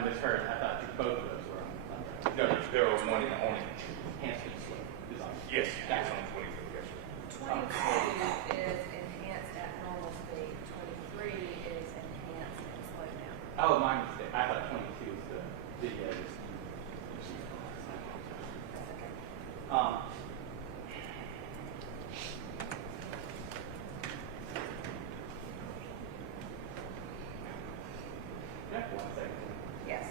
I misheard. I thought both of those were on. No, there was one on it. Enhancement slip is on. Yes, that's on 22, yes, sir. 22 is enhanced at normal speed. 23 is enhanced and slowed down. Oh, my mistake. I thought 22 was the video. That's okay. Yeah, 1 second. Yes.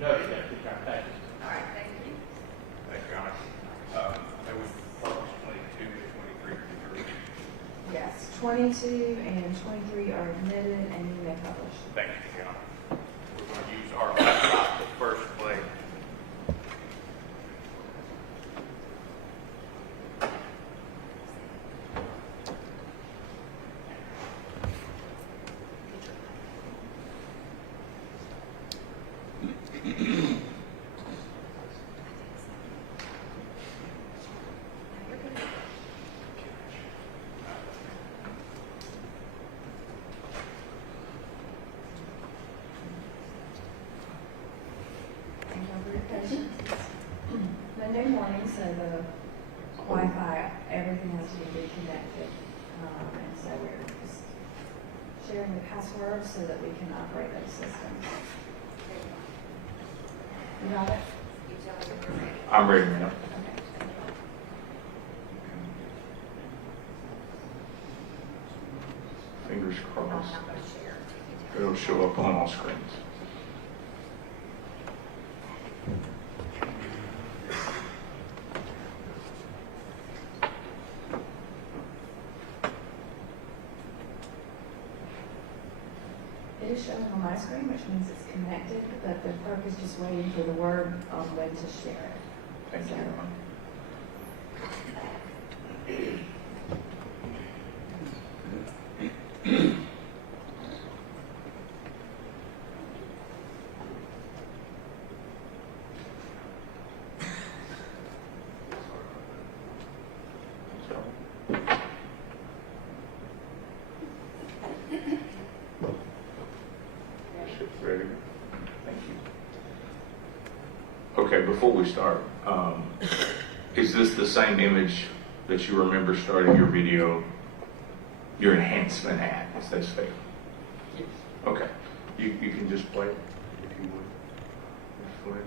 No, you got to keep track. Thank you. All right, thank you. Thank you, Your Honor. That was published 22 to 23. Yes, 22 and 23 are admitted and you may publish. Thank you, Your Honor. We're going to use our laptop to first play. Thank you for your patience. Monday morning, so the Wi-Fi, everything has to be reconnected. And so we're just sharing the password so that we can operate those systems. You got it? You tell me when you're ready. I'm ready, ma'am. Okay, thank you. Fingers I'm crossed. not going to share. It'll show up on all screens. It is showing on my screen, which means it's connected, but the clerk is just waiting for the word on when to share it. Thank you, Your Honor. Ship's ready. Thank you. Okay, before we start, is this the same image that you remember starting your video, your enhancement at, as they say? Yes. Okay, you can just play it, if you would. Just play it.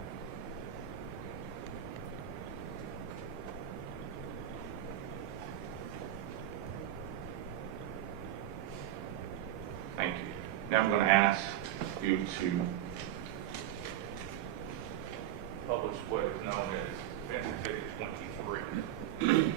Thank you. Now I'm going to ask you to publish what is known as Defendant Exhibit 23.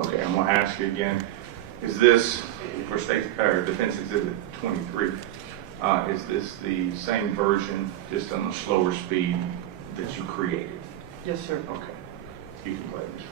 Okay, I'm going to ask you again, is this, for Defense Exhibit 23, is this the same version, just on a slower speed that you created? Yes, sir. Okay, you can play this.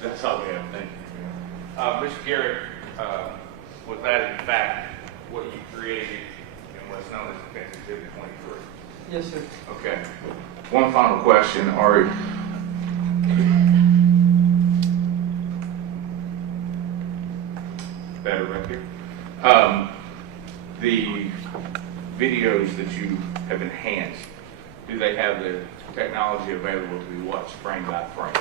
That's all we have, thank you. Mr. Garrett, was that in fact what you created in what's known as Defense Exhibit 23? Yes, sir. Okay. One final question. Are better right here? The videos that you have enhanced, do they have the technology available to be watched frame by frame?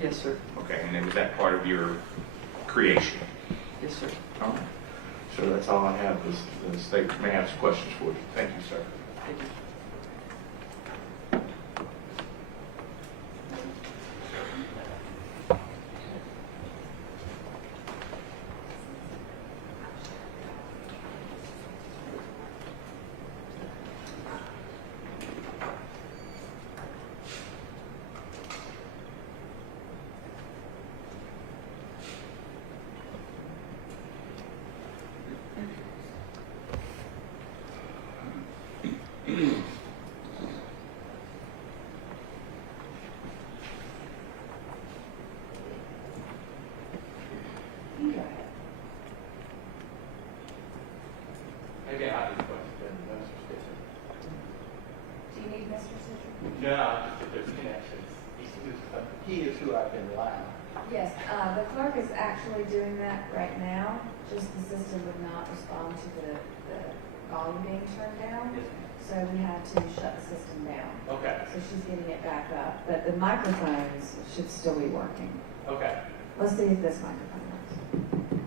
Yes, sir. Okay, and was that part of your creation? Yes, sir. All right. So that's all I have. The state may have some questions for you. Thank you, sir. Thank you. Maybe I'll ask a question. Do you need Mr. Citrus? No, just if there's connections. He is who I've been relying on. Yes, the clerk is actually doing that right now, just the system would not respond to the volume being turned down. Yes, ma'am. So we had to shut the system down. Okay, So she's getting it back up, but the microphones should still be working. okay. Let's see if this microphone works.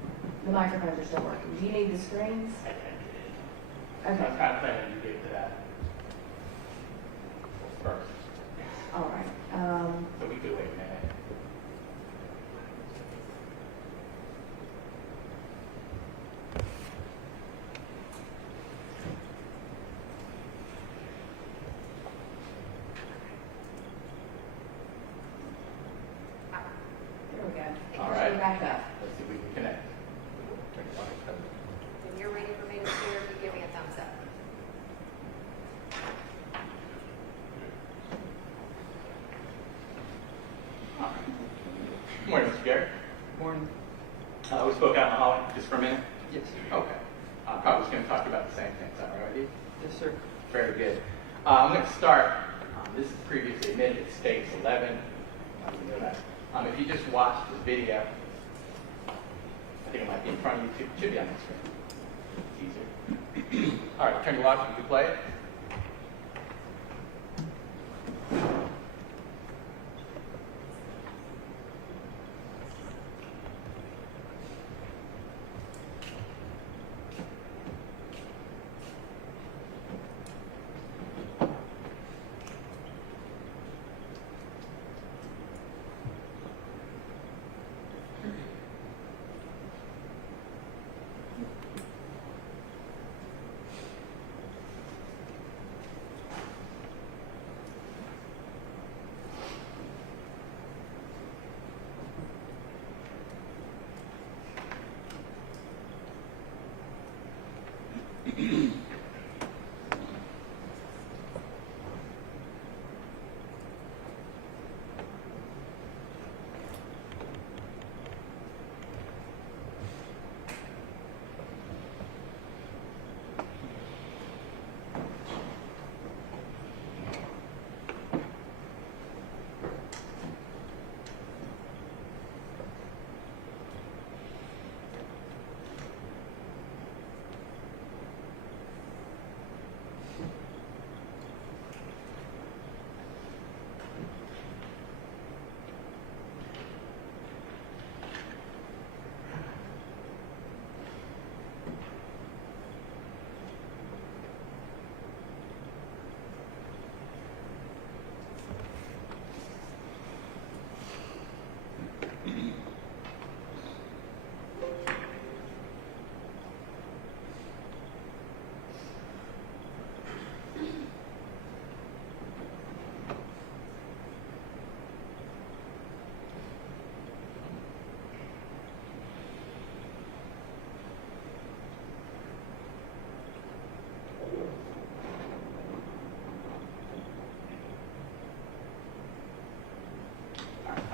The microphones are still working. Do you need the screens? I'm Okay, kind of planning to get to that first. all right. So we could wait a minute. Here we go. All Push right. me back up. Let's see if we can connect. When you're ready for me to share, you give me a thumbs up. Good morning, Mr. Garrett. Morning. We spoke out in the hallway just for a minute. Yes. Okay. I'm probably just going to talk to you about the same thing. Is that all right with you? Yes, sir. Very good. I'm going to start. This is previously admitted. It states 11. You know that. If you just watch the video, I think it might be in front of you too. It should be on the screen. It's easier. All right, turn your watch. You can play it.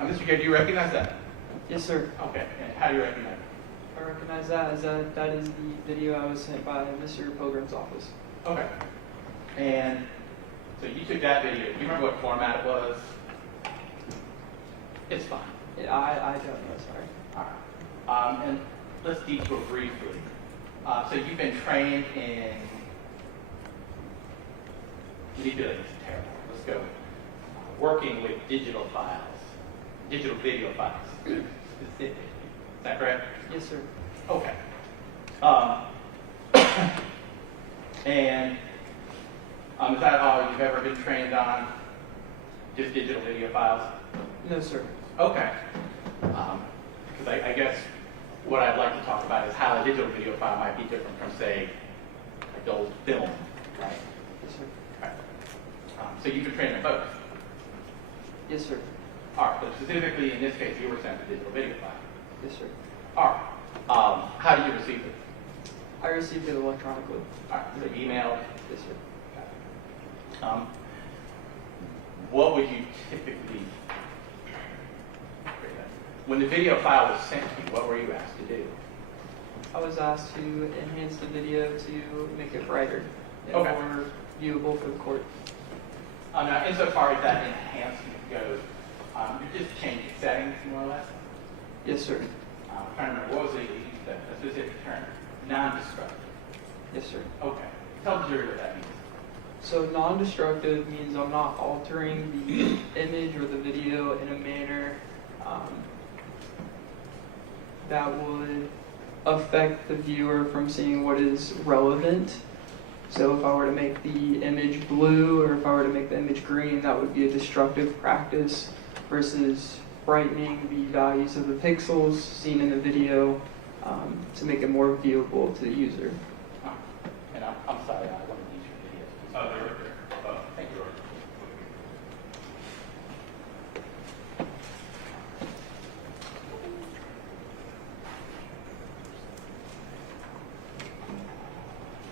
Mr. Garrett, do you recognize that? Yes, sir. Okay. And how do you recognize it? I recognize that as that is the video I was sent by Mr. Pilgrim's office. Okay. And so you took that video. Do you remember what format it was? It's fine. I don't know, sorry. All right. And let's detour briefly. So you've been trained in manipulating is terrible. Let's go. Working with digital files, digital video files, specifically. Is that correct? Yes, sir. Okay. And is that all you've ever been trained on? Just digital video files? No, sir. Okay. Because I guess what I'd like to talk about is how a digital video file might be different from, say, like the old film, right? Yes, sir. Right. So you've been trained on both? Yes, sir. All right. But specifically in this case, you were sent a digital video file. Yes, sir. All right. How did you receive it? I received it electronically. All right. So email. Yes, sir. What would you typically, when the video file was sent to you, what were you asked to do? I was asked to enhance the video to make it brighter and Okay. more viewable for the court. Now, insofar as that enhancement goes, you're just changing settings, more or less. Yes, sir. I'm trying to remember, what was a specific term? Non-destructive. Yes, sir. Okay. Tell the jury what that means. So non-destructive means I'm not altering the image or the video in a manner that would affect the viewer from seeing what is relevant. So if I were to make the image blue or if I were to make the image green, that would be a destructive practice versus brightening the values of the pixels seen in the video to make it more viewable to the user. And I'm sorry, I wanted to use your videos. Oh, they're right there. Oh, thank you.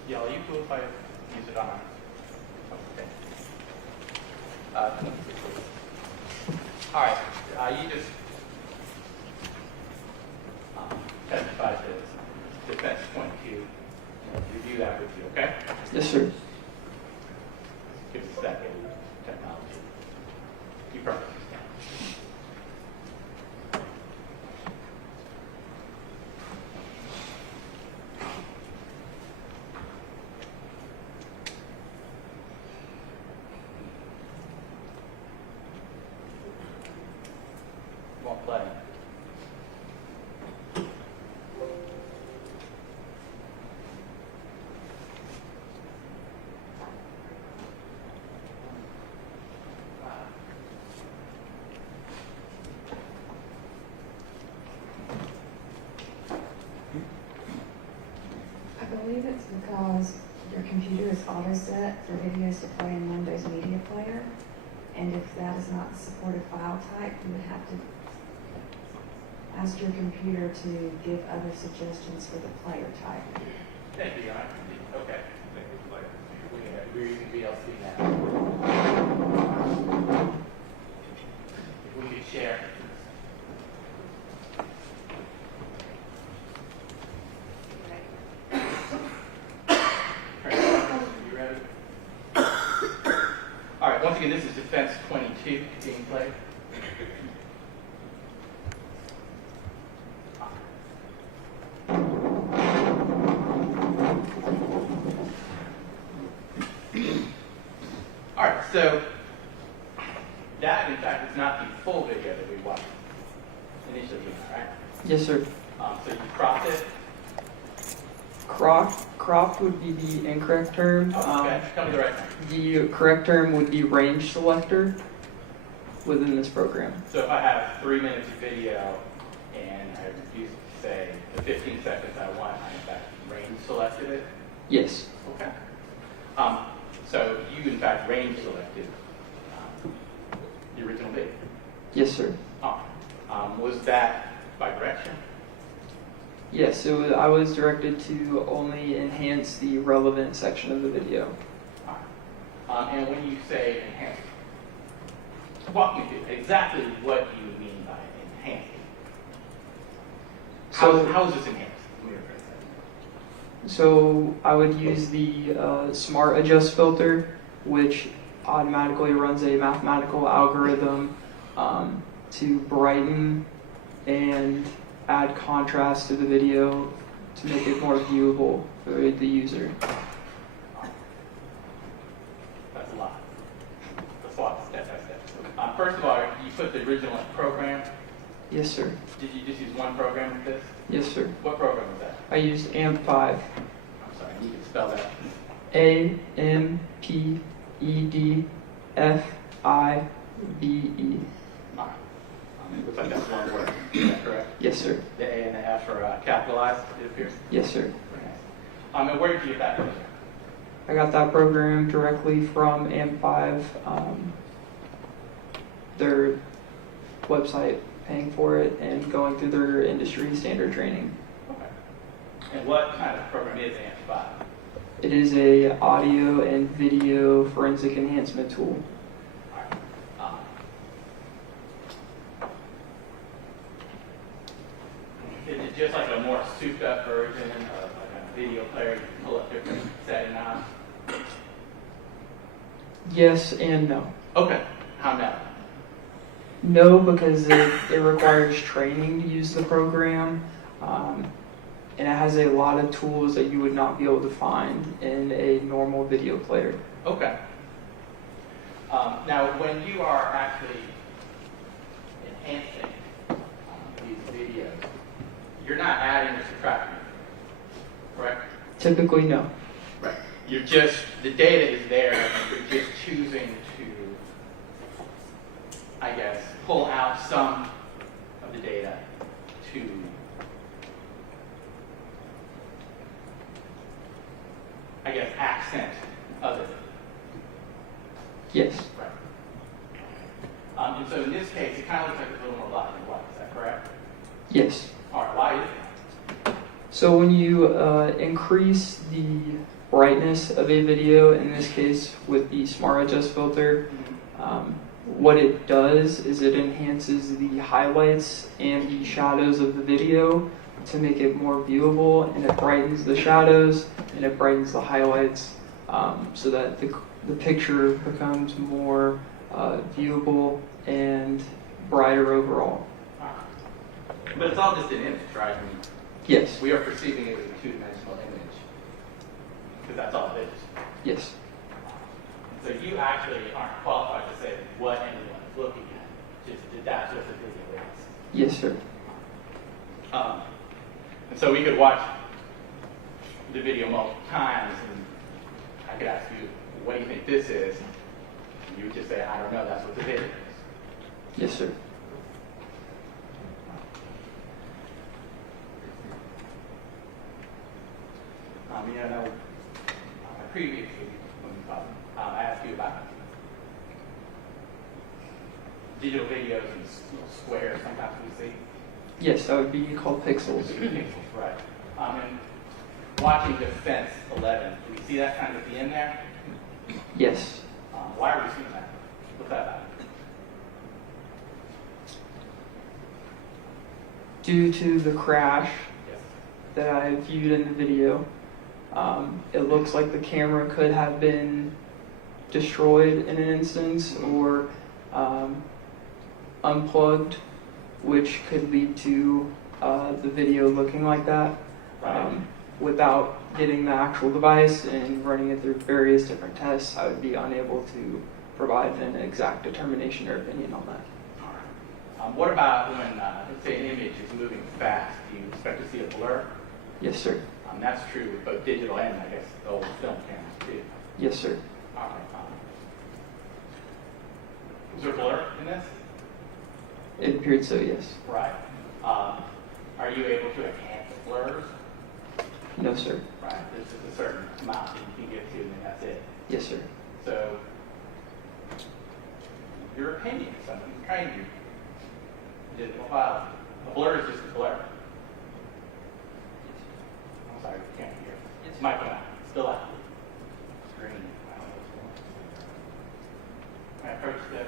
Yeah, are you cool if I use it on our... Okay. All right, you just testified to defense point two. Review that with you, okay? Yes, sir. Give us that technology. You probably understand. Won't play. I believe it's because your computer is auto set for videos to play in Windows Media Player. And if that is not the supported file type, you would have to ask your computer to give other suggestions for the player type. Thank you, Your Honor. Okay. We're using VLC now. If we could share. You ready? All right, once again, this is defense 22 being played. All right, so that, in fact, is not the full video that we watched initially, right? Yes, sir. So you cropped it. Cropped would be the incorrect term. Okay, tell me the right thing. The correct term would be range selector within this program. So if I have 3 minutes of video and I reduce, say, the 15 seconds I want, I in fact range selected it. Yes. Okay. So you in fact range selected the original video. Yes, sir. Was that by direction? Yes, I was directed to only enhance the relevant section of the video. And when you say enhance, walk me through exactly what you mean by enhancing. So- How is this enhanced? So I would use the Smart Adjust filter, which automatically runs a mathematical algorithm to brighten and add contrast to the video to make it more viewable for the user. That's a lot. Let's walk step by step. First of all, you put the original program. Yes, sir. Did you just use one program with this? Yes, sir. What program was that? I used AMP5. I'm sorry, you can spell that. AMPEDFIVE. All right. It looks like that's one word. Is that correct? Yes, sir. The A and the F are capitalized, it appears. Yes, sir. Very nice. And where did you get that from? I got that program directly from AMP5, their website, paying for it and going through their industry standard training. Okay. And what kind of program is AMP5? It is a audio and video forensic enhancement tool. All right. Is it just like a more souped up version of like a video player? You can pull up different setting knobs? Yes and no. Okay. How now? No, because it requires training to use the program, and it has a lot of tools that you would not be able to find in a normal video player. Okay. Now, when you are actually enhancing these videos, you're not adding or subtracting, correct? Typically, no. Right. You're just, the data is there, and you're just choosing to, I guess, pull out some of the data to accent other. Yes. Right. And so in this case, it kind of looks like it's a little more black and white. Is that correct? Yes. All right. Why is it? So when you increase the brightness of a video, in this case with the Smart Adjust filter, what it does is it enhances the highlights and the shadows of the video to make it more viewable, and it brightens the shadows and it brightens the highlights so that the picture becomes more viewable and brighter overall. But it's all just an image, right? I mean, Yes. we are perceiving it as a two-dimensional image because that's all it is. Yes. So you actually aren't qualified to say what anyone is looking at. Just that that's what the video is. Yes, sir. And so we could watch the video multiple times, and I could ask you, what do you think this is? And you would just say, I don't know, that's what the video is. Yes, sir. You know, previously, when we talked, I asked you about digital videos and little squares sometimes we see. Yes, that would be called pixels. Pixels, right. And watching Defense 11, do we see that kind of at the end there? Yes. Why are we seeing that? What's that about? Due to the crash Yes. that I viewed in the video, it looks like the camera could have been destroyed in an instance or unplugged, which could lead to the video looking like that without getting the actual device and running it through various different tests. I would be unable to provide an exact determination or opinion on that. All right. What about when, let's say, an image is moving fast? Do you expect to see a blur? Yes, sir. That's true with both digital and, I guess, the old film cameras, too. Yes, sir. All right. Is there a blur in this? It appeared so, yes. Right. Are you able to enhance blurs? No, sir. Right. This is a certain amount that you can get to, and then that's it. Yes, sir. So, your opinion, something trained you. Digital file. A blur is just a blur. I'm sorry, you can't hear. It's my phone. Still out. Screen. I don't know what's going on. I approach the.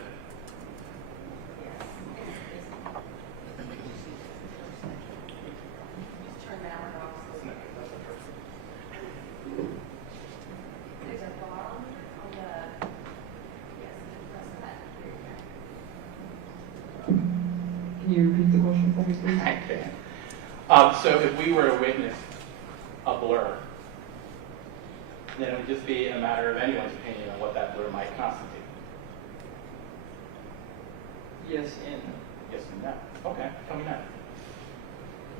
Just turn that one off. be. Okay. So if we were to witness a blur, then it would just be a matter of anyone's opinion on what that blur might constitute. Yes and Yes and no. Okay, tell me now.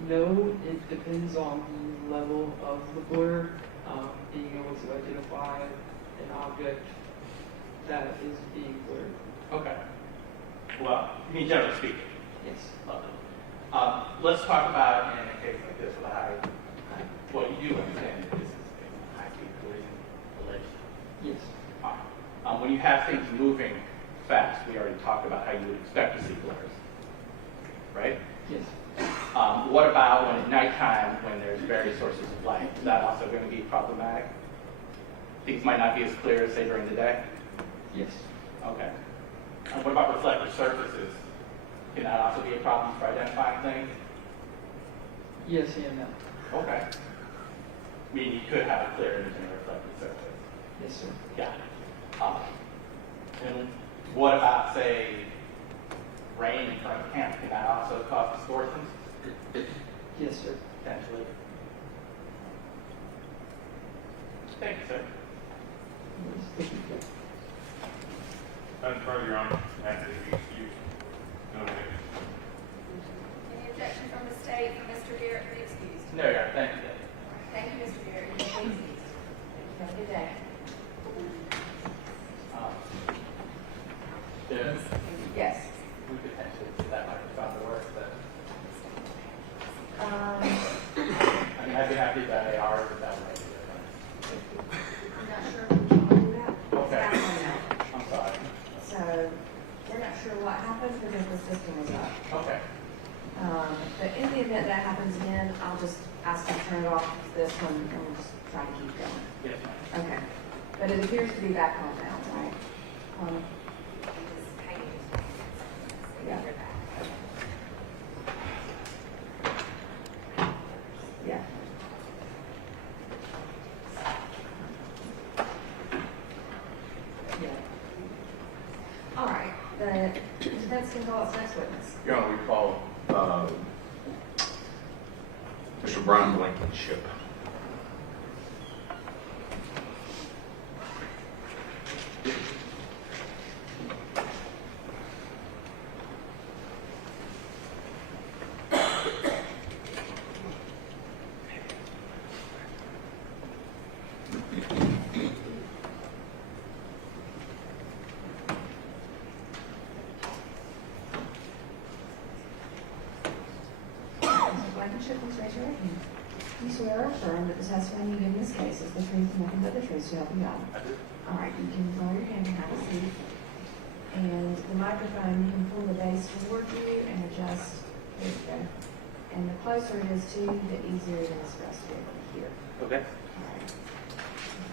no. No, it depends on the level of the blur, being able to identify an object that is being blurred. Okay. Well, I mean, generally speaking. Yes. Lovely. Let's talk about in a case like this with a well, you do understand that this is a high-speed collision alleged. Yes. Fine. When you have things moving fast, we already talked about how you would expect to see blurs, right? Yes. What about when at nighttime, when there's various sources of light? Is that also going to be problematic? Things might not be as clear as, say, during the day? Yes. Okay. What about reflective surfaces? Can that also be a problem for identifying things? Yes and no. Okay. Meaning you could have a clear image in a reflective surface. Yes, sir. Got it. And what about, say, rain in front of camp? Can that also cause distortions? Yes, sir. Potentially. Thank you, sir. Madam Chair, Your Honor, that is excused. No objection. Any objection from the state for Mr. Garrett to be excused? No, Your Honor, thank you. Thank you, Mr. Garrett. You may be excused. Have a good day. Yeah, Yes. we potentially see that microphone to work, but I mean, I'd be happy to buy ARs if that way. I'm not sure if we can do that. Okay. That one out. I'm sorry. So we're not sure what happened because the system was up. Okay. But in the event that happens again, I'll just ask you to turn it off this one and we'll just try to keep going. Yes, ma'am. Okay. But it appears to be back on now, right? Yeah. Yeah. Yeah. All right. The defense can call its next witness. Your Honor, we call Mr. Brian Blankenship. Mr. Blankenship, please raise your right hand. You swear or affirm that the testimony you give in this case is the truth and nothing but the truth, so help you God. I do. All right, you can lower your hand and have a seat. And the microphone, you can pull the base toward you and adjust. There you go. And the closer it is to you, the easier it is for us to be able to hear. Okay.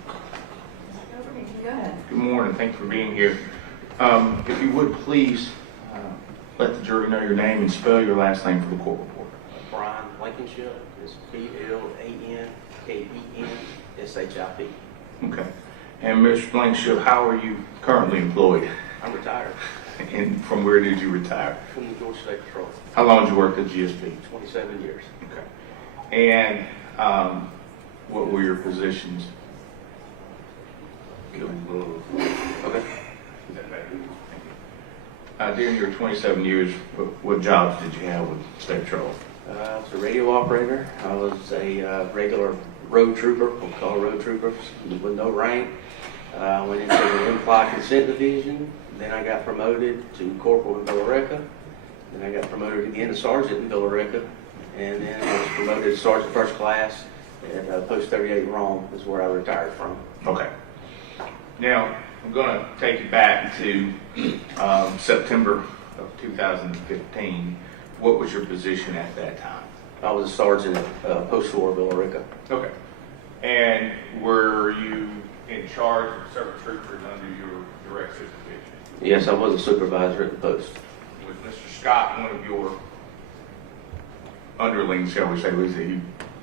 All right. Mr. Overby, you can go ahead. Good morning, thanks for being here. If you would please let the jury know your name and spell your last name for the court report. Brian Blankenship is BLANKENSHIP. Okay. And Mr. Blankenship, how are you currently employed? I'm retired And from where did you retire? from the Georgia State Patrol, How long did you work at GSP? 27 years. Okay. And what were your positions? Okay. During your 27 years, what jobs did you have with State Patrol? I was a radio operator. I was a regular road trooper, we'll call road troopers, with no rank. I went into the in-flight consent division. Then I got promoted to corporal in Billerica. Then I got promoted again to sergeant in Billerica. And then I was promoted to sergeant first class at Post 38 Rome is where I retired from. Okay. Now, I'm going to take you back to September of 2015. What was your position at that time? I was a sergeant at Post 4 Billerica. Okay. And were you in charge of several troopers under your direct supervision? Yes, I was a supervisor at the post. Was Mr. Scott one of your underlings, shall we say? Was he,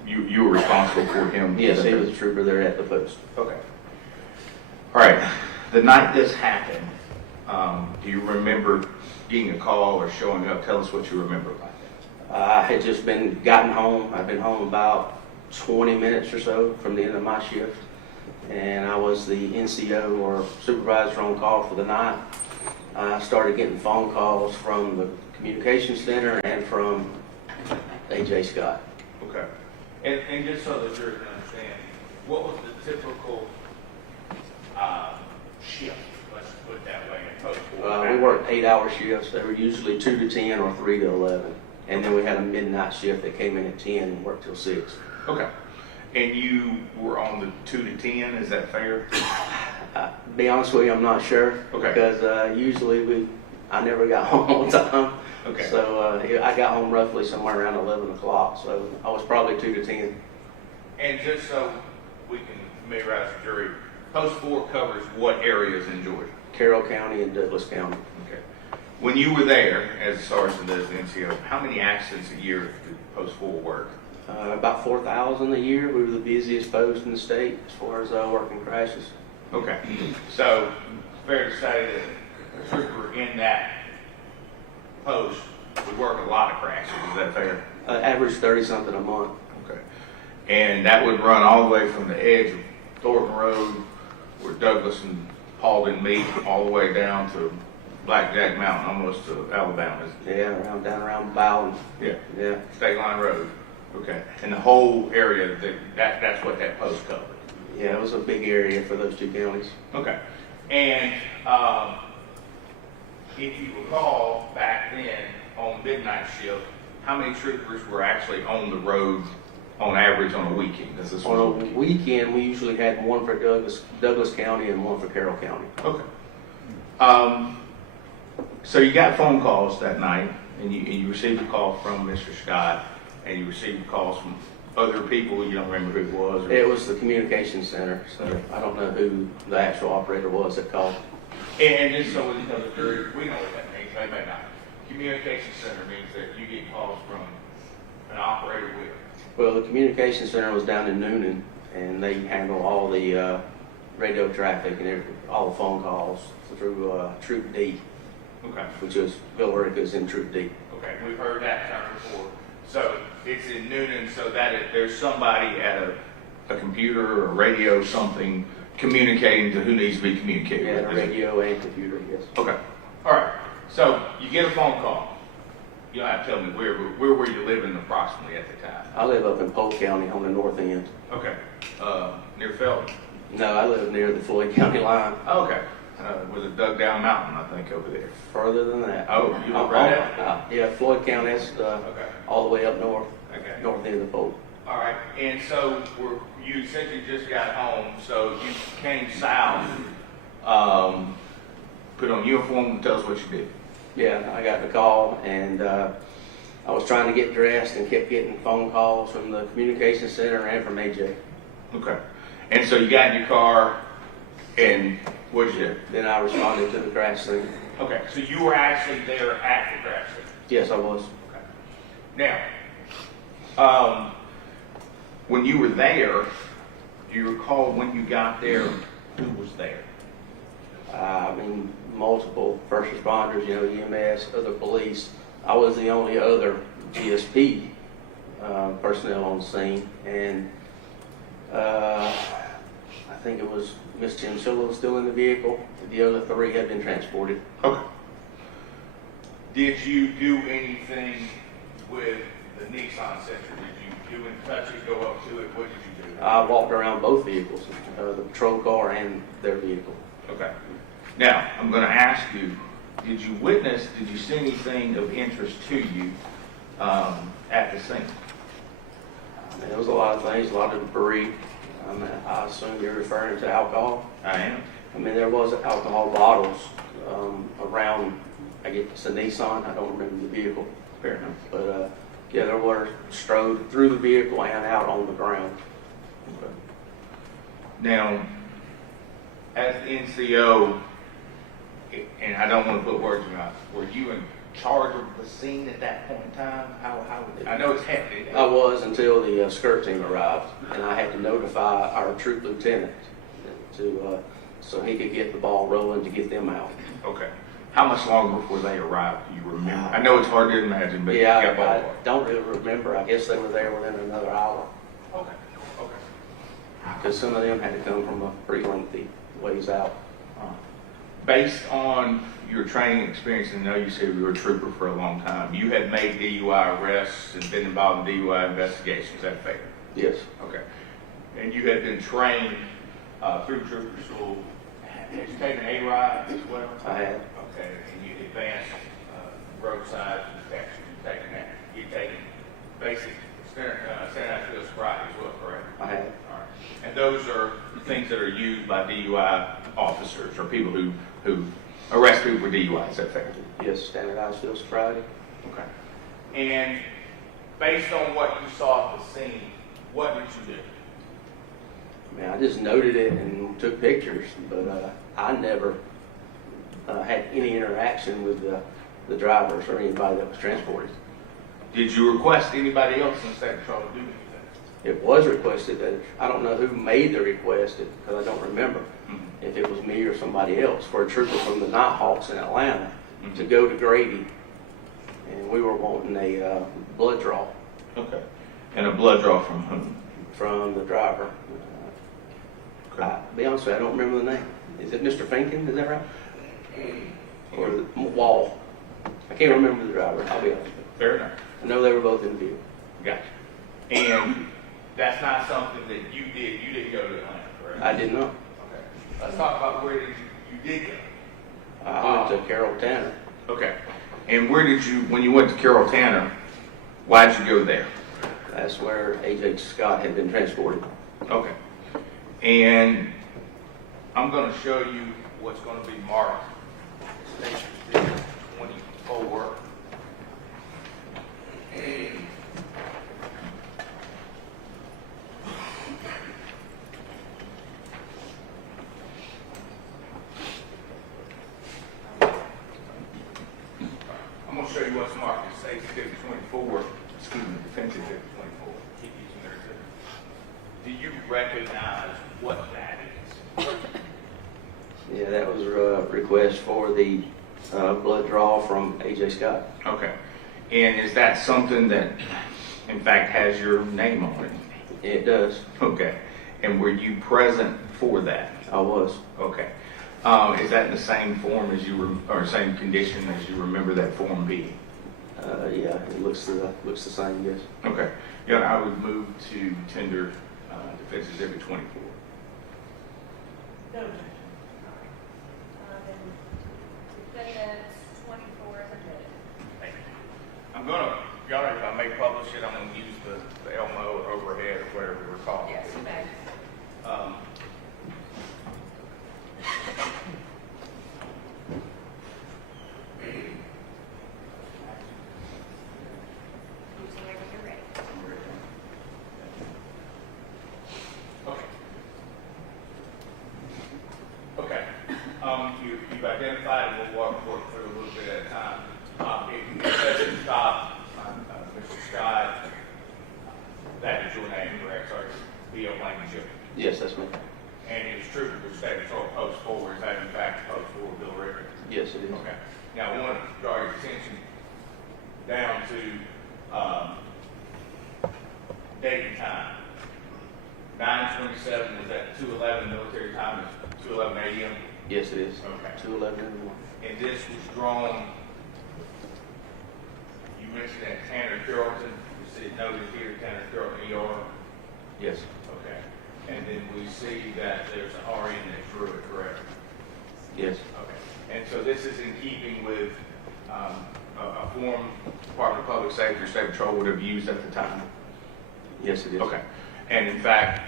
you were responsible for him? Yes, he was a trooper there at the post. Okay. All right. The night this happened, do you remember getting a call or showing up? Tell us what you remember about that. I had just gotten home. I've been home about 20 minutes or so from the end of my shift. And I was the NCO or supervisor on call for the night. I started getting phone calls from the communications center and from AJ Scott. Okay. And just so the jury can understand, what was the typical shift, let's put it that way, in post-war? We worked 8-hour shifts. They were usually 2 to 10 or 3 to 11. And then we had a midnight shift that came in at 10 and worked till 6. Okay. And you were on the 2 to 10, is that fair? To be honest with you, I'm not sure. Okay. Because usually I never got home on time. Okay. So I got home roughly somewhere around 11 o'clock. So I was probably 2 to 10. And just so we can familiarize the jury, post-war covers what areas in Georgia? Carroll County and Douglas County. Okay. When you were there as a sergeant as the NCO, how many accidents a year did post-war work? About 4,000 a year. We were the busiest post in the state as far as working crashes. Okay. So, fair to say that a trooper in that post would work a lot of crashes, is that fair? Average 30-something a month. Okay. And that would run all the way from the edge of Thornton Road, where Douglas and Paulding meet, all the way down to Blackjack Mountain, almost to Alabama. Yeah, down around Bowden. Yeah. Yeah. State Line Road. Okay. And the whole area, that's what that post covered. Yeah, it was a big area for those two counties. Okay. And if you recall, back then, on midnight shift, how many troopers were actually on the road on average on a weekend? Because this was On a weekend, we usually had one for Douglas County and one for Carroll County. Okay. So you got phone calls that night, and you received a call from Mr. Scott, and you received calls from other people. You don't remember who it was? Or? It was the communications center, so I don't know who the actual operator was that called. And just so we know the jury, we know what that means, they may not. Communication center means that you get calls from an operator with. Well, the communications center was down in Noonan, and they handle all the radio traffic and all the phone calls through Troop D, Okay. which is Villarica's in Troop D. Okay, we've heard that term before. So it's in Noonan, so that there's somebody at A computer or radio, something communicating to who needs to be communicated Yeah, with. the radio and computer, yes. Okay. all right. So you get a phone call. You don't have to tell me where were you living approximately at the time? I live up in Polk County on the north end. Okay. Near Felton. No, I live near the Floyd County line. Okay. Was it dug down mountain? I think over there. Further than that. Oh, you live right at. Yeah, Floyd County, that's Okay. all the way up north, Okay. north end of Polk. All right, and so you said you just got home, so you came south, Put on uniform and tell us what you did. Yeah, I got the call, and I was trying to get dressed and kept getting phone calls from the communication center and from AJ. Okay. And so you got in your car, and what'd you do? Then I responded to the crash scene. okay, so you were actually there at the crash scene. Yes, I was. Now, When you were there, do you recall when you got there, who was there? I mean, multiple first responders, EMS, other police. I was the only other GSP personnel on the scene, and I think it was Miss Chinchilla was still in the vehicle. The other 3 had been transported. Okay. did you do anything with the Nissan Sentra? Did you touch it, go up to it? What did you do? I walked around both vehicles, the patrol car and their vehicle. Okay. Now, I'm going to ask you, did you see anything of interest to you at the scene? I mean, there was a lot of things, a lot of debris. I assume you're referring to alcohol. I am. I mean, there was alcohol bottles around, I guess it's a Nissan, I don't remember the vehicle. Fair enough. But yeah, there were strode through the vehicle and out on the ground. Okay. Now, as NCO, and I don't want to put words in your mouth, were you in charge of the scene at that point in time? I know it's hectic. I was until the skirt team arrived, and I had to notify our troop lieutenant to so he could get the ball rolling to get them out. Okay. How much longer before they arrived? Do you remember? I know it's hard to imagine, but Yeah, yeah, I ballpark. don't really remember. I guess they were there within another hour, Okay. Okay. because some of them had to come from a pretty lengthy ways out. Based on your training experience, and I know you said you were a trooper for a long time, you had made DUI arrests and been involved in DUI investigations. Is that fair? Yes, Okay. And you had been trained through trooper school. Had you taken a ride as well? I had. Okay. And you advanced roadside inspection. You've taken that. You've taken basic standardized field sobriety as well, correct? I had. All right. And those are things that are used by DUI officers or people who arrest people for DUI. Is that fair? Yes, standardized field sobriety. Okay. And based on what you saw at the scene, what did you do? I mean, I just noted it and took pictures, but I never had any interaction with the drivers or anybody that was transported. Did you request anybody else in the state patrol to do anything? It was requested that, I don't know who made the request, because I don't remember if it was me or somebody else, for a trooper from the Nighthawks in Atlanta to go to Grady, and we were wanting a blood draw Okay. And a blood draw from whom? from the driver. To be honest with you, I don't remember the name. Is it Mr. Finken? Is that right? Or the Wall? I can't remember the driver. I'll be honest with you. Fair enough. I know they were both in the vehicle. Gotcha. And that's not something that you did. You didn't go to Atlanta, correct? I didn't know. Okay. Let's talk about where you did go. I went to Carroll Tanner. Okay. And where did you, when you went to Carroll Tanner, why'd you go there? That's where A.J. Scott had been transported. Okay. And I'm going to show you what's going to be marked Station 24. I'm going to show you what's marked as Station 24. Excuse me, Defense Exhibit 24. Keep using their exhibit. Do you recognize what that is? Yeah, that was a request for the blood draw from A.J. Scott. Okay. And is that something that, in fact, has your name on it? It does. Okay. And were you present for that? I was. Okay. Is that in the same form as or same condition as you remember that form being? Yeah, it looks the same, yes. Okay. Yeah, I would move to tender Defense Exhibit 24. Defendant 24 is admitted. Thank you. I'm gonna, y'all know if I may publish it, I'm gonna use the Elmo or overhead or whatever we're calling it. Yes, you may. You can wait when you're ready. Okay. You've identified, and we'll walk through a little bit at a time. If you said at the top, Mr. Scott, that is your name, correct, sir? B.O. Blankenship. Yes, that's me. And it was true to the state patrol post 4, is that in fact post 4, Bill Ricker? Yes, it is. Okay. Now, I want to draw your attention down to date and time. 9/27 was at 2:11 military time, it's 2:11 a.m. Yes, it is. Okay. 2:11 in the morning. And this was drawn, you mentioned at Tanner Carrollton, you see it noted here, Tanner Carrollton ER. Yes. Okay. And then we see that there's an RN that drew it, correct? Yes. Okay. And so this is in keeping with a form Department of Public Safety or State Patrol would have used at the time? Yes, it is. Okay. And in fact,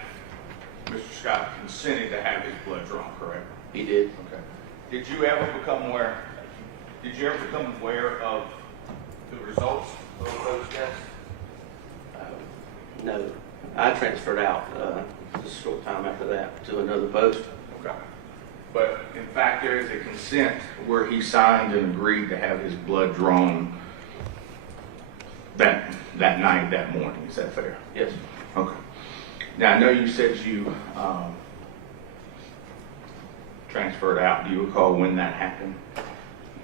Mr. Scott consented to have his blood drawn, correct? He did. Okay. Did you ever become aware of the results of those tests? No, I transferred out just a short time after that to another post. Okay. But in fact, there is a consent where he signed and agreed to have his blood drawn that night, that morning. Is that fair? Yes. Okay. Now, I know you said you transferred out. Do you recall when that happened?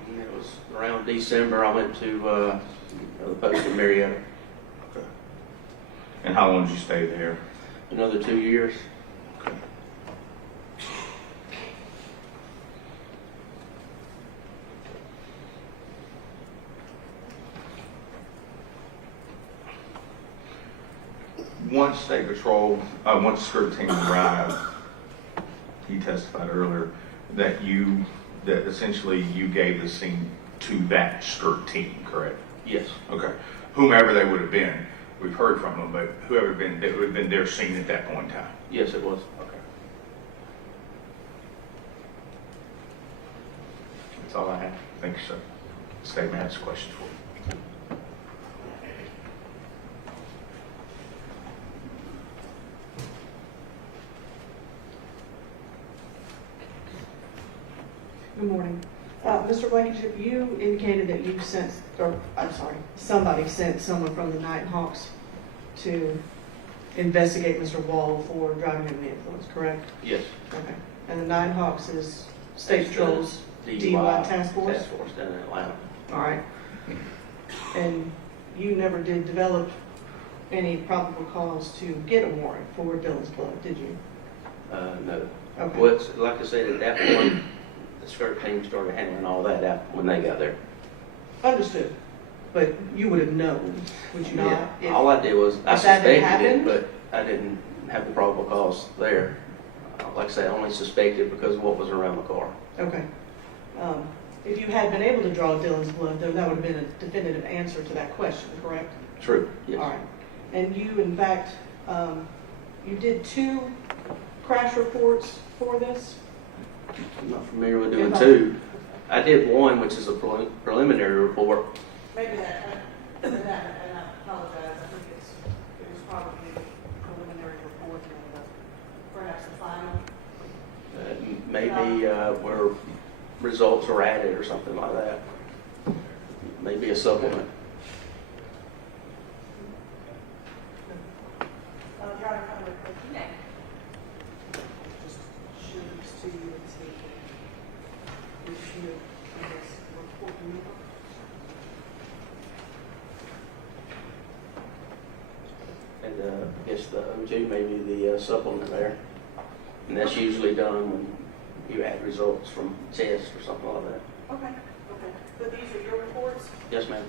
And it was around December, I went to the post in Marietta. Okay. And how long did you stay there? Another 2 years. Okay. Once State Patrol, once skirt team arrived, he testified earlier that that essentially you gave the scene to that skirt team, correct? Yes. Okay. Whomever they would have been, we've heard from them, but whoever been, it would have been their scene at that point in time. Yes, it was. Okay. That's all I have. Thank you, sir. Statement has a question for you. Good morning. Mr. Blankenship, you indicated that you sent, or I'm sorry, somebody sent someone from the Nighthawks to investigate Mr. Wall for driving under the influence, correct? Yes. Okay. And the Nighthawks is State Patrol's DUI task force? Task force down in Atlanta. All right. And you never did develop any probable cause to get a warrant for Dylan's blood, did you? No. Okay. Well, like I said, at that point, the skirt team started handling all that when they got there. Understood. But you would have known, would you not? Yeah. if- All I did was I if that suspected had it, happened? but I didn't have the probable cause there. Like I said, I only suspected because of what was around the car. Okay. If you had been able to draw Dylan's blood, though, that would have been a definitive answer to that question, correct? True. Yes. All right. And you, in fact, you did 2 crash reports for this? I'm not familiar with doing If I- 2. I did 1, which is a preliminary report. Maybe that, and I apologize, I think it was probably a preliminary report and perhaps the final. Maybe where results are added or something like that. Maybe a supplement. Driver, come with me. Just show this to you and see if you this report number. And I guess the O2 may be the supplement there. And that's usually done when you add results from tests or something like that. Okay, okay. But these are your reports? Yes, ma'am.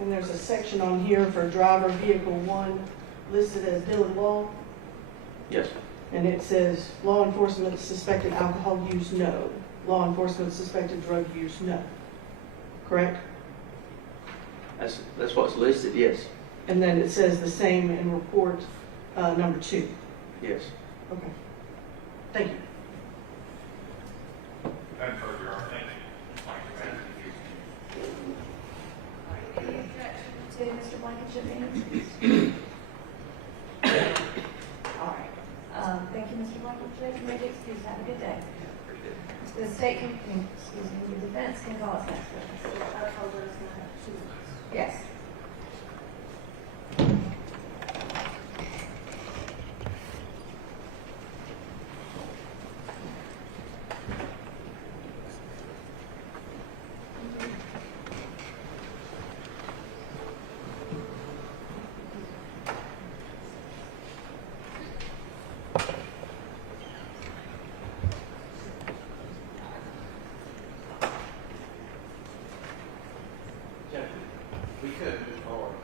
And there's a section on here for driver vehicle 1 listed as Dylan Law. Yes. And it says law enforcement suspected alcohol use, no. Law enforcement suspected drug use, no. Correct? That's what's listed, yes. And then it says the same in report number 2. Yes. Okay. Thank you. And for your thank Any objection to Mr. Blankenship being excused? All right. Thank you, Mr. Blankenship. You may be excused. Have a good day. The state can, excuse me, the defense can call its next witness. Yes. We could move forward.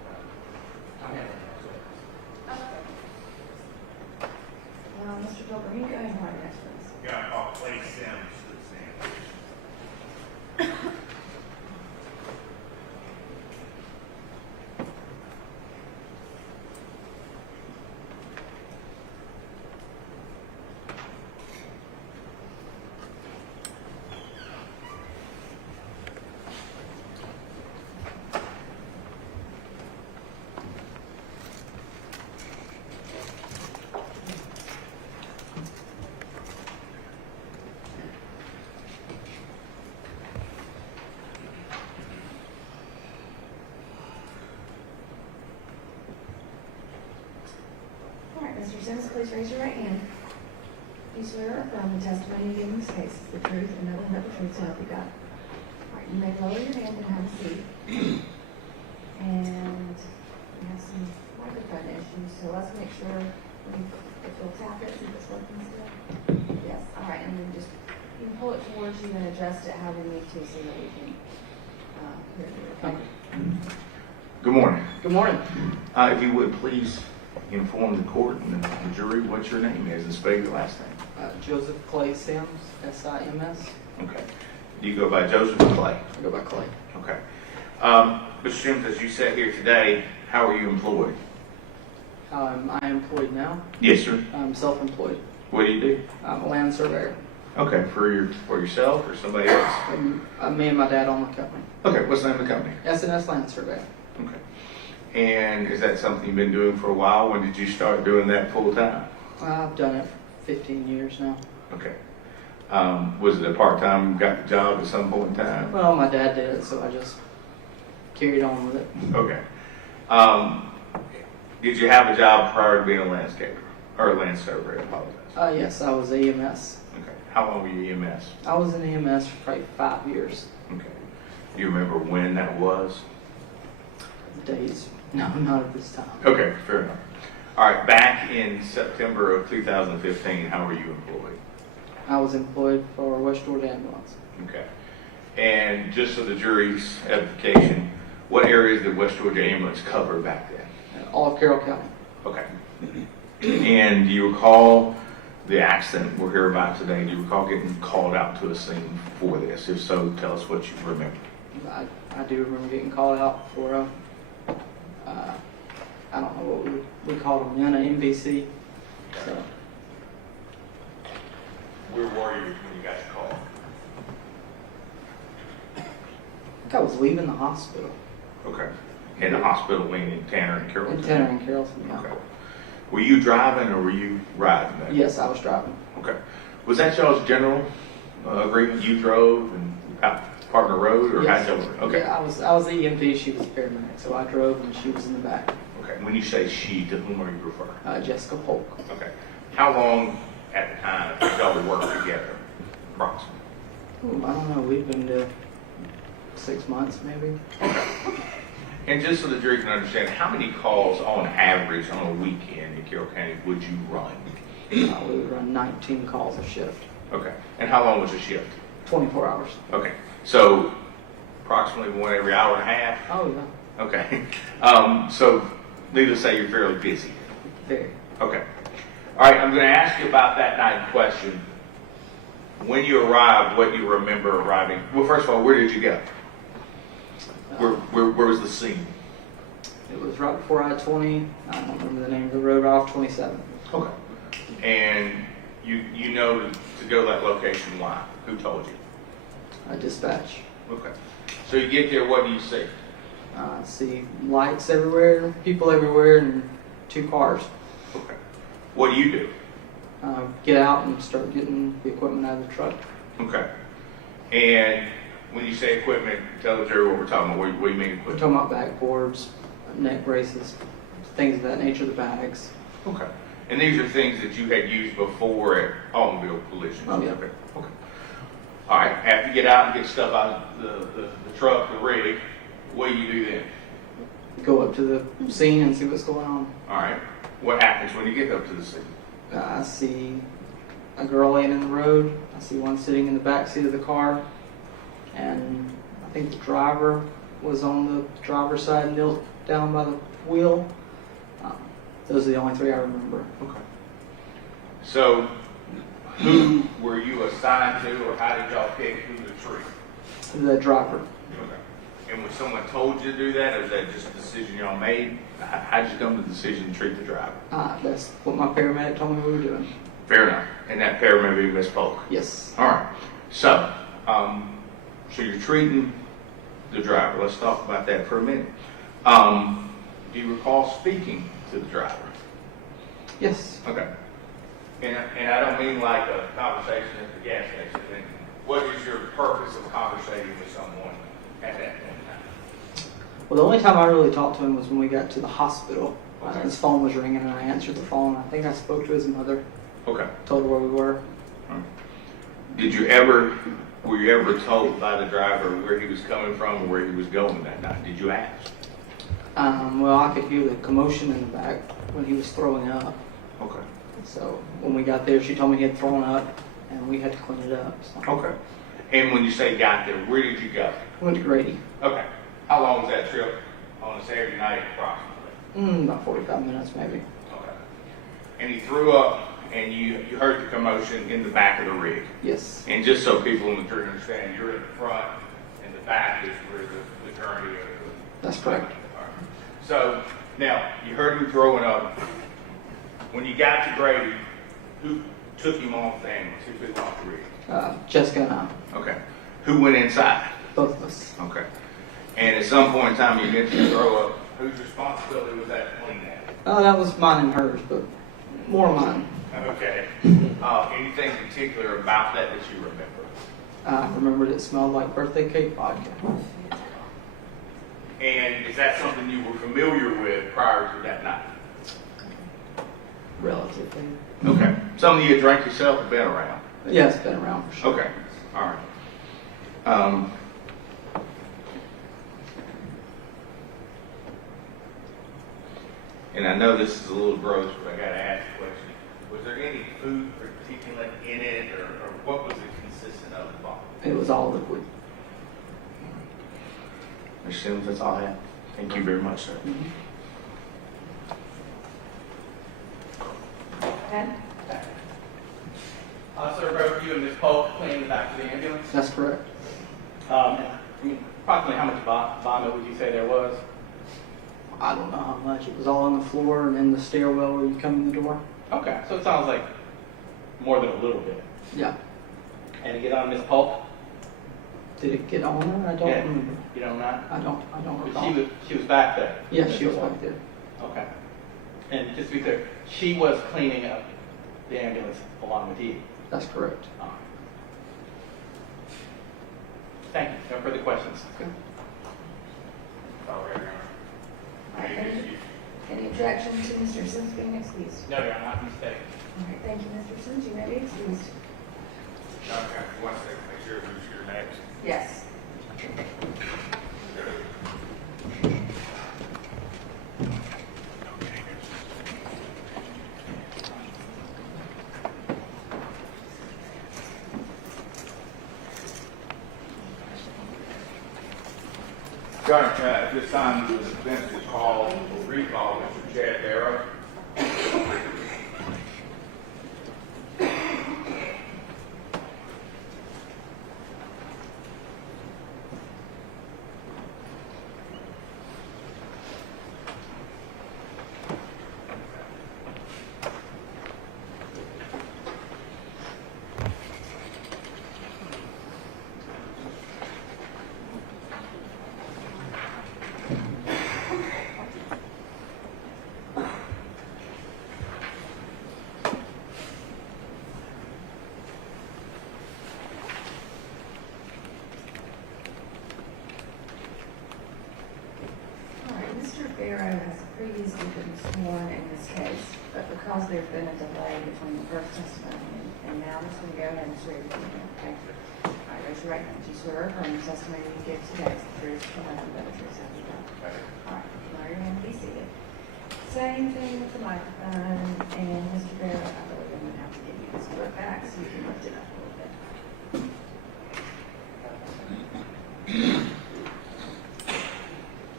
I'm handling Mr. Gilbert, you go ahead and call your next witness. you. Got to call Clay Sims to the stand. All right, Mr. Sims, please raise your right hand. You swear or affirm the testimony you give in this case is the truth and nothing but the truth, so help you God. All right, you may lower your hand and have a seat. And we have some microphone issues, so let's make sure if you'll tap it, see if it's working still. Yes, all right, and then just, you can pull it towards you and adjust it however you need to so that we can hear you. Good morning. Good morning. If you would please inform the court and the jury what your name is and spell your last name. Joseph Clay Sims, S-I-M-S. Okay. Do you go by Joseph or Clay? I go by Clay. Okay. Mr. Sims, as you sat here today, how are you employed? I am employed now. Yes, sir. I'm self-employed. What do you do? I'm a land surveyor. Okay, for yourself or somebody else? Me and my dad own the company. Okay, what's the name of the company? S&S Land Surveyor. Okay. And is that something you've been doing for a while? When did you start doing that full time? I've done it for 15 years now. Okay. Was it a part-time job at some point in time? Well, my dad did it, so I just carried on with it. Okay. Did you have a job prior to being a landscaper or a land surveyor? I apologize. Yes, I was EMS. Okay. How long were you EMS? I was in EMS for probably 5 years. Okay. Do you remember when that was? Days. No, not at this time. Okay, fair enough. All right, back in September of 2015, how were you employed? I was employed for West Georgia Ambulance. Okay. And just so the jury's edification, what areas did West Georgia Ambulance cover back then? All of Carroll County. Okay. And do you recall the accident we're here about today? Do you recall getting called out to a scene for this? If so, tell us what you remember. I do remember getting called out for I don't know what we called them then, an MVC. So Where were you when you got your call? I think I was leaving the hospital. Okay. In the hospital wing in Tanner and Carrollton? In Tanner and Carrollton, yeah. Okay. Were you driving or were you riding that? Yes, I was driving. Okay. Was that y'all's general agreement? You drove and out part of the road, or Yes. how'd y'all? Okay. Yeah, I was the EMT, she was a paramedic, so I drove and she was in the back. Okay. When you say she, to whom are you referring? Jessica Polk. Okay. How long at the time did y'all work together, approximately? Ooh, I don't know, we've been to 6 months maybe. Okay. And just so the jury can understand, how many calls on average on a weekend in Carroll County would you run? We would run 19 calls a shift, Okay. And how long was the shift? 24 hours. Okay. So approximately one every hour and a half? Oh yeah, Okay. So needless to say, you're fairly busy. very. Okay. All right, I'm going to ask you about that night question. When you arrived, what you remember arriving? Well, first of all, where did you go? Where was the scene? It was right before I-20. I don't remember the name of the road, off 27. Okay. And you know to go to that location, why? Who told you? Dispatch. Okay. So you get there, what do you see? See lights everywhere, people everywhere, and 2 cars. Okay. What do you do? Get out and start getting the equipment out of the truck. Okay. And when you say equipment, tell the jury what we're talking about. What do you mean We're equipment? talking about backboards, neck braces, things of that nature, the bags. Okay. And these are things that you had used before at automobile collisions? Oh, yeah. Okay. Okay. All right. After you get out and get stuff out of the truck, the rig, what do you do then? Go up to the scene and see what's going on. All right. What happens when you get up to the scene? I see a girl laying in the road. I see one sitting in the back seat of the car. And I think the driver was on the driver's side, knelt down by the wheel. Those are the only 3 I remember. Okay. So, who were you assigned to, or how did y'all pick who to treat? The driver. Okay. And when someone told you to do that, or was that just a decision y'all made? How did you come to the decision to treat the driver? That's what my paramedic told me we were doing. Fair enough. And that paramedic would be Miss Polk. Yes. All right. So, so you're treating the driver. Let's talk about that for a minute. Do you recall speaking to the driver? Yes. Okay. And I don't mean like a conversation at the gas station. I mean, what is your purpose of conversating with someone at that point in time? Well, the only time I really talked to him was when we got to the hospital. Okay. His phone was ringing and I answered the phone. I think I spoke to his mother. Okay. told her where we were. Were you ever told by the driver where he was coming from or where he was going that night? Did you ask? Well, I could hear the commotion in the back when he was throwing up. Okay. So when we got there, she told me he had thrown up, and we had to clean it up. So. Okay. And when you say got there, where did you go? Went to Grady. Okay. How long was that trip on a Saturday night approximately? About 45 minutes, maybe. Okay. And he threw up, and you heard the commotion in the back of the rig. Yes. And just so people in the jury understand, you're in the front, and the back is where the attorney is. That's correct. So now you heard him throwing up. When you got to Grady, who took him off the ambulance? Who took him off the rig? Jessica and I, Okay. Who went inside? both of us. Okay. And at some point in time, you mentioned throw up. Whose responsibility was that to clean that? That was mine and hers, but more mine. Okay. Anything particular about that that you remember? I remembered it smelled like birthday cake vodka. And is that something you were familiar with prior to that night? Relatively. Okay. Something you drank yourself or been around? Yeah, it's been around for sure. Okay. All right. And I know this is a little gross, but I got to ask a question. Was there any food particulate in it, or what was it consistent of the bottle? It was all liquid. Mr. Simmons, that's all I have. Thank you very much, sir. Ben? Sir, both you and Ms. Polk cleaned the back of the ambulance. That's correct. Approximately how much vomit would you say there was? I don't know how much. It was all on the floor and in the stairwell where you come in the door. Okay, so it sounds like more than a little bit. Yeah. And to get on Ms. Polk? Did it get on her? I don't Yeah. remember. You know not? I don't But recall. she was back there. Yeah, she was back there. Okay. And just to be clear, she was cleaning up the ambulance along with you. That's correct. Thank you. No further questions. All right, Your Honor. All right, any objection to Mr. Sims being excused? No, you're not mistaken. All right, thank you, Mr. Sims, you may be excused. Okay, 1 second, make sure who's your next. Yes. Your Honor, at this time, the defense will call, will recall Mr. Chad Barrow. All right, Mr. Barrow has previously been sworn in this case, but because there's been a delay between the first testimony and now this will go ahead and swear to you, okay? All right, raise your right hand. Do you swear or affirm the testimony you give today is the truth, the whole truth, and the truth, so help you God? All right, lower your hand, be seated. Same thing with the microphone, and Mr. Barrow, I believe I'm gonna have to give you this book back so you can lift it up a little bit.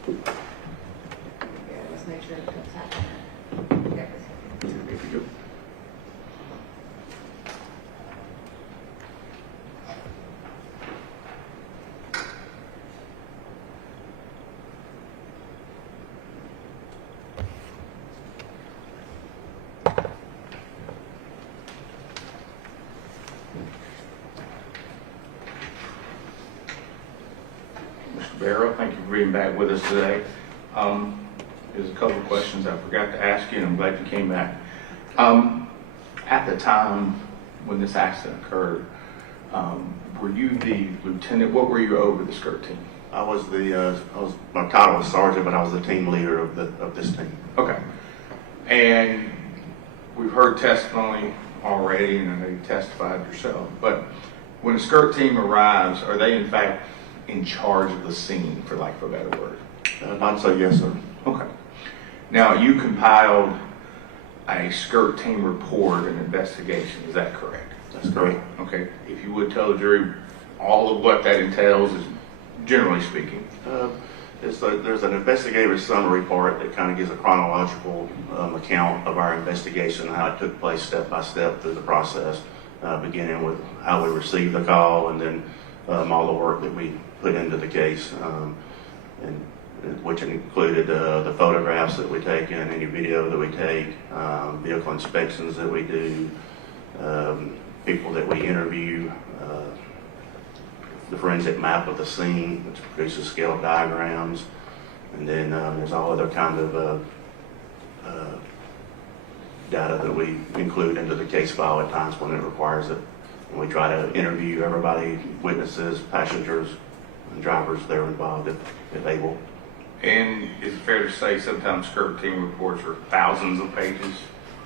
Okay, let's make sure it comes out. Yeah, this- Mr. Barrow, thank you for being back with us today. There's a couple of questions I forgot to ask you, and I'm glad you came back. At the time when this accident occurred, were you the lieutenant? What were you over the skirt team? My title was sergeant, but I was the team leader of this team. Okay. And we've heard testimony already, and I know you testified yourself, but when a skirt team arrives, are they in fact in charge of the scene, for lack of a better word? I'd say yes, sir. Okay. Now, you compiled a skirt team report and investigation, is that correct? That's correct. Okay. If you would tell the jury all of what that entails, is generally speaking. There's an investigative summary part that kind of gives a chronological account of our investigation and how it took place step by step through the process, beginning with how we received the call and then all the work that we put into the case, and which included the photographs that we take and any video that we take, vehicle inspections that we do, people that we interview, the forensic map of the scene, which produces scale diagrams, and then there's all other kinds of data that we include into the case file at times when it requires it. And we try to interview everybody, witnesses, passengers, and drivers that are involved if able. And is it fair to say sometimes skirt team reports are thousands of pages?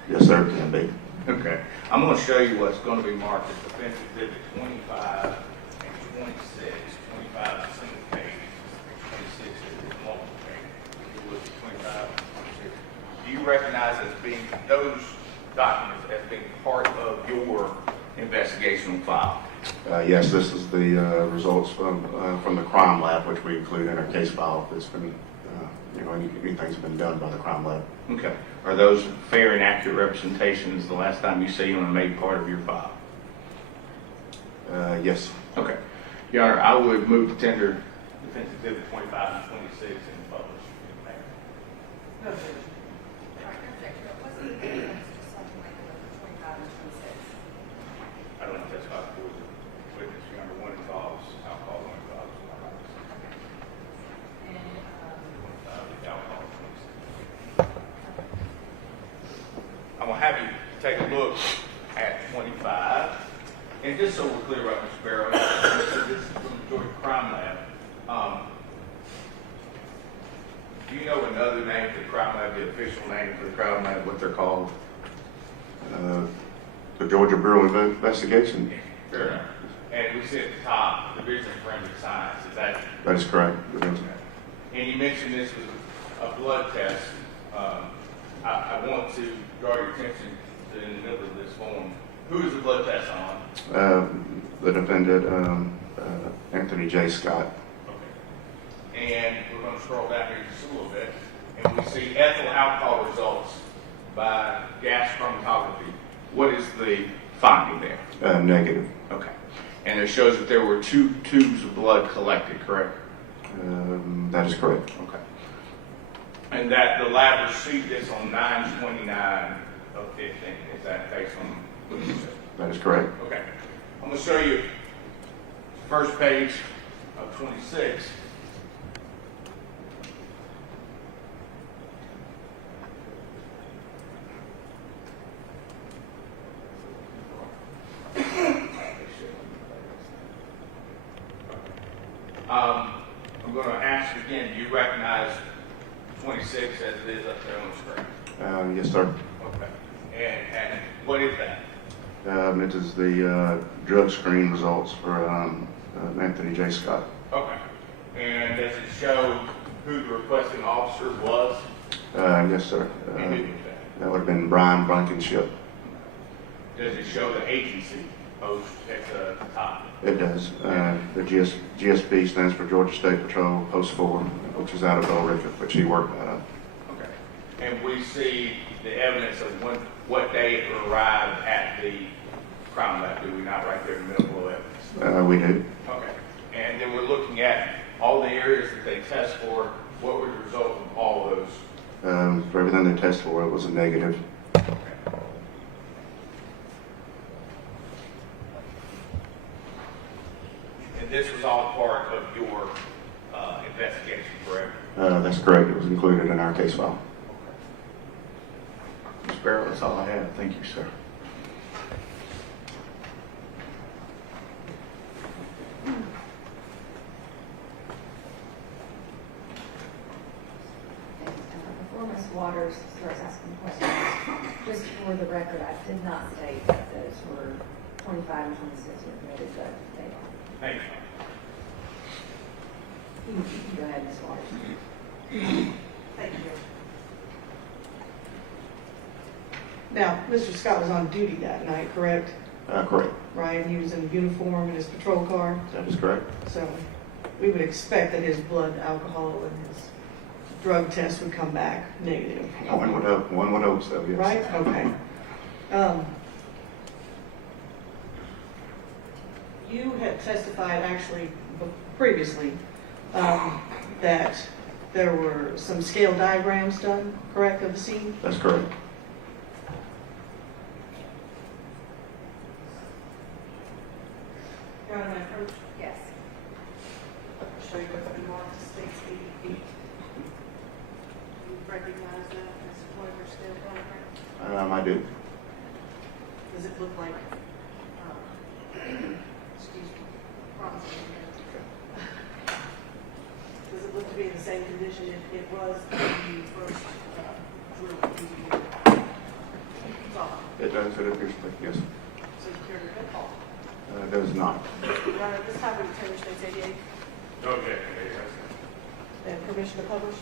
Yes, sir, can be. Okay. I'm going to show you what's going to be marked as Defense Exhibit 25 and 26. 25 is a single page, 26 is a multiple page. If you look at 25 and 26, do you recognize as being those documents as being part of your investigational file? Yes, this is the results from the crime lab, which we include in our case file. It's been, anything's been done by the crime lab. Okay. Are those fair and accurate representations the last time you see them and made part of your file? Yes. Okay. Your Honor, I would move to tender Defense Exhibit 25 and 26 and publish. All right, objection. What's the difference to something like number 25 and 26? I don't know if that's about the witness. Your Honor, one involves alcohol, one involves narcotics. And, 25 is alcohol, 26. I'm going to have you take a look at 25. And just so we're clear about Mr. Barrow, this is from the Georgia Crime Lab. Do you know another name for the crime lab, the official name for the crime lab, what they're called? The Georgia Bureau of Investigation. Fair enough. And we see at the top, Division of Forensic Science. Is that? That is correct. And you mentioned this was a blood test. I want to draw your attention to in the middle of this form. Who is the blood test on? The defendant, Anthony J. Scott. Okay. And we're going to scroll down here just a little bit, and we see ethyl alcohol results by gas chromatography. What is the finding there? Negative. Okay. And it shows that there were 2 tubes of blood collected, correct? That is correct. Okay. And that the lab received this on 9/29 of 15. Is that based on what you said? That is correct. Okay. I'm going to show you the first page of 26. I'm going to ask you again, do you recognize 26 as it is up there on the screen? Yes, sir. Okay. And what is that? It is the drug screen results for Anthony J. Scott. Okay. And does it show who the requesting officer was? Yes, sir. And who was that? That would have been Brian Blankenship. Does it show the agency post at the top? It does. The GSP stands for Georgia State Patrol Post 4, which is out of Billerica, which he worked out of. Okay. And we see the evidence of what day it arrived at the crime lab, do we not, right there in the middle below evidence? We do. Okay. And then we're looking at all the areas that they test for. What were the results of all those? For everything they tested for, it was a negative. Okay. And this was all part of your investigation, correct? That's correct. It was included in our case file. Ms. Barrow, that's all I have. Thank you, sir. Before Ms. Waters starts asking questions, just for the record, I did not state that those were 25 and 26 were committed, but they are. Thank you. You can go ahead, Ms. Waters. Thank you. Now, Mr. Scott was on duty that night, correct? Correct. Right, he was in uniform in his patrol car, That is correct. so we would expect that his blood alcohol and his drug test would come back negative. One would hope so, yes. Right, okay. You had testified actually previously that there were some scale diagrams done, correct, of the scene? That's correct. Your Honor, may I approach? Yes. Show you what's been marked as State's 80 feet. You recognize that as one of your scale diagrams? I do. Does it look like, excuse me, promise me. Does it look to be in the same condition it was when you first drew it? It does, it appears to be, yes. So you clear your head off. It does not. Your Honor, this time we return to State's 88 Okay. and permission to publish.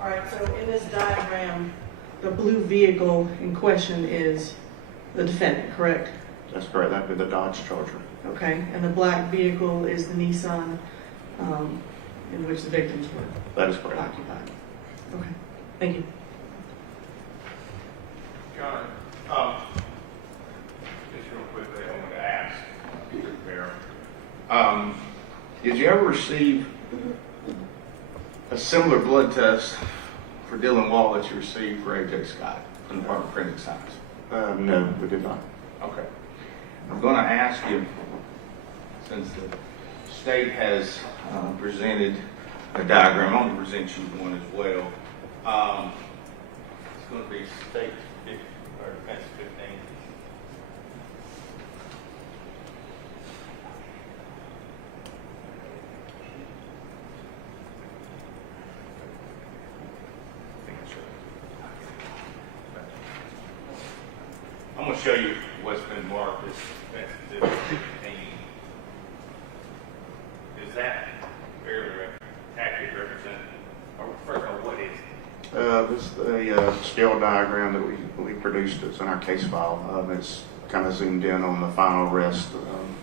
All right, so in this diagram, the blue vehicle in question is the defendant, correct? That's correct. That'd be the Dodge Charger. Okay, and the black vehicle is the Nissan in which the victims were That is correct. occupied. Okay, thank you. John, just real quickly, I want to ask, Mayor, Did you ever receive a similar blood test for Dylan Wall that you received for AJ Scott from the Department of Forensic Science? No, we did not. Okay. I'm going to ask you, since the state has presented a diagram, I'm going to present you one as well. It's going to be state 50, or defense 15. I'm going to show you what's been marked as defense exhibit 15. Is that fairly accurate representative? Or first of all, what is it? This is a scale diagram that we produced. It's in our case file. It's kind of zoomed in on the final arrest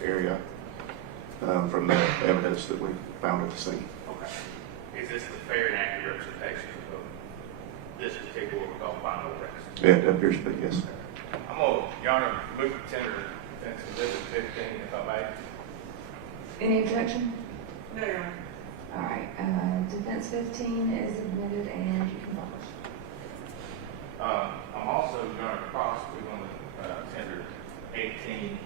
area from the evidence that we found at the scene. Okay. Is this the fair and accurate representation of this particular what we call final arrest? It appears to be, yes. I'm going to, Your Honor, move to tender defense exhibit 15, if I may. Any objection? No, Your Honor. All right, defense 15 is admitted and you can publish. I'm also going to possibly going to tender 18.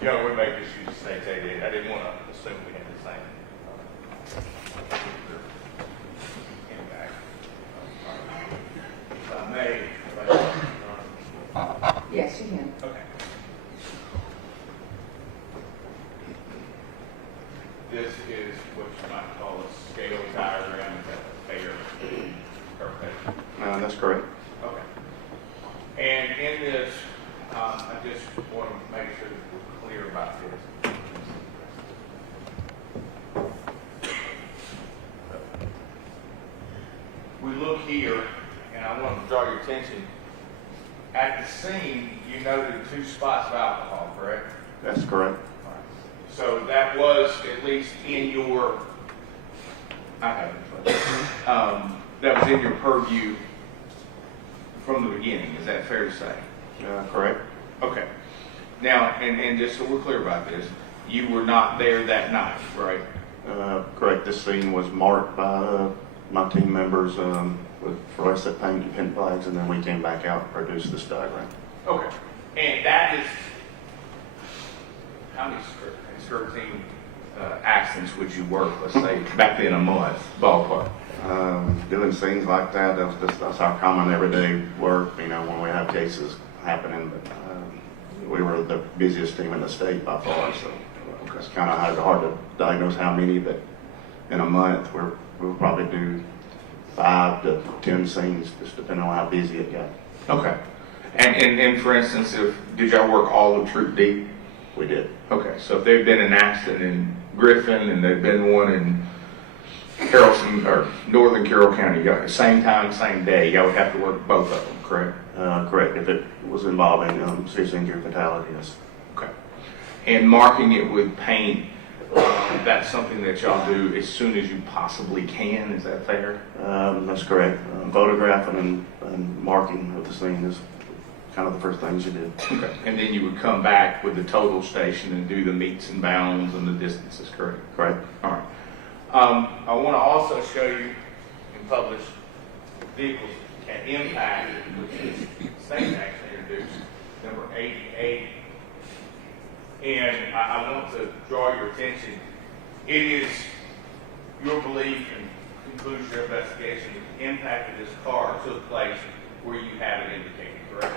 You know, we make this use of State's 88. I didn't want to assume we had the same. If I may, Yes, you can. okay. This is what you might call a scale diagram. Is that fair? Perfect. That's correct. Okay. And in this, I just want to make sure that we're clear about this. We look here, and I want to draw your attention. At the scene, you noted 2 spots of alcohol, correct? That's correct. So that was at least in your, I have it, that was in your purview from the beginning. Is that fair to say? Correct. Okay. Now, and just so we're clear about this, you were not there that night, right? Correct. This scene was marked by my team members with fluorescent paint and pin flags, and then we came back out and produced this diagram. Okay. And that is, how many 13 accidents would you work, let's say, back then a month, ballpark? Doing scenes like that, that's our common everyday work, you know, when we have cases happening. But we were the busiest team in the state by far, so it's kind of hard to diagnose how many, but in a month, we'll probably do 5 to 10 scenes, just depending on how busy it got. Okay. And for instance, did y'all work all of Troop D? We did. Okay, so if there'd been an accident in Griffin and there'd been one in Harrelson or Northern Carroll County, y'all, same time, same day, y'all would have to work both of them, correct? Correct. If it was involving serious injury fatality, yes. Okay. And marking it with paint, that's something that y'all do as soon as you possibly can, is that fair? That's correct. Photographing and marking of the scene is kind of the first things you do. Okay. And then you would come back with the total station and do the meets and bounds and the distances, correct? Correct. All right. I want to also show you and publish vehicles at impact, which is state actually introduced, number 88. And I want to draw your attention. It is your belief and conclusion of your investigation that the impact of this car took place where you have it indicated, correct?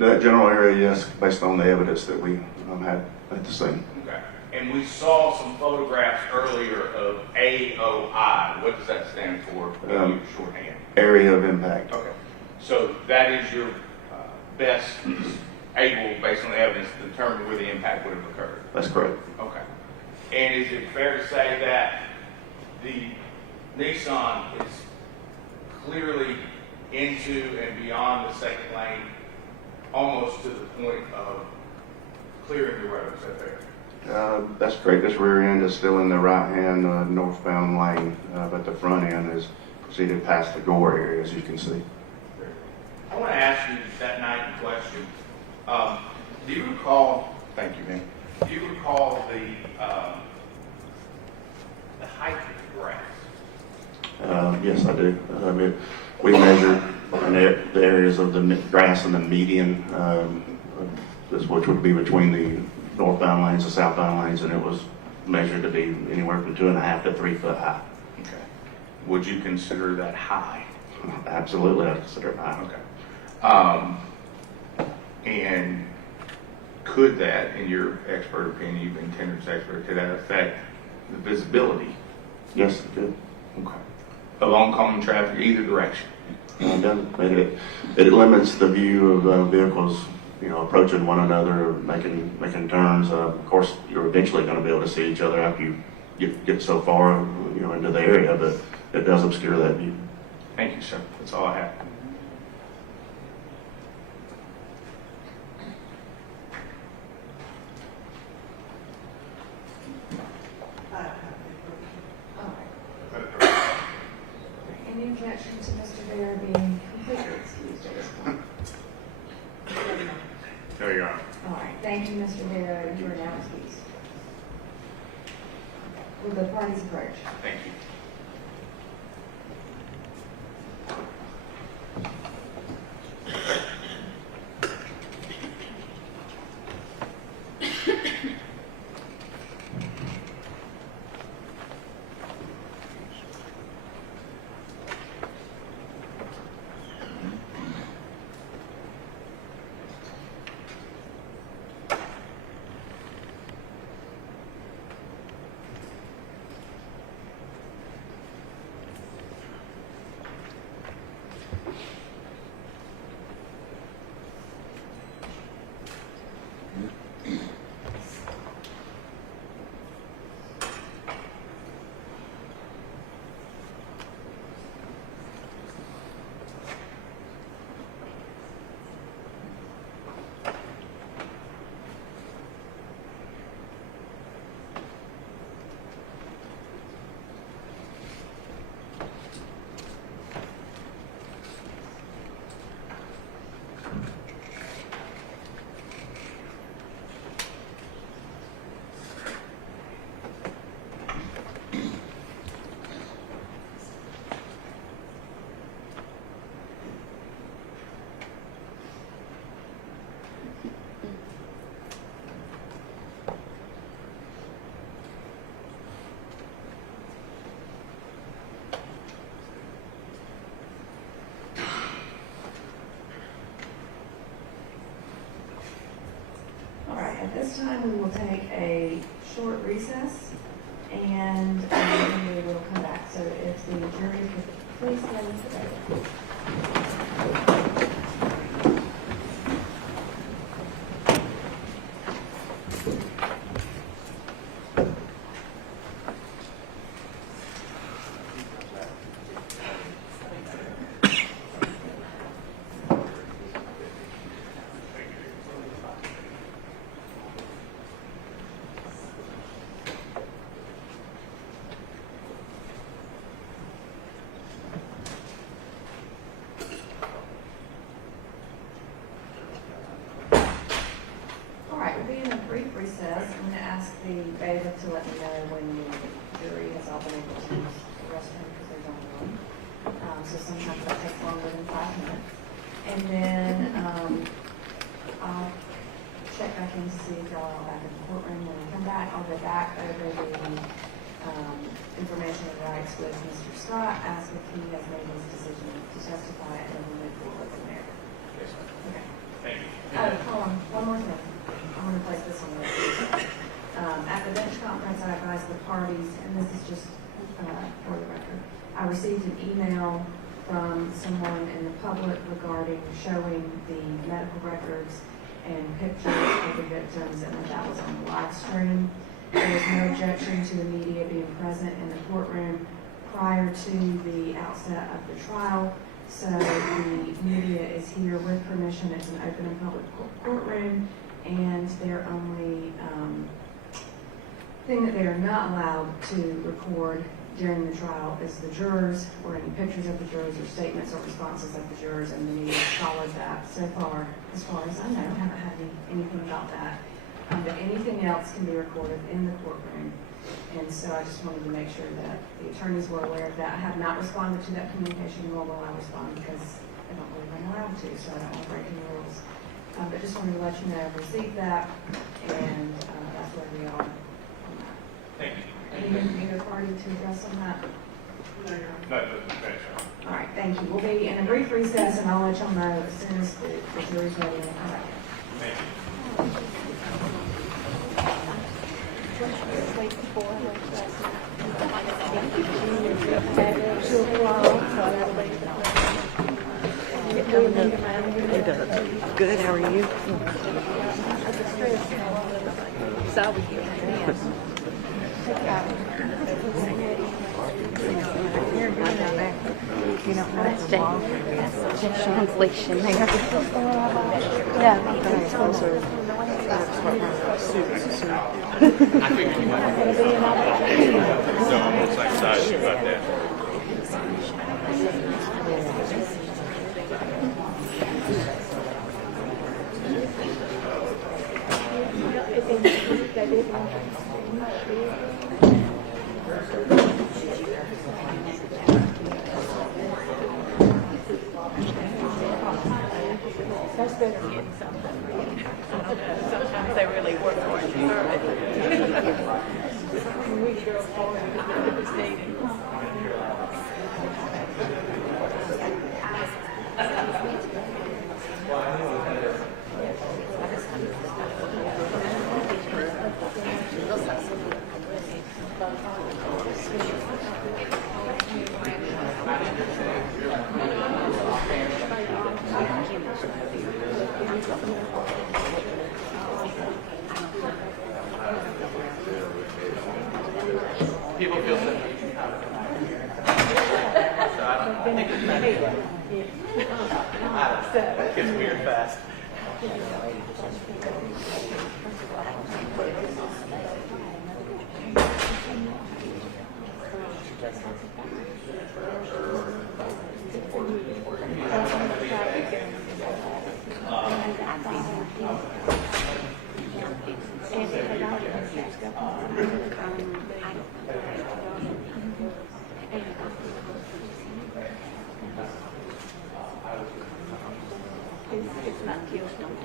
That general area, yes, based on the evidence that we had at the scene. Okay. And we saw some photographs earlier of AOI. What does that stand for in shorthand? Area of impact. Okay. So that is your best able, based on the evidence, to determine where the impact would have occurred. That's correct. Okay. And is it fair to say that the Nissan is clearly into and beyond the second lane, almost to the point of clearing the road? Is that fair? That's correct. This rear end is still in the right-hand northbound lane, but the front end is proceeded past the gore area, as you can see. I want to ask you that night in question. Do you recall? Thank you, man. Do you recall the height of the grass? Yes, I do. We measured the areas of the grass and the median, which would be between the northbound lanes and southbound lanes, and it was measured to be anywhere from 2.5 to 3 foot high. Okay. Would you consider that high? Absolutely, I consider it high. Okay. And could that, in your expert opinion, you've been Tender's expert, could that affect the visibility? Yes, it could. Okay. Of oncoming traffic, either direction? It limits the view of vehicles, you know, approaching one another, making turns. Of course, you're eventually going to be able to see each other after you get so far, you know, into the area, but it does obscure that view. Thank you, sir. That's all I have. Any objection to Mr. Bear being completely excused at this point? There you are. All right, thank you, Mr. Bear, you are now excused. Will the parties approach? Thank you. time, we will take a short recess, and then we will come back. So if the jury could please stand for that. Recess. I'm going to ask the bailiff to let me know when the jury has all been able to use the restroom because there's only one. So sometimes that takes longer than 5 minutes. And then I'll check back in to see if y'all are back in the courtroom. When we come back, I'll go back over the information and rights with Mr. Scott, ask if he has made his decision to testify, and then we'll move forward from there. Yes, ma'am. Okay. Thank you. Oh, hold on, one more thing. I'm going to place this on the record. At the bench conference, I advised the parties, and this is just for the record, I received an email from someone in the public regarding showing the medical records and pictures of the victims, and that was on the live stream. There was no objection to the media being present in the courtroom prior to the outset of the trial. So the media is here with permission. It's an open and public courtroom, and their only thing that they are not allowed to record during the trial is the jurors, or any pictures of the jurors, or statements or responses of the jurors, and the media followed that so far. As far as I know, I haven't had anything about that. But anything else can be recorded in the courtroom. And so I just wanted to make sure that the attorneys were aware of that. I have not responded to that communication, nor will I respond because I don't believe I'm allowed to, so I don't want to break any rules. But just wanted to let you know I've received that, and that's where we are on that. Thank you. Either party to address on that? No, thanks, All right, thank you. We'll be in a brief recess, and I'll let y'all know as soon as the jury's ready and come back in. Thank you. Good, how are you? So you don't know that's translation there. No, I'm most excited about that. That's better than getting something. Sometimes they really work for it. We girls People feel so. So I think it's not it gets weird fast. It's not cute, don't it?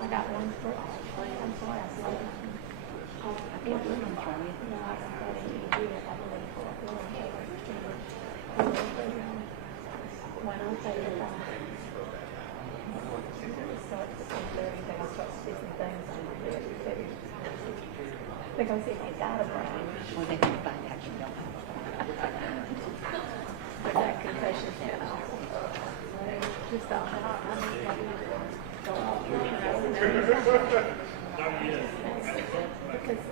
I got one for, I'm sorry, I saw it. I can't remember from you. No, I got that in the year, I believe, for a little bit. When I say that it starts to think everything, I start speaking things on my head, too. Because if you got a brain, well, they can find out you don't have a brain. But that confession said, just thought, I mean, go off because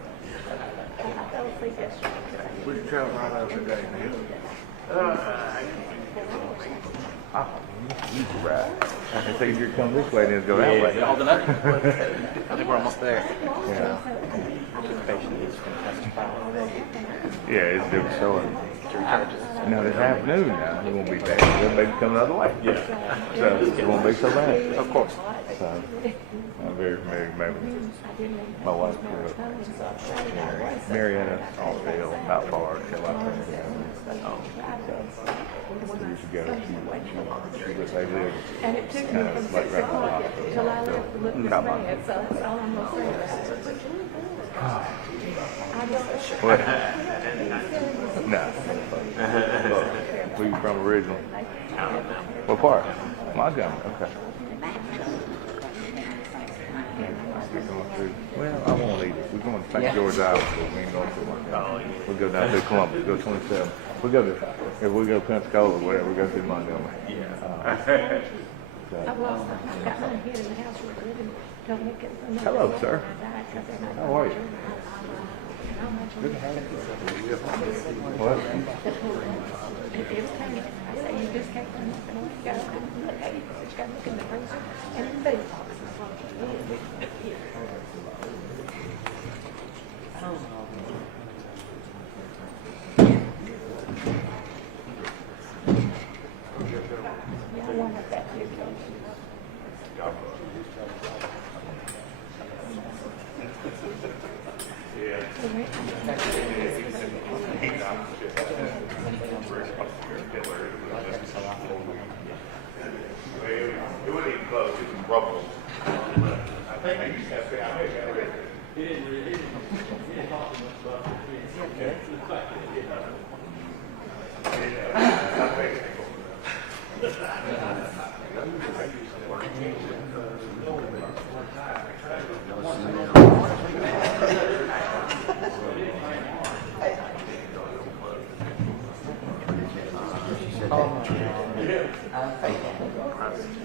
I fell asleep yesterday. We can travel right out today, Neil. You can ride. It's easier to come this way than to go that way. I think we're almost there. Yeah. Patient is going to testify. Yeah, it's due showing. No, this afternoon now, it won't be bad. Everybody can come the other way. Yeah. So it won't be so bad. Of course. So I'm very, maybe my wife grew up Marietta, Allsville, not far till I turned down. So years ago, she was they lived And it took me kind from of like 6 right by the o'clock hospital. till I left to look So, this bad, so that's all I'm gonna say. I just, what? No. Where you from originally? What part? Montgomery. Okay. Well, I won't eat it. We're going to St. George Island, but we ain't going to Montgomery. We'll go down to Columbus, go 27. We go to, if we go to Pensacola or whatever, we go to Montgomery. I've lost, I've got my head in the house where I live in, don't look at. Hello, sir. How are you? Good to have you. What? It was kind of, I say, you just can't run nothing away. You gotta look at it, but you gotta look in the freezer and in the food boxes. Yeah, I wonder if that's your case. It wasn't even close, it was rubble. I think I used to have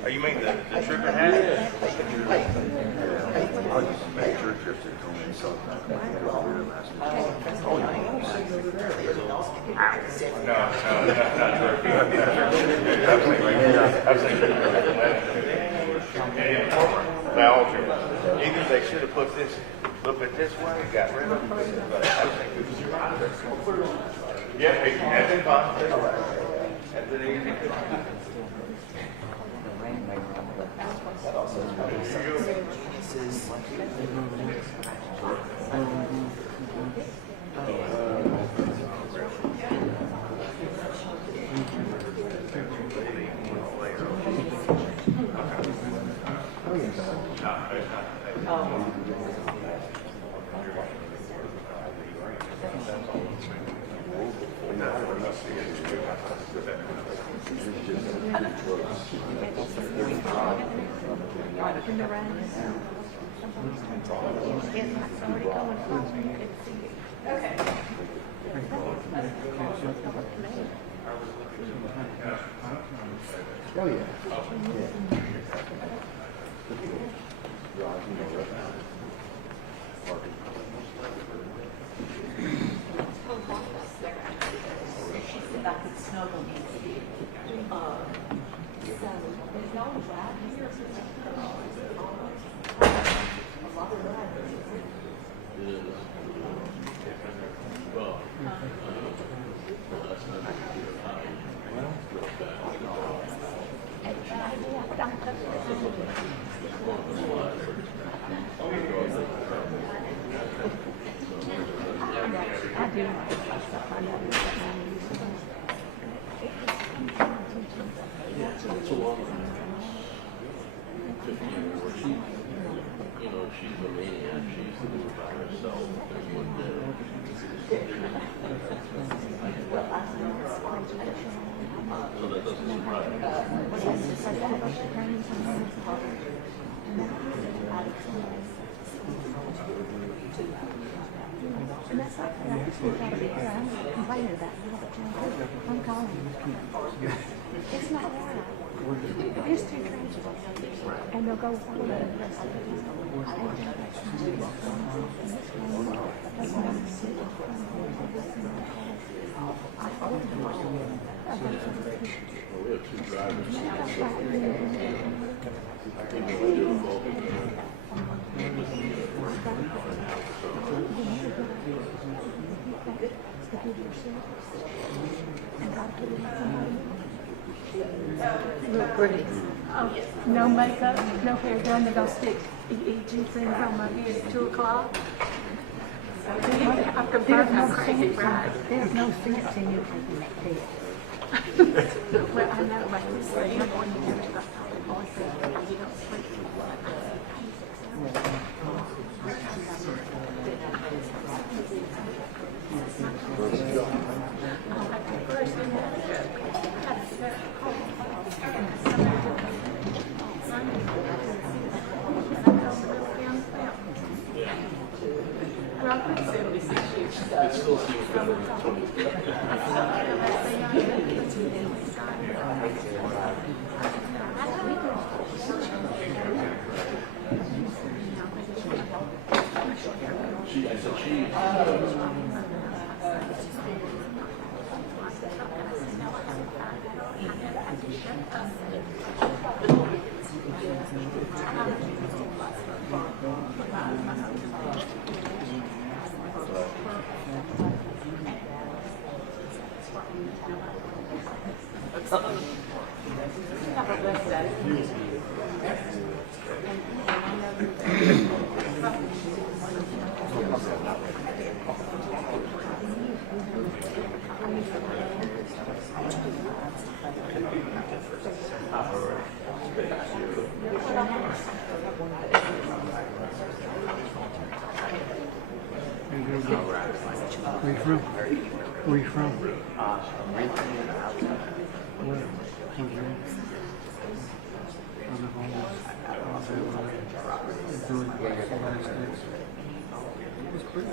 Oh, you mean the trigger hat? I'll just make sure it's on something. Either they should have put this a little bit this way, got rid of it, but I think it was. Yeah, that's been fine. That's been easy. Oh, yeah. And that's not fair. I just want y'all to be here. I'm not complaining about you all the time. I'm calling you. It's not right. It's too tragic. And they'll go forward with the rest of it. Look pretty. Oh, no makeup, no hair done, they're gonna stick EEG things on my head at 2 o'clock. I'm confirmed I'm crazy, right? There's no sense in you taking that test. Well, I know, but this thing, I'm going to do it, but I said, you don't sleep. It still seems better than 20. I said she. Where you from? Where you from? Where? It's pretty.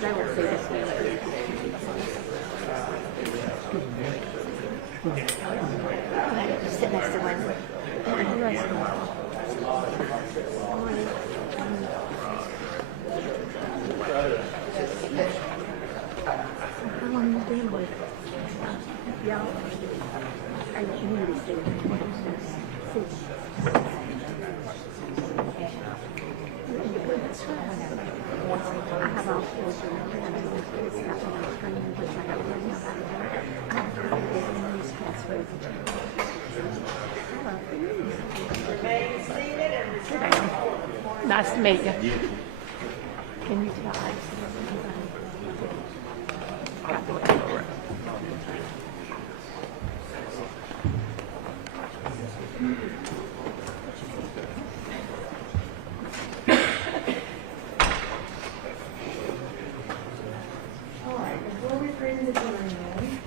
They will see this now. Just sit next to Wednesday. How long you been with y'all? Our community student. I have all four children. I have training, which I don't know about. I have to use passwords. Nice to meet you. Can you tell I All right, before we bring the jury in,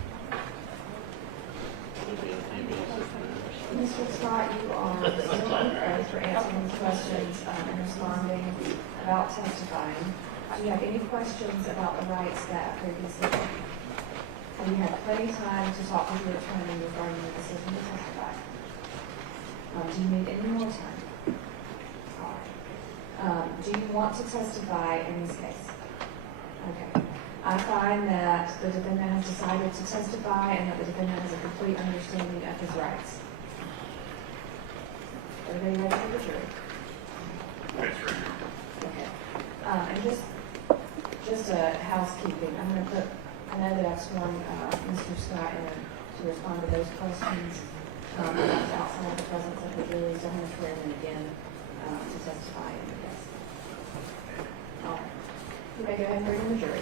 Mr. Scott, you are still on oath for answering these questions and responding about testifying. Do you have any questions about the rights that previously? And you have plenty of time to talk with your attorney regarding the decision to testify. Do you need any more time? All right. Do you want to testify in this case? Okay. I find that the defendant has decided to testify and that the defendant has a complete understanding of his rights. Everybody ready for the jury? Okay. And just a housekeeping, I'm going to put, I know that I've sworn Mr. Scott in to respond to those questions outside the presence of the jury, so I'm going to swear him again to testify in the case. All right. You may go ahead and bring in the jury.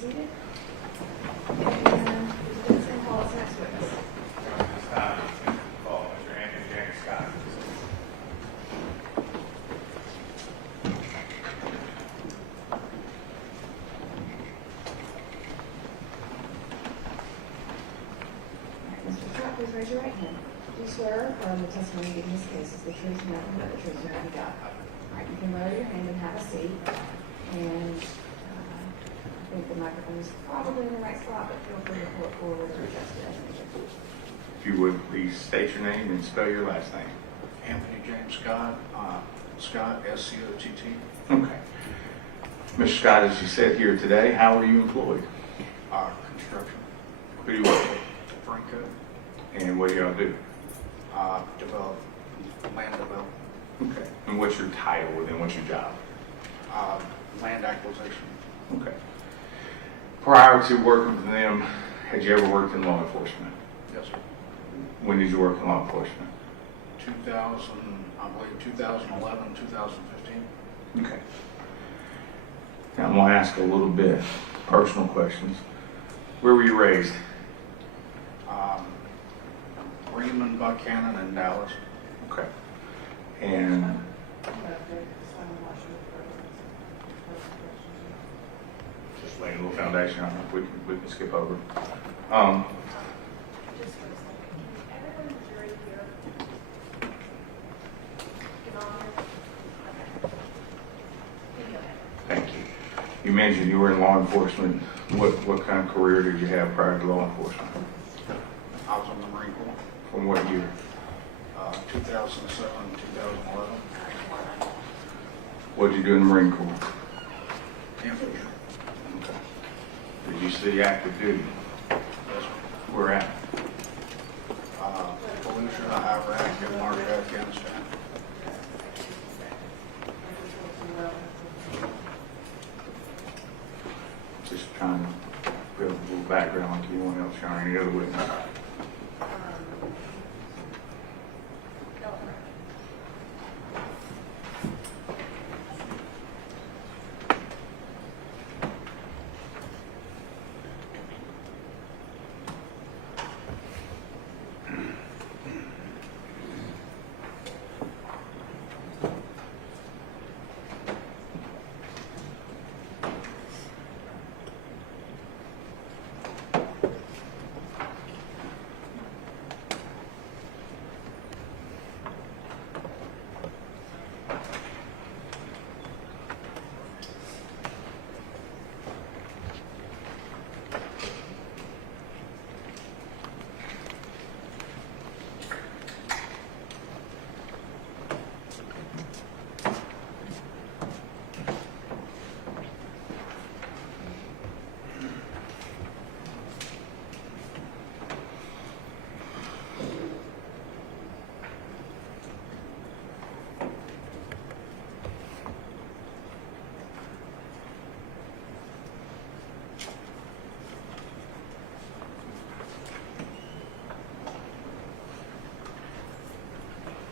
Seated. And the defense can call its next witness. Mr. Scott, please raise your right hand. Do you swear or affirm the testimony in this case is the truth, nothing but the truth, so help you God? All right, you can lower your hand and have a seat. And I think the microphone is probably in the right spot, but feel free to pull it forward or adjust it as needed. If you would, please state your name and spell your last name. Anthony James Scott, Scott, S-C-O-T-T. Okay. Mr. Scott, as you said here today, how are you employed? Construction, Who do you work for? Franco, And what do y'all do? develop, land development, Okay. And what's your title within what's your job? land acquisition. Okay. Prior to working for them, had you ever worked in law enforcement? Yes, sir. When did you work in law enforcement? 2011, 2015. Okay. Now I'm going to ask a little bit personal questions. Where were you raised? Bremen, Buchanan, and Dallas. Okay. And just laying a little foundation. I don't know if we can skip over. Just for a second, can everyone in the jury here get on here? Okay. Thank you. You mentioned you were in law enforcement. What kind of career did you have prior to law enforcement? I was in the Marine Corps, From what year? 2007, 2011. What did you do in the Marine Corps? Infantry. Okay. Did you see active duty? Yes, sir. Where at? Felicia, Iraq and March Afghanistan. Just trying to build a little background like anyone else or any other witness.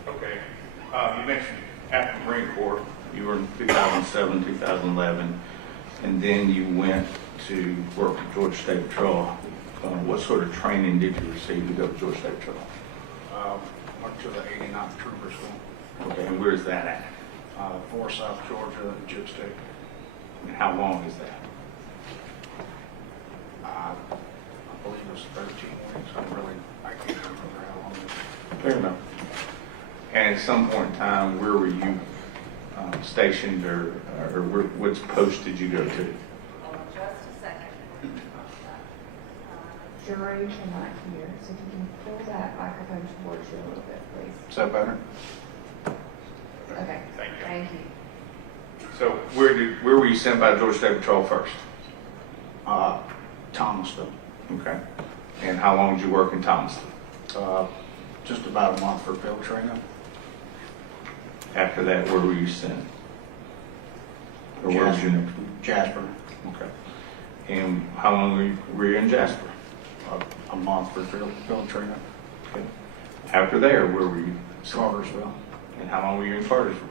Okay. You mentioned after the Marine Corps, you were in 2007, 2011, and then you went to work at Georgia State Patrol. What sort of training did you receive to go to Georgia State Patrol? Went to the 89th Trooper School, Okay, and where's that at? for South Georgia, Gyp State. And how long is that? I believe it was 13 weeks. I can't remember how long it was. Fair enough. And at some point in time, where were you stationed, or which post did you go to? Hold on just a second. Jury cannot hear, so if you can pull that microphone towards you a little bit, please. Is that better? Okay, Thank you. thank you. So where were you sent by Georgia State Patrol first? Thomasville. Okay. And how long did you work in Thomasville? Just about a month for field training. After that, where were you sent? Or where was your next? Jasper. Okay. And how long were you in Jasper? A month for field training. Okay. After there, where were you? Cartersville. And how long were you in Cartersville?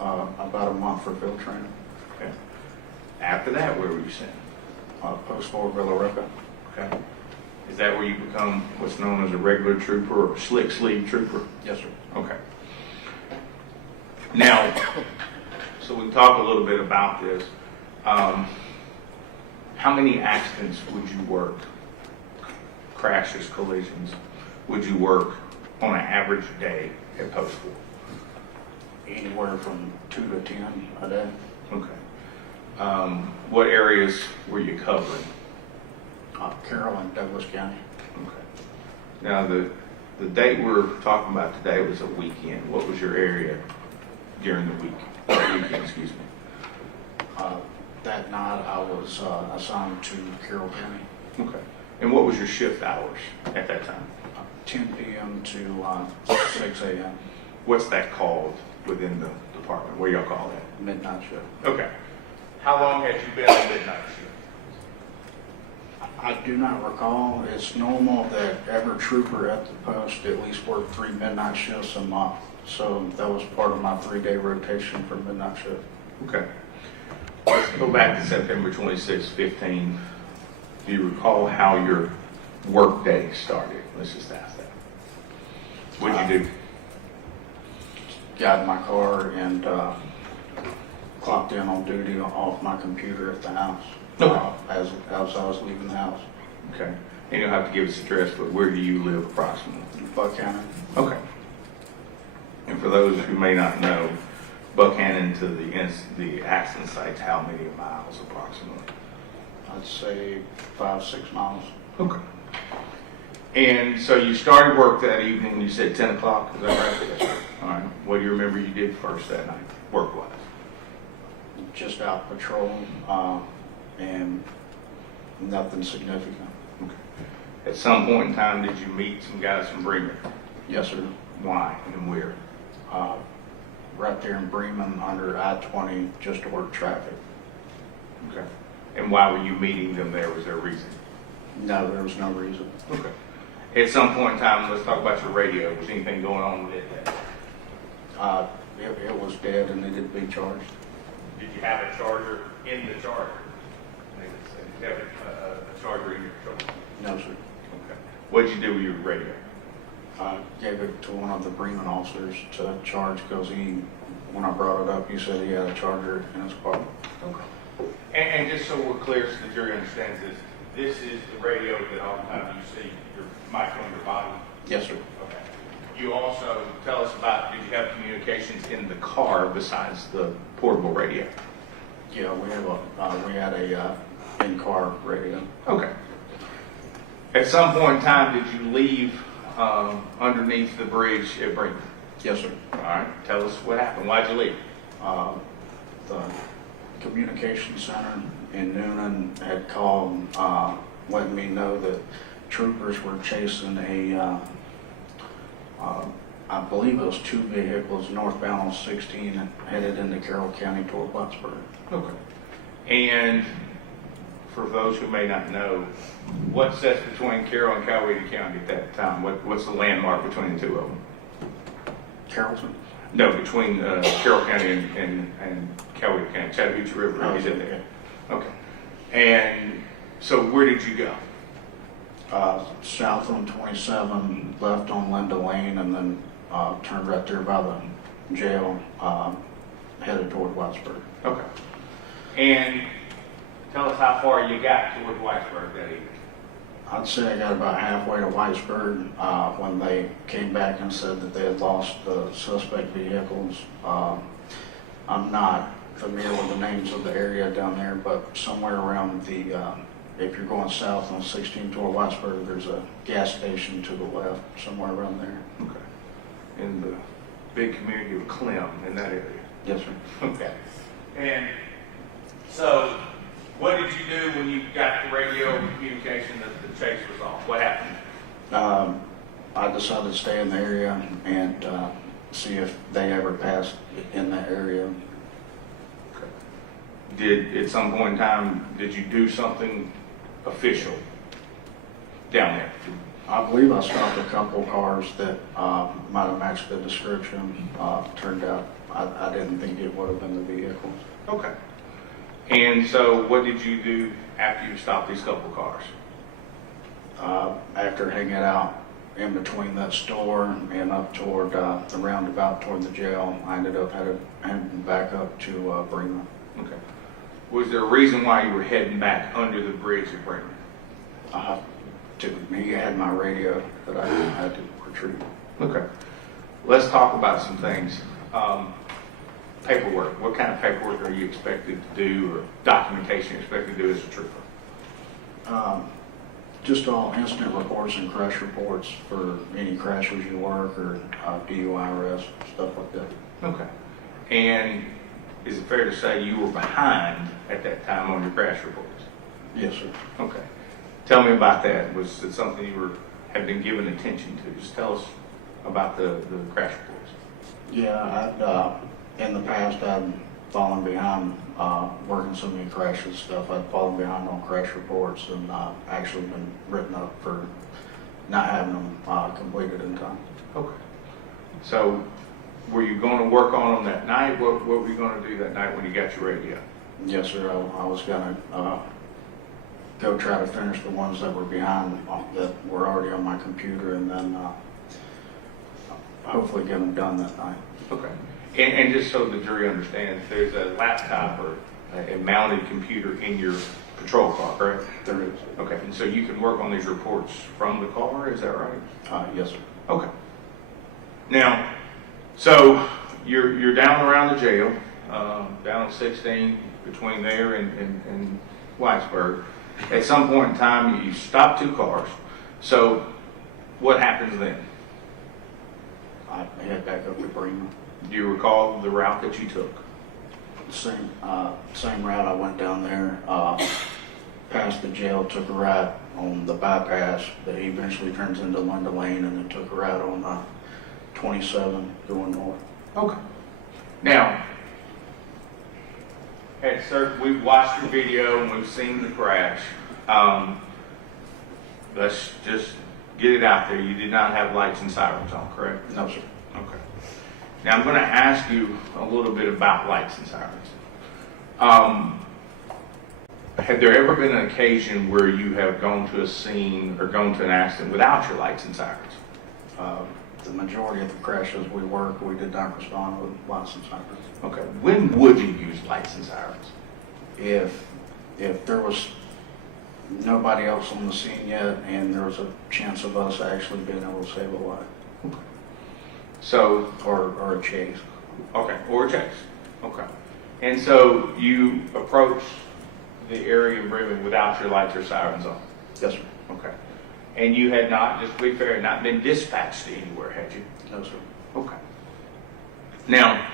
About a month for field training. Okay. After that, where were you sent? Post Fort Villarica. Okay. Is that where you become what's known as a regular trooper or a slick sleeve trooper? Yes, sir. Okay. Now, so we can talk a little bit about this. How many accidents would you work, crashes, collisions, would you work on an average day at Post 4? Anywhere from 2 to 10 a day. Okay. What areas were you covering? Carroll and Douglas County. Okay. Now, the date we're talking about today was a weekend. What was your area during the week? Weekend, excuse me. That night I was assigned to Carroll County. Okay. And what was your shift hours at that time? 10 p.m. to 6 a.m. What's that called within the department? What do y'all call that? midnight shift. Okay. How long had you been on midnight shift? I do not recall. It's normal that every trooper at the post at least work 3 midnight shifts a month. So that was part of my 3-day rotation for midnight shift. Okay. Let's go back to September 26, 15. Do you recall how your work day started? Let's just ask that. What'd you do? Got in my car and clocked in on duty off my computer at the house. Okay. As I was leaving the house. Okay. And you'll have to give us address, but where do you live approximately? Buckhannon. Okay. And for those who may not know, Buckhannon to the accident site's how many miles approximately? I'd say 5-6 miles. Okay. And so you started work that evening, you said 10 o'clock, is that right? Yes, sir. All right. What do you remember you did first that night, work-wise? Just out patrolling, and nothing significant. Okay. At some point in time, did you meet some guys from Bremen? Yes, sir. Why and where? Right there in Bremen under I-20, just to work traffic. Okay. And why were you meeting them there? Was there a reason? No, there was no reason. Okay. At some point in time, let's talk about your radio. Was anything going on with it? It was dead and needed to be charged. Did you have a charger in the charger? Did you have a charger in your charger? No, sir. Okay. What did you do with your radio? I gave it to one of the Bremen officers to charge because when I brought it up, he said he had a charger in his car. Okay. And just so we're clear, so the jury understands this is the radio that all the time you see your mic on your body? Yes, sir. Okay. You also tell us about, did you have communications in the car besides the portable radio? Yeah, we had a in-car radio. Okay. At some point in time, did you leave underneath the bridge at Bremen? Yes, sir. All right. Tell us what happened. Why'd you leave? The communication center in Noonan had called, letting me know that troopers were chasing I believe it was 2 vehicles northbound on 16 and headed into Carroll County toward Plattsburgh. Okay. And for those who may not know, what sets between Carroll and Coweta County at that time? What's the landmark between the two of them? Carrollton? No, between Carroll County and Coweta County, Chattahoochee River. Oh, Is it there? okay. Okay. And so where did you go? South on 27, left on Linda Lane, and then turned right there by the jail, headed toward Whitesburg. Okay. And tell us how far you got toward Whitesburg that evening. I'd say I got about halfway to Whitesburg when they came back and said that they had lost the suspect vehicles. I'm not familiar with the names of the area down there, but somewhere around if you're going south on 16 toward Whitesburg, there's a gas station to the left, somewhere around there. Okay. In the big community of Clem, in that area. Yes, sir. Okay. And so, what did you do when you got the radio communication that the chase was off? What happened? I decided to stay in the area and see if they ever passed in that area. Okay. At some point in time, did you do something official down there? I believe I stopped a couple cars that might have matched the description. Turned out I didn't think it would have been the vehicles. Okay. And so what did you do after you stopped these couple cars? After hanging out in between that store and up toward the roundabout toward the jail, I ended up heading back up to Bremen. Okay. Was there a reason why you were heading back under the bridge at Bremen? He had my radio that I had to retrieve. Okay. Let's talk about some things. Paperwork. What kind of paperwork are you expected to do, or documentation you're expected to do as a trooper? Just all incident reports and crash reports for any crashes you work or DUI arrests, stuff like that. Okay. And is it fair to say you were behind at that time on your crash reports? Yes, sir. Okay. Tell me about that. Was it something you had been given attention to? Just tell us about the crash reports. Yeah, in the past I'd fallen behind working so many crashes stuff. I'd fallen behind on crash reports and actually been written up for not having them completed in time. Okay. So were you going to work on them that night? What were you going to do that night when you got your radio? Yes, sir. I was going to go try to finish the ones that were behind that were already on my computer, and then hopefully get them done that night. Okay. And just so the jury understands, there's a laptop or a mounted computer in your patrol car, correct? There is. Okay. And so you can work on these reports from the car, is that right? Yes, sir. Okay. Now, so you're down around the jail, down on 16, between there and Whitesburg. At some point in time, you stop two cars. So what happens then? I head back up to Bremen. Do you recall the route that you took? Same route. I went down there, past the jail, took a right on the bypass that eventually turns into Linda Lane, and then took a right on 27 going north. Okay. Now, we've watched your video and we've seen the crash. Let's just get it out there. You did not have lights and sirens on, correct? No, sir. Okay. Now I'm going to ask you a little bit about lights and sirens. Have there ever been an occasion where you have gone to a scene or gone to an accident without your lights and sirens? The majority of the crashes we work, we did not respond with lights and sirens. Okay. When would you use lights and sirens? If there was nobody else on the scene yet and there was a chance of us actually being able to save a life. Okay. So, or a chase. okay, or a chase. Okay. And so you approached the area in Bremen without your lights or sirens on? Yes, sir. Okay. And you had not, just to be fair, not been dispatched to anywhere, had you? No, sir. Okay. Now,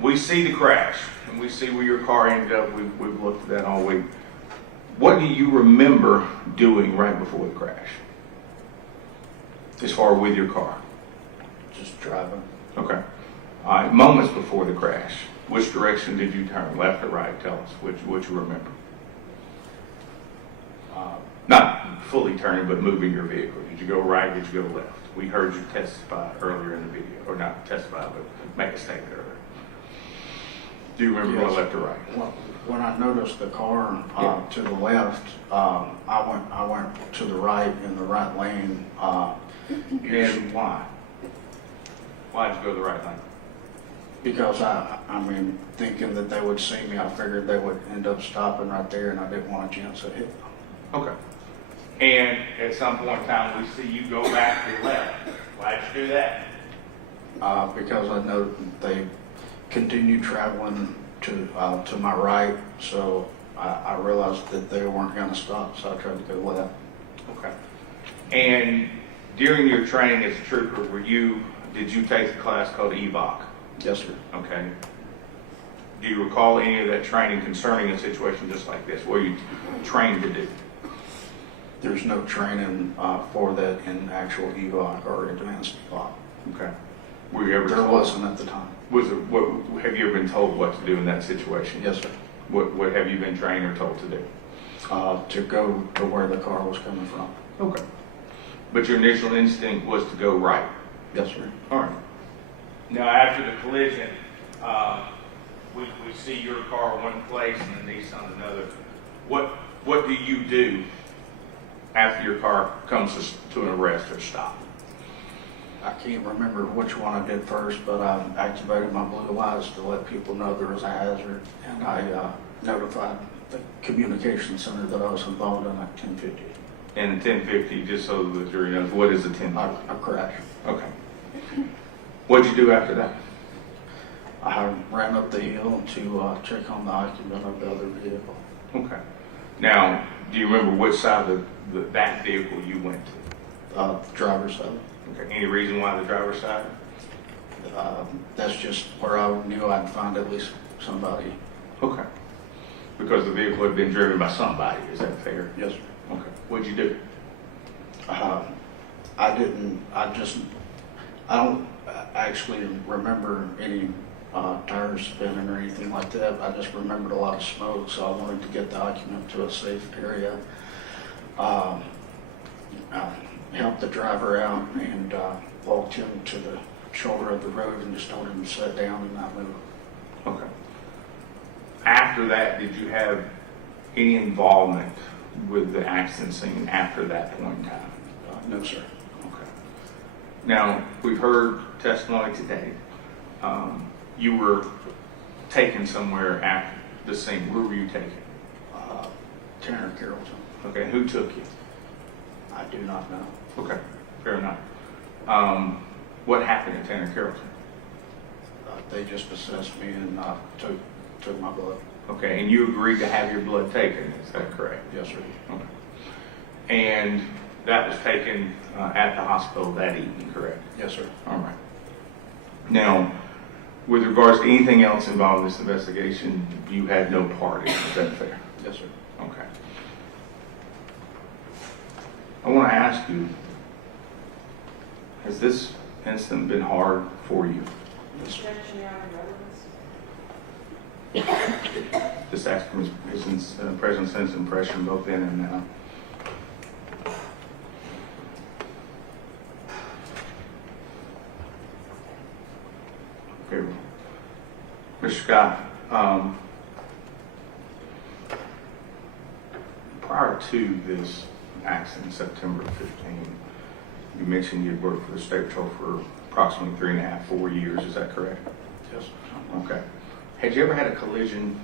we see the crash, and we see where your car ended up. We've looked at that all week. What do you remember doing right before the crash? As far with your car? Just driving. Okay. All right. Moments before the crash, which direction did you turn, left or right? Tell us what you remember. Not fully turning, but moving your vehicle. Did you go right? Did you go left? We heard you testify earlier in the video, or not testify, but make a statement earlier. Do you remember going left or right? Well, when I noticed the car to the left, I went to the right in the right lane. And why? Why did you go the right lane? Because I mean, thinking that they would see me, I figured they would end up stopping right there, and I didn't want a chance to hit them. Okay. And at some point in time, we see you go back to the left. Why'd you do that? Because I know they continued traveling to my right, so I realized that they weren't going to stop, so I tried to go left. Okay. And during your training as a trooper, did you take a class called EVOC? Yes, sir. Okay. Do you recall any of that training concerning a situation just like this? What are you trained to do? There's no training for that in actual EVOC or advanced EVOC. Okay. Were you ever There told? wasn't at the time. Have you ever been told what to do in that situation? Yes, sir. What have you been trained or told to do? To go to where the car was coming from. Okay. But your initial instinct was to go right? Yes, sir. All right. Now, after the collision, we see your car one place and the Nissan another. What do you do after your car comes to an arrest or stop? I can't remember which one I did first, but I activated my blue lights to let people know there was a hazard, and I notified the communication center that I was involved in at 1050. And 1050, just so the jury knows, what is a 1050? A crash. Okay. What'd you do after that? I ran up the hill to check on the occupant of the other vehicle. Okay. Now, do you remember which side of that vehicle you went to? The driver's side. Okay. Any reason why the driver's side? That's just where I knew I'd find at least somebody. Okay. Because the vehicle had been driven by somebody, is that fair? Yes, sir. Okay. What'd you do? I don't actually remember any tires spinning or anything like that. I just remembered a lot of smoke, so I wanted to get the occupant to a safe area. I helped the driver out and walked him to the shoulder of the road and just told him to sit down and not move. Okay. After that, did you have any involvement with the accident scene after that point in time? No, sir. Okay. Now, we've heard testimony today. You were taken somewhere after the scene. Where were you taken? Tanner Carrollton. Okay. Who took you? I do not know. Okay. Fair enough. What happened at Tanner Carrollton? They just assessed me and took my blood. Okay. And you agreed to have your blood taken. Is that correct? Yes, sir. Okay. And that was taken at the hospital that evening, correct? Yes, sir. All right. Now, with regards to anything else involved in this investigation, you had no part in it. Is that fair? Yes, sir. Okay. I want to ask you, has this incident been hard for you? Just ask him his present sense impression both then and now. Okay. Mr. Scott, prior to this accident, September 15, you mentioned you'd worked for the State Patrol for approximately 3.5, 4 years. Is that correct? Yes. Okay. Had you ever had a collision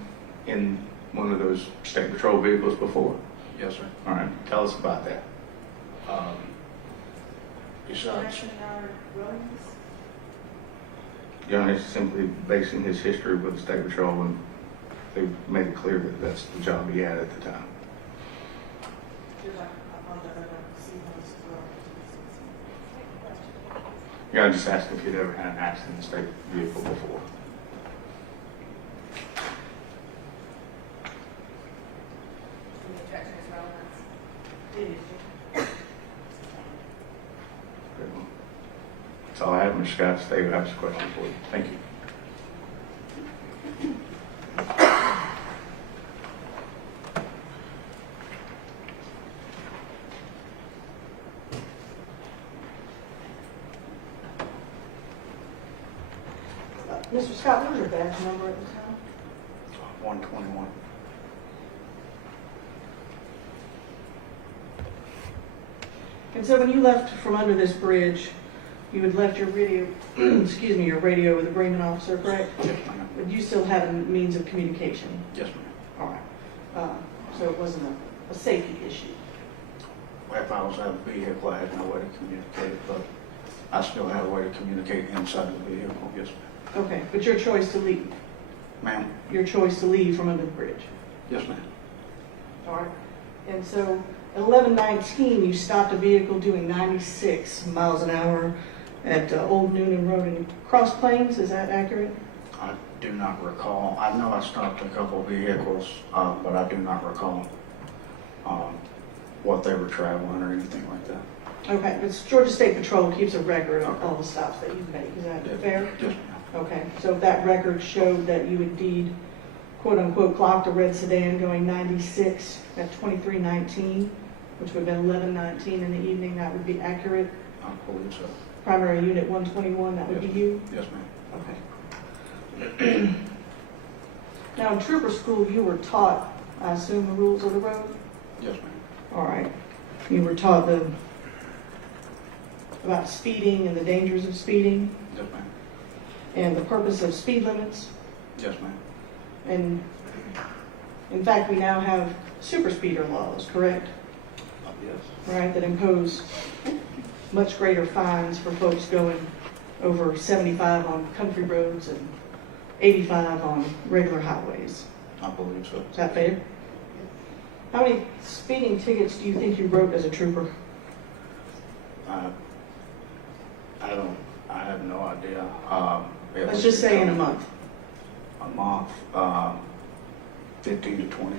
in one of those State Patrol vehicles before? Yes, sir. All right. Tell us about that. Besides, Young is simply basing his history with the State Patrol, and they made it clear that that's the job he had at the time. Yeah, I just asked if you'd ever had an accident in a state vehicle before. That's all I have, Mr. Scott. Stay, I have some questions for you. Thank you. Mr. Scott, what was your badge number at the time? 121. And so when you left from under this bridge, you had left your radio, excuse me, your radio with a Bremen officer, correct? Yes, ma'am. But you still had a means of communication. Yes, ma'am. All right. So it wasn't a safety issue. If I was out of the vehicle, I had no way to communicate, but I still had a way to communicate inside the vehicle. Yes, ma'am. Okay, but your choice to leave, Ma'am? your choice to leave from under the bridge. Yes, ma'am. All right. And so at 11:19, you stopped a vehicle doing 96 miles an hour at Old Noonan Road in Cross Plains. Is that accurate? I do not recall. I know I stopped a couple vehicles, but I do not recall what they were traveling or anything like that. Okay, but Georgia State Patrol keeps a record of all the stops that you've made. Is that fair? Yes, ma'am. Okay, so if that record showed that you indeed, quote unquote, clocked a red sedan going 96 at 23:19, which would have been 11:19 in the evening, that would be accurate? I believe so. Primary Unit 121, that would be you? Yes, ma'am. Okay. Now, in trooper school, you were taught, I assume, the rules of the road? Yes, ma'am. All right. You were taught about speeding and the dangers of speeding Yes, ma'am. and the purpose of speed limits. Yes, ma'am. And in fact, we now have super speeder laws, correct? Yes. Right, that impose much greater fines for folks going over 75 on country roads and 85 on regular highways. I believe so. Is that fair? How many speeding tickets do you think you wrote as a trooper? I have no idea. Let's just say in a month. A month, 15 to 20.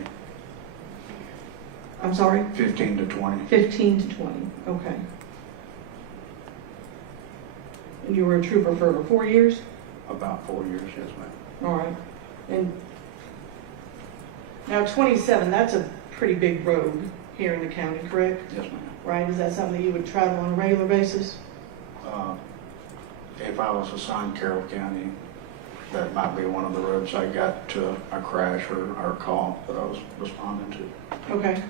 I'm sorry? 15 to 20. 15 to 20, okay. And you were a trooper for over 4 years? About 4 years, yes, ma'am. All right. And now 27, that's a pretty big road here in the county, correct? Yes, ma'am. Right, is that something that you would travel on a regular basis? If I was assigned Carroll County, that might be one of the roads I got to a crash or a call that I was responding to. Okay.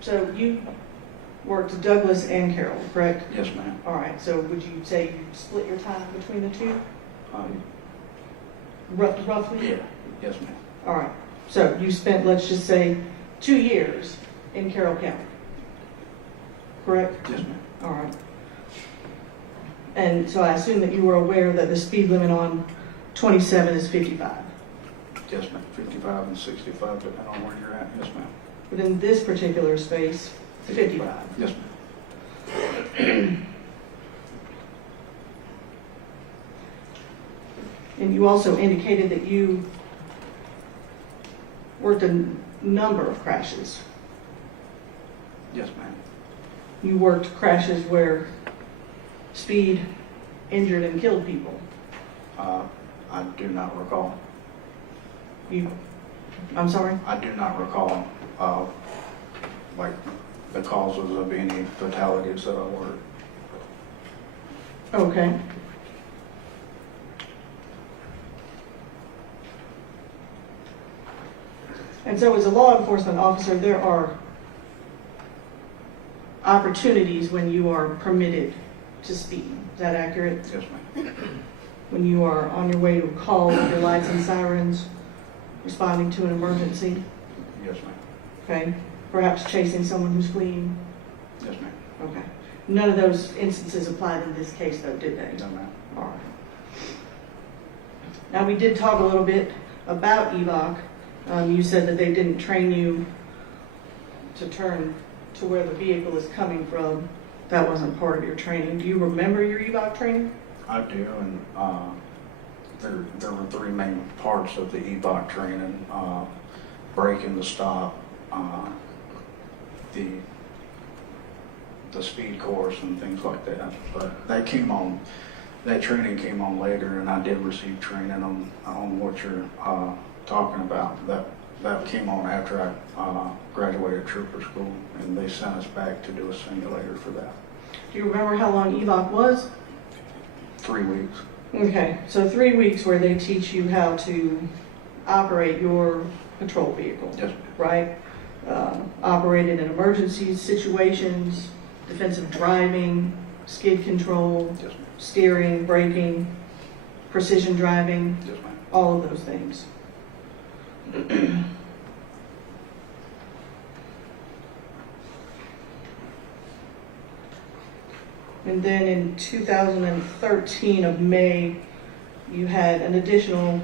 So you worked Douglas and Carroll, correct? Yes, ma'am. All right, so would you say you split your time between the two? Roughly? Yeah, yes, ma'am. All right, so you spent, let's just say, 2 years in Carroll County, correct? Yes, ma'am. All right. And so I assume that you were aware that the speed limit on 27 is 55. Yes, ma'am. 55 and 65, depending on where you're at. Yes, ma'am. But in this particular space, 55. Yes, ma'am. And you also indicated that you worked a number of crashes. Yes, ma'am. You worked crashes where speed, injured, and killed people? I do not recall. I'm sorry? I do not recall, like, the causes of any fatalities that I ordered. Okay. And so as a law enforcement officer, there are opportunities when you are permitted to speed. Is that accurate? Yes, ma'am. When you are on your way to a call with your lights and sirens, responding to an emergency, Yes, ma'am. okay? Perhaps chasing someone who's fleeing, Yes, ma'am. okay? None of those instances applied in this case though, did they? No, ma'am. All right. Now, we did talk a little bit about EVOC. You said that they didn't train you to turn to where the vehicle is coming from. That wasn't part of your training. Do you remember your EVOC training? I do, and there were three main parts of the EBOC training: braking the stop, the speed course, and things like that. But that training came on later, and I did receive training on what you're talking about. That came on after I graduated trooper school, and they sent us back to do a simulator for that. Do you remember how long EVOC was? 3 weeks. Okay, so 3 weeks where they teach you how to operate your patrol vehicle, Yes, right? Operate it in emergency situations, defensive driving, skid control, yes, ma'am. steering, braking, precision driving, Yes, ma'am. all of those things. And then in 2013 of May, you had an additional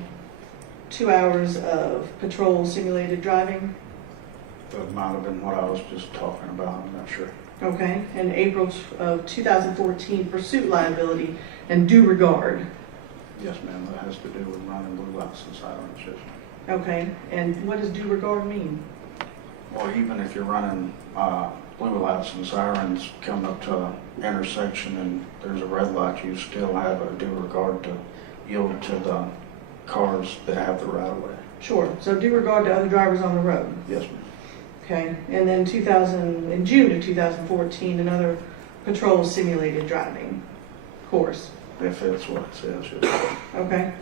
2 hours of patrol simulated driving. That might have been what I was just talking about. I'm not sure. Okay, and April of 2014, pursuit liability and due regard. Yes, ma'am. That has to do with running blue lights and sirens. Yes, ma'am. Okay, and what does due regard mean? Or even if you're running blue lights and sirens coming up to an intersection and there's a red light, you still have a due regard to yield to the cars that have the right of way. Sure, so due regard to other drivers on the road. Yes, ma'am. Okay, and then in June of 2014, another patrol simulated driving course. If that's what it says. Yes, ma'am. Okay,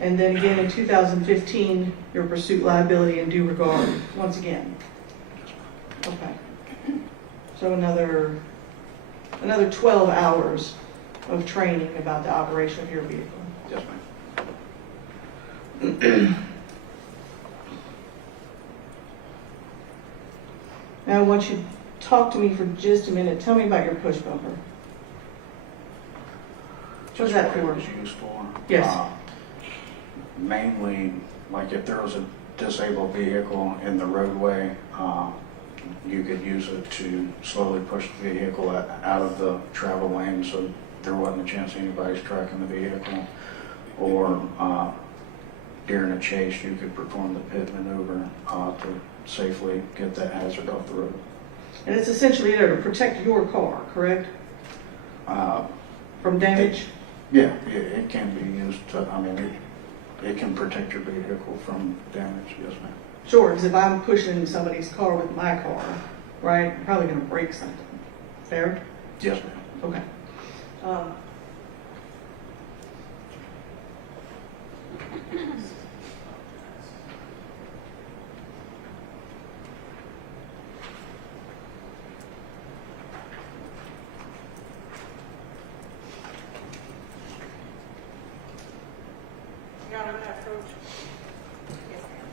and then again in 2015, your pursuit liability and due regard, once again. Okay, so another 12 hours of training about the operation of your vehicle. Yes, ma'am. Now I want you to talk to me for just a minute. Tell me about your push bumper. What's that What it for? was used for? Yes. Mainly, like if there was a disabled vehicle in the roadway, you could use it to slowly push the vehicle out of the travel lane so there wasn't a chance anybody's tracking the vehicle. Or during a chase, you could perform the pit maneuver to safely get that hazard off the road. And it's essentially there to protect your car, correct? From damage? Yeah, it can be used to, it can protect your vehicle from damage, yes, ma'am. Sure, because if I'm pushing somebody's car with my car, right, I'm probably going to break something. Fair? Yes, ma'am. Okay. You got that, Coach? Yes, ma'am.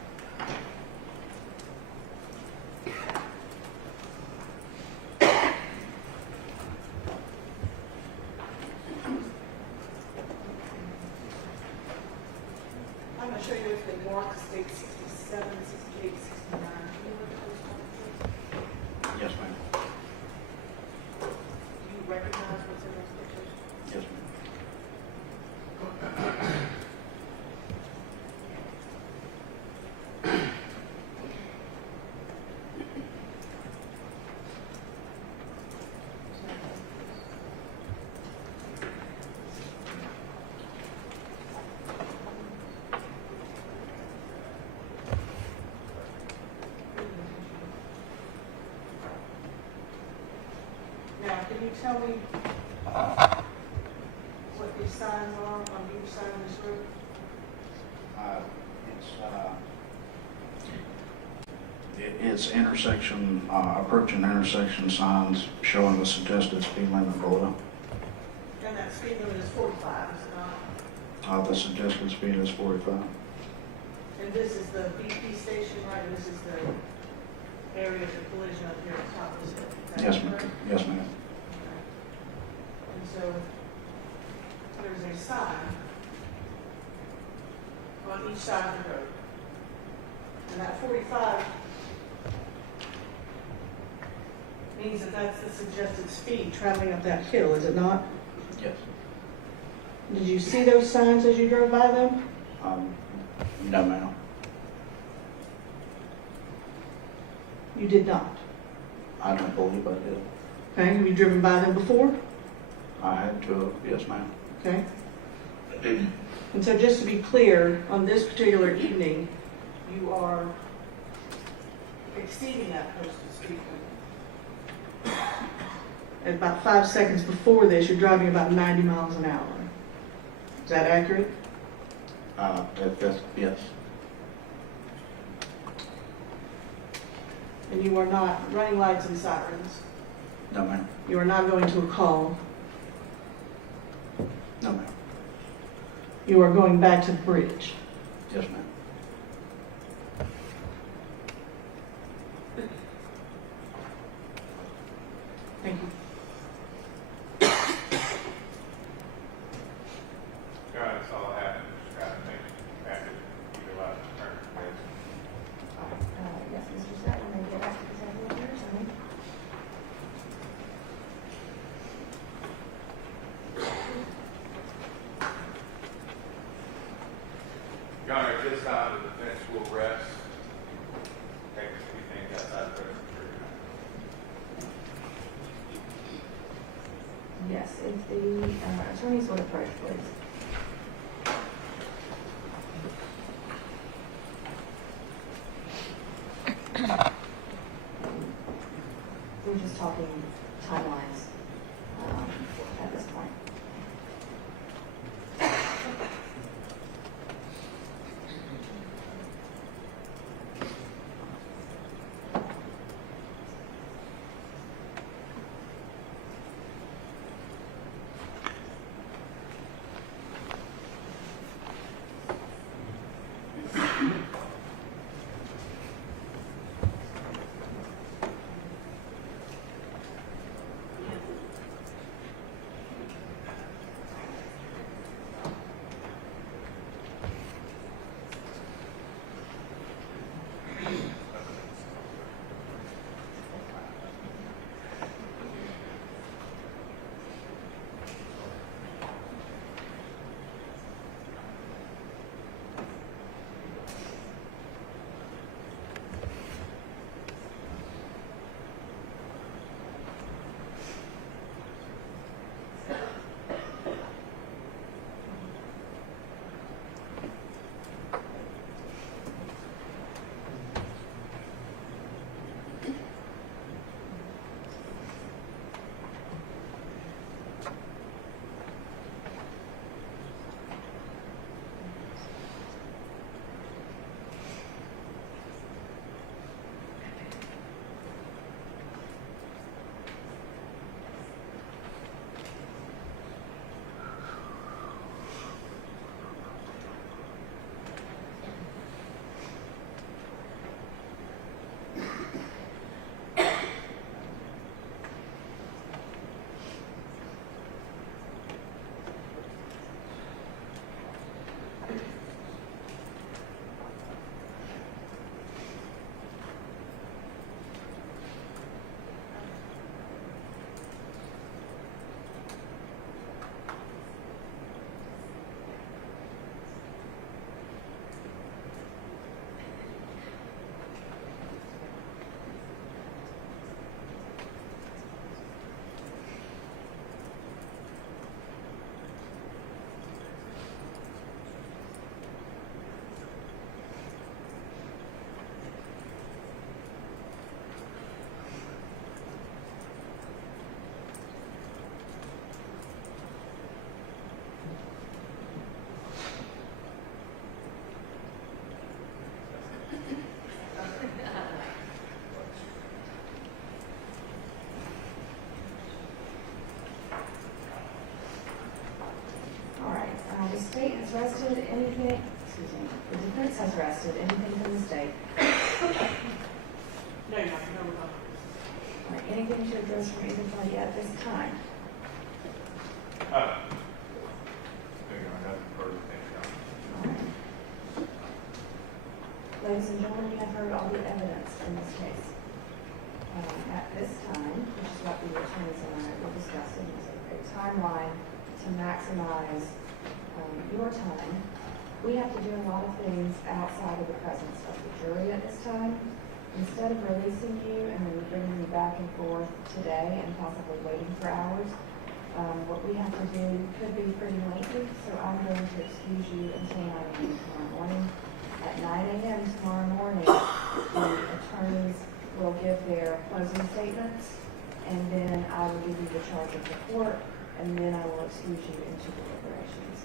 I'm going to show you if they mark state 67, 68, 69. Yes, ma'am. Do you recognize what's in those pictures? Yes, ma'am. you tell me what these signs are on each side of this road? It's intersection, approach and intersection signs showing the suggested speed limit below. And that speed limit is 45, is it not? The suggested speed is 45. And this is the BP station, right? This is the area of the collision up here at the top of this hill. Is that Yes, ma'am. correct? Yes, ma'am. And so there's a sign on each side of the road. And that 45 means that that's the suggested speed traveling up that hill, is it not? Yes. Did you see those signs as you drove by them? No, ma'am. You did not. I don't believe I did. Okay, have you driven by them before? I had to, yes, ma'am. Okay. And so just to be clear, on this particular evening, you are exceeding that posted speed limit. At about 5 seconds before this, you're driving about 90 miles an hour. Is that accurate? Yes. And you are not running lights and sirens. No, ma'am. You are not going to a call. No, ma'am. You are going back to the bridge. Yes, ma'am. Thank you. All right, that's all I have. Mr. Scott, thank you. Happy to give you a lot of clarification. Yes, Mr. Scott, you may get back to the table here, so. Your Honor, at this time, the defense will rest. Take a few things outside the presence of the jury. Yes, if the attorneys would approach, please. We're just talking timelines at this point. excuse me, the defense has rested. Anything from the state? No, you're not, no, we're not. All right, anything to address from either party at this time? Ladies and gentlemen, you have heard all the evidence in this case. At this time, which is what the attorneys and I were discussing, is a timeline to maximize your time. We have to do a lot of things outside of the presence of the jury at this time. Instead of releasing you and then bringing you back and forth today and possibly waiting for hours, what we have to do could be pretty lengthy, so I'm going to excuse you until 9 a.m. tomorrow morning. At 9 a.m. tomorrow morning, the attorneys will give their closing statements, and then I will give you the charge of the court, and then I will excuse you into deliberations.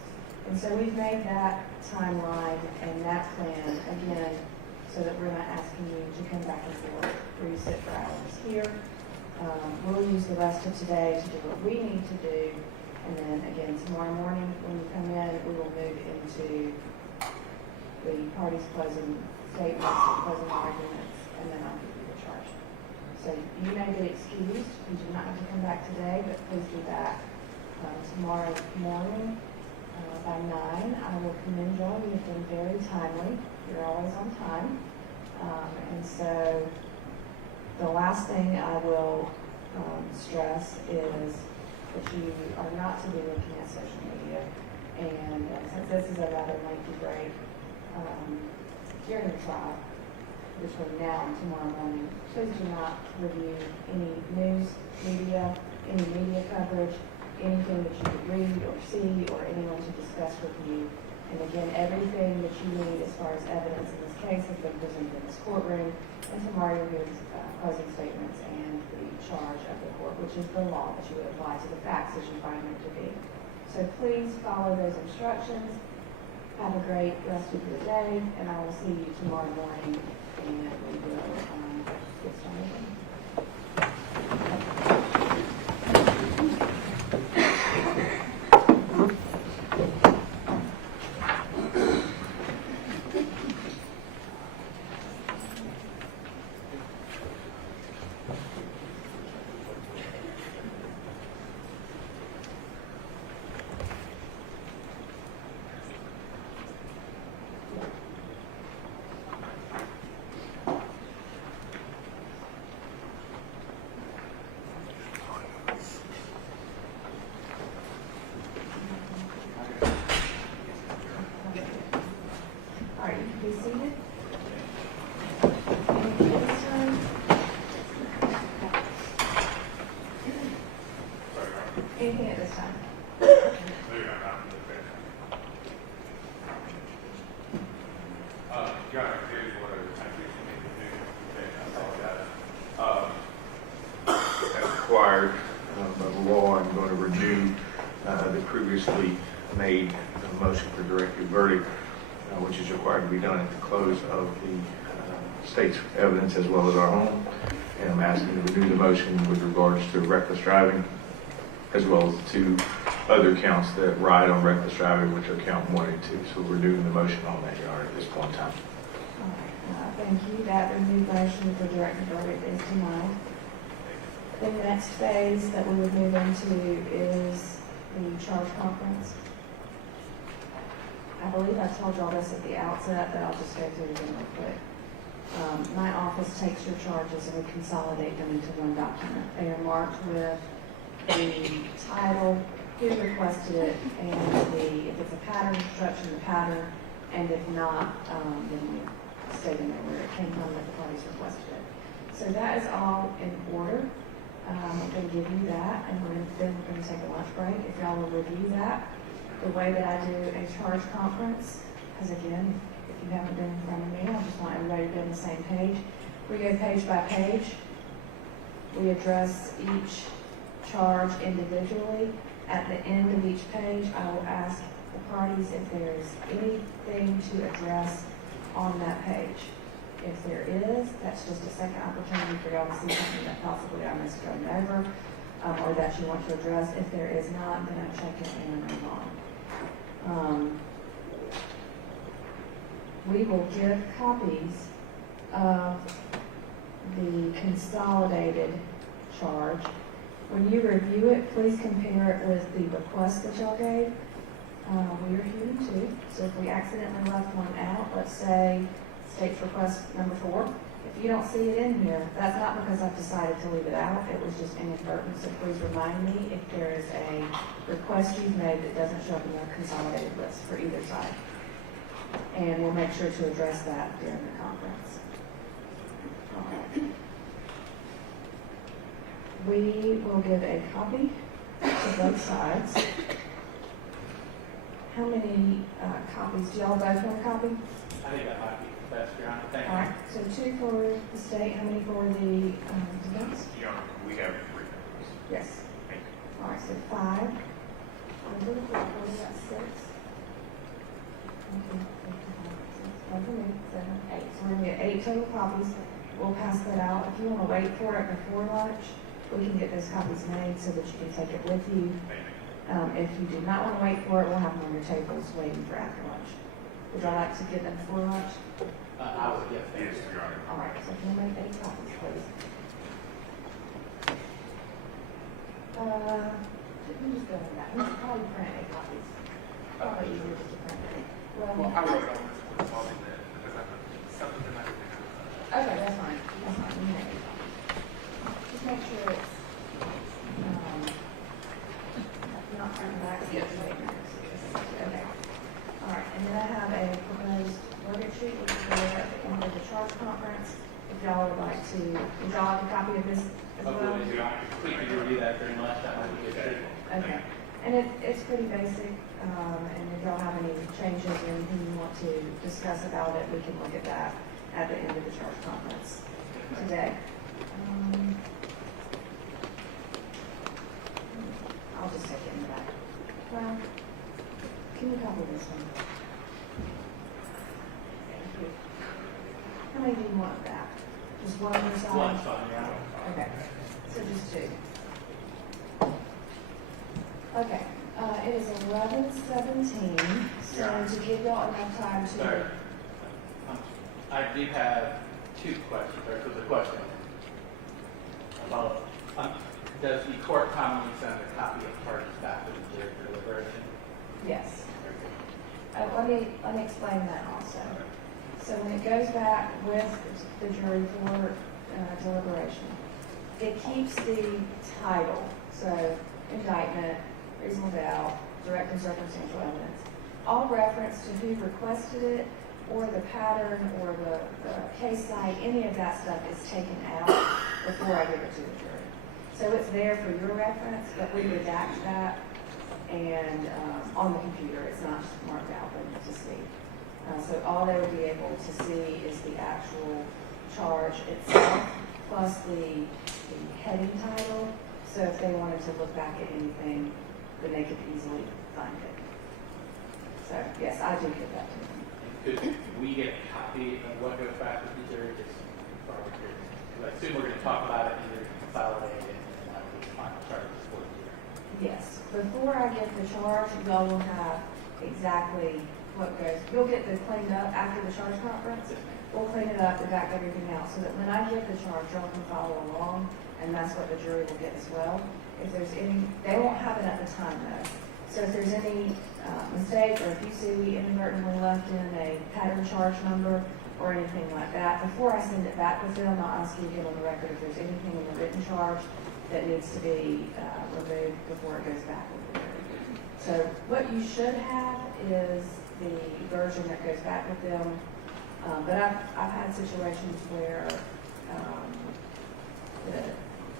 And so we've made that timeline and that plan, again, so that we're not asking you to come back and forth where you sit for hours here. We'll use the rest of today to do what we need to do, and then again, tomorrow morning when you come in, we will move into the parties' closing statements and closing arguments, and then I'll give you the charge. So you may be excused. You do not have to come back today, but please be back tomorrow morning by 9. I will commend you all. You've been very timely. You're always on time. And so the last thing I will stress is that you are not to be looking at social media. And since this is a rather lengthy break, during the trial, between now and tomorrow morning, please do not review any news media, any media coverage, anything that you could read or see or anyone to discuss with you. And again, everything that you need as far as evidence in this case has been presented in this courtroom, and tomorrow you'll hear closing statements and the charge of the court, which is the law that you would apply to the facts as you find them to be. So please follow those instructions. Have a great rest of your day, and I will see you tomorrow morning, and we will get started. All right, you can be seated. Anything at this time? Anything at this time? Here's what I think you need to do. I apologize. As required by the law, I'm going to renew the previously made motion for directed verdict, which is required to be done at the close of the state's evidence as well as our own. And I'm asking to renew the motion with regards to reckless driving, as well as the two other counts that ride on reckless driving, which are count 1 and 2. So we're renewing the motion on that, Your Honor, at this point in time. All right, thank you. That renewed motion for directed verdict is denied. The next phase that we would move into is the charge conference. I believe I told y'all this at the outset, but I'll just go through it again real quick. My office takes your charges and we consolidate them into one document. They are marked with the title, who requested it, and if it's a pattern instruction, the pattern, and if not, then we state in there where it came from that the parties requested it. So that is all in order. I'm going to give you that, and then we're going to take a lunch break. If y'all will review that, the way that I do a charge conference, because again, if you haven't been in front of me, I just want everybody to be on the same page. We go page by page. We address each charge individually. At the end of each page, I will ask the parties if there's anything to address on that page. If there is, that's just a second opportunity for y'all to see something that possibly I missed going over, or that you want to address. If there is not, then I check it and move on. we will give copies of the consolidated charge. When you review it, please compare it with the request that y'all gave. We are human too, so if we accidentally left one out, let's say state's request number 4, if you don't see it in here, that's not because I've decided to leave it out, it was just inadvertent, so please remind me if there is a request you've made that doesn't show up in your consolidated list for either side. And we'll make sure to address that during the conference. We will give a copy to both sides. How many copies? Do y'all both want a copy? I think that might be best, Your Honor. Thank you. All right, so 2 for the state, how many for the defense? Your Honor, we have 3 copies. Yes. Thank you. All right, so 5. Over the 4, we got 6. 1 for me, 7, 8. So we're gonna get 8 total copies. We'll pass that out. If you wanna wait for it before lunch, we can get those copies made so that you can take it with you. If you do not want to wait for it, we'll have them on your tables waiting for after lunch. Would y'all like to get them before lunch? I would, yes, thank Yes, you. Your Honor. All right, so if you make 8 copies, please. Should we just go with that? We should probably print 8 copies. Probably easier just to print it. Well, I wrote on this all in there because I put something in my Okay, that's fine. That's fine. We have 8 copies. Just make sure it's, not turning back. Yes. Okay. All right, and then I have a proposed verdict sheet, which is there at the end of the charge conference. If y'all would like to, would y'all like a copy of this as well? Hopefully, Your Honor, please review that during lunch. That might be good. Okay. And it's pretty basic, and if y'all have any changes or anything you want to discuss about it, we can look at that at the end of the charge conference today. I'll just take it in the back. Well, can you copy this one? Thank you. How many do you want back? Just one on the side? One's fine, Your Honor. Okay, so just 2. Okay, it is 11:17, so to give y'all enough time to... Sorry. I do have 2 questions, or there's a question. Does the court commonly send a copy of charges back to the jury for deliberation? Yes. Let me explain that also. So when it goes back with the jury for deliberation, it keeps the title, so indictment, reasonable doubt, direct and circumstantial evidence. All reference to who requested it, or the pattern, or the case site, any of that stuff is taken out before I give it to the jury. So it's there for your reference, but we redact that and on the computer, it's not just marked out for them to see. So all they would be able to see is the actual charge itself, plus the heading title. So if they wanted to look back at anything, then they could easily find it. So yes, I do give that to them. Could we get a copy of what goes back to the jury? Just for our curiosity? Because I assume we're going to talk about it and you're going to consolidate it and that will be the final charges for the jury. Yes, before I get the charge, y'all will have exactly what goes. You'll get the cleaned up after the charge conference. We'll clean it up, redact everything out, so that when I give the charge, y'all can follow along, and that's what the jury will get as well. If there's any, they won't have it at the time though. So if there's any mistake, or if you see we inadvertently left in a pattern charge number or anything like that, before I send it back with them, I'll ask you to get on the record if there's anything in the written charge that needs to be removed before it goes back with the jury. So what you should have is the version that goes back with them. But I've had situations where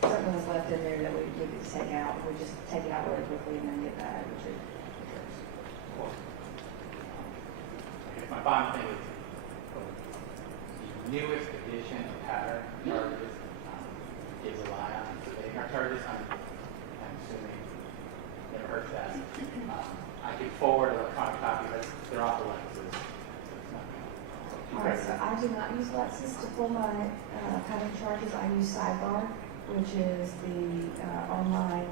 something was left in there that we could take out. We just take it out really quickly and then get that over to the jurors. My final thing is the newest edition of pattern charges is a lie on surveying our charges. I'm assuming it hurts that. I could forward electronic copy, but they're off the Lexus. All right, so I do not use Lexis to pull my pattern charges. I use Sidebar, which is the online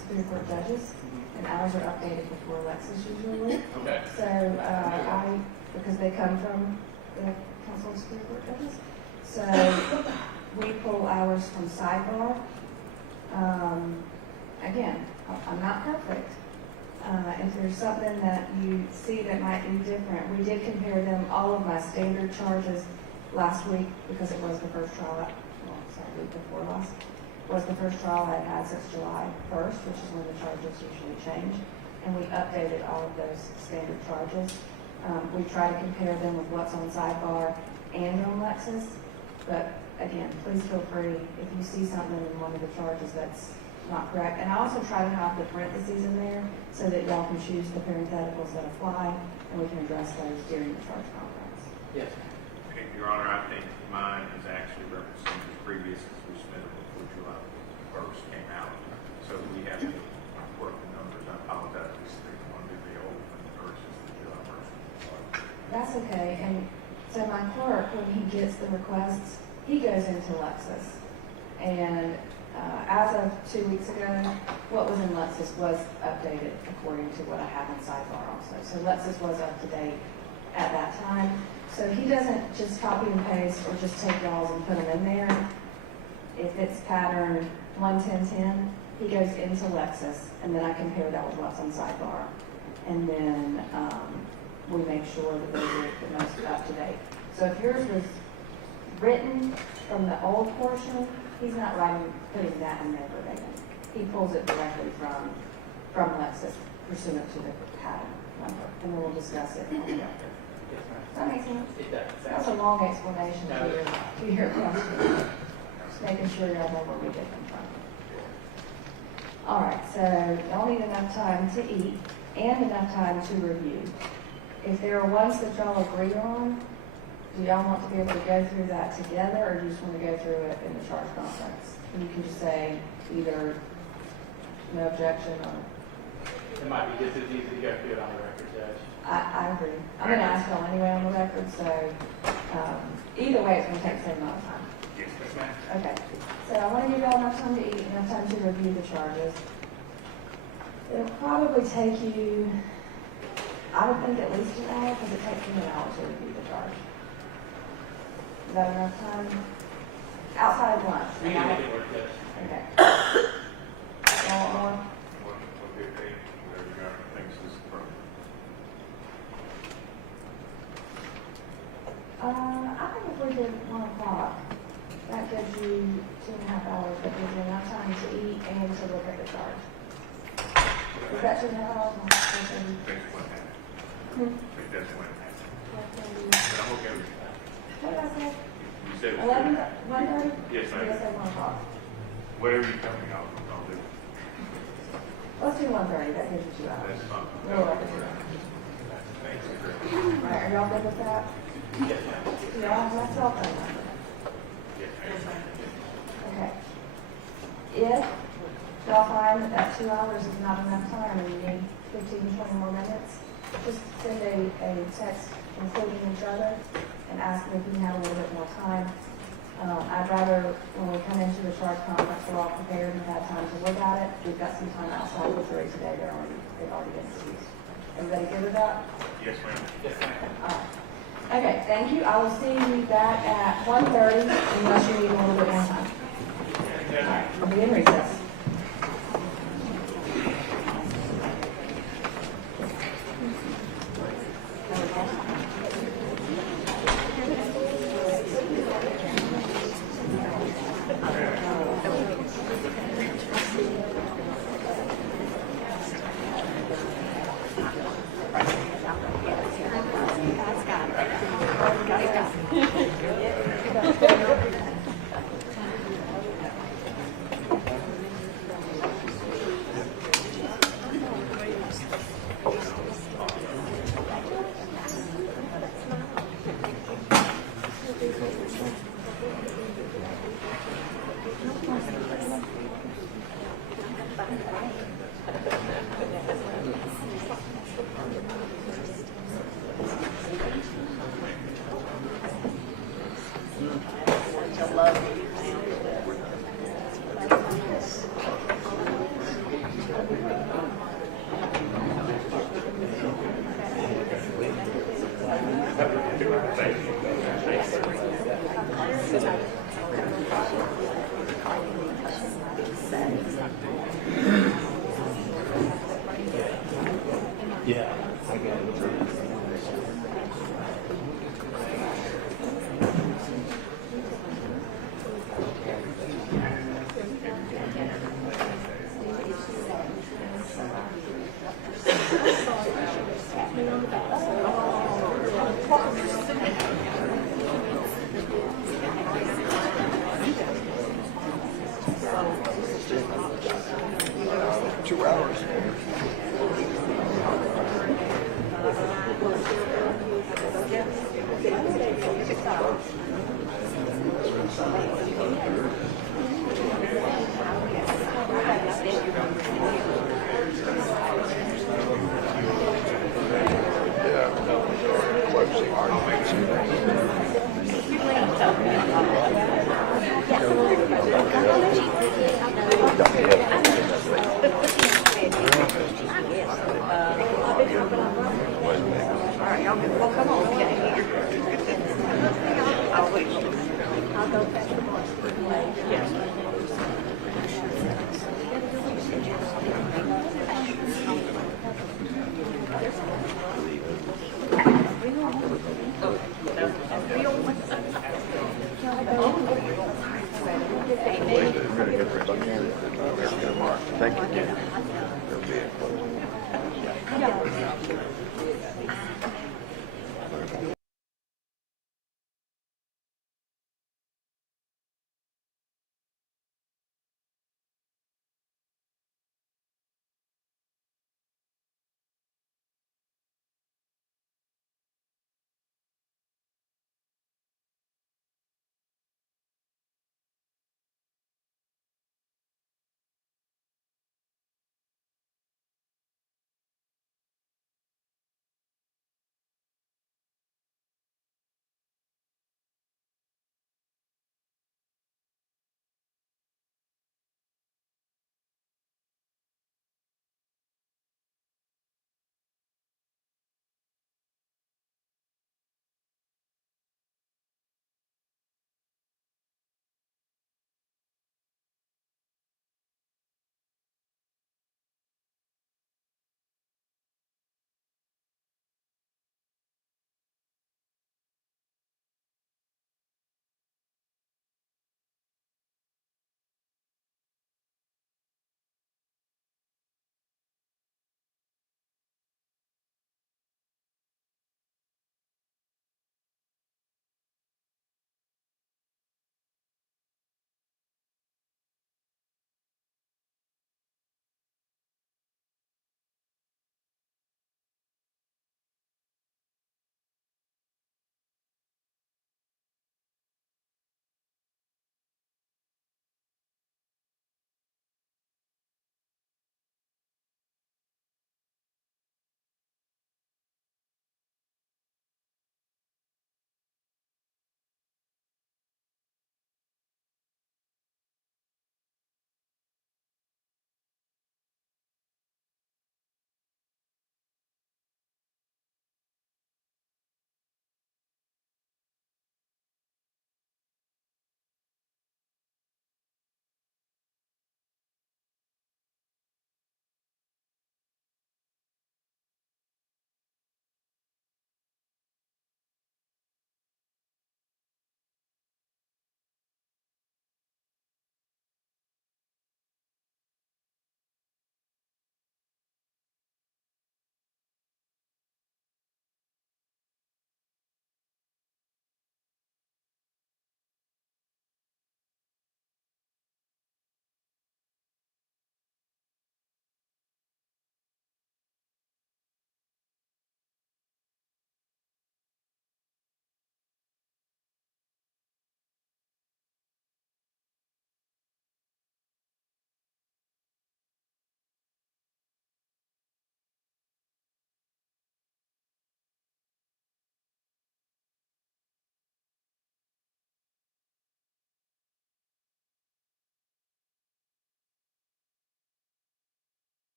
Superior Court judges, and ours are updated before Lexis usually. Okay. So they come from the Council of Superior Court judges. So we pull ours from sidebar. Again, I'm not perfect. If there's something that you see that might be different, we did compare them, all of my standard charges last week, because it was the first trial, week before last, was the first trial I had since July 1st, which is when the charges usually change. And we updated all of those standard charges. We try to compare them with what's on sidebar and on Lexis. But again, please feel free if you see something in one of the charges that's not correct. And I also try to have the parentheses in there so that y'all can choose the parentheticals that apply, and we can address those during the charge conference. Yes. Okay, Your Honor, I think mine is actually representing the previous as we submitted before July 1st came out. So we have to work the numbers. I apologize. We still want to do the old one versus the July 1st. That's okay. And so my clerk, when he gets the requests, he goes into Lexis. And as of 2 weeks ago, what was in Lexis was updated according to what I have in sidebar also. So Lexis was up to date at that time. So he doesn't just copy and paste or just take y'all's and put them in there. If it's pattern 11010, he goes into Lexis, and then I compare that with what's on sidebar. And then we make sure that those are the most up to date. So if yours was written from the old portion, he's not putting that in there verbatim. He pulls it directly from Lexis pursuant to the pattern number, and then we'll discuss it on the record. Yes, ma'am. Does that make sense? It does. That's a long explanation to your question. Just making sure y'all know where we get them from. All right, so y'all need enough time to eat and enough time to review. If there are ones that y'all agree on, do y'all want to be able to go through that together, or do you just want to go through it in the charge conference? And you can just say either no objection or... It might be just as easy to go through it on the record, Judge. I agree. I'm going to ask y'all anyway on the record, so either way, it's going to take the same amount of time. Yes, ma'am. Okay. So I want to give y'all enough time to eat, enough time to review the charges. It'll probably take you, I would think at least an hour, because it takes me an hour to review the charge. Is that enough time? Outside of lunch. We can make it work, Judge. Okay. Y'all want more? One 15, whatever Your Honor thinks is appropriate. I think if we did 1 o'clock, that gives you 2.5 hours, that gives you enough time to eat and to look at the charge. Is that 2.5 hours? That's one half. I think that's one half. But I'm okay with that. What did I say? You said it's 11, 2.5. 1:30? Yes, ma'am. Yes, at 1 o'clock. Whatever you tell me, I'll do. Let's do 1:30, that gives you 2 hours. That's fine. We'll work it out. Thanks. All right, are y'all good with that? Yes, ma'am. Do y'all have my cell phone number? Yes, ma'am. Okay. If y'all find that 2 hours is not enough time and you need 15, 20 more minutes, just send a text including each other and ask me if you can have a little bit more time. I'd rather, when we come into the charge conference, we're all prepared and have time to look at it. We've got some time outside the jury today. They've already been excused. Everybody good with that? Yes, ma'am. Yes, ma'am. All right. Okay, thank you. I will see you back at 1:30 unless you need a little bit more time. All right, we'll be in recess. Yeah, I got it.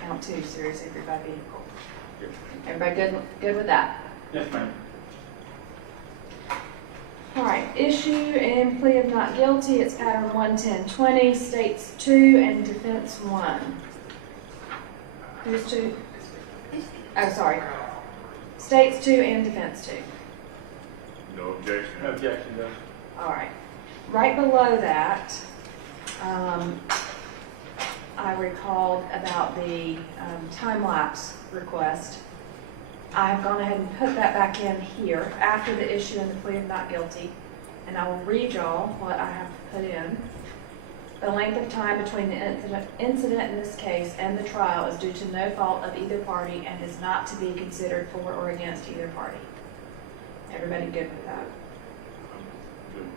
Count two, seriously, everybody. Everybody good with that? Yes, ma'am. All right, issue and plea of not guilty, it's pattern 11020, states 2 and defense 1. Who's 2? Oh, sorry. States 2 and defense 2. No objection. No objection, Judge. All right. Right below that, I recalled about the time-lapse request. I've gone ahead and put that back in here after the issue and the plea of not guilty, and I will read y'all what I have put in. The length of time between the incident in this case and the trial is due to no fault of either party and is not to be considered for or against either party. Everybody good with that? Good with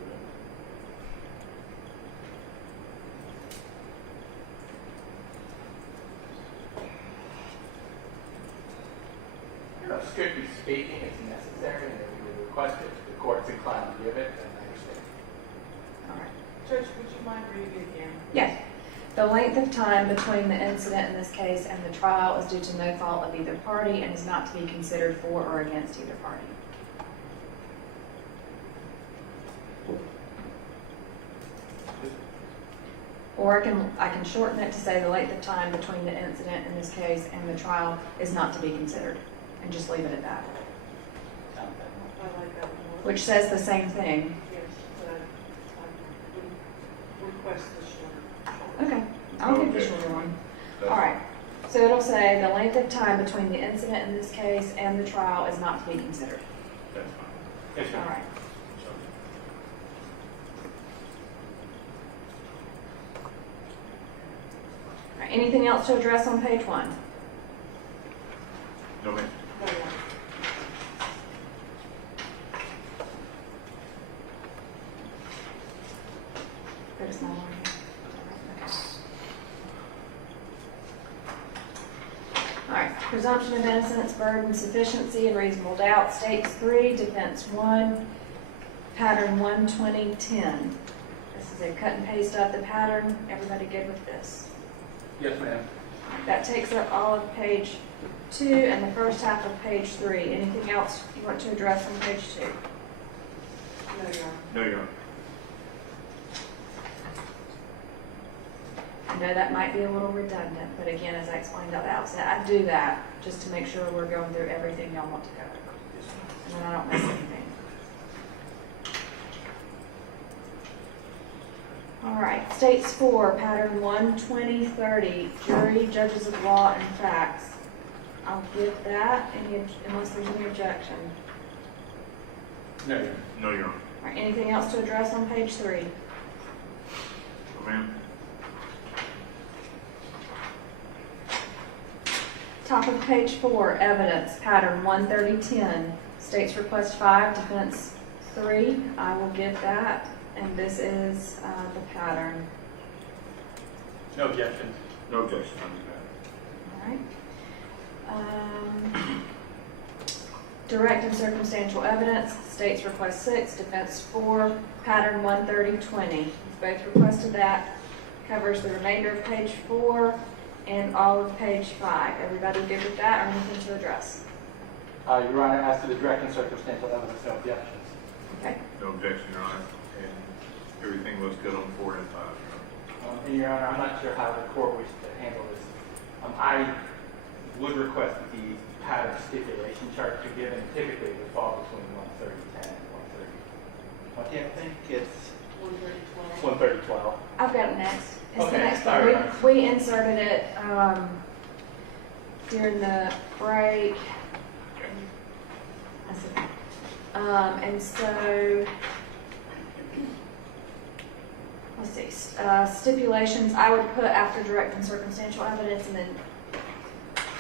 Strictly speaking, it's necessary, and if we would request it, the court's inclined to give it, and I understand. All right. Judge, would you mind reading it again? Yes. The length of time between the incident in this case and the trial is due to no fault of either party and is not to be considered for or against either party. Or I can shorten it to say the length of time between the incident in this case and the trial is not to be considered, and just leave it at that. I like that one more. Which says the same thing. Yes, but I would request the shorter. Okay, I'll give the shorter one. All right, so it'll say the length of time between the incident in this case and the trial is not to be considered. That's fine. Yes, All ma'am. right. All right, anything else to address on page 1? No, ma'am. No, no. Go to small one. Okay. All right, presumption of innocence, burden, sufficiency, and reasonable doubt, states 3, defense 1, pattern 12010. This is a cut and paste of the pattern. Everybody good with this? Yes, ma'am. That takes up all of page 2 and the first half of page 3. Anything else you want to address on page 2? No, Your Honor. No, Your Honor. I know that might be a little redundant, but again, as I explained at the outset, I do that just to make sure we're going through everything y'all want to cover. And then I don't miss anything. All right, states 4, pattern 12030, jury, judges of law, and facts. I'll give that unless there's any objection. No, Your Honor. No, Your Honor. All right, anything else to address on page 3? No, ma'am. Top of page 4, evidence, pattern 13010, states request 5, defense 3. I will give that, and this is the pattern. No objections. No objection. All right. Direct and circumstantial evidence, states request 6, defense 4, pattern 13020. Both requested that. Covers the remainder of page 4 and all of page 5. Everybody good with that or anything to address? Your Honor, as to the direct and circumstantial evidence, no objections. Okay. No objection, Your Honor. And everything looks good on 4 and 5, Your Honor. And Your Honor, I'm not sure how the court wishes to handle this request that the pattern stipulation charts are given. Typically, it would fall between 130.10 and 130. What do you think? It's 130.12. I've got it next. It's the Okay, next sorry. one. We inserted it during the break. I see. And so, let's see, stipulations, I would put after direct and circumstantial evidence, and then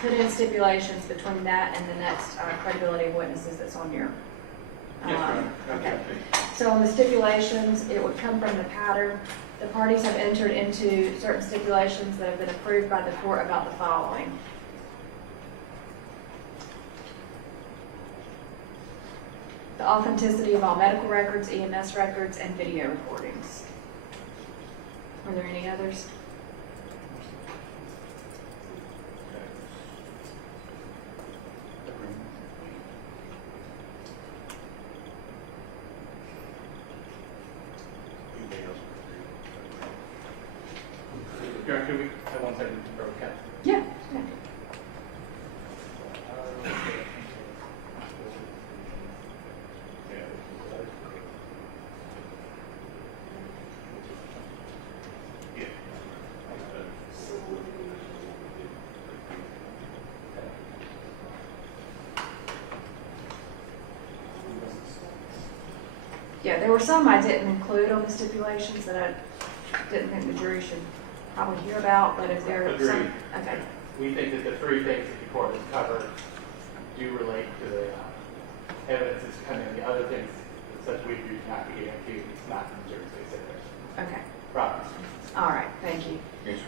put in stipulations between that and the next credibility of witnesses that's on your. Yes, ma'am. Okay. So on the stipulations, it would come from the pattern. The parties have entered into certain stipulations that have been approved by the court about the following. The authenticity of all medical records, EMS records, and video recordings. Are there any others? Karen, could we have 1 second for count? Yeah. Yeah, there were some I didn't include on the stipulations that I didn't think the jury should probably hear about, but if there are some, Agreed. okay. We think that the 3 things that the court has covered do relate to the evidence that's come in. The other things, such we do not get into, it's not in the jury specific. Okay, Right. all right, thank you. Yes, sir.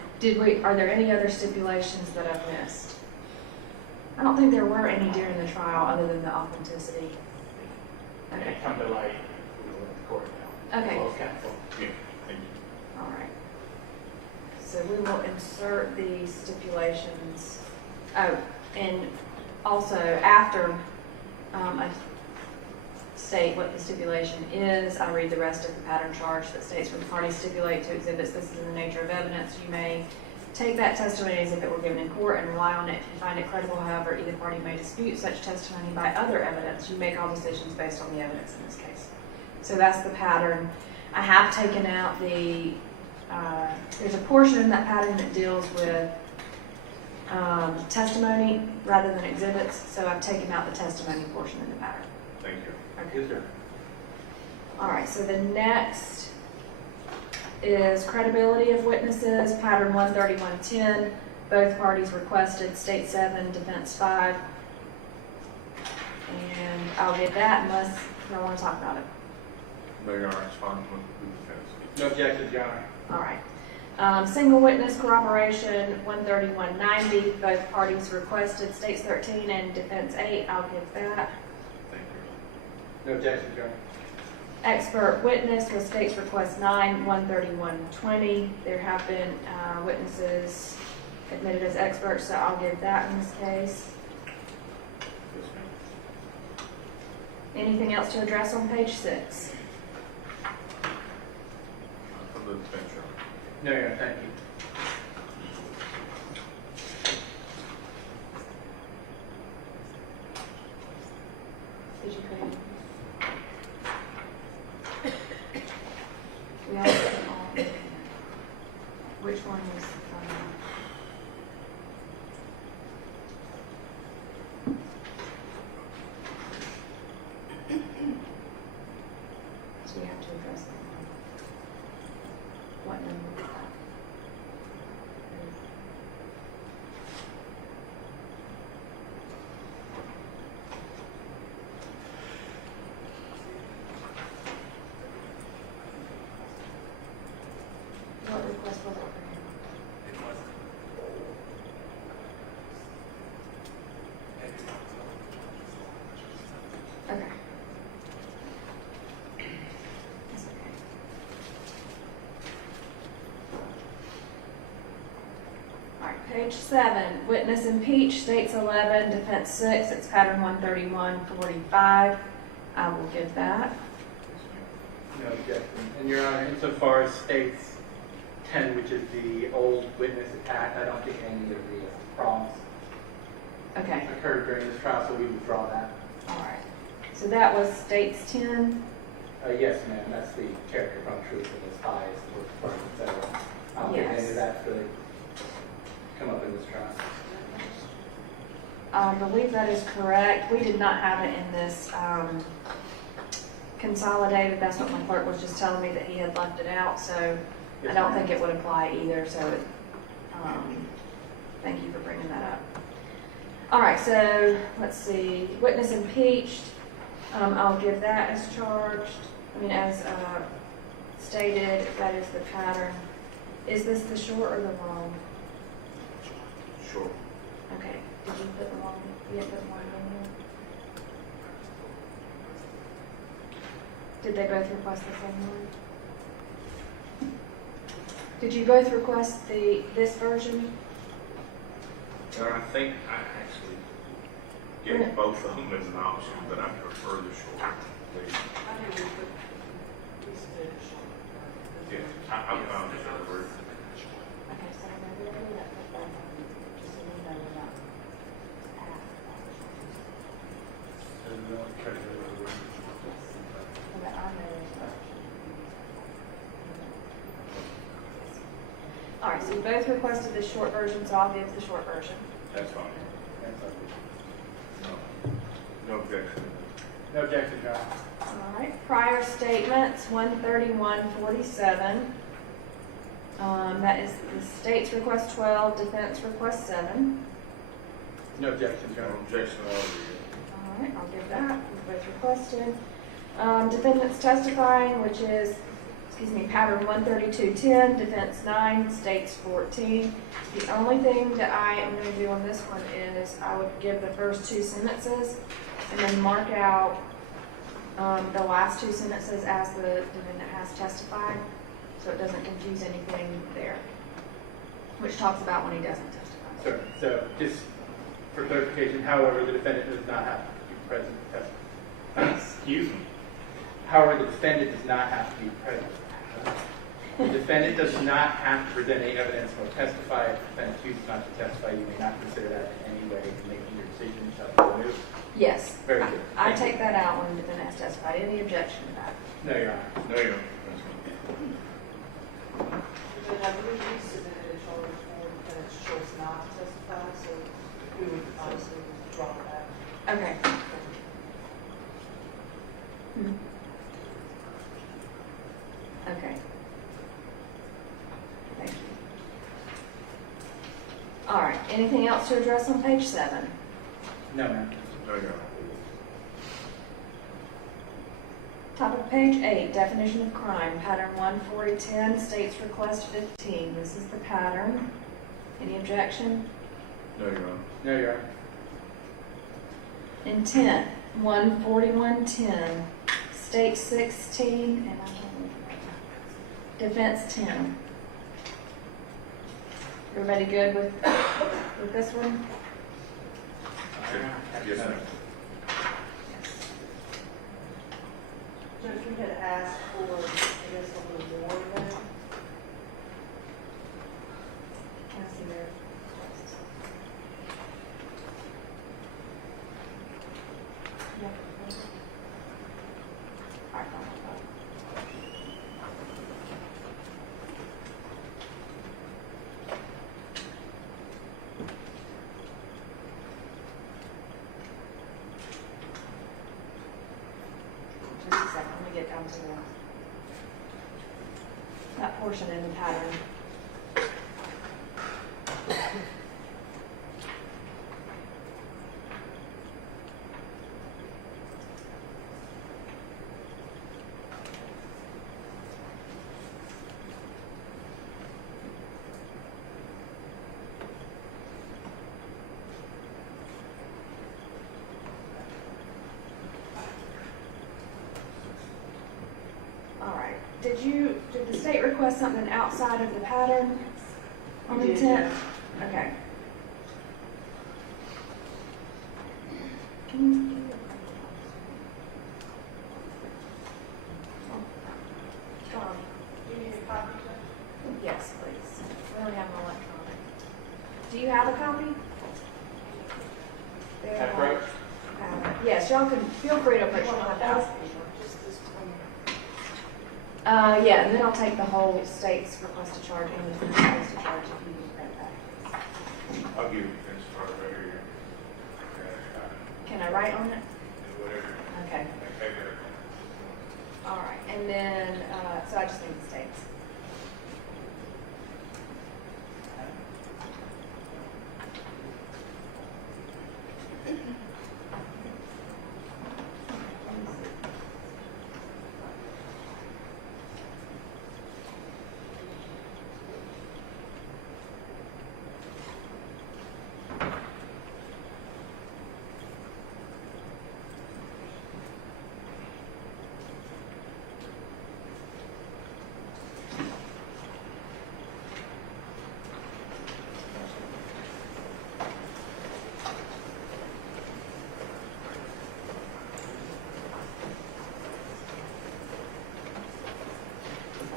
Are there any other stipulations that I've missed? I don't think there were any during the trial other than the authenticity. And Okay, they come to light, we will let the court know. Okay. Closed counsel. Yeah, thank you. all right. So we will insert the stipulations. Oh, and also after I state what the stipulation is, I read the rest of the pattern charge that states when the parties stipulate to exhibits, this is in the nature of evidence, you may take that testimony as if it were given in court and rely on it. If you find it credible, however, either party may dispute such testimony by other evidence. You make all decisions based on the evidence in this case. So that's the pattern. I have taken out the, there's a portion in that pattern that deals with testimony rather than exhibits, so I've taken out the testimony portion in the pattern. Thank you. Okay. Yes, sir. All right, so the next is credibility of witnesses, pattern 13110. Both parties requested state 7, defense 5. And I'll get that unless you want to talk about it. No, you're all right, it's fine with the defense. No objections, Your Honor. All right. Single witness corroboration, 13190. Both parties requested states 13 and defense 8. I'll give that. Thank you. No objections, Your Honor. Expert witness was states request 9, 13120. There have been witnesses admitted as experts, so I'll give that in this case. Yes, ma'am. Anything else to address on page 6? From the defense, Your Honor. No, Your Honor, thank you. Did you create? We all put them all in there. Which one was so we have to address that one. What number was that? What request was it for him? Okay. That's okay. All right, page 7, witness impeached, states 11, defense 6, it's pattern 13145. I will give that. No objection. And Your Honor, insofar as states 10, which is the old witness attack, I don't think any of the problems Okay, occurred during this trial, so we withdraw that. all right. So that was states 10. Yes, ma'am, that's the character from truth and his bias, or et cetera. Yes. And that's really come up in this trial. I believe that is correct. We did not have it in this consolidated. That's what my clerk was just telling me, that he had left it out, so I don't think it would apply either, so thank you for bringing that up. All right, so let's see, witness impeached, I'll give that as charged. I mean, as stated, that is the pattern. Is this the short or the long? Sure. Okay, did you put the long, you didn't put the long in there? Did they both request the same one? Did you both request this version? I think I actually gave both of them as an option, but I prefer the short. Yeah, I'm just over it. Okay, so maybe we'll do that for one, just so we know we're not so that I know. All right, so you both requested the short version, so I'll give the short version. That's fine. No objection. No objection, Your Honor. All right, prior statements, 13147. That is the state's request 12, defense request 7. No objection, Your No Honor. objection at all. All right, I'll give that, we both requested. Defendants testifying, which is, pattern 13210, defense 9, states 14. The only thing that I am going to do on this one is I would give the first 2 sentences and then mark out the last 2 sentences as the defendant has testified, so it doesn't confuse anything there, which talks about when he doesn't testify. Sure. So just for clarification, however, the defendant does not have to be present to testify. Excuse me. However, the defendant does not have to be present. The defendant does not have to present any evidence or testify. If the defendant chooses not to testify, you may not consider that in any way in making your decision. Shall be removed. Yes. Very good. I Thank you. take that out when the defendant has testified. Any objection to that? No, Your Honor. No, you don't. But I believe we submitted a charge for defendant's choice not to testify, so we would obviously withdraw that. Okay. Okay. Thank you. All right, anything else to address on page 7? No, ma'am. No, you don't. Top of page 8, definition of crime, pattern 14010, states request 15. This is the pattern. Any objection? No, you don't. No, Your Honor. Intent, 14110, state 16, and I don't know. Defense 10. Everybody good with this one? Yes, ma'am. Judge, we had asked for, I guess, a little more than that. Can I see their request? Yeah. All right, fine. Just a second, let me get down to that portion in the pattern. Did the state request something outside of the pattern on the We did, 10th? Okay. Can you? John, Do you need a copy? yes, please. We only have an electronic. Do you have a copy? They're Approach? Yes, y'all can, feel free to put your hand out. Yeah, and then I'll take the whole state's request to charge and the request to charge if you can print that. I'll give you this part right here. Can I write on it? Whatever. Okay. All right, and then, so I just need the states.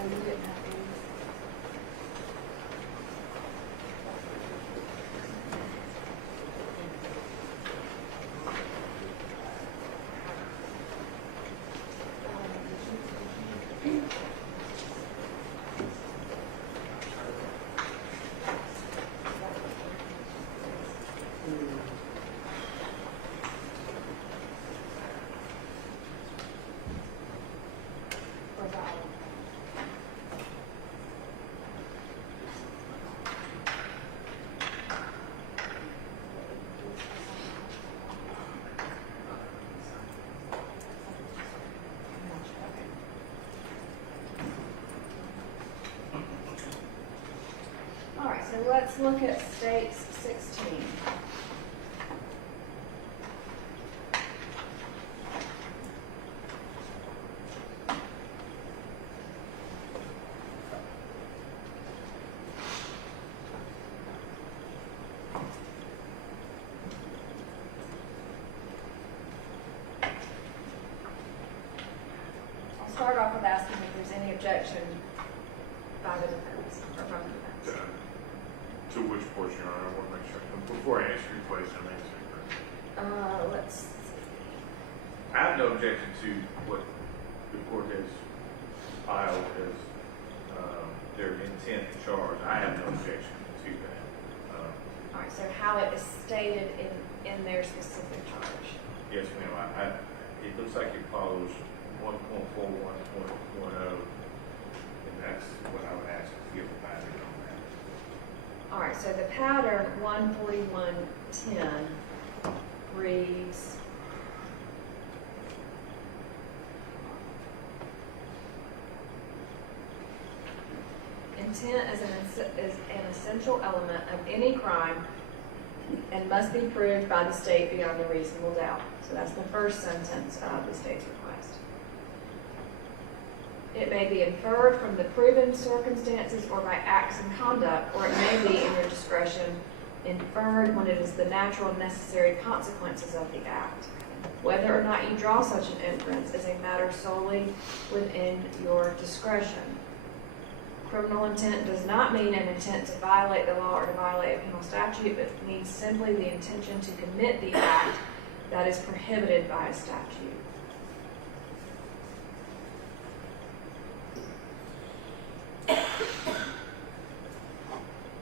Oh, you didn't have to. Where's that one? All right, so let's look at states 16. I'll start off with asking if there's any objection by the defense or from the defense. To which portion, Your Honor? I want to make sure. Before I answer your question, I'm answering first. Let's I have no objection to what the court has filed as their intent to charge. I have no objection to that. all right, so how it is stated in their specific charge. Yes, ma'am. It looks like it follows 1.41.10, and that's what I would ask to give the finding on that. All right, so the pattern 141.10 reads, intent is an essential element of any crime and must be proved by the state beyond a reasonable doubt. So that's the first sentence of the state's request. It may be inferred from the proven circumstances or by acts and conduct, or it may be, in your discretion, inferred when it is the natural and necessary consequences of the act. Whether or not you draw such an inference is a matter solely within your discretion. Criminal intent does not mean an intent to violate the law or to violate a penal statute, but means simply the intention to commit the act that is prohibited by a statute.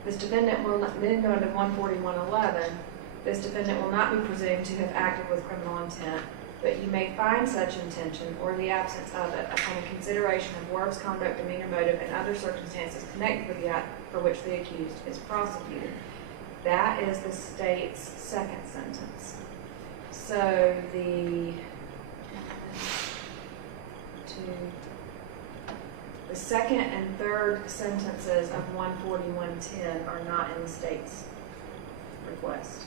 This defendant will not, then go into 141.11. This defendant will not be presumed to have acted with criminal intent, but you may find such intention or the absence of it upon a consideration of words, conduct, demeanor, motive, and other circumstances connected with the act for which the accused is prosecuted. That is the state's second sentence. So the second and third sentences of 141.10 are not in the state's request.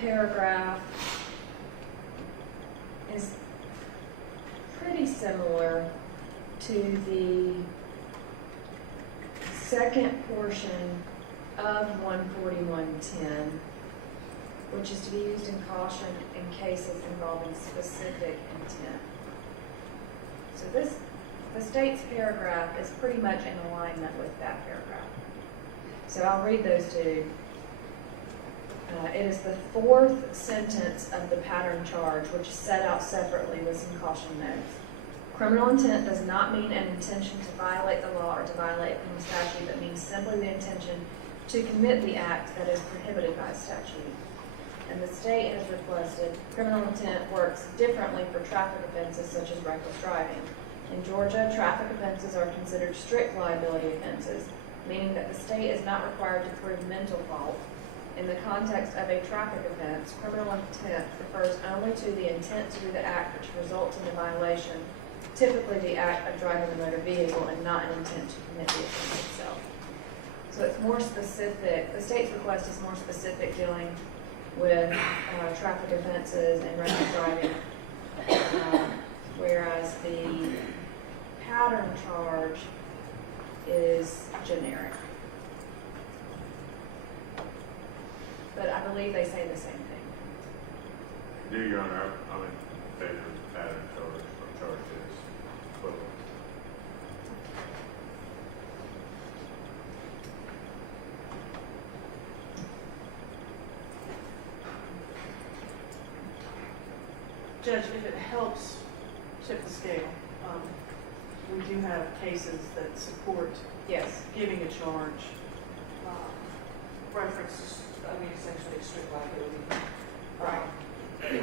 paragraph is pretty similar to the second portion of 141.10, which is to be used in caution in cases involving specific intent. So the state's paragraph is pretty much in alignment with that paragraph. So I'll read those two. It is the fourth sentence of the pattern charge, which is set out separately with some caution notes. Criminal intent does not mean an intention to violate the law or to violate a criminal statute, but means simply the intention to commit the act that is prohibited by statute. And the state has requested criminal intent works differently for traffic offenses such as reckless driving. In Georgia, traffic offenses are considered strict liability offenses, meaning that the state is not required to prove mental fault. In the context of a traffic offense, criminal intent refers only to the intent to do the act which results in the violation, typically the act of driving a motor vehicle, and not an intent to commit the offense itself. So it's more specific. The state's request is more specific, dealing with traffic offenses and reckless driving, whereas the pattern charge is generic. But I believe they say the same thing. Do, Your Honor, I'm in favor of the pattern charge or charges equivalent. Judge, if it helps tip the scale, we do have cases that support Yes. giving a charge, references, essentially strict liability. Right.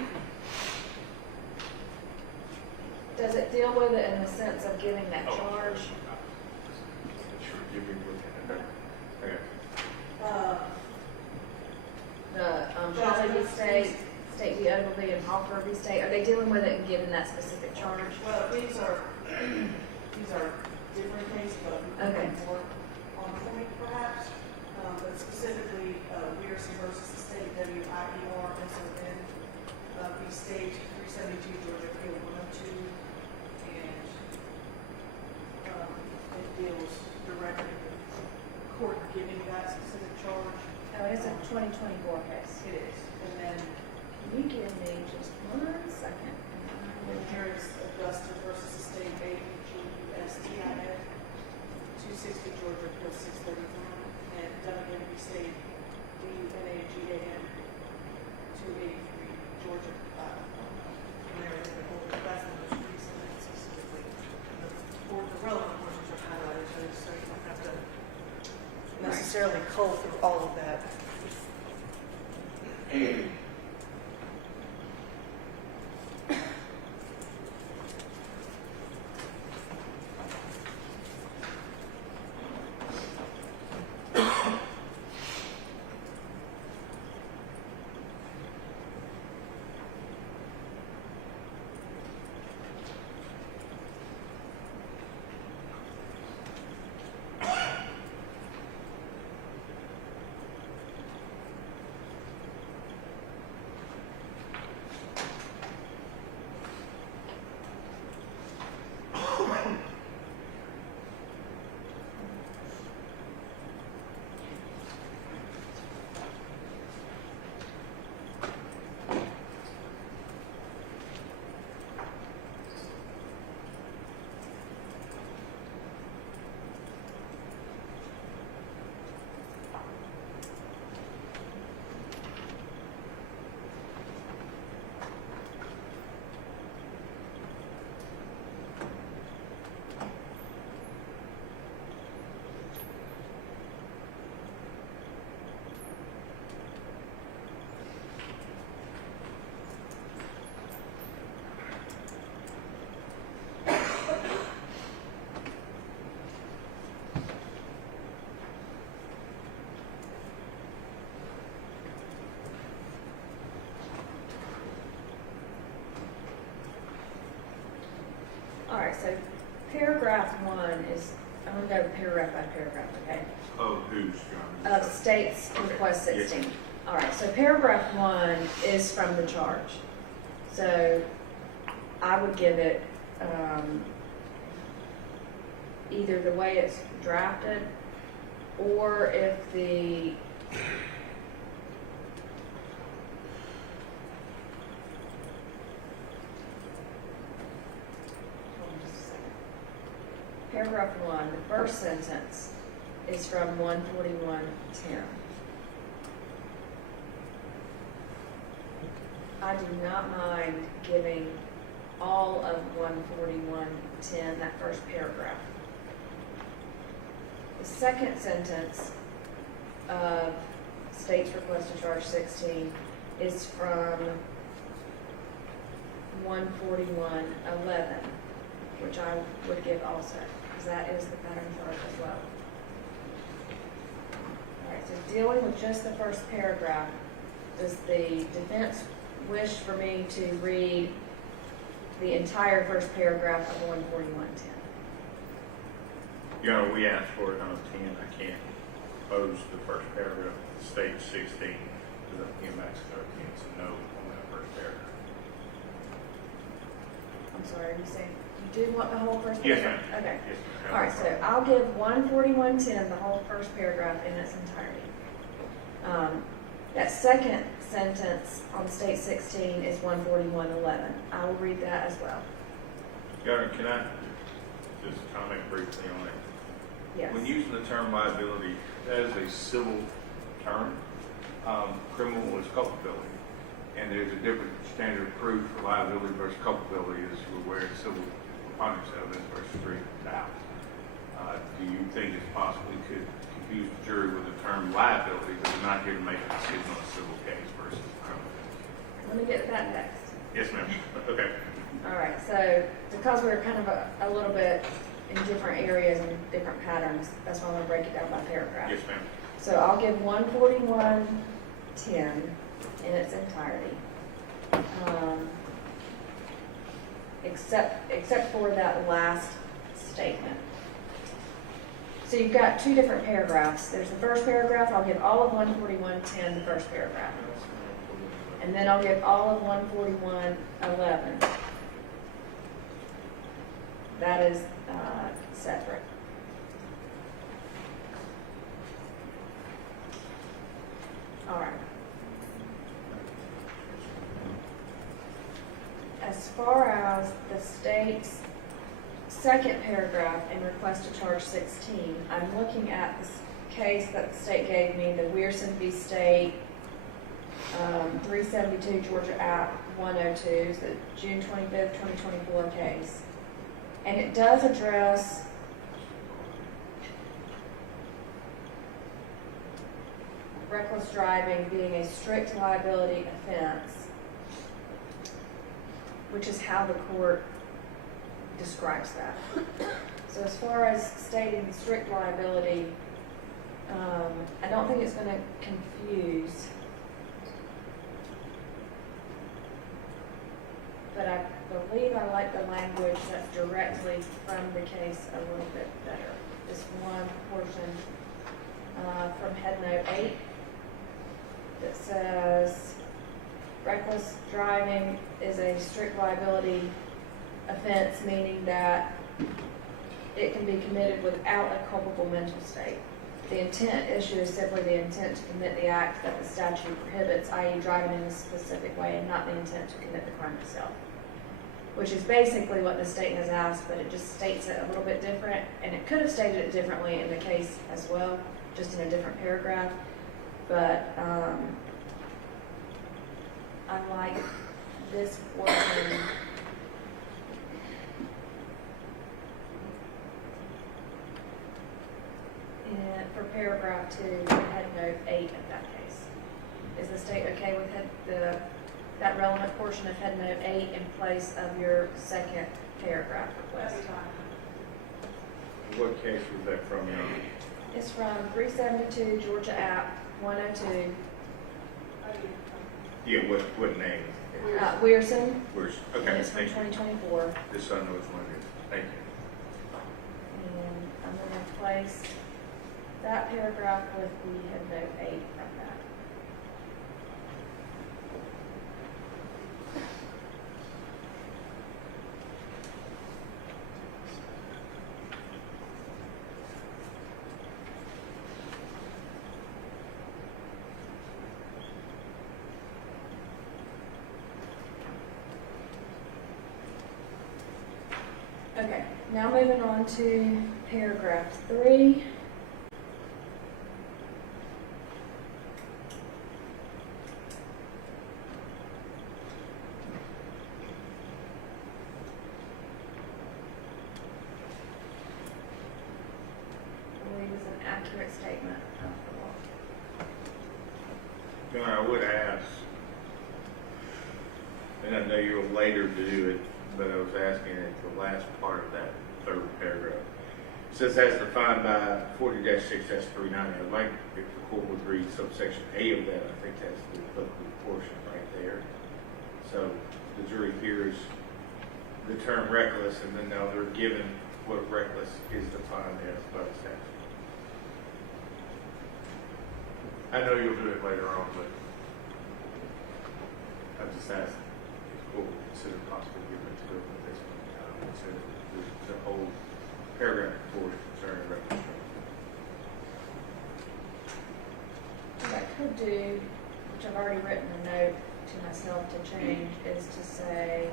Does it deal with it in the sense of giving that charge? Sure, you can look at it. Okay. The Kylie Lindsey, State v. Ogilvy, and Hoffer v. State, are they dealing with it and giving that specific charge? Well, these are different cases, but Okay. more on point perhaps. But specifically, Weirson versus the state, WIER-SON, v. State 372 Georgia Appeal 102, and it deals directly with the court giving that specific charge. Oh, it's a 2024 case. It is. And then Can you give me just 1 second? here is Augusta versus the state, AGUSTIN, 260 Georgia Appeal 631, and Dunnigan v. State, DUNAGAN, 283 Georgia. And that's the most recent, and specifically, the relevant portions are highlighted, so you don't have to necessarily cull through all of that. All right, so paragraph 1 is, I'm going to go paragraph by paragraph, okay? Of whose, Your Honor? Of state's request 16. All right, so paragraph 1 is from the charge. So I would give it either the way it's drafted, or if the hold on just a second. Paragraph 1, the first sentence is from 141.10. I do not mind giving all of 141.10, that first paragraph. The second sentence of state's request to charge 16 is from 141.11, which I would give also, because that is the pattern charge as well. All right, so dealing with just the first paragraph, does the defense wish for me to read the entire first paragraph of 141.10? You know, we asked for it on 10. I can't oppose the first paragraph. The state 16 to the max 13. So no on that first paragraph. I'm sorry, are you saying you do want the whole first Yes, paragraph? ma'am. Okay. Yes, ma'am. All right, so I'll give 141.10, the whole first paragraph in its entirety. That second sentence on state 16 is 141.11. I will read that as well. Governor, can I just comment briefly on it? Yes. When using the term liability, that is a civil term. Criminal is culpability. And there's a different standard of proof for liability versus culpability, as we're aware of civil preponderance evidence versus reasonable doubt. Do you think it's possible we could confuse the jury with the term liability, but we're not here to make a decision on a civil case versus a criminal case? Let me get to that next. Yes, ma'am. Okay. All right, so because we're kind of a little bit in different areas and different patterns, that's why I'm going to break it down by paragraph. Yes, ma'am. So I'll give 141.10 in its entirety, except for that last statement. So you've got two different paragraphs. There's the first paragraph, I'll give all of 141.10, the first paragraph. And then I'll give all of 141.11. That is separate. All right. As far as the state's second paragraph in request to charge 16, I'm looking at this case that the state gave me, the Weirson v. State, 372 Georgia App 102, it's the June 25th, 2024 case. And it does address reckless driving being a strict liability offense, which is how the court describes that. So as far as stating strict liability, I don't think it's going to confuse, but I believe I like the language that's directly from the case a little bit better. This one portion from Head Note 8 that says reckless driving is a strict liability offense, meaning that it can be committed without a culpable mental state. The intent issue is simply the intent to commit the act that the statute prohibits, i.e. driving in a specific way, and not the intent to commit the crime itself. Which is basically what the state has asked, but it just states it a little bit different, and it could have stated it differently in the case as well, just in a different paragraph. But I like this portion for paragraph 2, Head Note 8 of that case. Is the state okay with that relevant portion of Head Note 8 in place of your second paragraph request? What case was that from, Your Honor? It's from 372 Georgia App 102. Yeah, what name? Weirson. Where's, And okay, it's from thank you. 2024. This I know which one it is. Thank you. And I'm going to place that paragraph with the Head Note 8 from that. Now moving on to paragraph 3. I believe is an accurate statement of the law. John, I would ask, and I know you'll later do it, but I was asking at the last part of that third paragraph. It says as defined by 40-6-390. I'd like if the court would read subsection A of that. I think that's the applicable portion right there. So the jury hears the term reckless, and then now they're given what reckless is defined as by the statute. I know you'll do it later on, but I just asked if the court would consider possibly giving it to them at this point. I don't consider the whole paragraph before concerning reckless driving. What I could do, which I've already written a note to myself to change, is to say,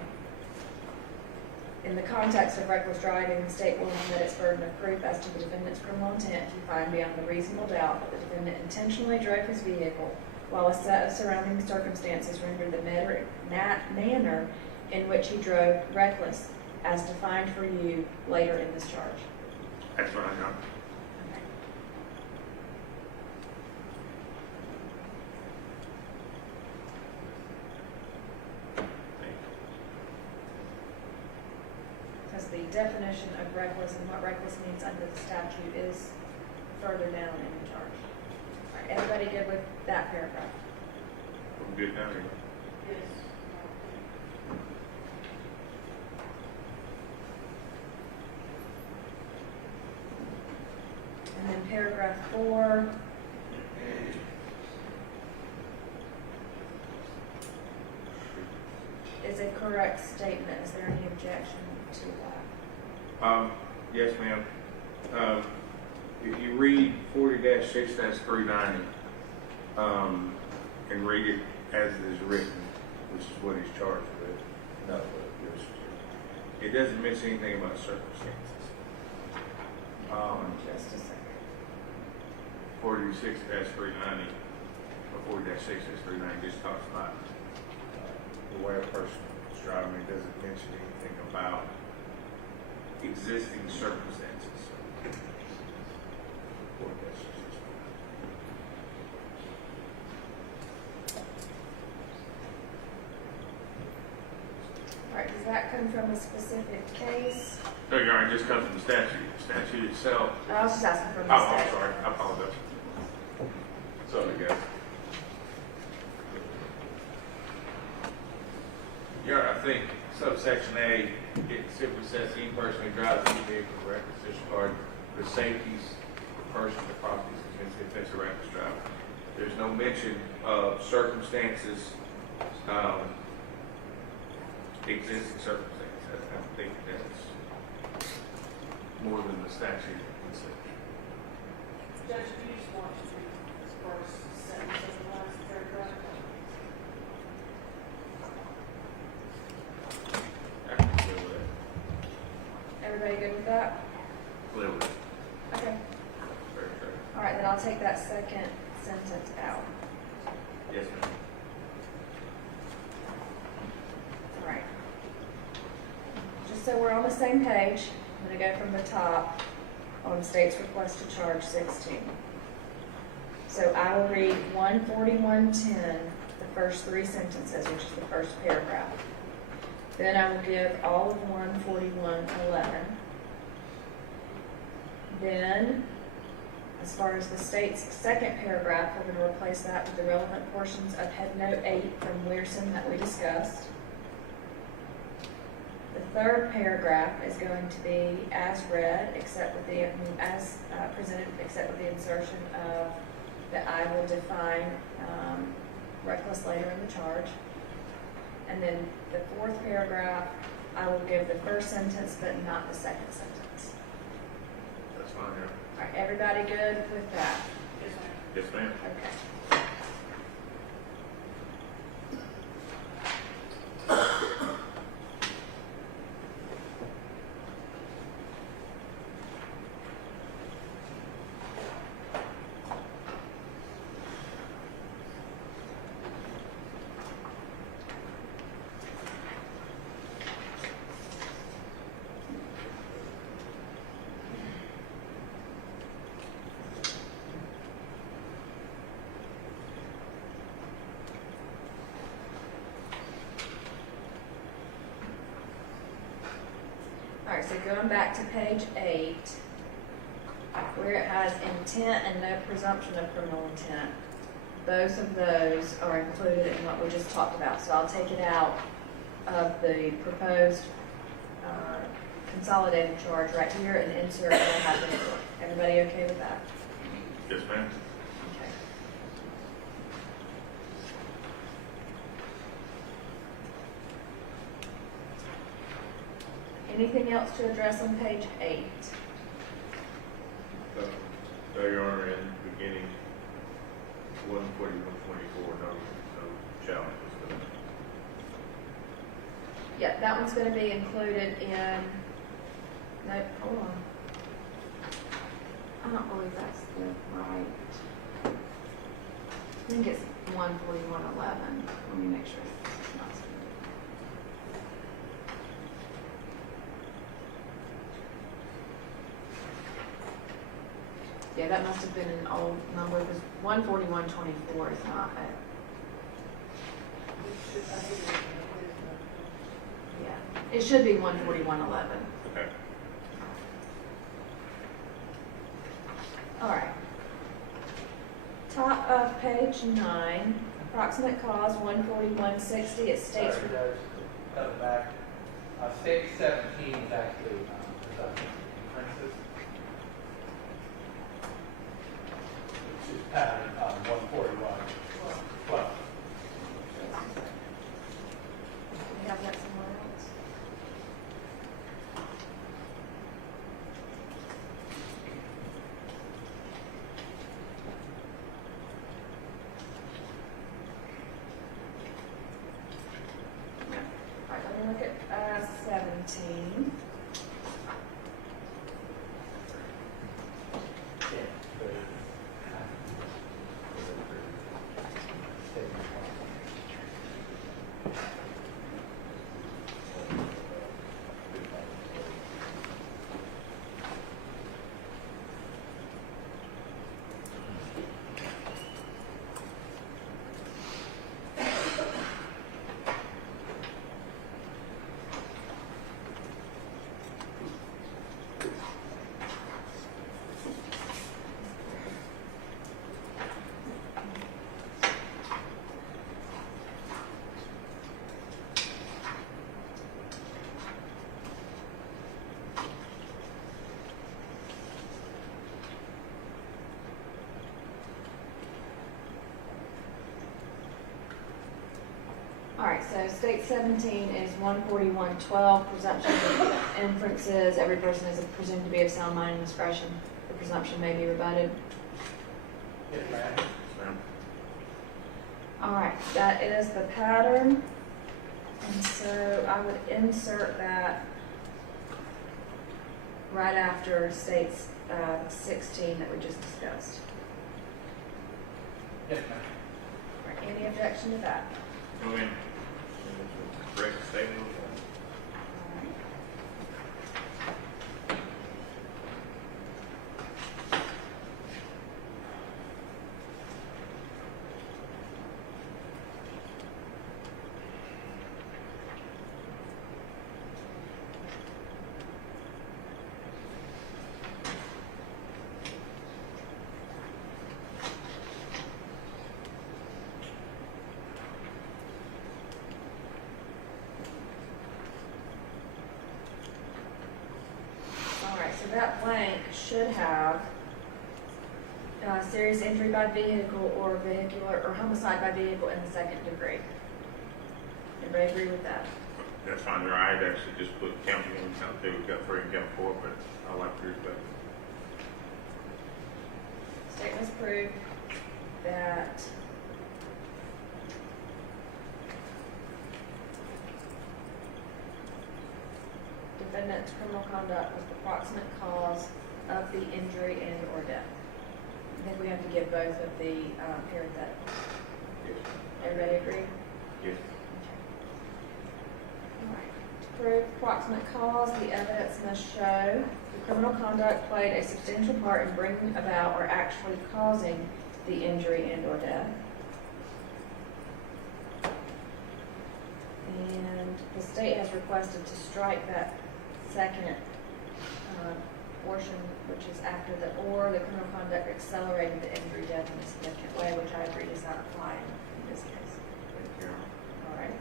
in the context of reckless driving, the state will admit its burden of proof as to the defendant's criminal intent to find beyond a reasonable doubt that the defendant intentionally drove his vehicle while a set of surrounding circumstances rendered the manner in which he drove reckless, as defined for you later in this charge. That's what I got. Because the definition of reckless and what reckless means under the statute is further down in the charge. All right, everybody good with that paragraph? I'm good now. Yes. And then paragraph 4. Is a correct statement. Is there any objection to that? Yes, ma'am. If you read 40-6-390 and read it as it is written, which is what he's charged with, not what it is, it doesn't mention anything about circumstances. Just a second. 46-390 or 40-6-390 just talks about the way a person is driving. It doesn't mention anything about existing circumstances. All right, does that come from a specific case? No, Your Honor, it just comes from the statute. The statute itself. I was just asking from Oh, the I'm statute. sorry. I apologize. Sorry, guys. Your Honor, I think subsection A, it simply says any person who drives any vehicle with reckless disregard the safeties, the person, the property is against the offense of reckless driving. There's no mention of circumstances, existing circumstances. I think that's more than the statute would say. Judge, do you just want to read this first sentence of the last paragraph? I can deal with that. Everybody good with that? Live with it. Okay. Very fair. All right, then I'll take that second sentence out. Yes, ma'am. All right. Just so we're on the same page, I'm going to go from the top on state's request to charge 16. So I will read 141.10, the first 3 sentences, which is the first paragraph. Then I will give all of 141.11. Then, as far as the state's second paragraph, we're going to replace that with the relevant portions of Head Note 8 from Weirson that we discussed. The third paragraph is going to be as read, except with the as presented, except with the insertion of that I will define reckless later in the charge. And then the fourth paragraph, I will give the first sentence, but not the second sentence. That's fine, yeah. All right, everybody good with that? Yes, ma'am. Okay. All right, so going back to page 8, where it has intent and no presumption of criminal intent, both of those are included in what we just talked about. So I'll take it out of the proposed consolidated charge right here and insert what happened. Everybody okay with that? Yes, ma'am. Okay. Anything else to address on page 8? They are in the beginning, 140, 124, no challenges for that. Yeah, that one's going to be included in, no, hold on. I don't believe that's the right, I think it's 14111. Let me make sure it's not. Yeah, that must have been an old number because 14124 is not it. Yeah, it should be 14111. Okay. All right. Top of page 9, approximate cause 14160. It states. Sorry, Judge, cut back. State 17 is actually presumption of differences. Which is pattern 141. Well, We have that somewhere else. All right, let me look at 17. All right, so state 17 is 14112, presumption of inferences. Every person is presumed to be of sound mind and discretion. The presumption may be rebutted. yes, ma'am. Yes, ma'am. All right, that is the pattern. And so I would insert that right after states 16 that we just discussed. Yes, ma'am. All right, any objection to that? Go in. Correct statement. All right. So that blank should have serious injury by vehicle or vehicular or homicide by vehicle in the second degree. Everybody agree with that? That's fine. There, I'd actually just put count 1, count 2, we've got 3 and count 4, but I like yours better. Statements prove that defendant's criminal conduct was the proximate cause of the injury and or death. I think we have to give both of the parentheticals. Yes. Everybody agree? Yes. All right. To prove proximate cause, the evidence must show the criminal conduct played a substantial part in bringing about or actually causing the injury and or death. And the state has requested to strike that second portion, which is after the criminal conduct accelerated the injury, death in a significant way, which I agree does not apply in this case. All right.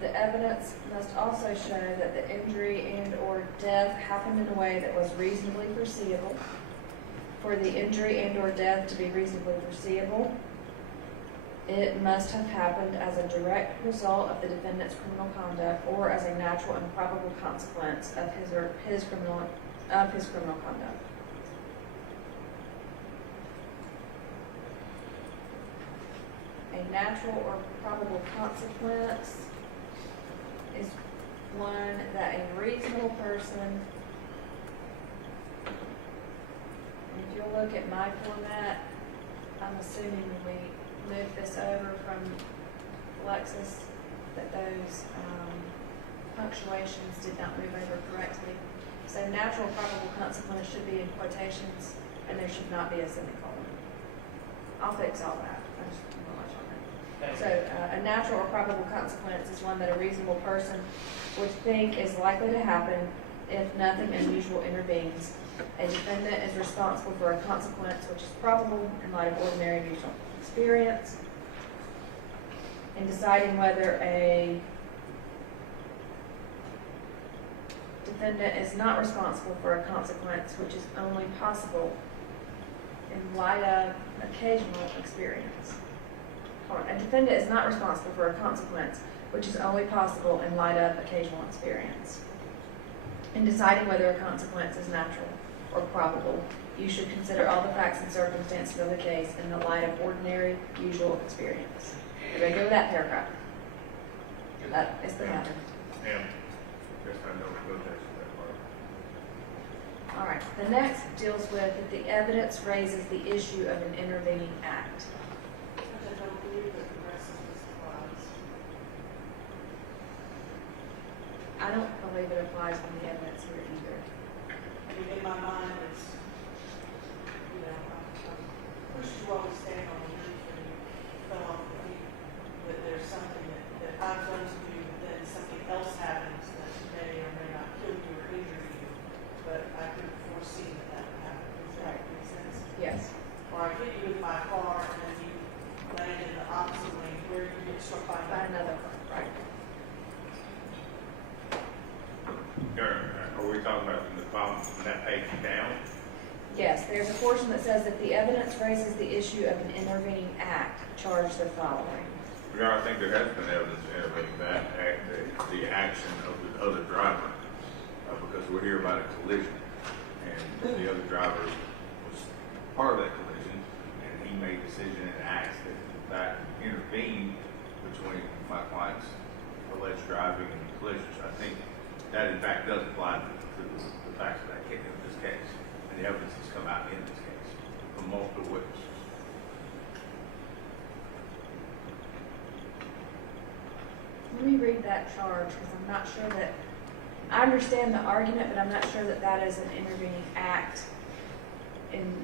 The evidence must also show that the injury and/or death happened in a way that was reasonably foreseeable. For the injury and/or death to be reasonably foreseeable, it must have happened as a direct result of the defendant's criminal conduct or as a natural and probable consequence of his criminal conduct. A natural or probable consequence is one that a reasonable person, and if you'll look at my format, I'm assuming when we move this over from Lexis, that those punctuations did not move over correctly. So natural probable consequence should be in quotations, and there should not be a semicolon. I'll fix all that. I just don't know much on that. So a natural or probable consequence is one that a reasonable person would think is likely to happen if nothing unusual intervenes. A defendant is responsible for a consequence which is probable in light of ordinary and usual experience. In deciding whether a defendant is not responsible for a consequence which is only possible in light of occasional experience. A defendant is not responsible for a consequence which is only possible in light of occasional experience. In deciding whether a consequence is natural or probable, you should consider all the facts and circumstances of the case in the light of ordinary, usual experience. Everybody go with that paragraph. That is the matter. Yeah. Guess I know the quotation that part. All right. The next deals with if the evidence raises the issue of an intervening act. I don't believe that the rest of this applies. I don't believe it applies when the evidence here either. I mean, in my mind, it's, you know, I pushed you always stand on the roof and you fell off the roof, that there's something that I've done to you, but then something else happens that may or may not kill you or injure you, but I couldn't foresee that would happen. Does that make sense? Yes. Or I hit you with my car and then you land in the opposite lane where you get struck by Another one. Right. Are we talking about from the bottom, from that page down? Yes, there's a portion that says if the evidence raises the issue of an intervening act, charge the following. Your Honor, I think there has been evidence intervening that act, the action of the other driver, because we're here about a collision, and the other driver was part of that collision, and he made decision and acts that in fact intervened between my client's alleged driving and collisions. I think that in fact does apply to the facts of that case, in this case, and the evidence has come out in this case from multiple witnesses. Let me read that charge because I'm not sure that, I understand the argument, but I'm not sure that that is an intervening act in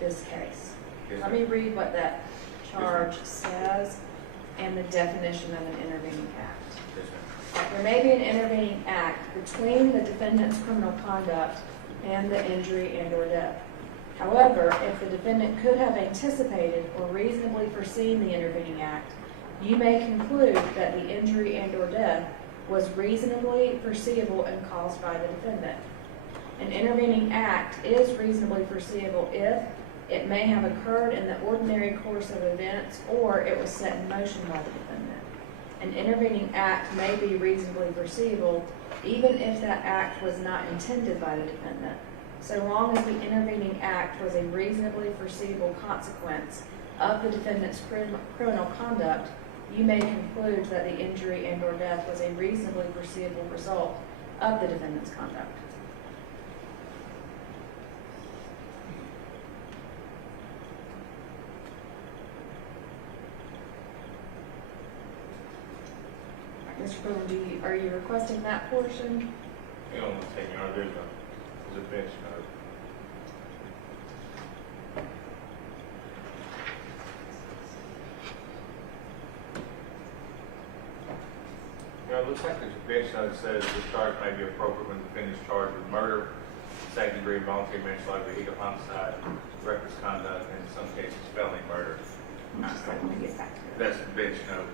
this case. Yes, Let me read what that charge says and the definition of an intervening act. Yes, ma'am. There may be an intervening act between the defendant's criminal conduct and the injury and/or death. However, if the defendant could have anticipated or reasonably foreseen the intervening act, you may conclude that the injury and/or death was reasonably foreseeable and caused by the defendant. An intervening act is reasonably foreseeable if it may have occurred in the ordinary course of events or it was set in motion by the defendant. An intervening act may be reasonably foreseeable even if that act was not intended by the defendant, so long as the intervening act was a reasonably foreseeable consequence of the defendant's criminal conduct. You may conclude that the injury and/or death was a reasonably foreseeable result of the defendant's conduct. Mr. Quillen, are you requesting that portion? Hang on one second, Your Honor, there's a bench note. Now, looks like there's a bench note that says this charge may be appropriate when the defendant is charged with murder, second degree voluntary manslaughter, vehicle homicide, reckless conduct, and in some cases felony murder. Just like when we get back to it. That's the bench note.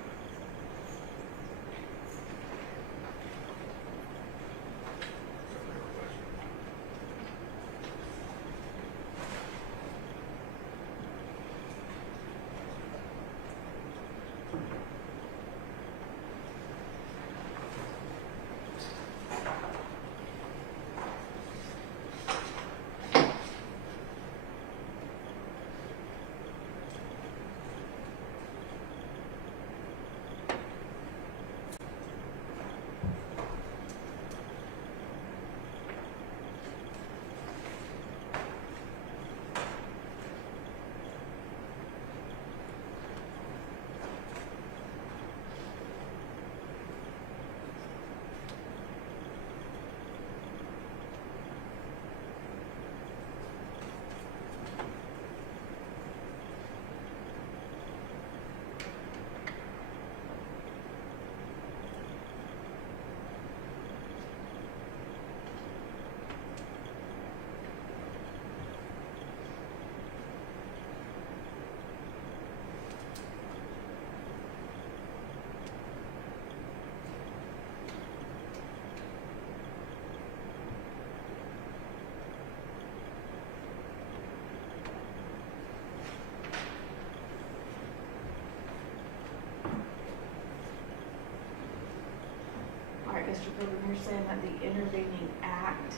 Mr. Pilgrim, you're saying that the intervening act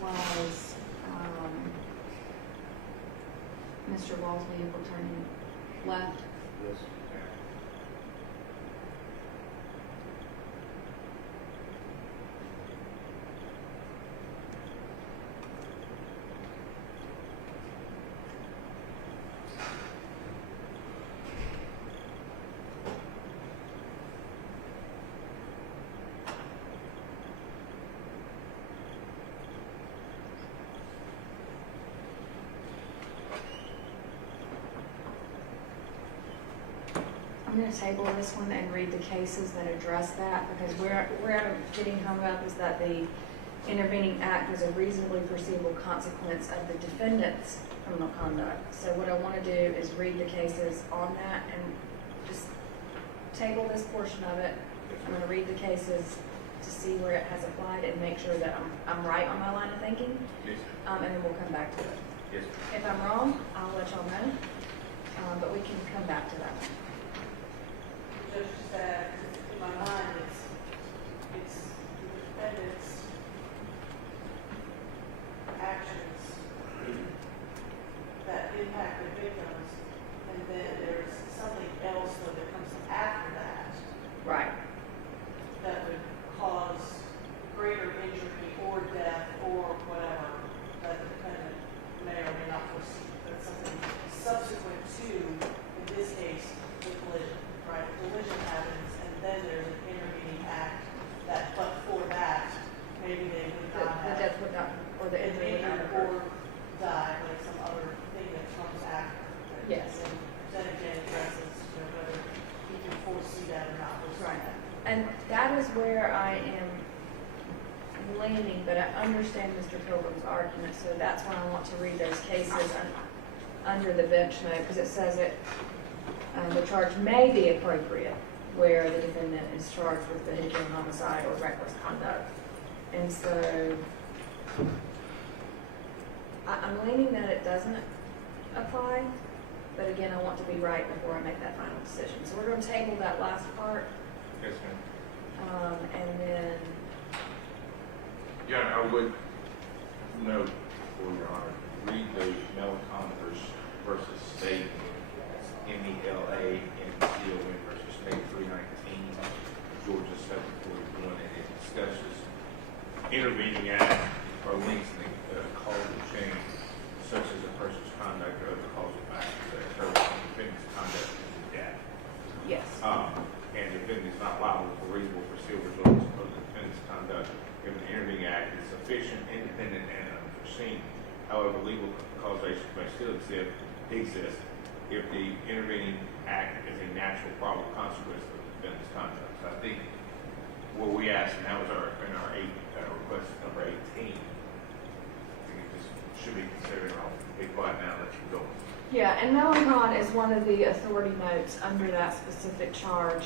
was, Mr. Wall's vehicle turning left? Yes. I'm gonna table this one and read the cases that address that, because where I'm getting hung up is that the intervening act was a reasonably foreseeable consequence of the defendant's criminal conduct. So what I wanna do is read the cases on that and just table this portion of it. I'm gonna read the cases to see where it has applied and make sure that I'm right on my line of thinking. Yes. And then we'll come back to it. Yes. If I'm wrong, I'll let y'all know, but we can come back to that. Judge said, in my mind, it's the defendant's actions that impact the victims, and then there's something else that comes after that Right. that would cause greater injury or death or whatever that the defendant may or may not foresee. That's something subsequent to, in this case, the collision. Right, collision happens, and then there's an intervening act that, but for that, maybe they would The not have death would not, or the been injury would not injured occur. or died, like some other thing that comes after. Yes. And then again, addresses, whether you can foresee that or not foresee Right. that. And that is where I am leaning, but I understand Mr. Pilgrim's argument, so that's why I want to read those cases under the bench note, because it says it, the charge may be appropriate where the defendant is charged with vehicular homicide or reckless conduct. And so I'm leaning that it doesn't apply, but again, I want to be right before I make that final decision. So we're going to table that last part. Yes, ma'am. And then, Yeah, I would note, for Your Honor, read the Melicometers versus State, MELA, and CON versus State 319, Georgia 741, and it discusses intervening act or links in the causal chain, such as a person's conduct or other causal factors that occur from the defendant's conduct and death. yes. And the defendant is not liable for reasonable foreseeable results of the defendant's conduct if an intervening act is sufficient, independent, and unforeseen. However, legal causation may still exist if the intervening act is a natural probable consequence of the defendant's conduct. So I think what we asked, and that was in our request number 18, I think it just should be considered. I'll be quiet now and let you go. Yeah, and melancholy is one of the authority notes under that specific charge.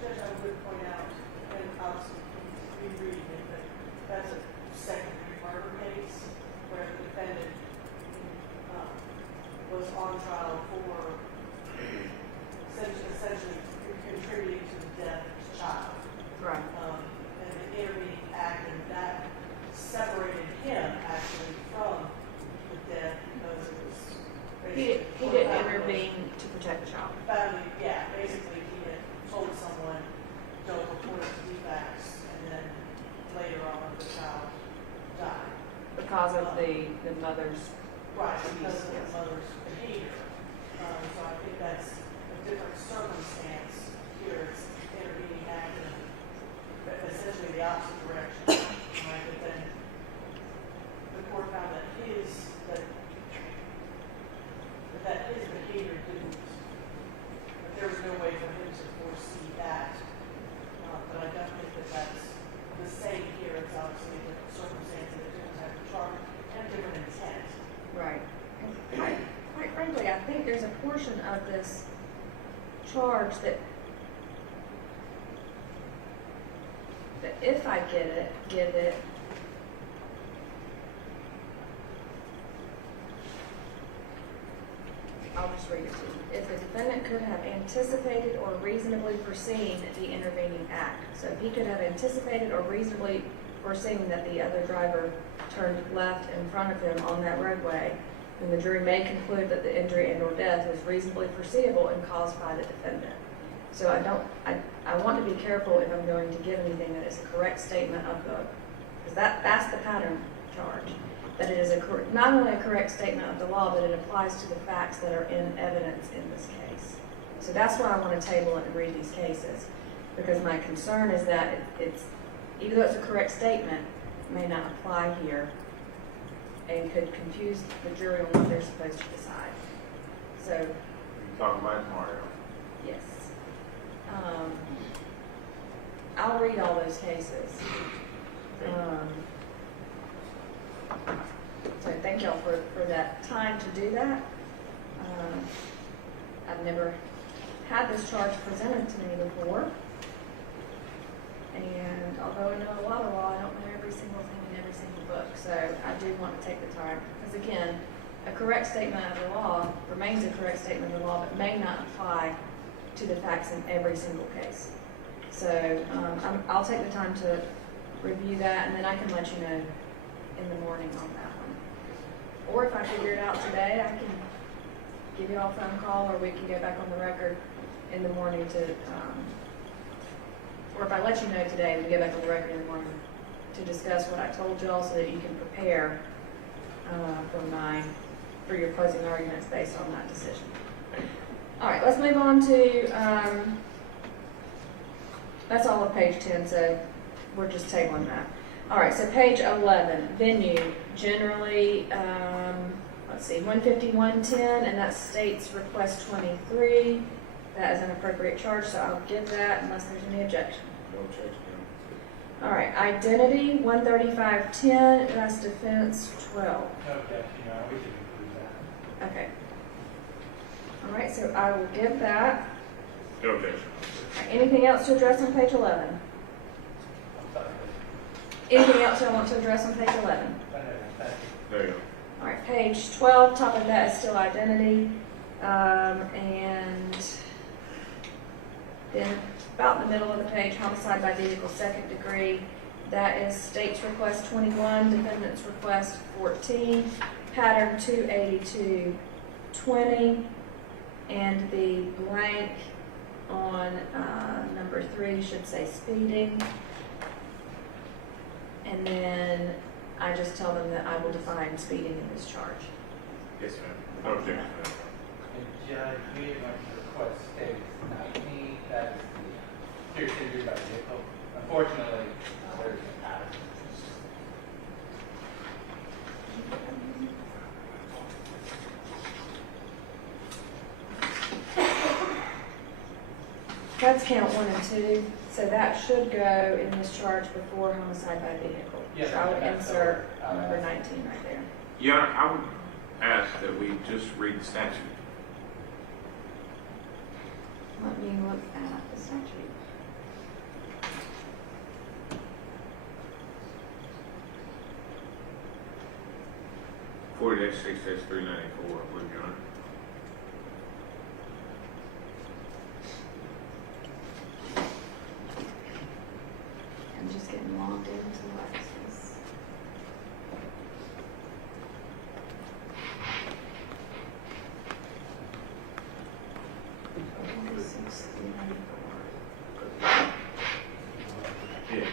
Judge, I would point out, and obviously rereading it, but that's a second-degree murder case where the defendant was on trial for essentially contributing to the death of his child. Right. And the intervening act, and that separated him actually from the death because it was He basically. didn't intervene to protect the child. Family, yeah, basically he had told someone, don't report it to DFACS, and then later on the child died. Because of the mother's. Right, because of the mother's behavior. So I think that's a different circumstance here. It's intervening act in essentially the opposite direction. Right, but then the court found that his behavior didn't, that there was no way for him to foresee that. But I don't think that that's the same here. It's obviously a different circumstance and a different type of charge and a different intent. Right. And quite frankly, I think there's a portion of this charge that if I give it, I'll just read it to you. If the defendant could have anticipated or reasonably foreseen the intervening act. So if he could have anticipated or reasonably foreseen that the other driver turned left in front of him on that roadway, then the jury may conclude that the injury and or death was reasonably foreseeable and caused by the defendant. So I want to be careful if I'm going to give anything that is a correct statement of the, because that's the pattern charge. That it is not only a correct statement of the law, but it applies to the facts that are in evidence in this case. So that's why I want to table it and read these cases, because my concern is that it's even though it's a correct statement, it may not apply here and could confuse the jury on what they're supposed to decide. So, You talking about Mario? yes. I'll read all those cases. So thank y'all for that time to do that. I've never had this charge presented to me before. And although I know a lot of law, I don't know every single thing in every single book. So I do want to take the time. Because again, a correct statement of the law remains a correct statement of the law, but may not apply to the facts in every single case. So I'll take the time to review that, and then I can let you know in the morning on that one. Or if I figure it out today, I can give you all a phone call, or we can go back on the record in the morning to, or if I let you know today, we go back on the record in the morning to discuss what I told y'all so that you can prepare for your closing arguments based on that decision. All right, let's move on to, that's all of page 10, so we're just tabling that. All right, so page 11, venue, generally, let's see, 15110, and that's state's request 23. That is an appropriate charge, so I'll give that unless there's any objection. No objection. All right, identity, 13510, that's defense 12. No objection, Your Honor, we should include that. Okay. All right, so I will give that. No objection. All right, anything else to address on page 11? I'm sorry. Anything else I want to address on page 11? Thank you. There you go. All right, page 12, top of that is still identity. And then about in the middle of the page, homicide by vehicle, second degree. That is state's request 21, defendant's request 14, pattern 28220, and the blank on number 3 should say speeding. And then I just tell them that I will define speeding in this charge. Yes, ma'am. No objection. And Judge, we are going to request status 19, that is the serious injury by vehicle. Unfortunately, there's a pattern. That's count 1 and 2, so that should go in this charge before homicide by vehicle. Yes, So I would that's insert so, number 19 right there. Your Honor, I would ask that we just read the statute. Let me look at the statute. (40-6-394), I believe, Your Honor. I'm just getting logged into Lexus. Yeah.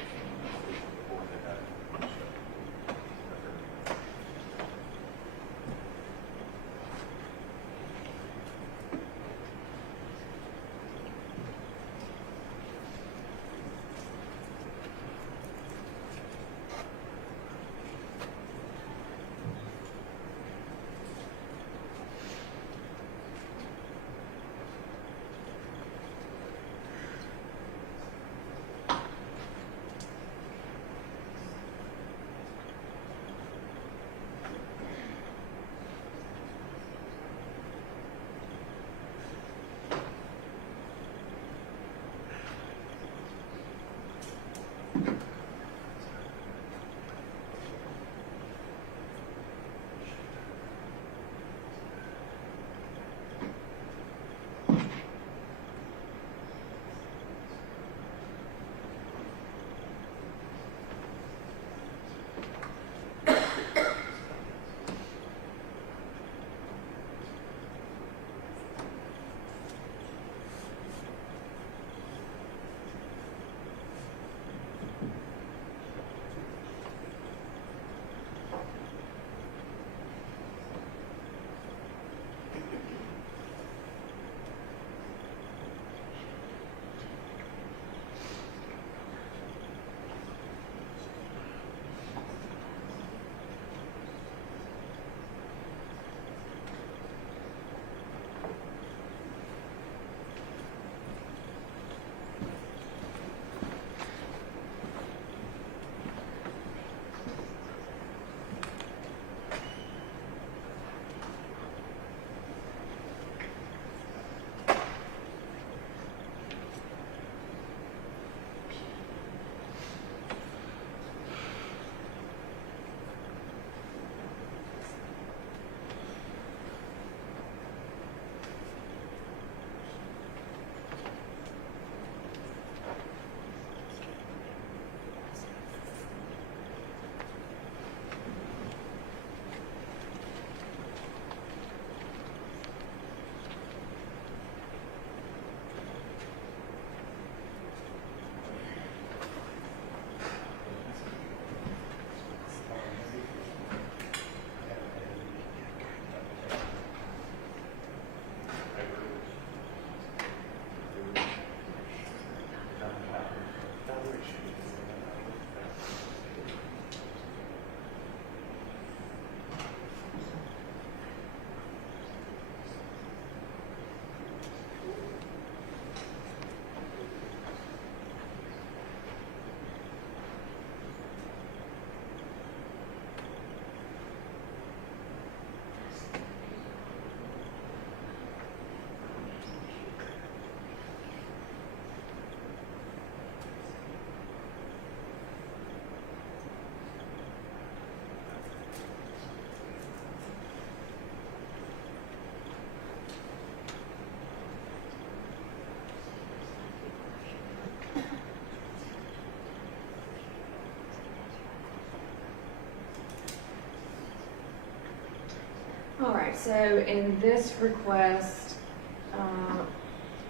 All right, so in this request,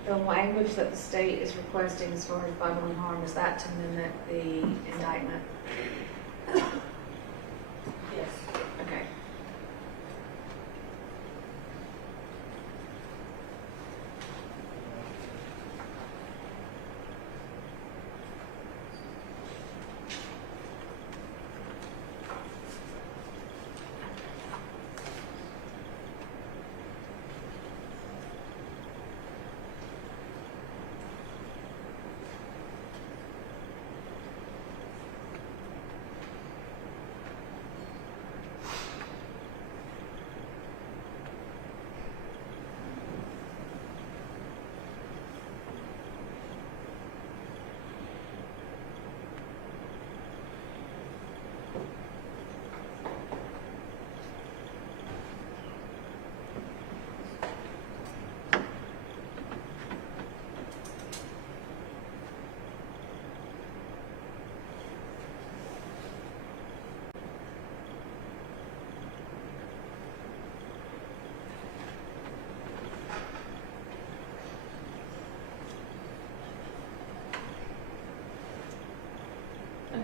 the language that the state is requesting as far as bodily harm, is that to mimic the indictment? Yes. Okay.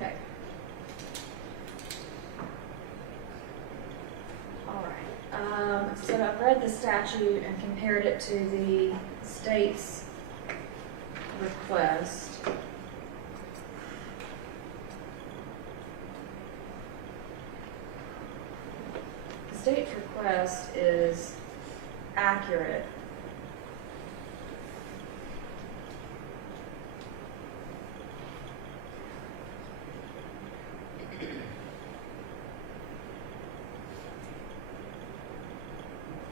Okay. All right. So I've read the statute and compared it to the state's request. The state's request is accurate.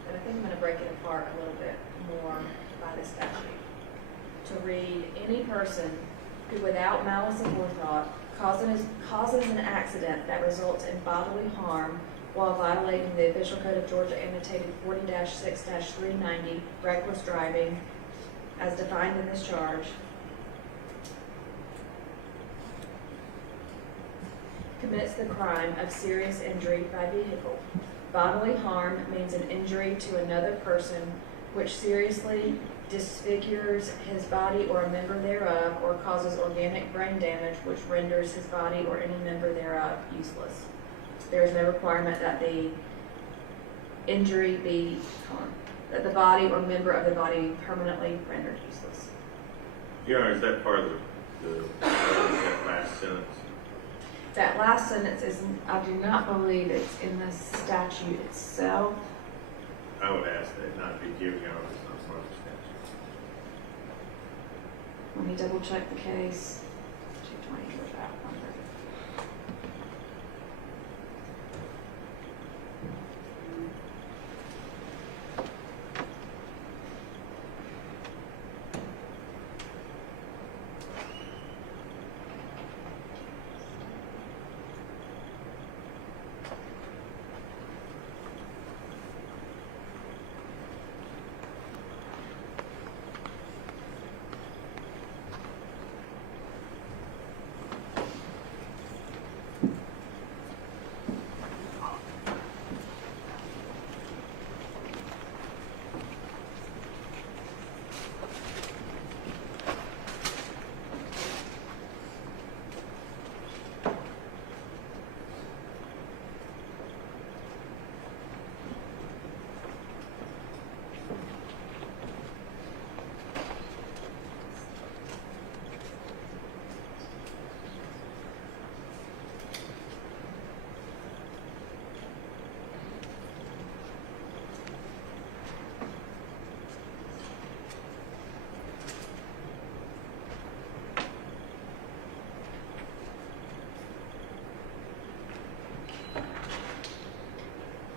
And I think I'm going to break it apart a little bit more by the statute. To read, any person who without malice aforethought causes an accident that results in bodily harm while violating the official code of Georgia annotated 40-6-390, reckless driving, as defined in this charge, commits the crime of serious injury by vehicle. Bodily harm means an injury to another person which seriously disfigures his body or a member thereof, or causes organic brain damage which renders his body or any member thereof useless. There is no requirement that the injury be, that the body or member of the body be permanently rendered useless. Your Honor, is that part of that last sentence? That last sentence is, I do not believe it's in the statute itself. I would ask that not be given, Your Honor, it's not part of the statute. Let me double check the case. 220 goes out.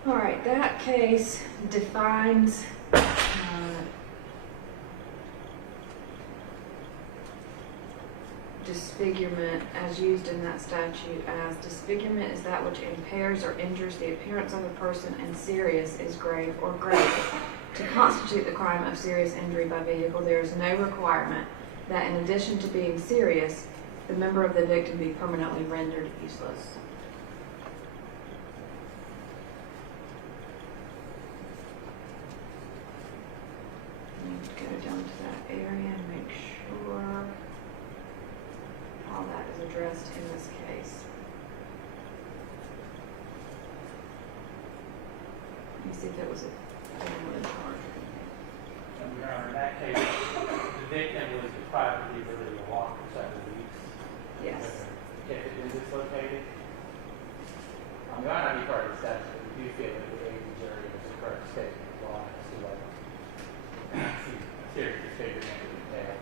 All right, that case defines disfigurement as used in that statute as disfigurement is that which impairs or injures the appearance of a person, and serious is grave or grave. To constitute the crime of serious injury by vehicle, there is no requirement that in addition to being serious, the member of the victim be permanently rendered useless. Go down to that area and make sure all that is addressed in this case. Let me see if it was a family charge. Your Honor, in that case, the victim was deprived of the ability to walk for several weeks. Yes. If it was dislocated. Your Honor, be part of the statute, but we do feel that the way the jury was the correct statement of law as to what serious disfigurement would entail.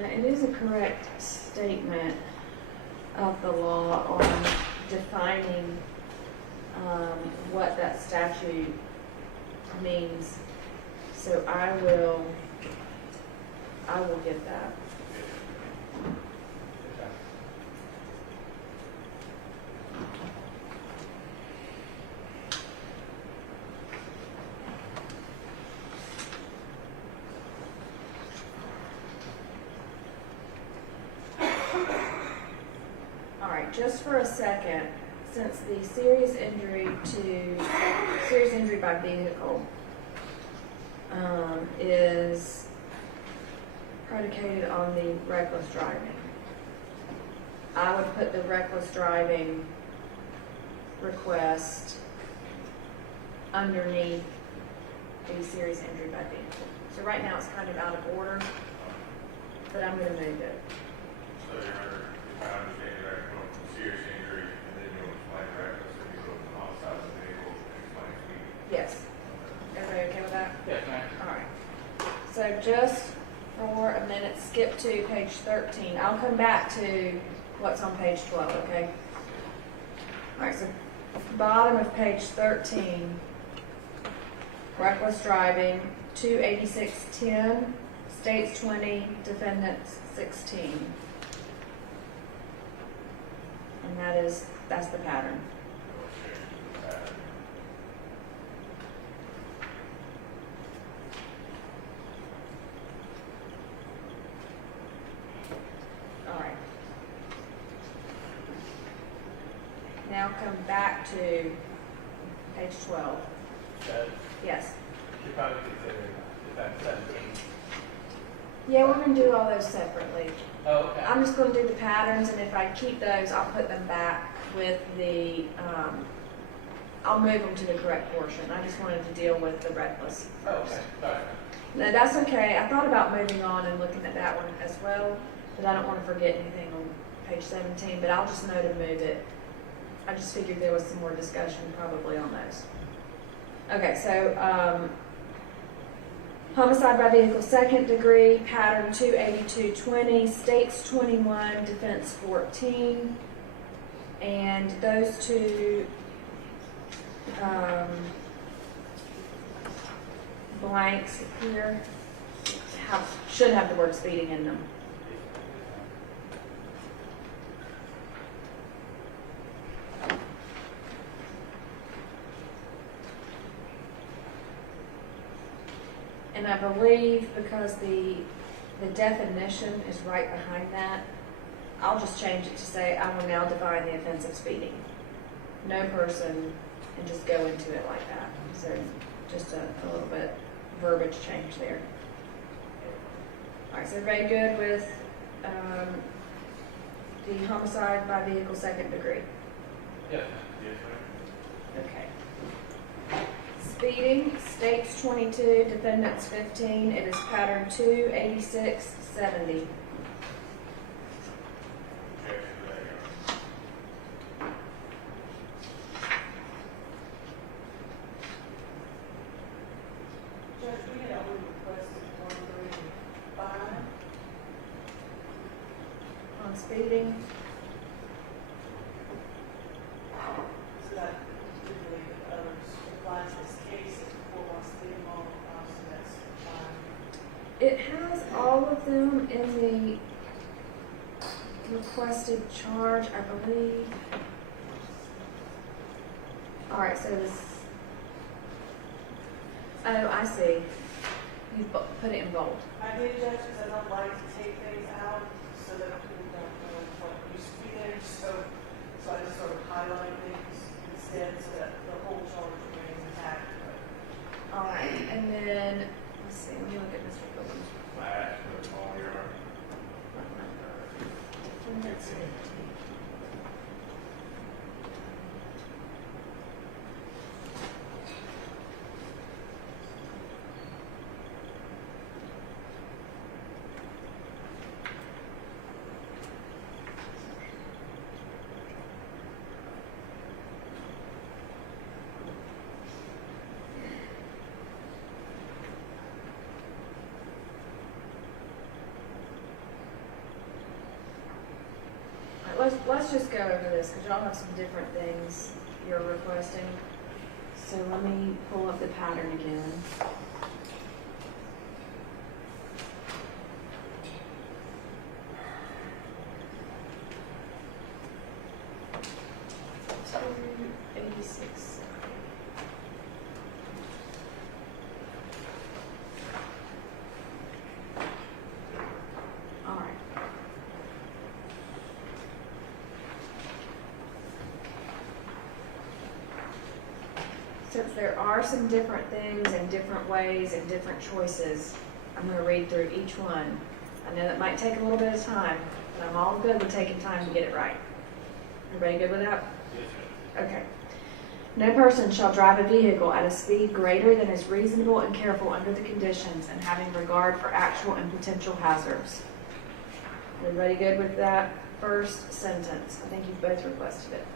It is a correct statement of the law on defining what that statute means So I will get that. All right, just for a second, since the serious injury by vehicle is predicated on the reckless driving, I would put the reckless driving request underneath the serious injury by vehicle. So right now it's kind of out of order, but I'm going to move it. So if I understand it right, going from serious injury and then you'll explain reckless, and you go from outside the vehicle and explain speed. Yes. Everybody okay with that? Yes, ma'am. All right. So just for a minute, skip to page 13. I'll come back to what's on page 12, okay? All right, so bottom of page 13, reckless driving, 28610, states 20, defendants 16. And that's the pattern. All right. Now come back to page 12. Yes. You probably consider defense 17. Yeah, we're going to do all those separately. Oh, okay. I'm just going to do the patterns, and if I keep those, I'll put them back with the, I'll move them to the correct portion. I just wanted to deal with the reckless Oh, first. okay. Sorry. No, that's okay. I thought about moving on and looking at that one as well, but I don't want to forget anything on page 17, but I'll just know to move it. I just figured there was some more discussion probably on those. Okay, so homicide by vehicle second degree, pattern 28220, states 21, defense 14, and those two blanks here should have the word speeding in them. And I believe because the definition is right behind that, I'll just change it to say, I will now define the offense of speeding. No person, and just go into it like that. So just a little bit verbiage change there. All right, so everybody good with the homicide by vehicle second degree? Yes. Yes, ma'am. Okay. Speeding, states 22, defendants 15. It is pattern 28670. Judge, we had only requested 135. On speeding, So that we believe that others apply to this case for us being all of us, so that's fine. it has all of them in the requested charge, I believe. All right, so this, oh, I see. You put it in bold. I did, Judge, because I don't like to take things out so that people don't know what used to be there, so I just sort of highlight things instead so that the whole charge remains intact. All right, and then, let's see, let me look at Mr. Williams. Last, but all your, Defendants 15. Let's just go over this because y'all have some different things you're requesting. So let me pull up the pattern again. since there are some different things and different ways and different choices, I'm going to read through each one. I know that might take a little bit of time, but I'm all good with taking time to get it right. Everybody good with that? Okay. No person shall drive a vehicle at a speed greater than is reasonable and careful under the conditions and having regard for actual and potential hazards. Everybody good with that first sentence? I think you both requested it.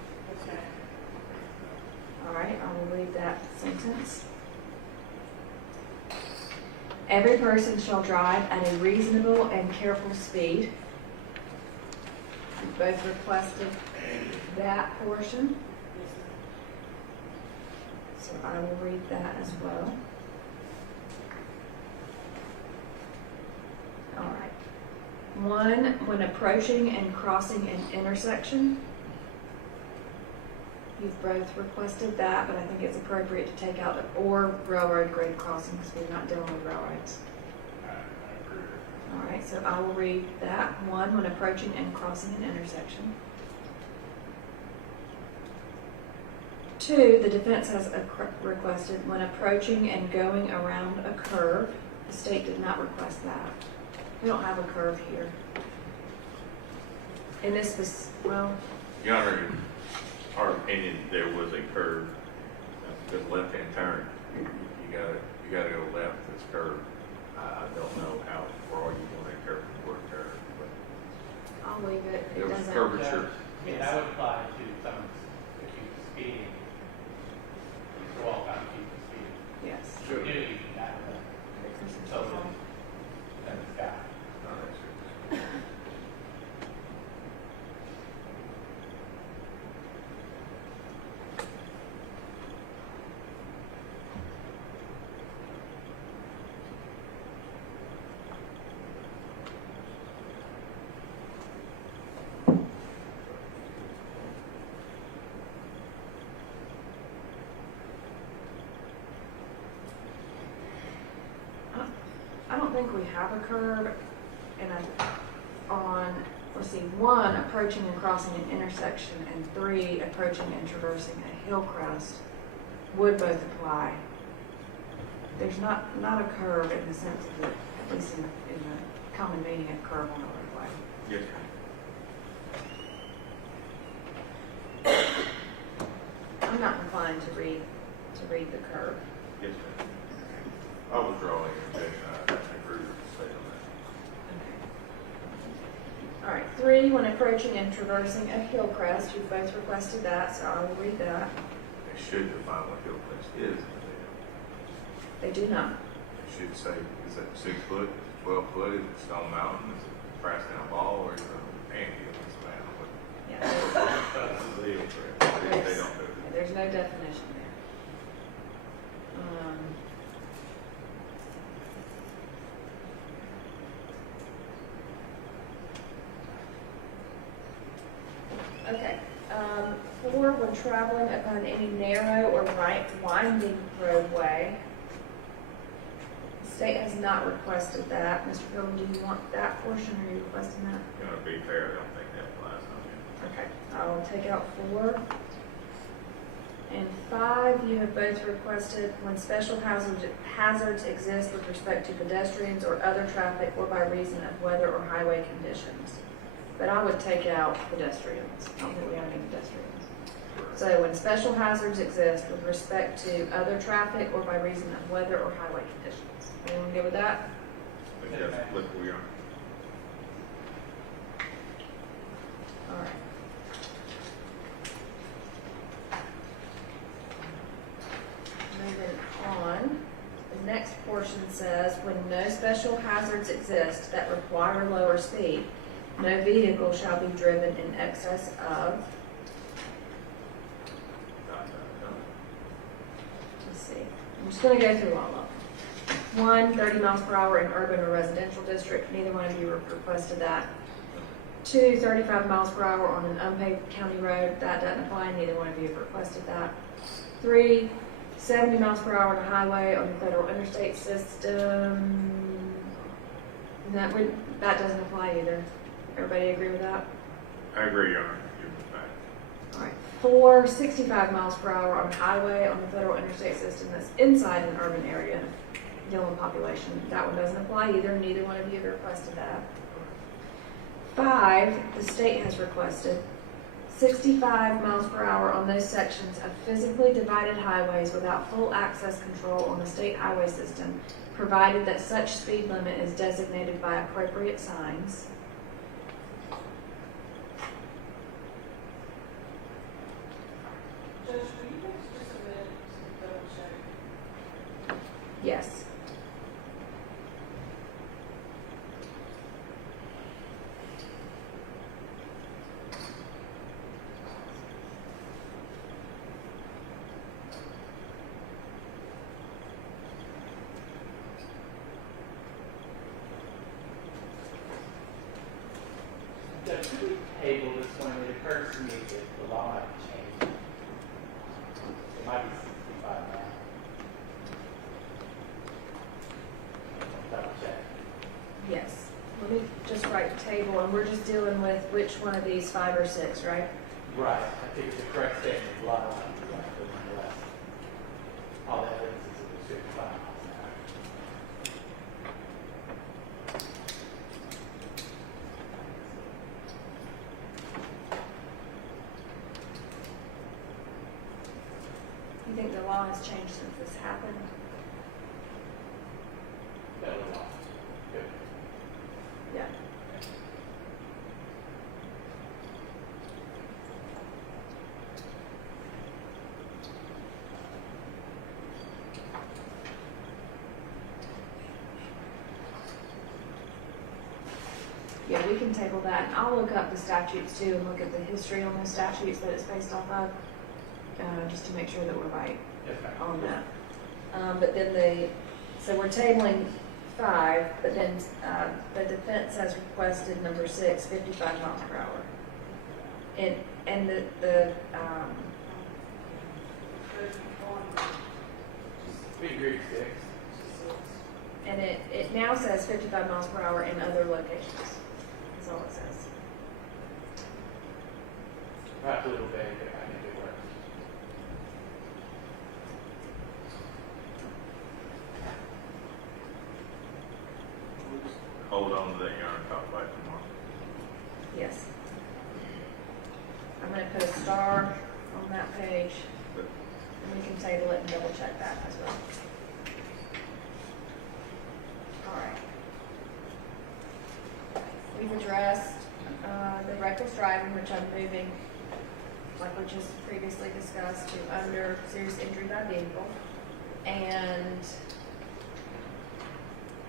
All right, I will read that sentence. Every person shall drive at a reasonable and careful speed. You both requested that portion. So I will read that as well. All right. 1, when approaching and crossing an intersection. You've both requested that, but I think it's appropriate to take out or railroad grade crossing because we're not dealing with railroads. All right, so I will read that. 1, when approaching and crossing an intersection. 2, the defense has requested when approaching and going around a curve. The state did not request that. We don't have a curve here. In this, well, Your Honor, in our opinion, there was a curve, because left-hand turn, you gotta go left, it's curved. I don't know how far you want to curve before a curve, but I'll leave it. It there was doesn't. curvature. Yeah, that would apply to someone if you speeding. You walk out and keep speeding. Yes. So do you that so then it's got. I don't think we have a curve on, let's see, 1, approaching and crossing an intersection, and 3, approaching and traversing a hill crest would both apply. There's not a curve in the sense of at least in the common meaning of curve on a roadway. Yes, I'm not inclined to read the curve. yes, ma'am. I was drawing an objection. I agree with the state on that. Okay. All right, 3, when approaching and traversing a hill crest, you both requested that, so I will read that. It should define what hill crest is. They do not. It should say, is it 6 foot, is it 12 foot, is it stone mountain, is it grass down ball, or is it a panfield, it's a mountain? Yeah, That's the hill crest. They don't do it. there's no definition there. Okay. 4, when traveling upon any narrow or winding roadway. The state has not requested that. Mr. Pilgrim, do you want that portion, or are you requesting that? You know, to be fair, I don't think that applies on you. Okay, I will take out 4. And 5, you have both requested when special hazards exist with respect to pedestrians or other traffic or by reason of weather or highway conditions. But I would take out pedestrians. I don't think we have any pedestrians. So when special hazards exist with respect to other traffic or by reason of weather or highway conditions. Anyone good with that? I think that's applicable, Your Honor. All right. Moving on, the next portion says, when no special hazards exist that require lower speed, no vehicle shall be driven in excess of, let's see, I'm just going to go through all of them. 1, 30 miles per hour in urban or residential district. Neither one of you requested that. 2, 35 miles per hour on an unpaved county road. That doesn't apply. Neither one of you have requested that. 3, 70 miles per hour on a highway on the federal interstate system. That doesn't apply either. Everybody agree with that? I agree, Your Honor. Give it back. All right. for 65 miles per hour on a highway on the federal interstate system that's inside an urban area, dealing with population. That one doesn't apply either. Neither one of you have requested that. 5, the state has requested 65 miles per hour on those sections of physically divided highways without full access control on the state highway system, provided that such speed limit is designated by appropriate signs. Judge, will you take just a minute to double check? Yes. Judge, should we table this one? It occurs to me that the law might change. It might be 65 now. Double check. Yes. Let me just write the table, and we're just dealing with which one of these, 5 or 6, right? Right. I think it's a correct statement. The law might be right, but nonetheless, all that evidence is it was 55 miles an hour. You think the law has changed since this happened? That was all. Good. Yeah. Yeah, we can table that. And I'll look up the statutes too and look at the history on the statutes that it's based off of, just to make sure that we're right Yes, ma'am. on that. But then so we're tabling 5, but then the defense has requested number 6, 55 miles per hour. And the We agree 6. and it now says 55 miles per hour in other locations. That's all it says. Perhaps a little vague, but I think it works. Hold on to that yarn and talk about it tomorrow. Yes. I'm going to put a star on that page, and we can table it and double check that as well. All right. We've addressed the reckless driving, which I'm moving, like we just previously discussed, to under serious injury by vehicle. And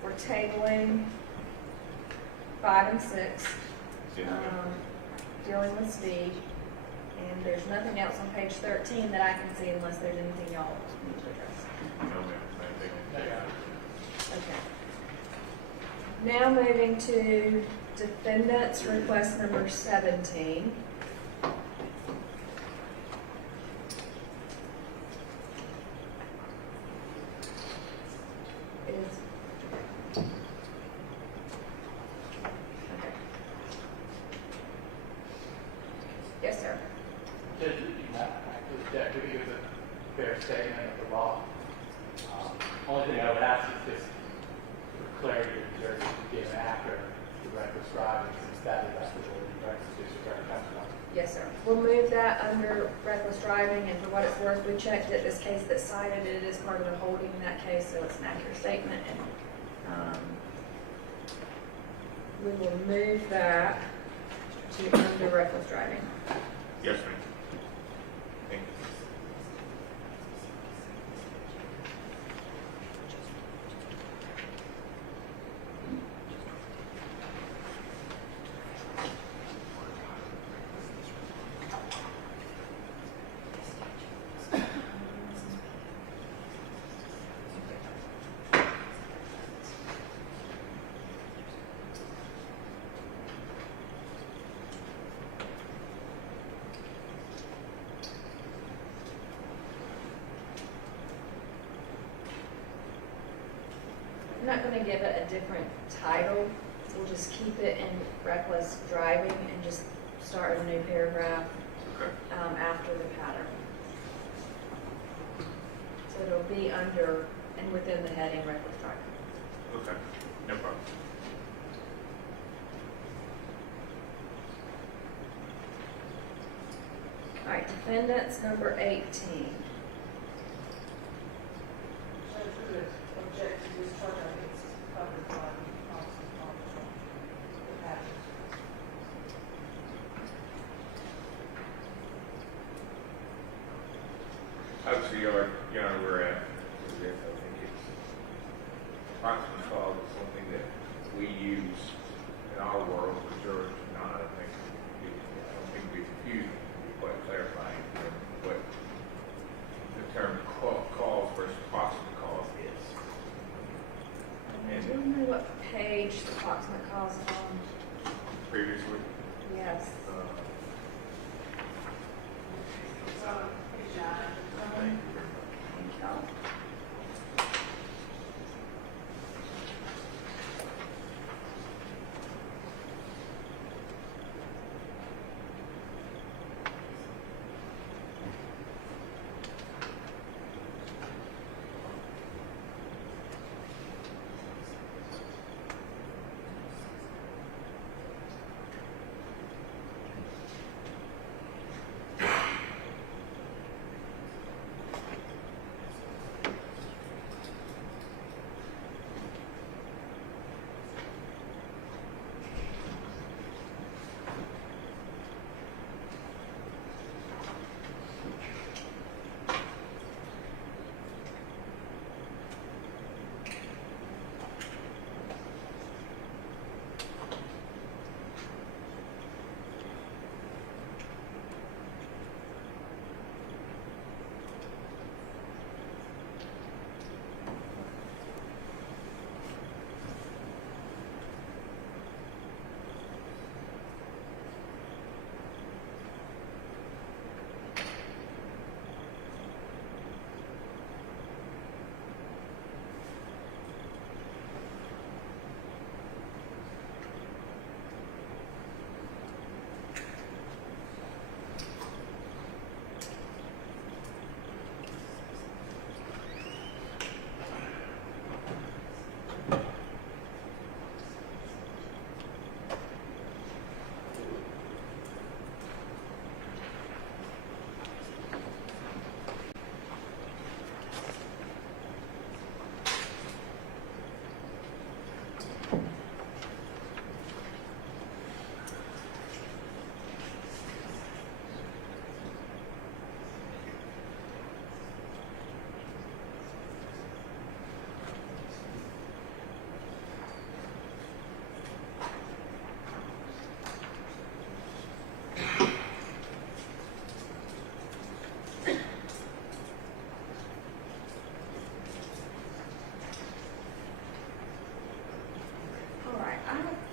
we're tabling 5 and 6, Yes, ma'am. dealing with speed. And there's nothing else on page 13 that I can see unless there's anything y'all need to address. No, ma'am, same thing. Okay. Now moving to defendant's request number 17. Is okay. Yes, sir. Judge, Jack, could you give a fair statement of the law? Only thing I would ask is just for clarity, or given after the reckless driving, since that is actually the reckless disregard comes. Yes, sir. We'll move that under reckless driving, and for what it's worth, we checked that this case that's cited, it is part of the holding in that case, so it's an accurate statement, and we will move that to under reckless driving. Yes, ma'am. Thank you. I'm not going to give it a different title. We'll just keep it in reckless driving and just start a new paragraph. Okay. after the pattern. So it'll be under and within the heading reckless driving. Okay, no problem. All right, defendants number 18. Judge, we would object to this charge. I think it's covered by the pattern. Obviously, you know, we're at, I think it's, approximate cause is something that we use in our world, but yours do not. I don't think we confuse it, to be quite clarifying what the term cause versus approximate cause is. Do you know what page the approximate cause is on? Previously, Yes. So, page 9. thank you very much. Thank y'all.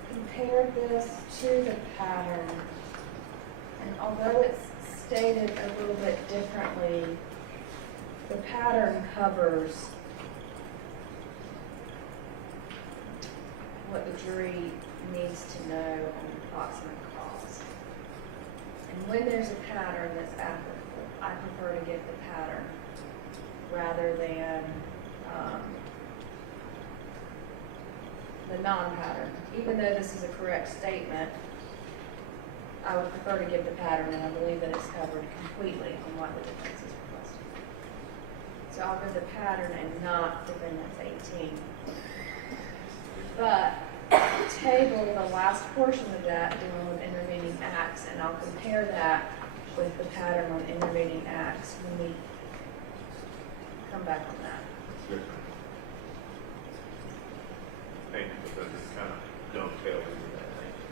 Compared this to the pattern, and although it's stated a little bit differently, the pattern covers what the jury needs to know on approximate cause. And when there's a pattern that's applicable, I prefer to get the pattern rather than the non-pattern. Even though this is a correct statement, I would prefer to give the pattern, and I believe that it's covered completely on what the defense is requesting. So I'll give the pattern and not defendant's 18. But table the last portion of that dealing with intervening acts, and I'll compare that with the pattern on intervening acts when we come back on that. Yes, sir. Thank you, because it's kind of dovetails with that. Thank you.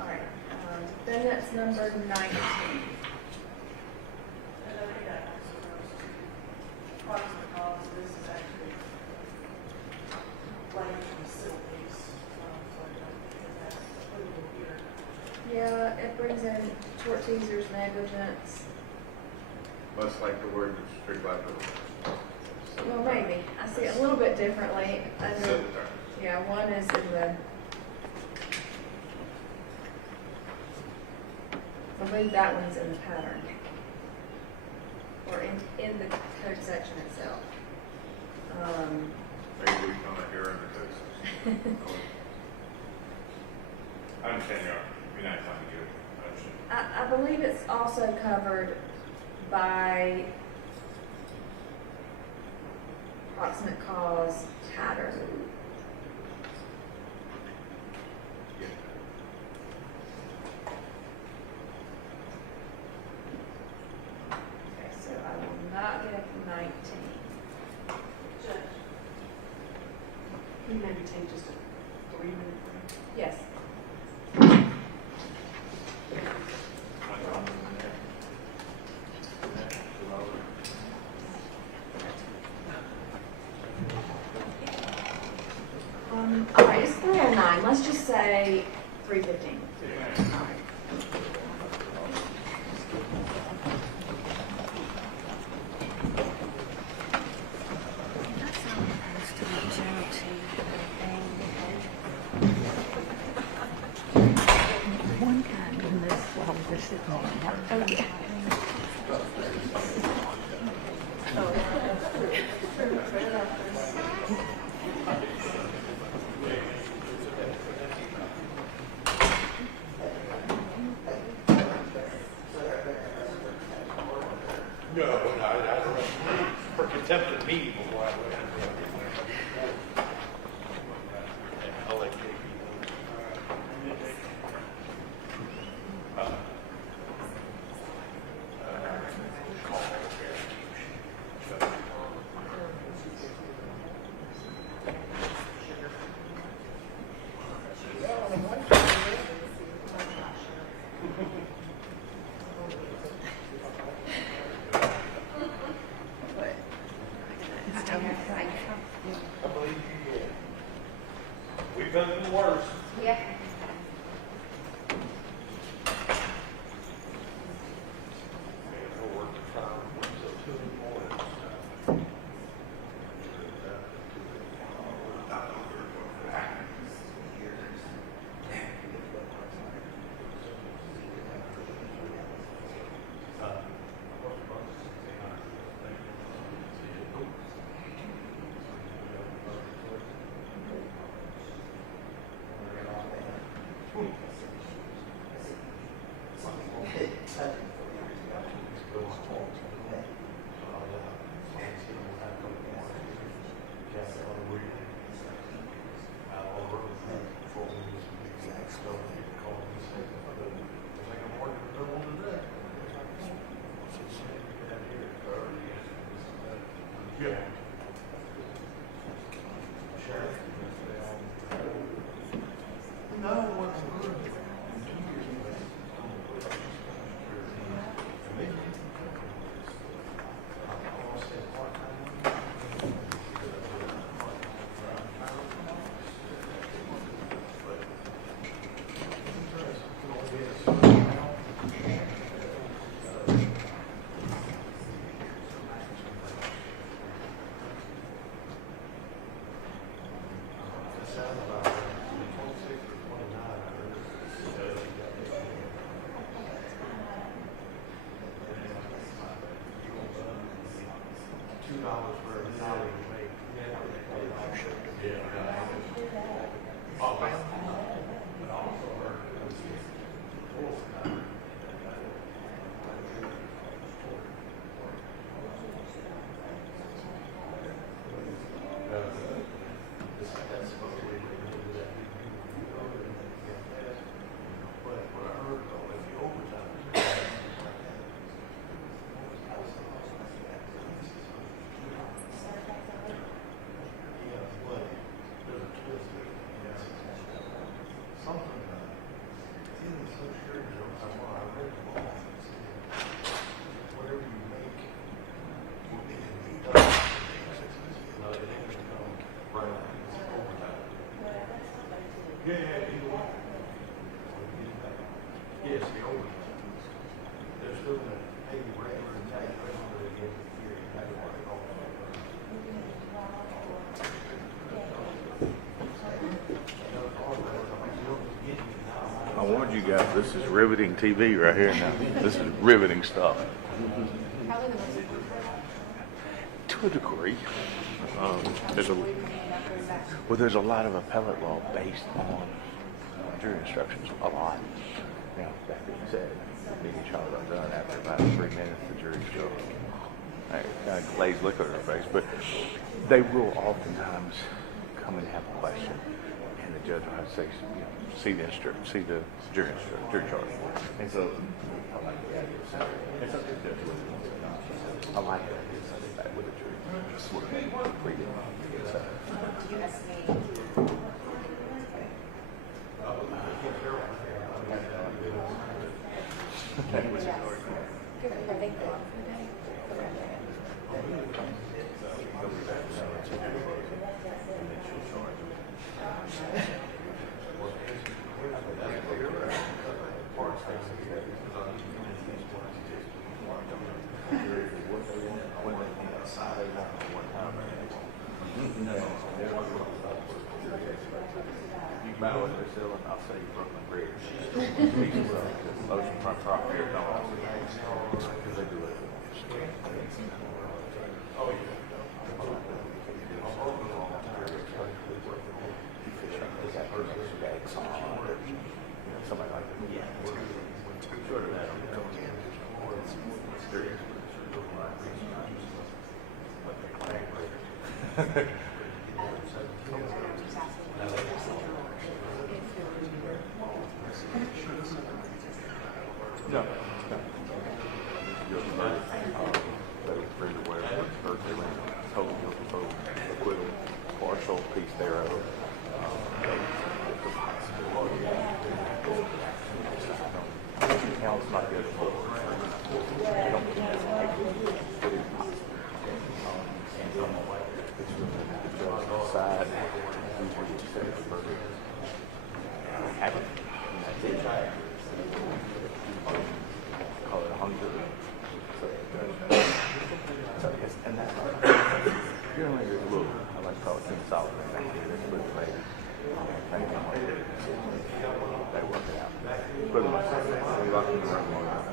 All right, defendant's number 19. And I think that approximate cause, this is actually language from the civil case, so I don't think that's applicable here. Yeah, it brings in tortfeasors, negligence. Much like the word strict liability. Well, maybe. I see it a little bit differently. Civil terms. Yeah, one is in the, I believe that one's in the pattern. Or in the code section itself. Maybe we come out here in the code. I understand you're not trying to get it. I understand. I believe it's also covered by proximate cause pattern. Yeah. Okay, so I will not get 19. Judge, can you maybe take just a 3-minute break? Yes. All right, it's 3:09. Let's just say 3:15. All right. One kind in this while we're sitting there. Oh, yeah. No, I don't, for contempt of me before I went. I'll let you. I believe you did. We've done the worst. Yeah. We'll work the time until 2 in the morning. Yeah. No, what's good? Yeah, either one. Yes, the overtime. guys, this is riveting TV right here now. This is riveting stuff. To a degree. There's a lot of appellate law based on jury instructions, a lot. Now, that being said, being a child undone after about 3 minutes, the jury's still kind of glazed look on their face, but they will oftentimes come and have a question, and the judge will have to say, see the jury charge. And so, I like the idea of saying, it's up to the judge what he wants to do. I like that idea of saying that with the jury. Just sort of read it. So, Do you estimate? Are they gone for the day? you buy what they're selling, I'll say Brooklyn Bridge. Ocean front property, don't also. Because they do it. Oh, yeah. Somebody like that. Yeah. Short of that, no. Total guilty vote, acquittal, partial piece thereof. Count's not good. Side, who's going to say the verdict? Have it. Call it 100. So yes, and that's generally there's a little, I like to call it consolidation. That's what it's made. They work it out. Put them like we lock them in the room long enough.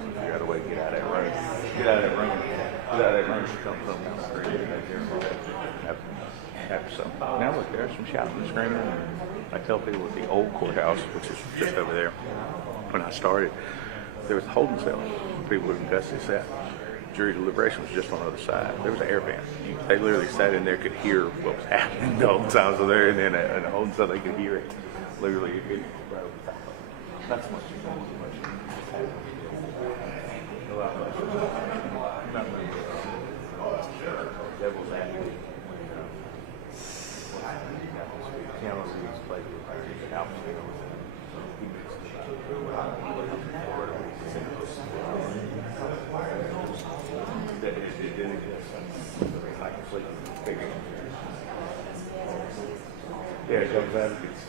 You got to wait to get out of that room. Get out of that room. Get out of that room. Come down the street. Have some. Now look, there's some shouting and screaming. I tell people at the old courthouse, which is just over there, when I started, there was a holding cell. People would invest in Sept. Jury deliberation was just on the other side. There was an air vent. They literally sat in there, could hear what was happening the whole time. So they're in there in a holding cell, they could hear it. Literally, not so much. Devil's advocate. Yeah, Devil's Advocates.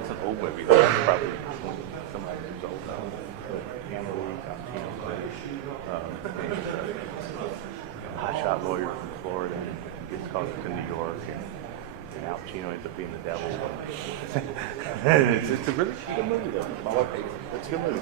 It's an old movie, though. It's probably somebody who's old now. High shot lawyer from Florida and gets called to New York, and Al Pacino ends up being the devil. It's a really good movie, though. It's a good movie.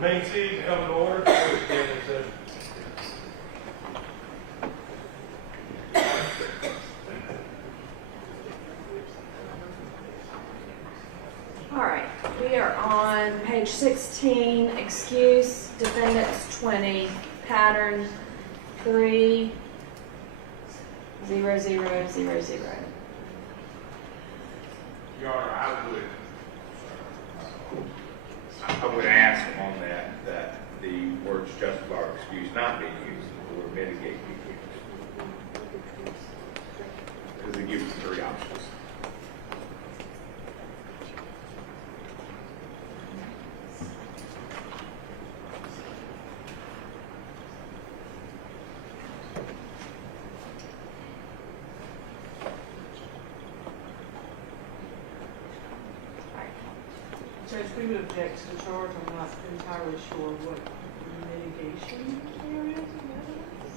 Main seat, come to order. We are on page 16, excuse, defendants 20, pattern 30000. Your Honor, I would ask on that the words justify or excuse not be used, or mitigate be used. Because it gives us three options. Judge, we would object to the charge. I'm not entirely sure what mitigation there is in evidence.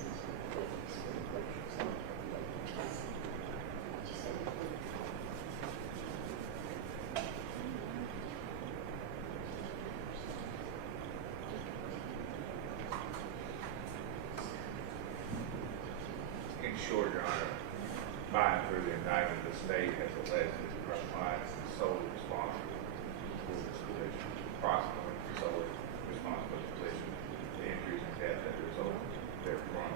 In short, Your Honor, by and through the indictment, the state has alleged that our client is solely responsible for this collision, approximately solely responsible for the collision, the injuries and death that result therefrom.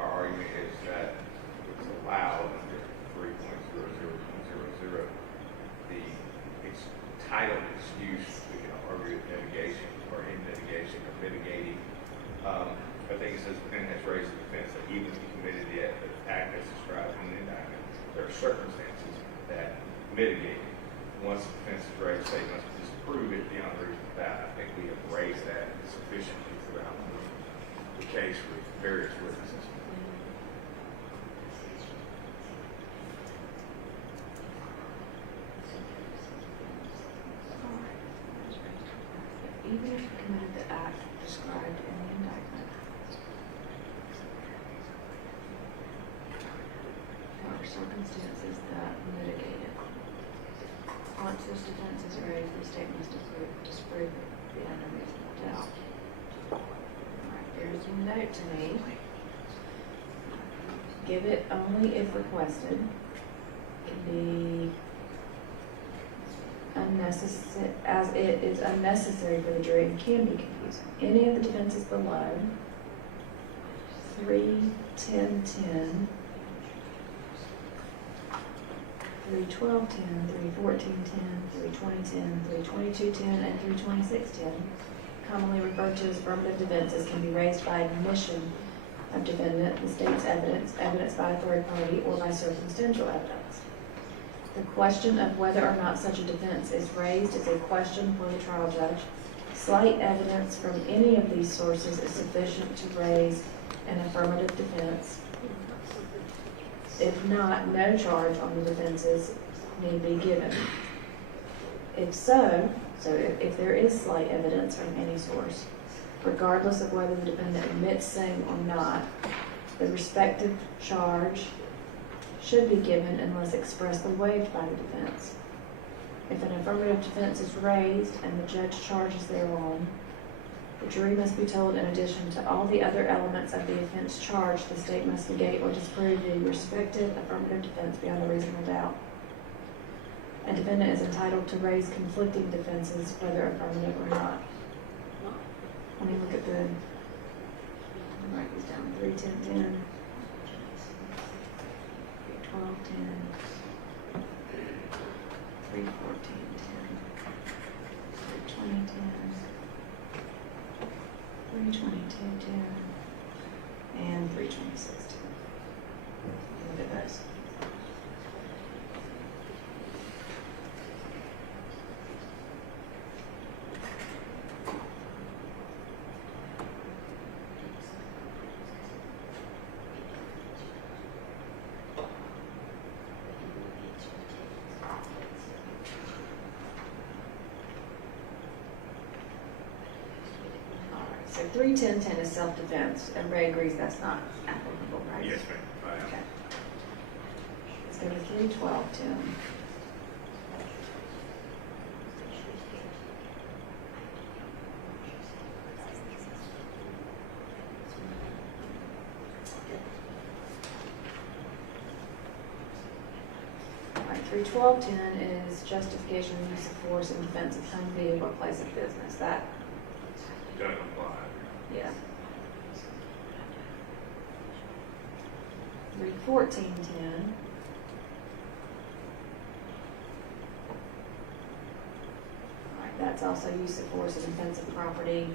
Our argument is that it's allowed under 3.00.00. The title excuse, we can argue mitigation or in mitigation or mitigating. I think it says the defendant has raised the defense that even if he committed the act as described in the indictment, there are circumstances that mitigate. Once the defense is raised, they must disprove it beyond reasonable doubt. I think we have raised that sufficiently throughout the case with various witnesses. Even if you committed the act described in the indictment, there are circumstances that mitigate it. Once this defense is raised, the state must disprove it beyond a reasonable doubt. Alright, there's a note to me. Give it only if requested. Can be unnecessary, as it is unnecessary for the jury and can be confusing. Any of the defenses below, 3:10:10, 3:12:10, 3:14:10, 3:20:10, 3:22:10, and 3:26:10, commonly referred to as affirmative defenses, can be raised by admission of defendant, the state's evidence, evidence by a third party, or by circumstantial evidence. The question of whether or not such a defense is raised is a question for the trial judge. Slight evidence from any of these sources is sufficient to raise an affirmative defense. If not, no charge on the defenses need be given. If so, if there is slight evidence from any source, regardless of whether the defendant admits same or not, the respective charge should be given unless expressly waived by the defense. If an affirmative defense is raised and the judge charges thereon, the jury must be told in addition to all the other elements of the offense charged, the state must negate or disprove the respective affirmative defense beyond a reasonable doubt. A defendant is entitled to raise conflicting defenses, whether affirmative or not. Let me look at the, I'll write these down, 3:10:10. 12:10, 3:14:10, 3:20:10, 3:22:10, and 3:26:10. Look at those. So 3:10:10 is self-defense. Everybody agrees that's not applicable, right? Yes, ma'am. Okay. Let's go to 3:12:10. All right, 31210 is justification of use of force in defense of home vehicle or place of business. That, Doesn't apply. yeah. 31410. All right, that's also use of force in defense of property.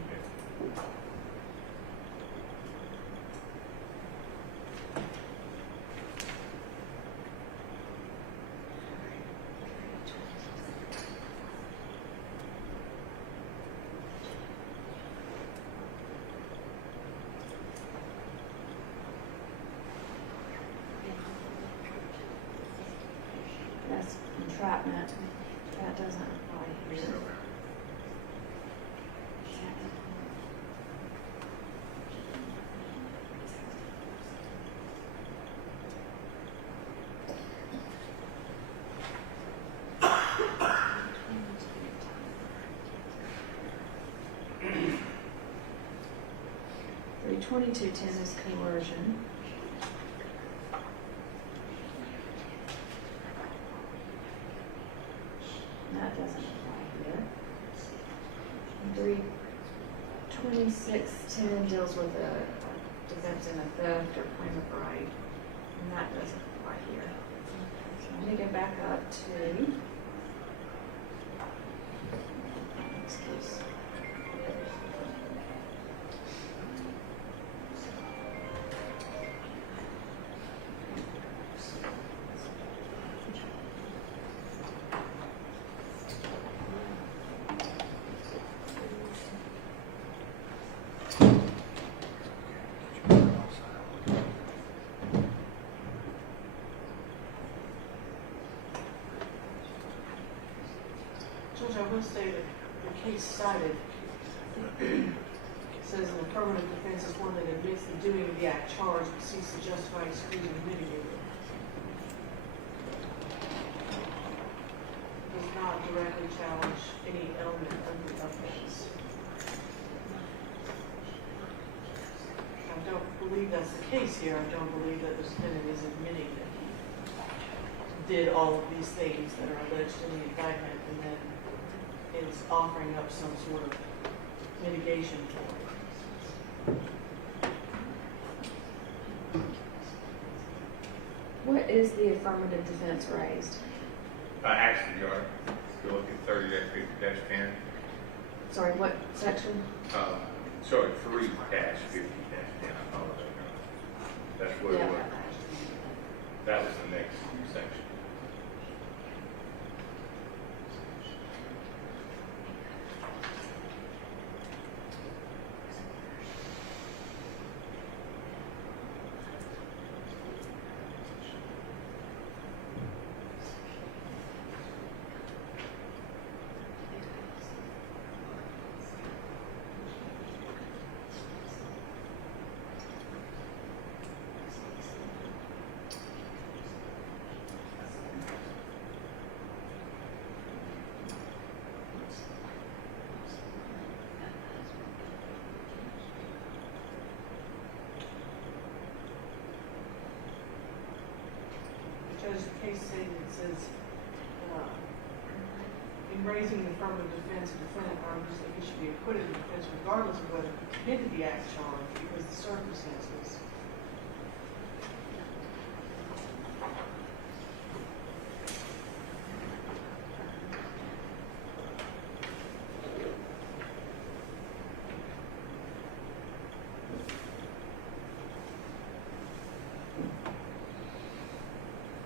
That's entrapment. That doesn't apply here. 2210 is coercion. That doesn't apply here. 32610 deals with a defense in a theft or claim of right, and that doesn't apply here. So let me go back up to, excuse. 'Judge, I will say that the case cited says an affirmative defense is one that admits the doing of the act charged but seeks to justify, excuse, and mitigate it. Does not directly challenge any element of the offense. I don't believe that's the case here. I don't believe that the defendant is admitting that he did all of these things that are alleged in the indictment and then is offering up some sort of mitigation for it. What is the affirmative defense raised? Accident yard, if you look at 30-50-10, Sorry, what section? sorry, 3-50-10, I apologize. That's what it was. That was the next section. Judge, the case statement says, in raising the affirmative defense, the defendant argues that he should be acquitted of the offense regardless of whether he committed the act charged because the circumstances.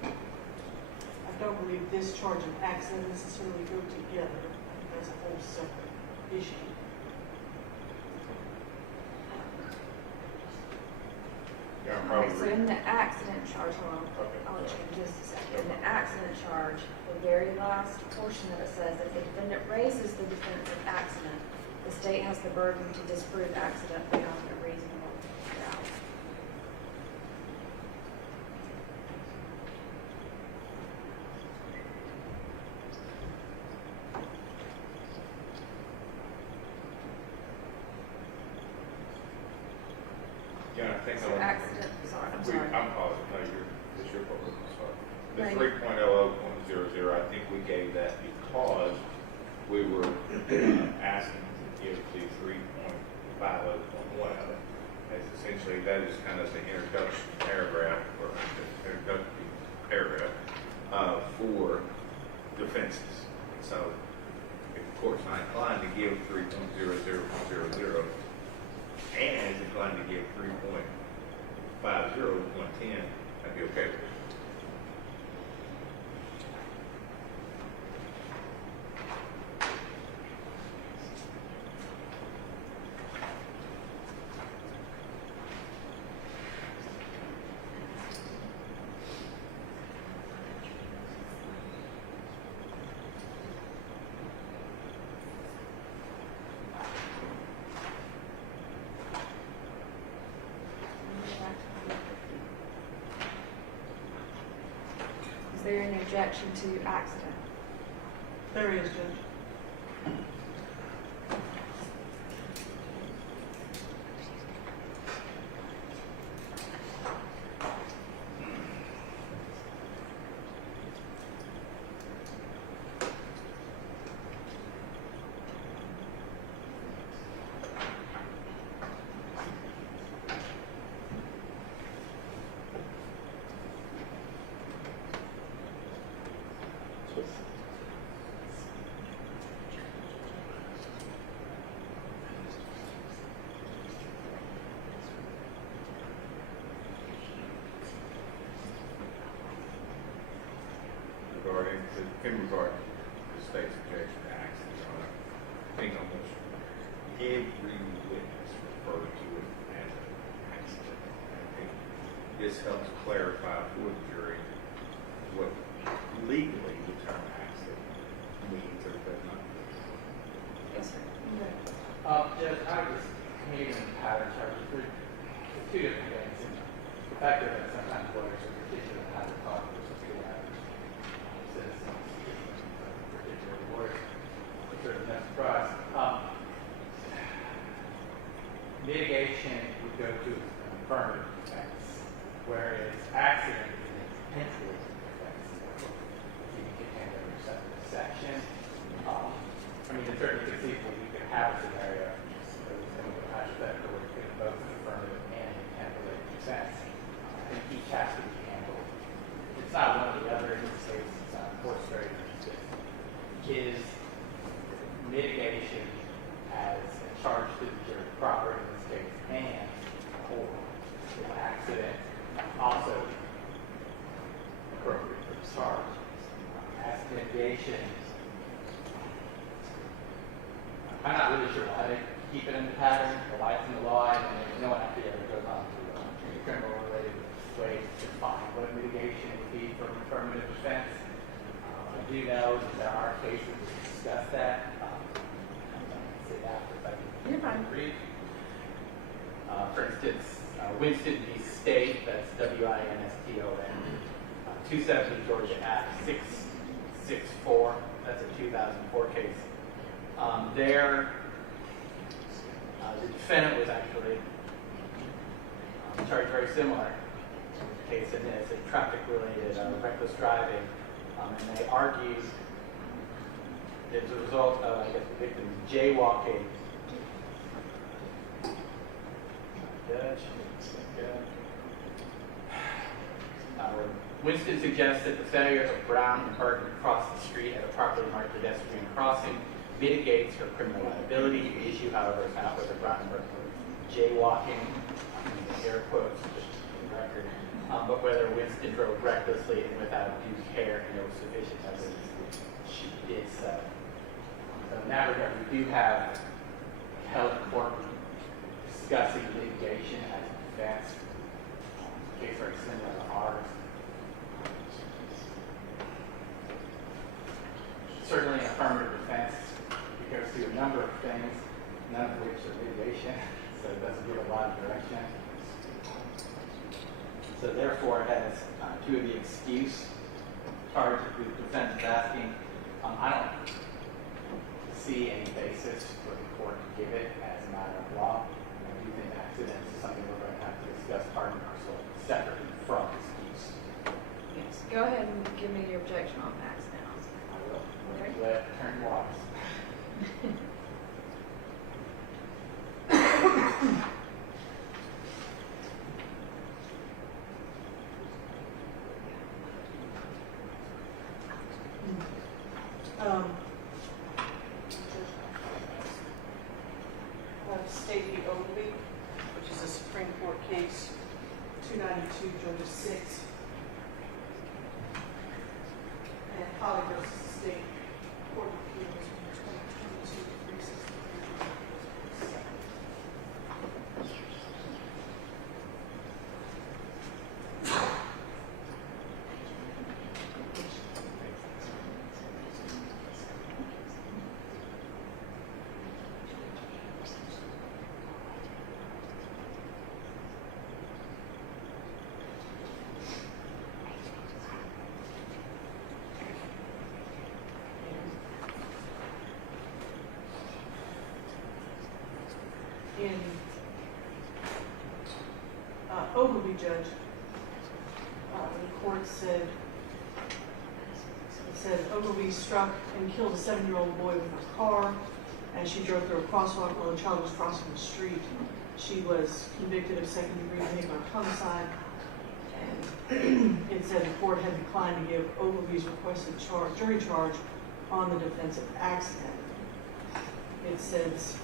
I don't believe this charge and accident necessarily go together. I think that's a whole separate issue. Yeah, Okay, so probably. in the accident charge, hold on, I'll change just a second. In the accident charge, the very last portion of it says, if the defendant raises the defense of accident, the state has the burden to disprove accident beyond a reasonable doubt. Yeah, I think So accident, sorry, I'm sorry. I'm positive, no, it's your fault, I'm sorry. The Right. 3.00.00 gave that because we were asking to give the 3.50.1 of it. As essentially, that is kind of the introduction paragraph, or the introductory paragraph for defenses. So, if the court's not inclined to give 3.00.00 and is inclined to give 3.50.10, I'd be okay with it. Is there an objection to accident? There is, Judge. In regard to the state's objection to accident, I think almost every witness referred to it as an accident. I think this helps clarify for the jury what legally the term accident means or does not mean. Yes, sir. Judge, I was committing pattern charges. There's two different things. The fact that sometimes lawyers are particular how to talk to particular citizens, particular lawyers, it's certainly no surprise. Mitigation would go to an affirmative defense, whereas accident is an intentional defense. You can handle your section. I mean, it's certainly conceivable you could have a scenario hypothetical where you could have both an affirmative and intentional defense. I think each has to be handled. It's not one or the other in this case. It's not enforced very much. Is mitigation as a charge to the jury proper in this case, and or an accident also appropriate for the charge. As mitigation, I'm not really sure why they keep it in the pattern. The light's in the law, and there's no one actually ever goes on to criminal related ways to define what mitigation would be for an affirmative defense. I do know that there are cases that discuss that. Say that if I can read. For instance, Winston v. State, that's WINSTON, 270 Georgia Act 664, that's a 2004 case. There, the defendant was actually charged very similar to the case in this, a traffic-related reckless driving, and they argued that as a result of, I guess, the victim's jaywalking. Winston suggests that the failure of Brown and Burton to cross the street at a properly marked pedestrian crossing mitigates her criminal liability. The issue, however, is not whether Brown and Burton were jaywalking, air quotes, just for the record, but whether Winston drove recklessly and without due care, and there was sufficient evidence that she did so. So in that regard, we do have held court discussing litigation as a defense. A case very similar to ours. Certainly an affirmative defense. It goes through a number of things, none of which are litigation, so it doesn't give a lot of direction. So therefore, it has two of the excuse charges the defense is asking. I don't see any basis for the court to give it as a matter of law. I do think accidents is something we're going to have to discuss part and parcel separately from excuse. Yes. Go ahead and give me your objection on accident. I will. State v. Ogilvy, which is a Supreme Court case, 292 Georgia 6. And Kylie versus the State Court of Appeals, 2022 363. In Ogilvy, Judge, the court said, Ogilvy struck and killed a 7-year-old boy with her car as she drove through a crosswalk while a child was crossing the street. She was convicted of second-degree vehicular homicide, and it said the court had declined to give Ogilvy's requested jury charge on the defense of accident. It says,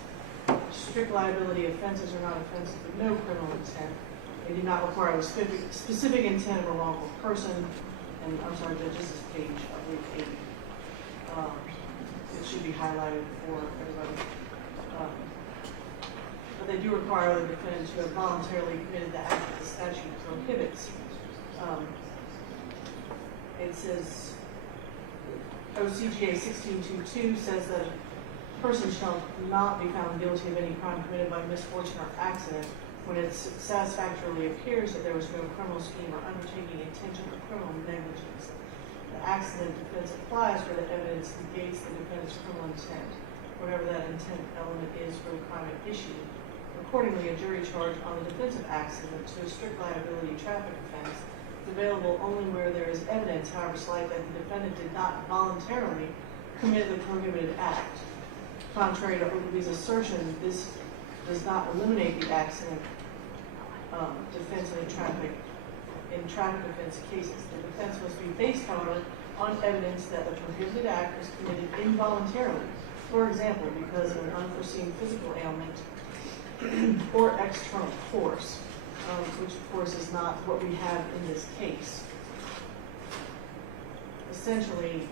strict liability offenses are not offenses with no criminal intent. They do not require a specific intent of a wrongful person. And I'm sorry, Judge, this is page, I believe, 8. It should be highlighted for everybody. But they do require the defendant to have voluntarily committed the act that the statute prohibits. It says, OCGA 1622 says that a person shall not be found guilty of any crime committed by misfortune or accident when it satisfactorily appears that there was no criminal scheme or undertaking intention or criminal negligence. The accident defense applies where the evidence negates the defendant's criminal intent, whatever that intent element is for the crime at issue. Accordingly, a jury charge on the defense of accident to a strict liability traffic offense is available only where there is evidence, however slight, that the defendant did not voluntarily commit the prohibited act. Contrary to Ogilvy's assertion, this does not eliminate the accident defense in traffic offense cases. The defense must be based, however, on evidence that the prohibited act was committed involuntarily. For example, because of an unforeseen physical ailment or external force, which of course is not what we have in this case. Essentially,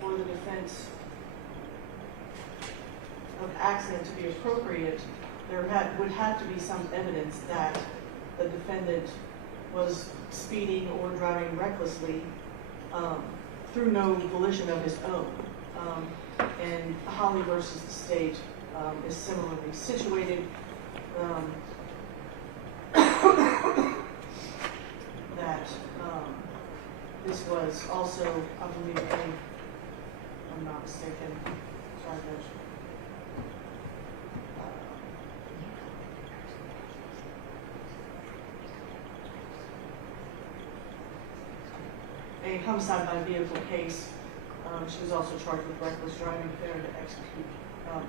for the defense of accident to be appropriate, there would have to be some evidence that the defendant was speeding or driving recklessly through no volition of his own. And Holly versus the state is similarly situated. That this was also, I believe, if I'm not mistaken, sorry, Judge. A homicide by vehicle case. She was also charged with reckless driving, failure to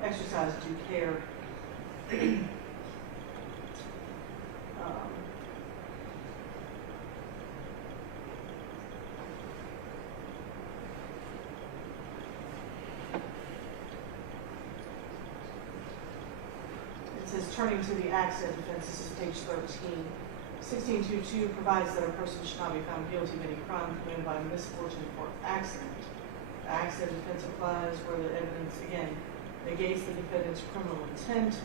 exercise due care. It says, turning to the accident defense, this is page 13. 1622 provides that a person should not be found guilty of any crime committed by misfortune or accident. The accident defense applies where the evidence, again, negates the defendant's criminal intent.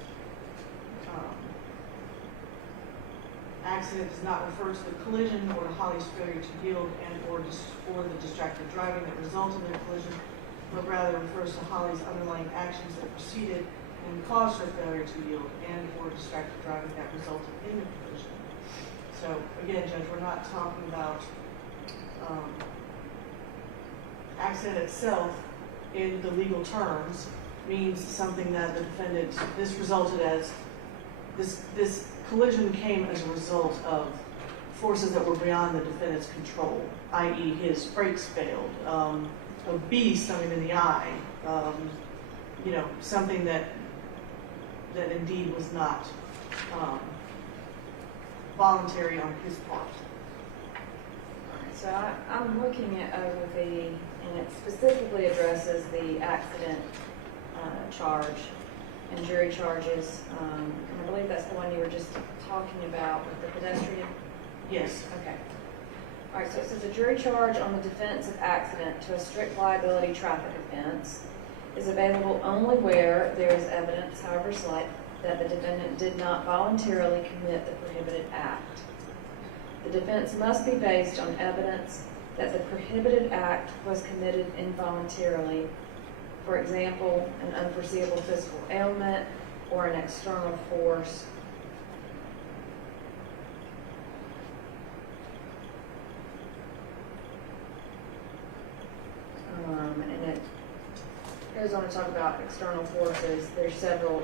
Accident does not refer to the collision or to Holly's failure to yield and or the distracted driving that resulted in the collision, but rather refers to Holly's underlying actions that preceded and caused her failure to yield and or distracted driving that resulted in the collision. So again, Judge, we're not talking about accident itself in the legal terms means something that the defendant, this resulted as, this collision came as a result of forces that were beyond the defendant's control, i.e. his brakes failed, a bee stung him in the eye, something that indeed was not voluntary on his part. So I'm looking at Ogilvy, and it specifically addresses the accident charge and jury charges. And I believe that's the one you were just talking about with the pedestrian. Yes. Okay. All right, so it says a jury charge on the defense of accident to a strict liability traffic offense is available only where there is evidence, however slight, that the defendant did not voluntarily commit the prohibited act. The defense must be based on evidence that the prohibited act was committed involuntarily. For example, an unforeseeable physical ailment or an external force. And it goes on to talk about external forces. There's several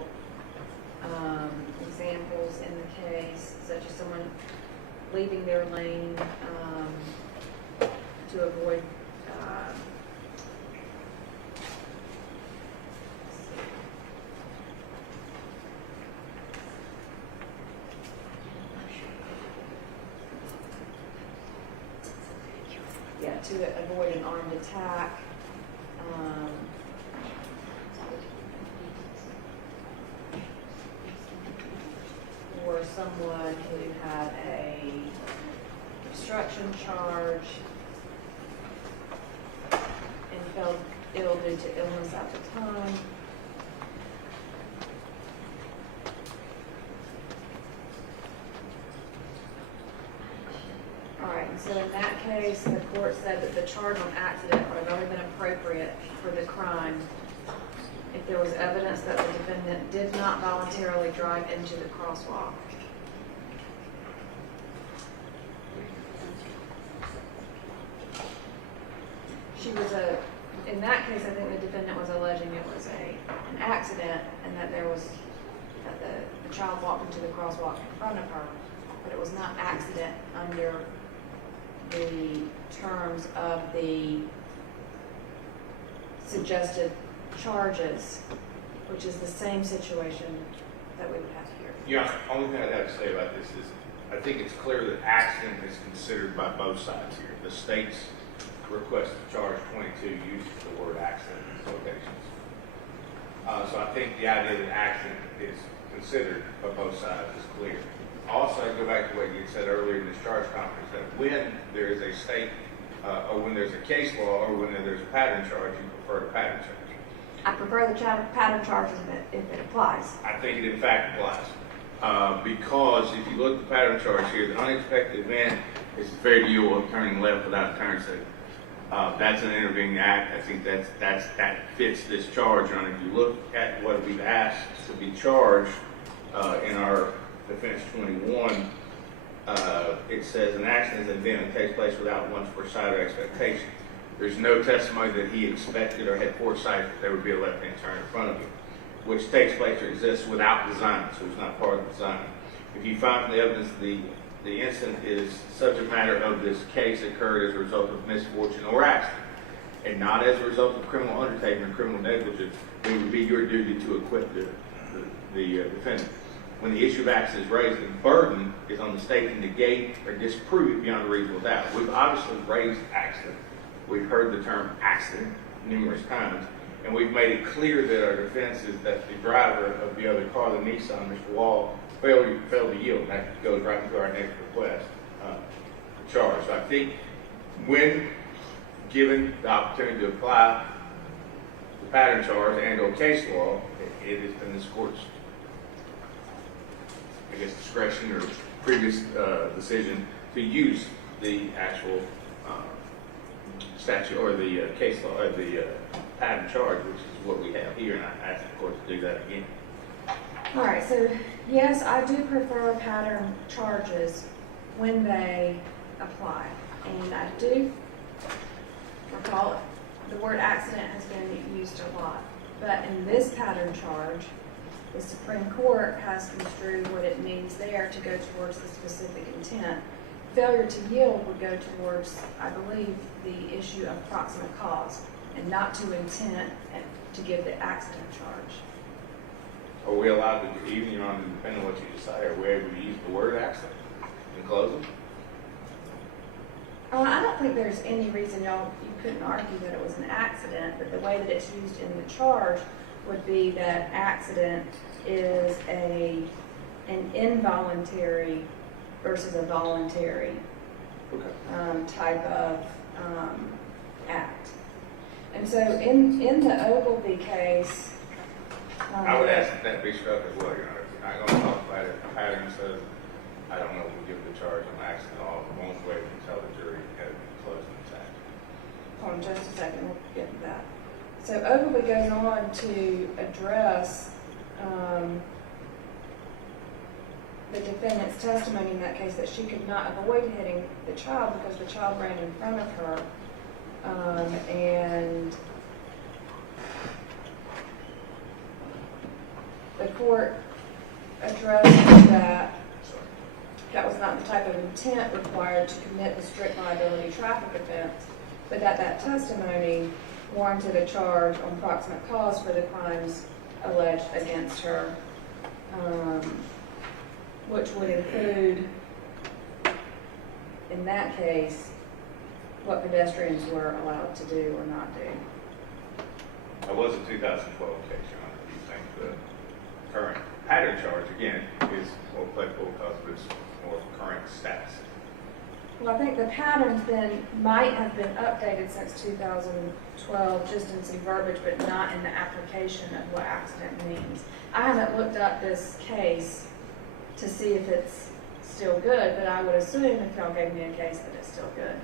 examples in the case, such as someone leaving their lane to avoid to avoid an armed attack. Or someone who had a obstruction charge and fell ill due to illness at the time. All right, and so in that case, the court said that the charge on accident would have only been appropriate for the crime if there was evidence that the defendant did not voluntarily drive into the crosswalk. In that case, I think the defendant was alleging it was an accident and that the child walked into the crosswalk in front of her, but it was not accident under the terms of the suggested charges, which is the same situation that we would have here. Yeah, only thing I'd have to say about this is, I think it's clear that accident is considered by both sides here. The state's request to charge 22 uses the word accident in its locations. So I think the idea that accident is considered by both sides is clear. Also, I go back to what you had said earlier in this charge conference, that when there is a state, or when there's a case law, or when there's a pattern charge, you prefer the pattern charge. I prefer the pattern charges if it applies. I think it in fact applies. Because if you look at the pattern charge here, the unexpected event is the fair deal of turning left without a turn signal. That's an intervening act. I think that fits this charge. And if you look at what we've asked to be charged in our Defense 21, it says an accident is an event that takes place without one's foresight or expectation. There's no testimony that he expected or had foresight that there would be a left-hand turn in front of him, which takes place or exists without design, so it's not part of the design. If you find from the evidence the incident is subject matter of this case occurred as a result of misfortune or accident, and not as a result of criminal undertaking or criminal negligence, it would be your duty to acquit the defendant. When the issue of accident is raised, the burden is on the state to negate or disprove it beyond a reasonable doubt. We've obviously raised accident. We've heard the term accident numerous times, and we've made it clear that our defense is that the driver of the other car, the Nissan, Mr. Wall, failed to yield. And that goes right into our next request charge. So I think when given the opportunity to apply the pattern charge and or case law, it has been this court's, I guess, discretion or previous decision to use the actual statute or the case law or the pattern charge, which is what we have here, and I ask the court to do that again. All right, so yes, I do prefer pattern charges when they apply. And I do recall the word accident has been used a lot. But in this pattern charge, the Supreme Court has construed what it means there to go towards the specific intent. Failure to yield would go towards, I believe, the issue of proximate cause and not to intent to give the accident charge. Are we allowed to, even on depending on what you decide, are we able to use the word accident in closing? I don't think there's any reason you couldn't argue that it was an accident, but the way that it's used in the charge would be that accident is an involuntary versus a voluntary type of act. And so in the Ogilvy case, I would ask that be struck as well, Your Honor. If you're not going to talk about it, the pattern says, I don't know if we give the charge on accident at all. The most way we can tell the jury had it been closed and attacked. hold on just a second, we'll get to that. So Ogilvy goes on to address the defendant's testimony in that case that she could not avoid hitting the child because the child ran in front of her. And the court addressed that that was not the type of intent required to commit the strict liability traffic offense, but that testimony warranted a charge on proximate cause for the crimes alleged against her, which would include, in that case, what pedestrians were allowed to do or not do. That was a 2012 case, Your Honor. Do you think the current pattern charge, again, is more applicable because of its more current status? Well, I think the patterns then might have been updated since 2012, just in some verbiage, but not in the application of what accident means. I haven't looked up this case to see if it's still good, but I would assume if y'all gave me a case that it's still good.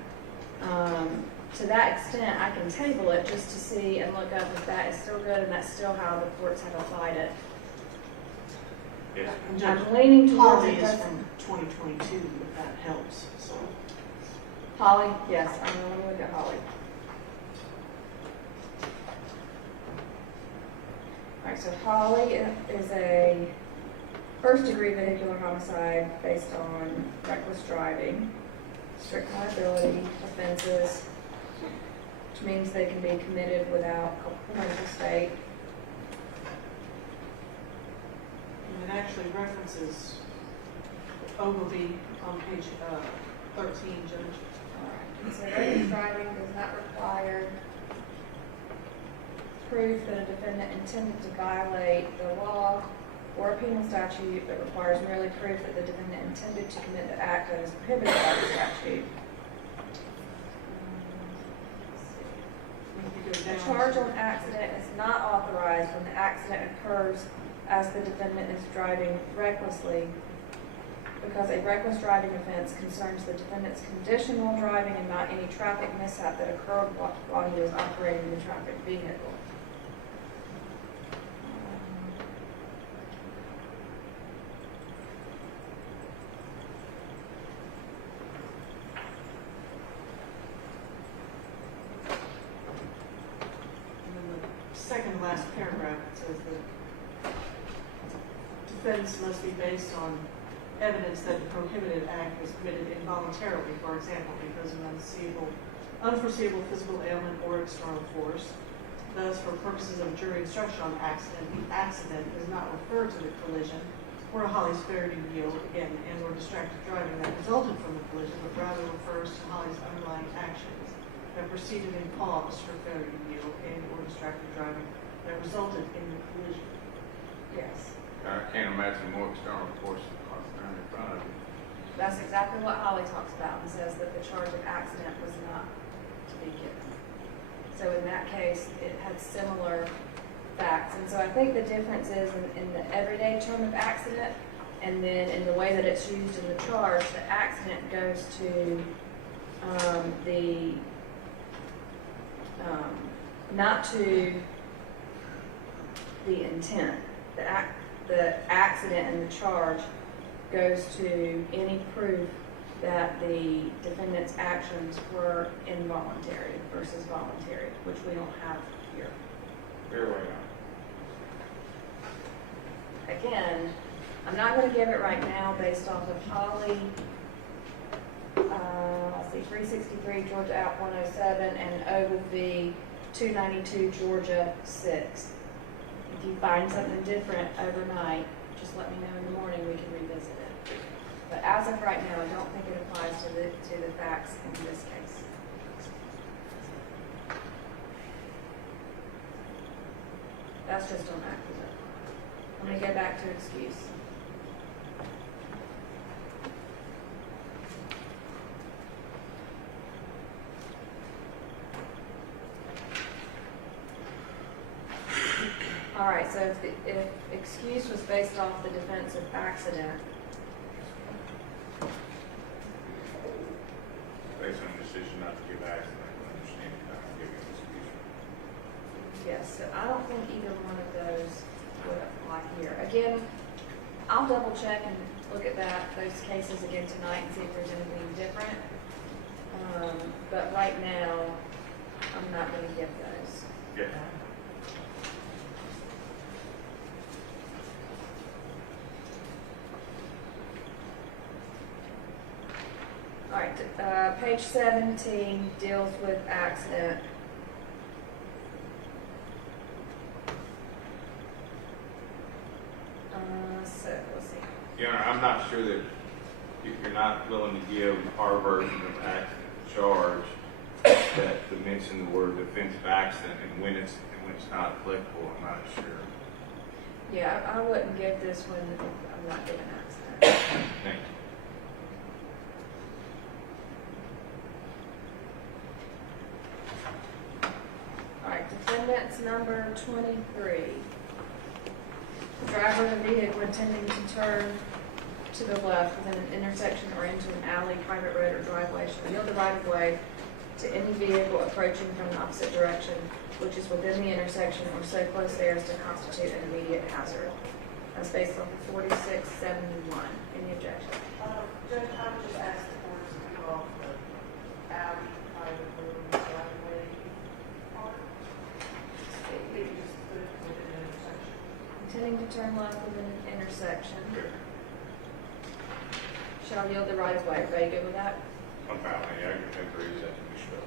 To that extent, I can table it just to see and look up if that is still good and that's still how the courts have applied it. Yes. I'm leaning towards Holly it. is from 2022, if that helps, so. Holly, yes, I'm going to look at Holly. All right, so Holly is a first-degree vehicular homicide based on reckless driving, strict liability offenses, which means they can be committed without culpable mental state. And it actually references Ogilvy on page 13, Judge. All right, and so reckless driving does not require proof that a defendant intended to violate the law or a penal statute, but requires merely proof that the defendant intended to commit the act that is prohibited by the statute. A charge on accident is not authorized when the accident occurs as the defendant is driving recklessly, because a reckless driving offense concerns the defendant's condition while driving and not any traffic mishap that occurred while he was operating the traffic vehicle. Second last paragraph, it says that defense must be based on evidence that the prohibited act was committed involuntarily, for example, because of unforeseeable physical ailment or external force. Thus, for purposes of jury instruction on accident, the accident does not refer to the collision or a Holly's failure to yield, again, and or distracted driving that resulted from the collision, but rather refers to Holly's underlying actions that proceeded in cause for failure to yield and or distracted driving that resulted in the collision. Yes. I can't imagine more external force than in front of you. That's exactly what Holly talks about and says that the charge of accident was not to be given. So in that case, it had similar facts. And so I think the difference is in the everyday term of accident and then in the way that it's used in the charge, the accident goes to not to the intent. The accident in the charge goes to any proof that the defendant's actions were involuntary versus voluntary, which we don't have here. Very well. Again, I'm not going to give it right now based off of Holly, let's see, 363 Georgia App 107 and Ogilvy 292 Georgia 6. If you find something different overnight, just let me know in the morning, we can revisit it. But as of right now, I don't think it applies to the facts in this case. That's just on accident. Let me go back to excuse. All right, so if excuse was based off the defense of accident, Based on the decision not to give accident, I can understand not to give an excuse. yes, so I don't think either one of those would apply here. Again, I'll double check and look at those cases again tonight and see if there's anything different. But right now, I'm not going to give those. Yeah. All right, page 17 deals with accident. So let's see. Your Honor, I'm not sure that if you're not willing to give our version of accident charge, that to mention the word defensive accident and when it's not applicable, I'm not sure. Yeah, I wouldn't give this one if I'm not giving accident. Thank you. All right, defendant's number 23. Driver of a vehicle intending to turn to the left within an intersection or into an alley, private road, or driveway shall yield the right of way to any vehicle approaching from the opposite direction, which is within the intersection or so close there as to constitute an immediate hazard. That's based on 4671. Any objection? Judge, I would just ask the board to move off the alley, private road, driveway part. Maybe just put it within an intersection. Intending to turn left within an intersection shall yield the right of way. Everybody good with that? I'm fine, I agree with that to be sure.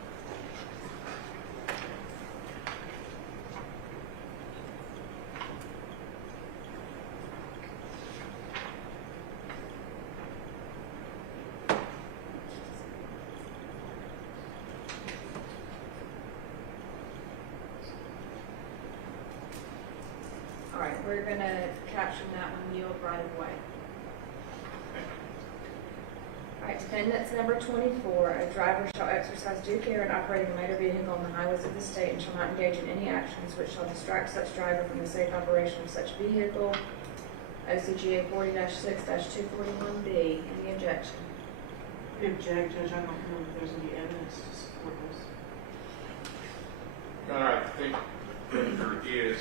All right, we're going to caption that one, yield right of way. All right, defendant's number 24, a driver shall exercise due care in operating a motor vehicle on the highways of the state and shall not engage in any actions which shall distract such driver from the safe operation of such vehicle. OCGA 40-6-241B. Any objection? Object, Judge, I don't know if there's any evidence to support this. Your Honor, I think there is,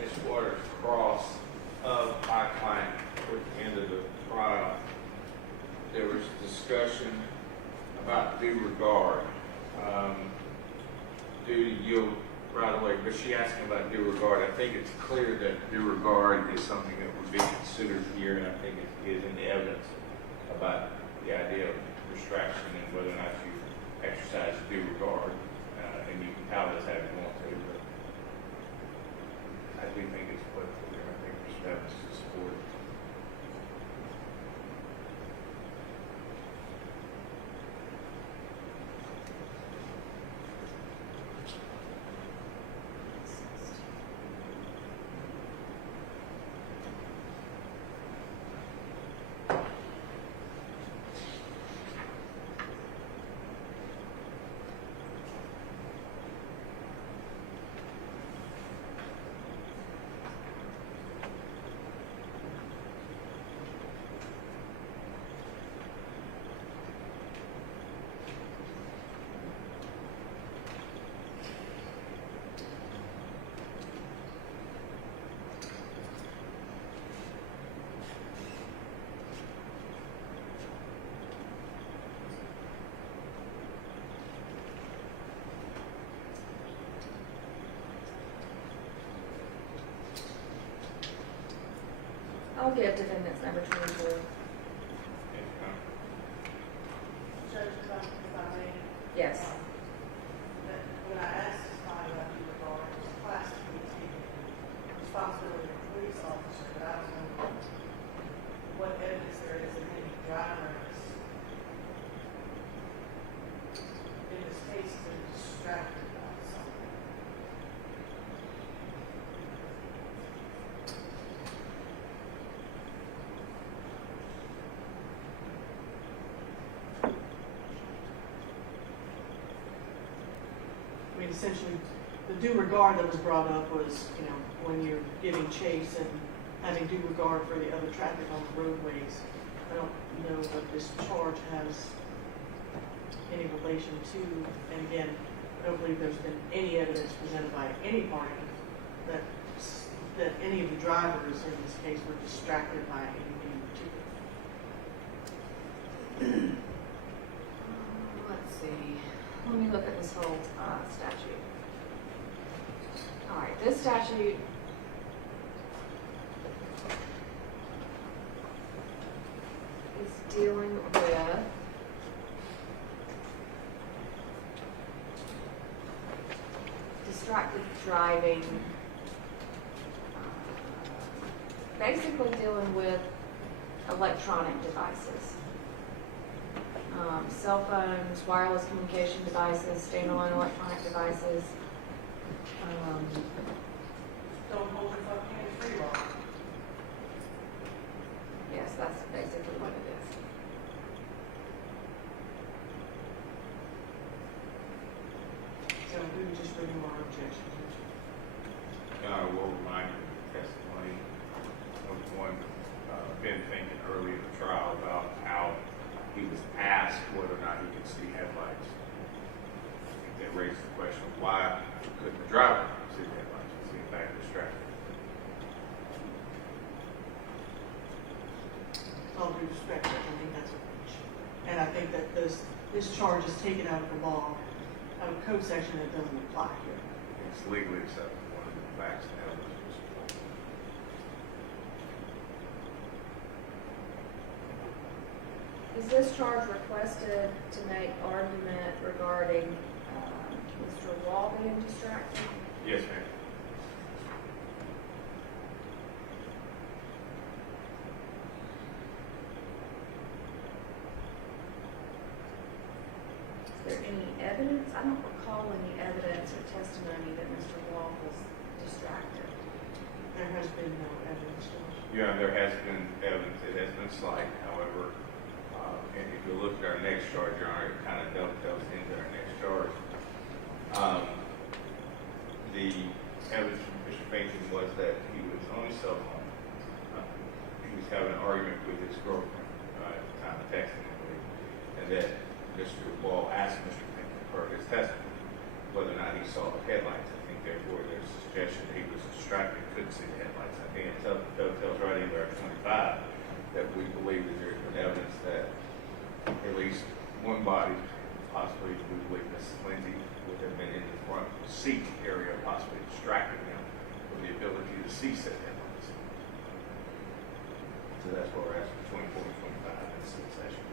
Ms. Waters' cross of my client toward the end of the trial, there was discussion about due regard, due to yield right away, but she asked me about due regard. I think it's clear that due regard is something that would be considered here, and I think it is in the evidence about the idea of distraction and whether or not you exercise due regard, and you can tell us how you want to, but I do think it's applicable there. I think there's evidence to support it. I'll give defendant's number 24. Judge, if I may, Yes. when I asked this client about due regard, it was a class to be taken responsibility of a police officer, but I don't know what evidence there is of any drivers in this case that are distracted by something. essentially, the due regard that was brought up was, you know, when you're giving chase and having due regard for the other traffic on the roadways. I don't know that this charge has any relation to, and again, I don't believe there's been any evidence presented by any party that any of the drivers in this case were distracted by anything in particular. Let's see, let me look at this whole statute. All right, this statute is dealing with distracted driving, basically dealing with electronic devices. Cell phones, wireless communication devices, standalone electronic devices. Don't hold your fucking hands free, Rob. Yes, that's basically what it is. So we would just renew our objection. I will remind you of the testimony of one, Ben thinking early in the trial about how he was asked whether or not he could see headlights. I think that raised the question of why couldn't the driver see the headlights? Was he in fact distracted? With all due respect, I think that's a breach. And I think that this charge is taken out of the law, out of code section that doesn't apply here. It's legally acceptable under the facts and evidence. Is this charge requested to make argument regarding Mr. Wall being distracted? Yes, ma'am. Is there any evidence? I don't recall any evidence or testimony that Mr. Wall was distracted. There has been no evidence. Yeah, there has been evidence. It has been slight, however, and if you look at our next charge, Your Honor, it kind of dovetails into our next charge. The evidence from Mr. Pinkin was that he was on his cell phone. He was having an argument with his girlfriend at the time of texting, I believe, and that Mr. Wall asked Mr. Pinkin for his testimony whether or not he saw the headlights. I think, therefore, there's a suggestion that he was distracted, couldn't see the headlights. I think it dovetails right into our 25 that we believe that there's been evidence that at least one body, possibly we believe Mrs. Lindsey, would have been in the front seat area, possibly distracting him from the ability to see said headlights. So that's why we're asking 24 and 25 in this session.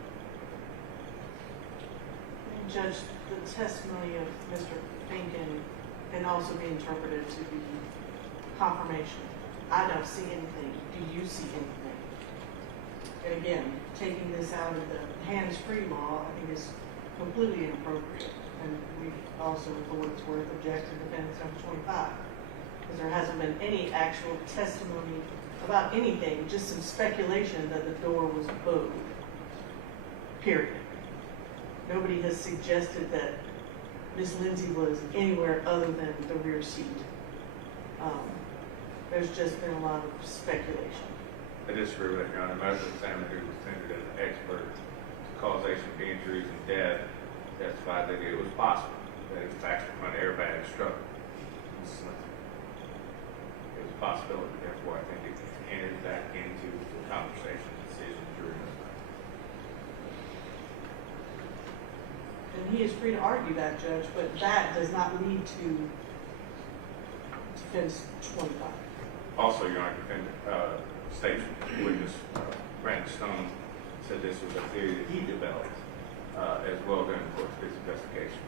Judge, the testimony of Mr. Pinkin can also be interpreted to be confirmation. I don't see anything. Do you see anything? And again, taking this out of the hands-free law, I think is completely inappropriate. And we also, for what it's worth, object to Defendant number 25. Because there hasn't been any actual testimony about anything, just some speculation that the door was bowed. Period. Nobody has suggested that Miss Lindsey was anywhere other than the rear seat. There's just been a lot of speculation. I disagree with that, Your Honor. Medical examiner who was tendered as an expert to causation of injuries and death testified that it was possible that in fact the front airbag struck Mrs. Lindsey. It was a possibility, therefore I think it enters that into the conversation decision during this night. And he is free to argue that, Judge, but that does not lead to Defense 25. Also, Your Honor, state witness Brandon Stone said this was a theory that he developed as well during the course of his investigation.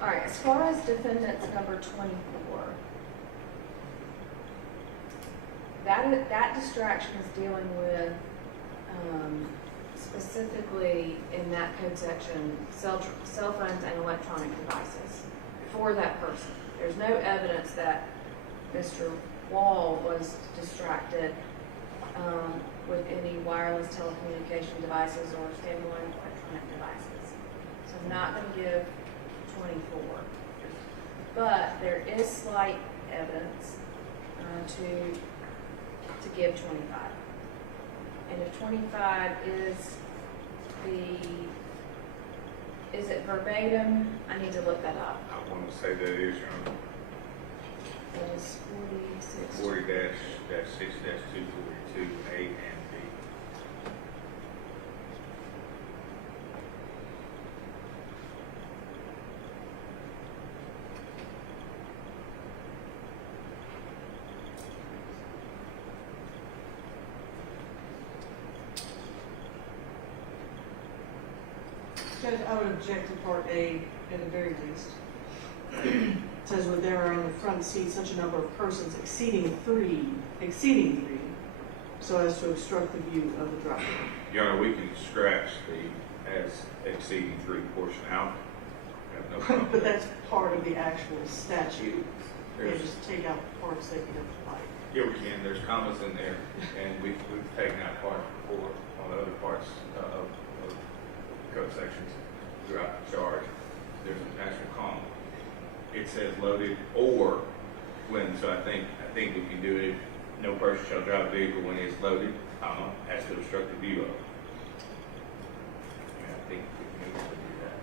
All right, as far as defendants number 24, that distraction is dealing with specifically in that code section cell phones and electronic devices for that person. There's no evidence that Mr. Wall was distracted with any wireless telecommunication devices or standalone electronic electronic devices. So I'm not going to give 24. But there is slight evidence to give 25. And if 25 is it verbatim? I need to look that up. I want to say that is, It is 46. 40-6-242, A and B. Judge, I would object to Part A at the very least. It says when there are in the front seat such a number of persons exceeding three, so as to obstruct the view of the driver. Your Honor, we can scratch the as exceeding 3 portion out. Have no problem. But that's part of the actual statute. You There's- just take out the parts that you don't like. Yeah, we can. There's comments in there, and we've taken out part before on other parts of code sections throughout the charge. There's an actual comment. It says loaded or when, so I think we can do it. No person shall drive a vehicle when it's loaded, as to obstruct the view of. And I think we can easily do that.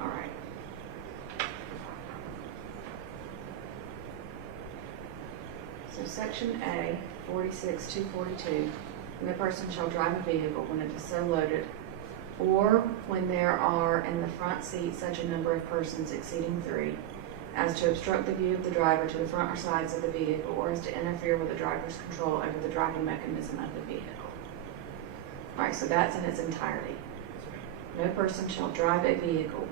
All right. So section A, 46-242, when the person shall drive a vehicle when it is so loaded, or when there are in the front seat such a number of persons exceeding 3, as to obstruct the view of the driver to the front or sides of the vehicle, or as to interfere with the driver's control over the driving mechanism of the vehicle. All right, so that's in its entirety. No person shall drive a vehicle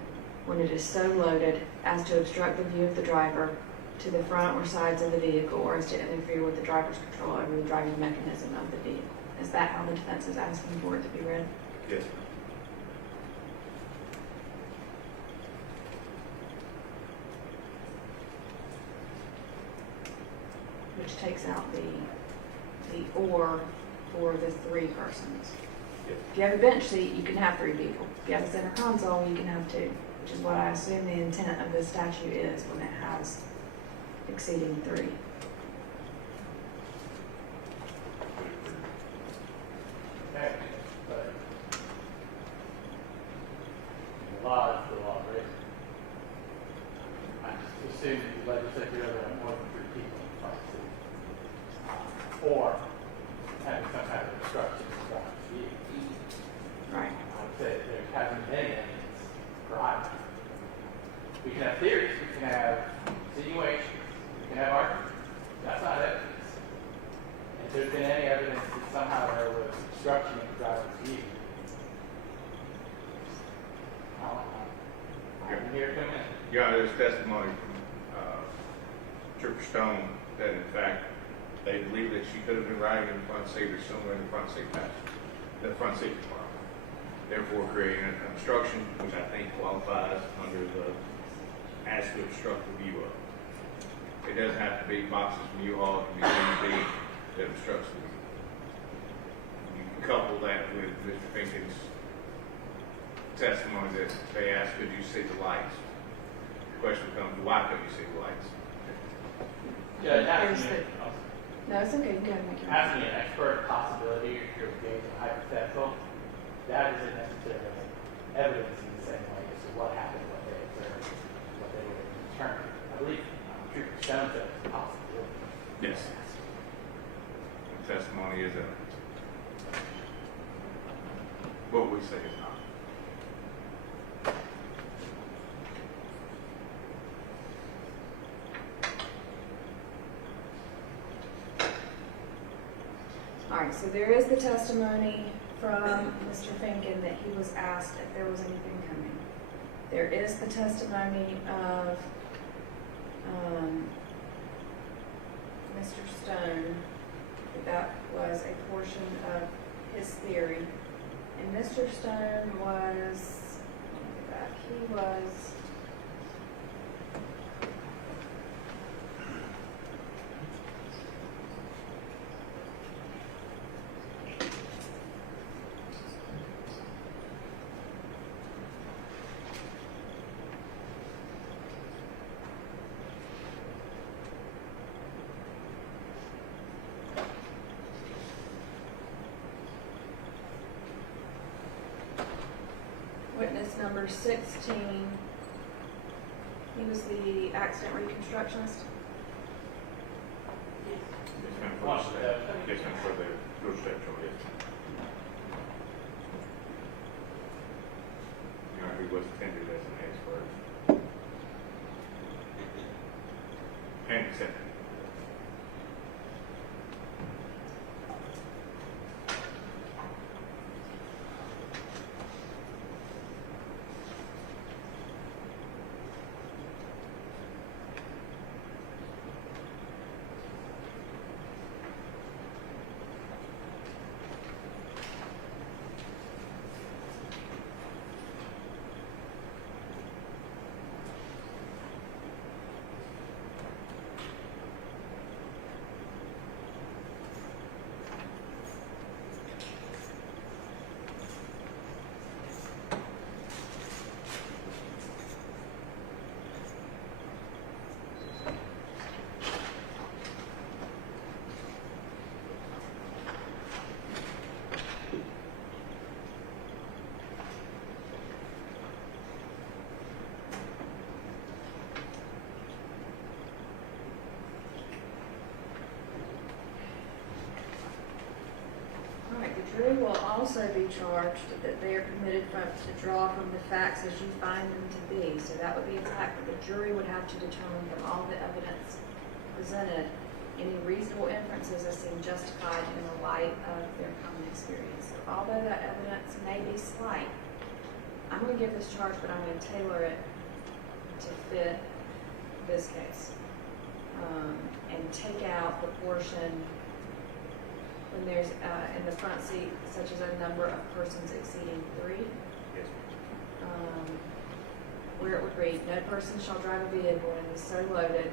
when it is so loaded as to obstruct the view of the driver to the front or sides of the vehicle, or as to interfere with the driver's control over the driving mechanism of the vehicle. Is that how the defense is asking for it to be read? Yes. Which takes out the or for the 3 persons. Yes. If you have a bench seat, you can have 3 people. If you have a center console, you can have 2, which is what I assume the intent of this statute is when it has exceeding 3. Okay, but the law is the law, right? I just assume that the legislature ever had more than 3 people in the front seat. Or having some kind of obstruction in front of the vehicle. Right. I would say that there hasn't been evidence for either. We can have theories, we can have insinuations, we can have arguments. That's not evidence. If there's been any evidence that somehow there was obstruction in the driver's view, I can hear it come in. Your Honor, there's testimony from Trooper Stone that in fact they believe that she could have been riding in the front seat or somewhere in the front seat passenger, the front seat compartment. therefore creating an obstruction, which I think qualifies under the ask to obstruct the view of. It doesn't have to be boxes from U-Haul, it can be anything that obstructs the view. You can couple that with Mr. Finken's testimony that they asked, could you see the lights? The question becomes, why couldn't you see the lights? Yeah, Here's asking the- No, it's okay, you gotta make your. asking an expert possibility if you're being hypothetical, that isn't necessarily evidence in the same way as to what happened, what they observed, what they were determined. I believe Trooper Stone said it's a possibility. Yes. The testimony is evidence. What we say is not. All right, so there is the testimony from Mr. Finken that he was asked if there was anything coming. There is the testimony of Mr. Stone, that was a portion of his theory. And Mr. Stone was, let me go back, he was, witness number 16. He was the accident reconstructionist. Yes, ma'am, for the step. Yes, ma'am, for the your step choice. You know, he was tendered as an expert. And accepted. The jury will also be charged that they are permitted to draw from the facts as you find them to be. So that would be a fact that the jury would have to determine from all the evidence presented any reasonable inferences as seem justified in the light of their common experience. So although that evidence may be slight, I'm going to give this charge, but I'm going to tailor it to fit this case and take out the portion when there's in the front seat, such as a number of persons exceeding 3. Yes. Where it would read, no person shall drive a vehicle and is so loaded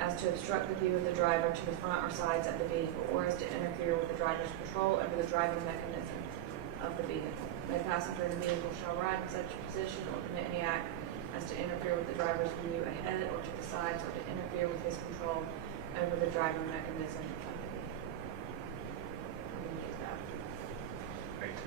as to obstruct the view of the driver to the front or sides of the vehicle, or as to interfere with the driver's control over the driving mechanism of the vehicle. No passenger in the vehicle shall ride in such a position or commit any act as to interfere with the driver's view ahead or to the sides, or to interfere with his control over the driving mechanism of the vehicle. I'm going to use that. Thank you.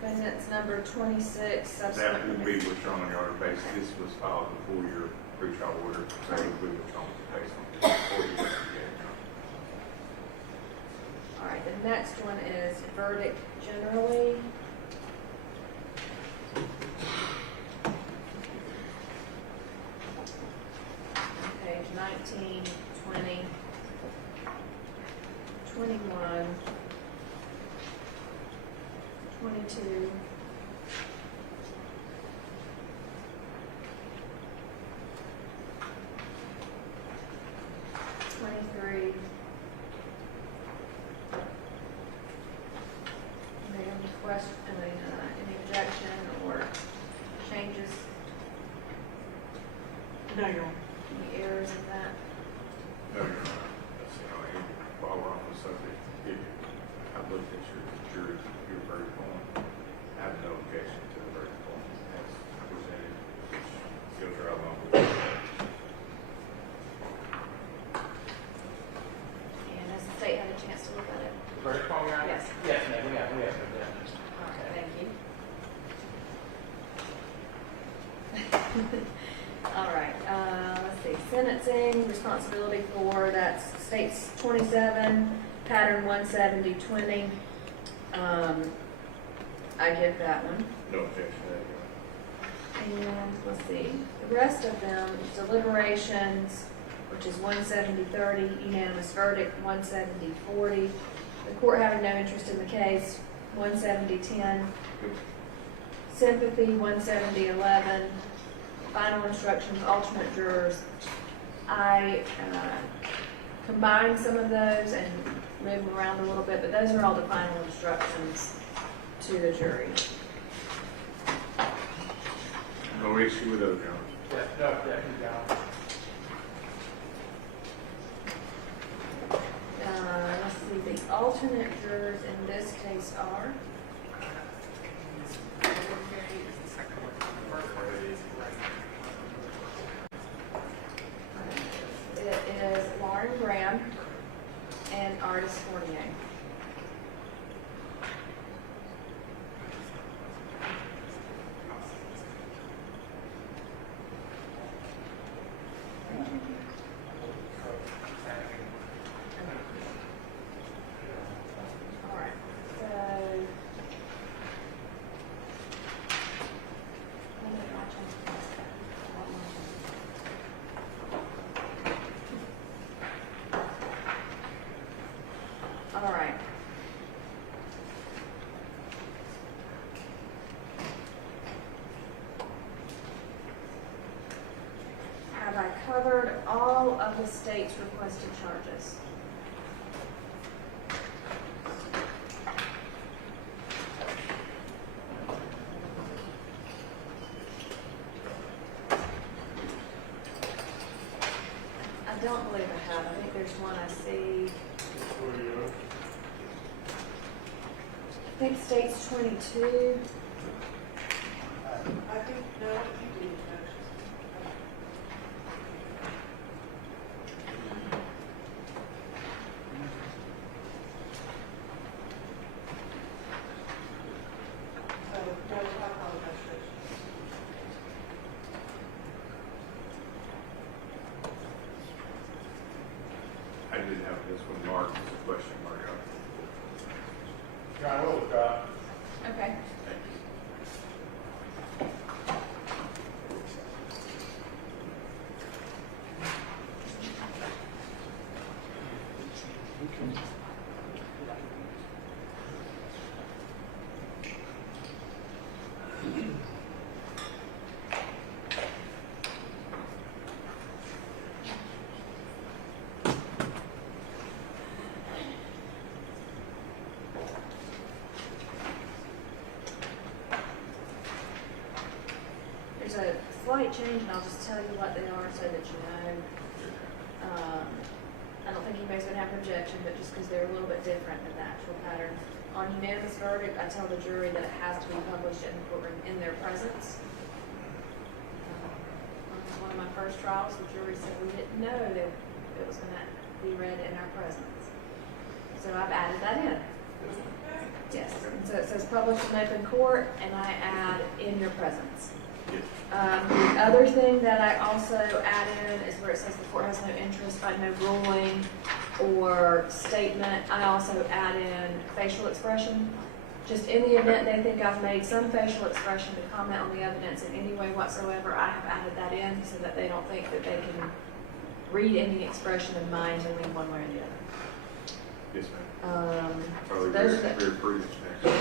Defendant's number 26, subsequent. That will be withdrawn on your order basis. This was filed before your pre-trial order, so it will be withdrawn based on before you investigate. one is verdict generally. Page 19, 20, 21, 22. Any question, any objection or changes, No, Your Honor. any errors in that? No, Your Honor. That's, while we're on the subject, I've looked at your verdict form. I have no objection to the verdict form as presented, which goes right along with it. And has the state had a chance to look at it? Verdict form, Your Honor? Yes. Yes, ma'am, we have, yeah. Okay, thank you. All right, let's see, sentencing, responsibility for, that's states 27, pattern 170-20. I give that one. No objection to that, Your Honor. And let's see, the rest of them, deliberations, which is 170-30, unanimous verdict, 170-40. The court having no interest in the case, 170-10. Sympathy, 170-11. Final instructions, alternate jurors. I combined some of those and moved them around a little bit, but those are all the final instructions to the jury. No issue with those, Your Honor. Yes, no objection, Your Honor. Let's see, the alternate jurors in this case are. It is Lauren Graham and Artis Fournier. All right, so. When did I change that? All right. Have I covered all of the state's requested charges? I don't believe I have. I think there's one I see. I think state's 22. I think, no, you did. So, no, I apologize. I did have this one marked as a question mark, Your Honor. Your Honor, we'll withdraw. Okay. Thank you. There's a slight change, and I'll just tell you what they are so that you know. I don't think anybody's going to have an objection, but just because they're a little bit different than the actual pattern. On unanimous verdict, I tell the jury that it has to be published in the courtroom in their presence. On one of my first trials, the jury said we didn't know that it was going to be read in our presence. So I've added that in. Yes, and so it says published in open court, and I add in your presence. The other thing that I also add in is where it says the court has no interest, but no ruling, or your statement, I also add in facial expression. Just in the event they think I've made some facial expression to comment on the evidence in any way whatsoever, I have added that in so that they don't think that they can read any expression of mine to lean one way or the other. Yes, ma'am. Probably Those are very, the- very prudent next.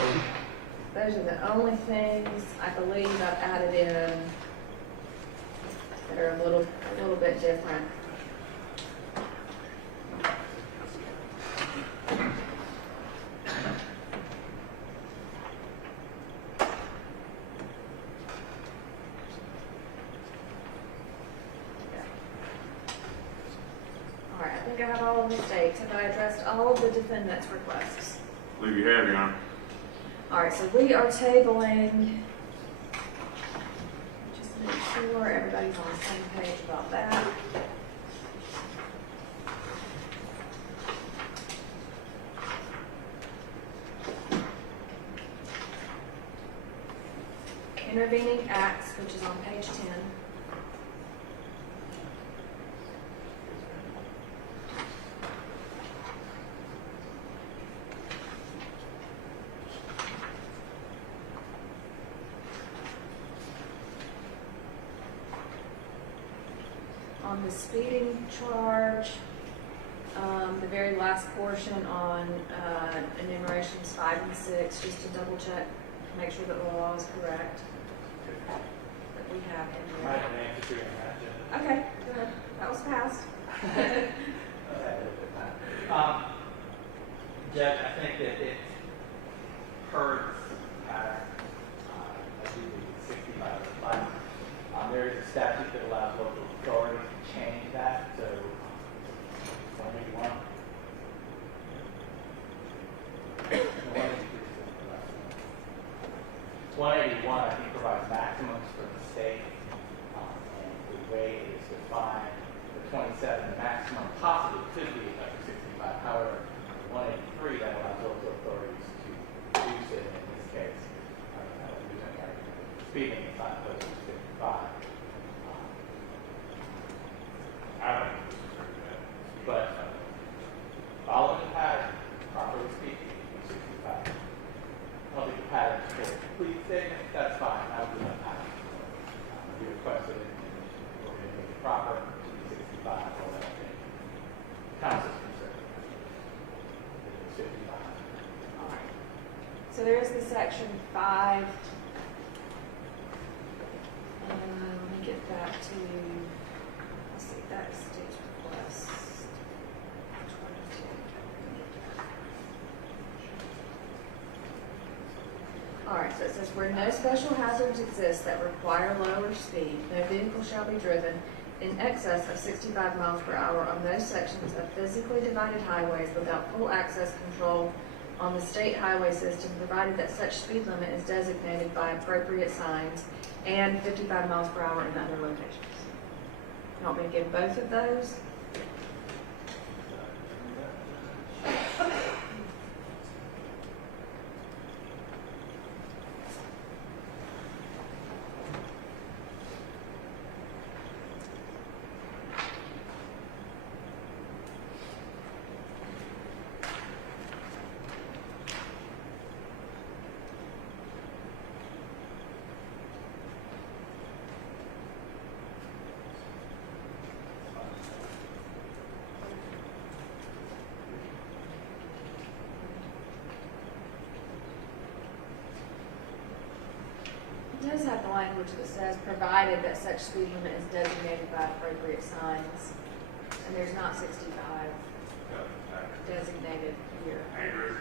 Those are the only things I believe I've added in that are a little bit different. All right, I think I have all of the states. Have I addressed all of the defendant's requests? I believe you have, Your Honor. All right, so we are tabling, just to make sure everybody's on the same page about that. Intervening acts, which is on page 10. On the speeding charge, the very last portion on enumerations 5 and 6, just to double check, make sure that the law is correct. That we have in I there. have an answer to your question. Okay, good. That was fast. Judge, I think that it hurts pattern, I do believe 6505. There is a statute that allows local authorities to change that, so 181. 181, I think, provides maximums for the state, and the way it is defined, the 27, the maximum possibly could be up to 65. However, 183, that allows local authorities to reduce it, in this case, speeding is not close to 65. I don't disagree with that. But following the pattern, properly speaking, 65. I don't think the pattern is for a complete statement, that's fine, I would do that pattern. If you requested it, we're going to make it proper, to be 65, all that thing. Council's concerned. It's 55. All right. So there's the section 5. Let me get back to, let's see, that is state request. 22. All right, so it says where no special hazards exist that require lower speed, no vehicle shall be driven in excess of 65 miles per hour on those sections of physically divided highways without full access control on the state highway system, provided that such speed limit is designated by appropriate signs and 55 miles per hour in other locations. You want me to give both of those? It does have the language that says, provided that such speed limit is designated by appropriate signs, and there's not 65 designated here. I agree.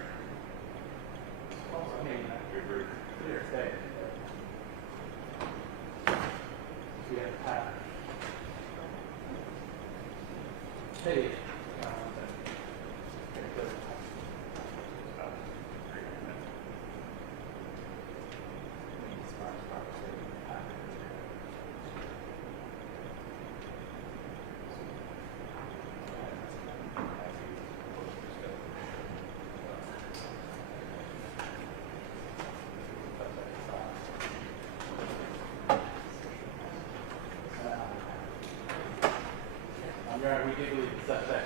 Also, I mean, I agree. clear state. We have the pattern. Hey. We do believe the suspect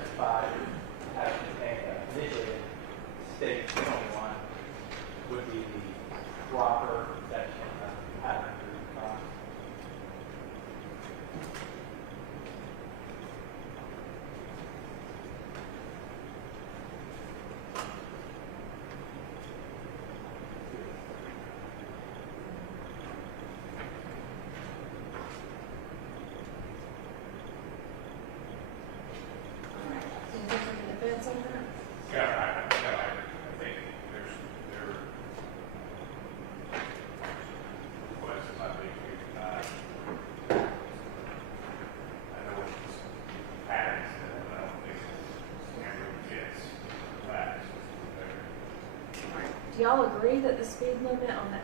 Do y'all agree that the speed limit on the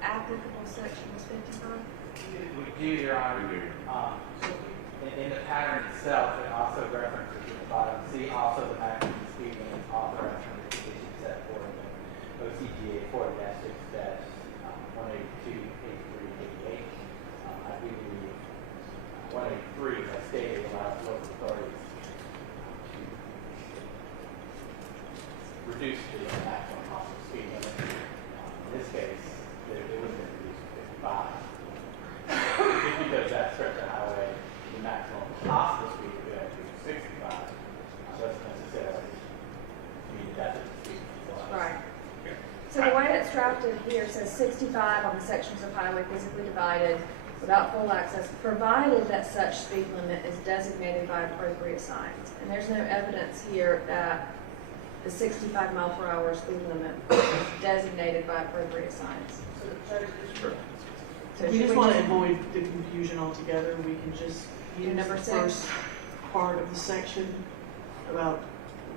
applicable section is 55? We do, Your Honor. In the pattern itself, it also references at the bottom, see also the maximum speed limit authorized from the conditions set forth in OCGA 4-6-182-83-88. I do believe 183, as stated, allows local authorities to reduce the maximum possible speed limit. In this case, it would have been reduced to 55. Just because that stretch of highway, the maximum possible speed would actually be 65, doesn't necessarily mean that's the speed. Right. So the way it's drafted here says 65 on the sections of highway physically divided without full access, provided that such speed limit is designated by appropriate signs. And there's no evidence here that the 65 mile per hour speed limit is designated by appropriate signs. So If we just want to avoid the confusion altogether, we can just use number the 6. first part of the section about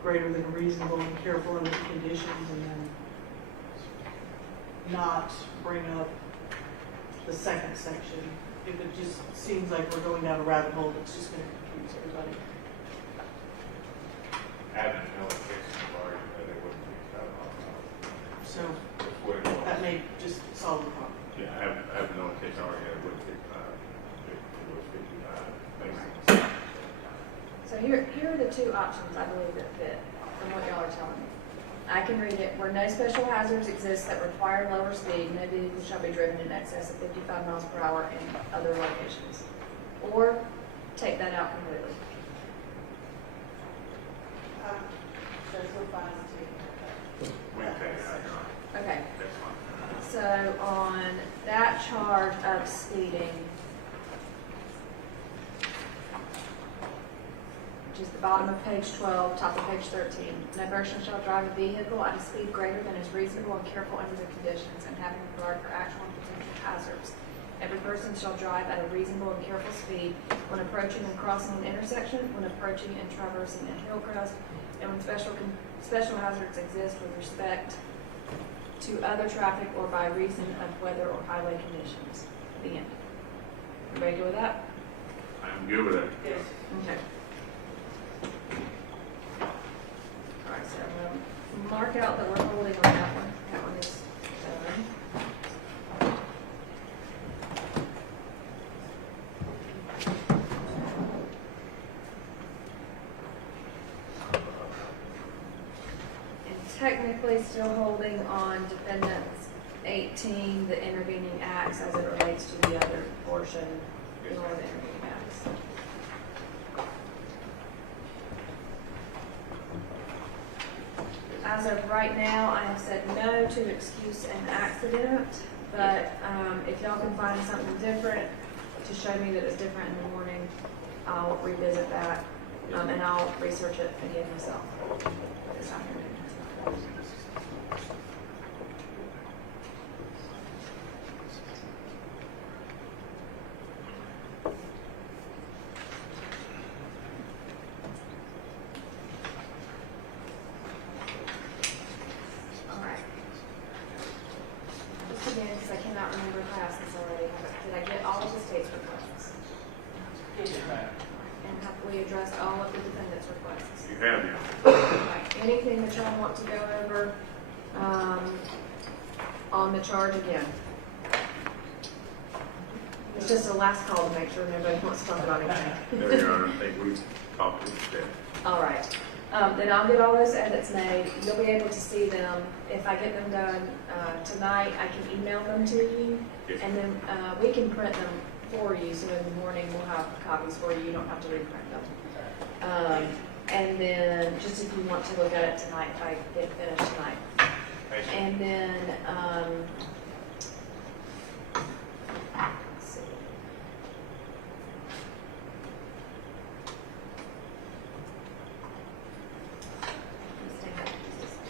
greater than reasonable and careful under the conditions, and then not bring up the second section. If it just seems like we're going down a rabbit hole, it's just going to confuse everybody. Having no intention of arguing that it wouldn't be So that's what it was. that may just solve the problem. Yeah, I have no intention of arguing that it wouldn't be 55. It was 55. Makes sense. So here are the two options I believe that fit from what y'all are telling me. I can read it, where no special hazards exist that require lower speed, no vehicle shall be driven in excess of 55 miles per hour in other locations. Or take that out completely. We can take it out, Your Honor. Okay, That's fine. so on that charge of speeding, which is the bottom of page 12, top of page 13, no person shall drive a vehicle at a speed greater than is reasonable and careful under the conditions and having regard for actual and potential hazards. Every person shall drive at a reasonable and careful speed when approaching and crossing an intersection, when approaching and traversing a hill crest, and when special hazards exist with respect to other traffic or by reason of weather or highway conditions. The end. Everybody good with that? I'm good with that. Yes. Okay. All right, so I'm going to mark out that we're holding on that one. That one is done. Technically still holding on Defendant's 18, the intervening acts as it relates to the other portion, the intervening acts. As of right now, I have said no to excuse an accident, but if y'all can find something different to show me that it's different in the morning, I'll revisit that, and I'll research it again myself this afternoon. All right. Just again, because I cannot remember if I asked this already, did I get all of the state's requests? And have we addressed all of the defendant's requests? You have, yeah. Right. Anything that y'all want to go over on the charge again? It's just a last call to make sure nobody wants to talk about anything. No, Your Honor, I think we've talked to the staff. All right. Then I'll get all those edits made. You'll be able to see them. If I get them done tonight, I can email them to you. Yes. And then we can print them for you. So in the morning, we'll have copies for you. You don't have to reprint them. And then just if you want to look at it tonight, if I get finished tonight. Thank you. And then, let's see. Let's take that just a second.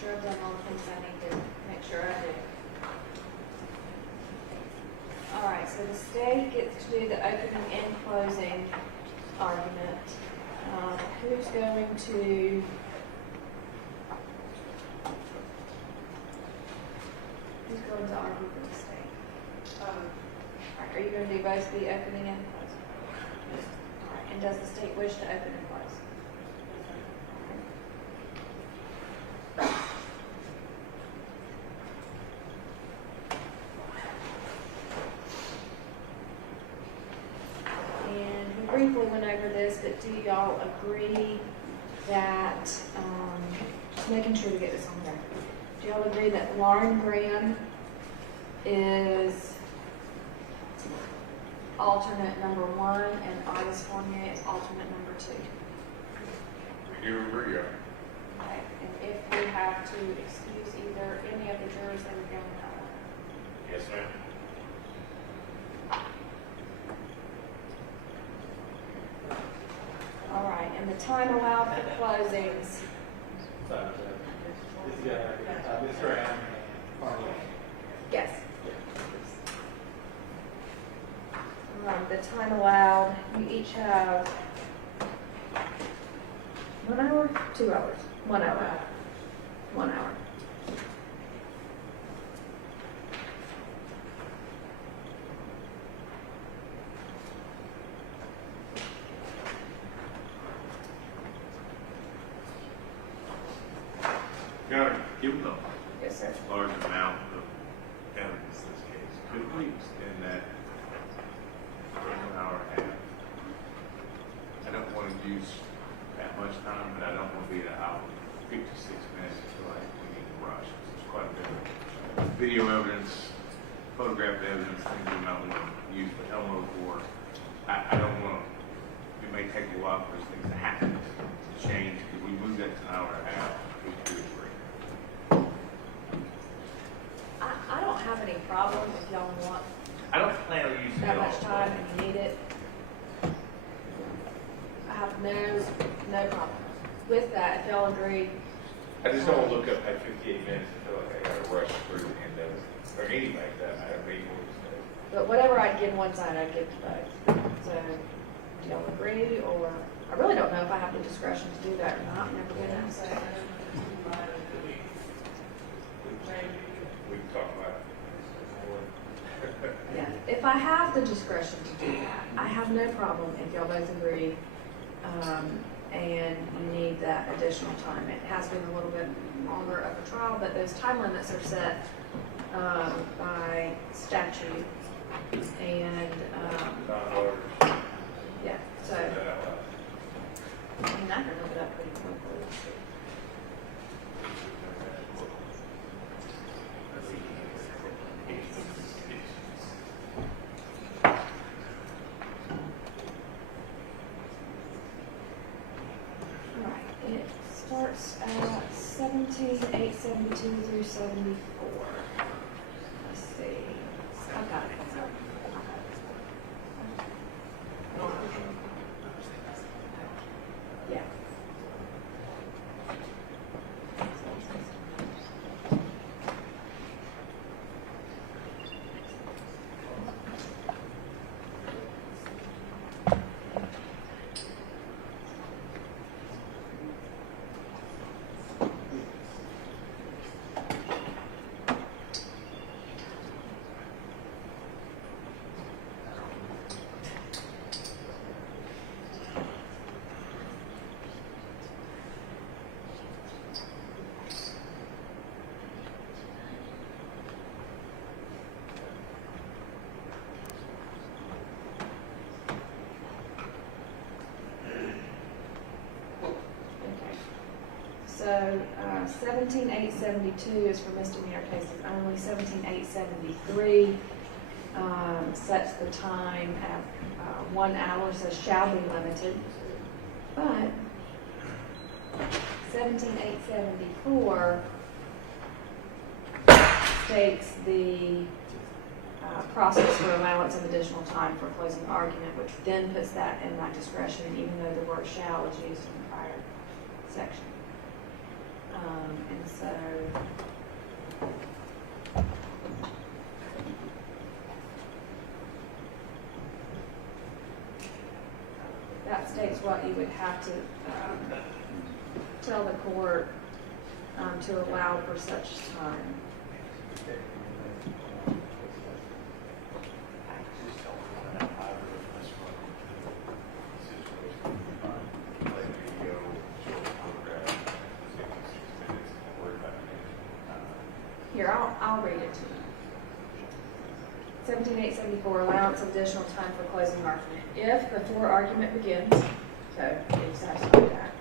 sure I've done all the things I need to make sure I do. All right, so the state gets to do the opening and closing argument. Who's going to? Who's going to argue for the state? Are you going to do both the opening and closing? All right, and does the state wish to open and close? And we briefly went over this, but do y'all agree that, just making sure to get this on there, do y'all agree that Lauren Graham is alternate number 1 and August Fournier is alternate number 2? We do agree, yeah. Okay, and if we have to excuse either any of the jurors that are going that way? Yes, ma'am. All right, and the time allowed for closings? Ms. Graham, Yes. All right, the time allowed, you each have 1 hour, 2 hours, 1 hour, 1 hour. Your Honor, given the Yes, sir. large amount of evidence in this case, could we extend that for 1 hour and a half? I don't want to use that much time, but I don't want to be at an hour, 56 minutes, I feel like we need to rush. There's quite a bit of video evidence, photograph evidence, things we might want to use for Elmo for. I don't want to, it may take a while for those things to happen, to change. If we move that to an hour and a half, we do agree. I don't have any problem if y'all want I don't plan on using that it all. much time and you need it. I have no problem. With that, if y'all agree, I just don't want to look up at 58 minutes and feel like I gotta rush through the end of it. Or anybody, that matter, maybe more than but whatever I'd give one side, I'd give to both. So, do y'all agree, or, I really don't know if I have the discretion to do that or not, never been that, so. we can talk about it. Yeah, if I have the discretion to do that, I have no problem if y'all both agree, and you need that additional time. It has been a little bit longer of a trial, but those time limits are set, by statute, and, yeah, so, I mean, I can look it up pretty quickly. It starts at 17,872 through 74. Let's see. I've got it. Yeah. So 17,872 is for misdemeanor cases only. 17,873 sets the time at 1 hour, says shall be limited. But 17,874 states the process for allowance of additional time for closing argument, which then puts that in my discretion, even though the word shall is used in the prior section. And so that states what you would have to tell the court to allow for such time. Here, I'll read it to you. 17874, allowance of additional time for closing argument. If before argument begins, so you just have to do that,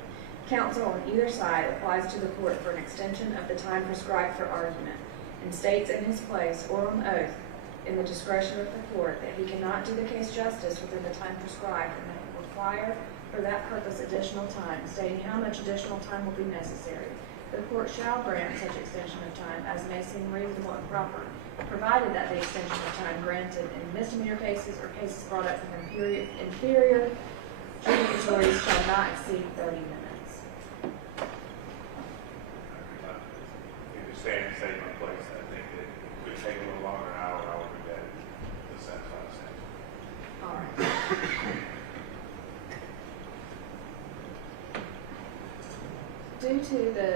counsel on either side applies to the court for an extension of the time prescribed for argument and states in his place or on oath in the discretion of the court that he cannot do the case justice within the time prescribed and that will require for that purpose additional time, stating how much additional time will be necessary. The court shall grant such extension of time as may seem reasonable and proper, provided that the extension of time granted in misdemeanor cases or cases brought up from inferior judiciaries shall not exceed 30 minutes. In the same statement place, I think that it could take a little longer, an hour, I would do that to satisfy the statute. All right. Due to the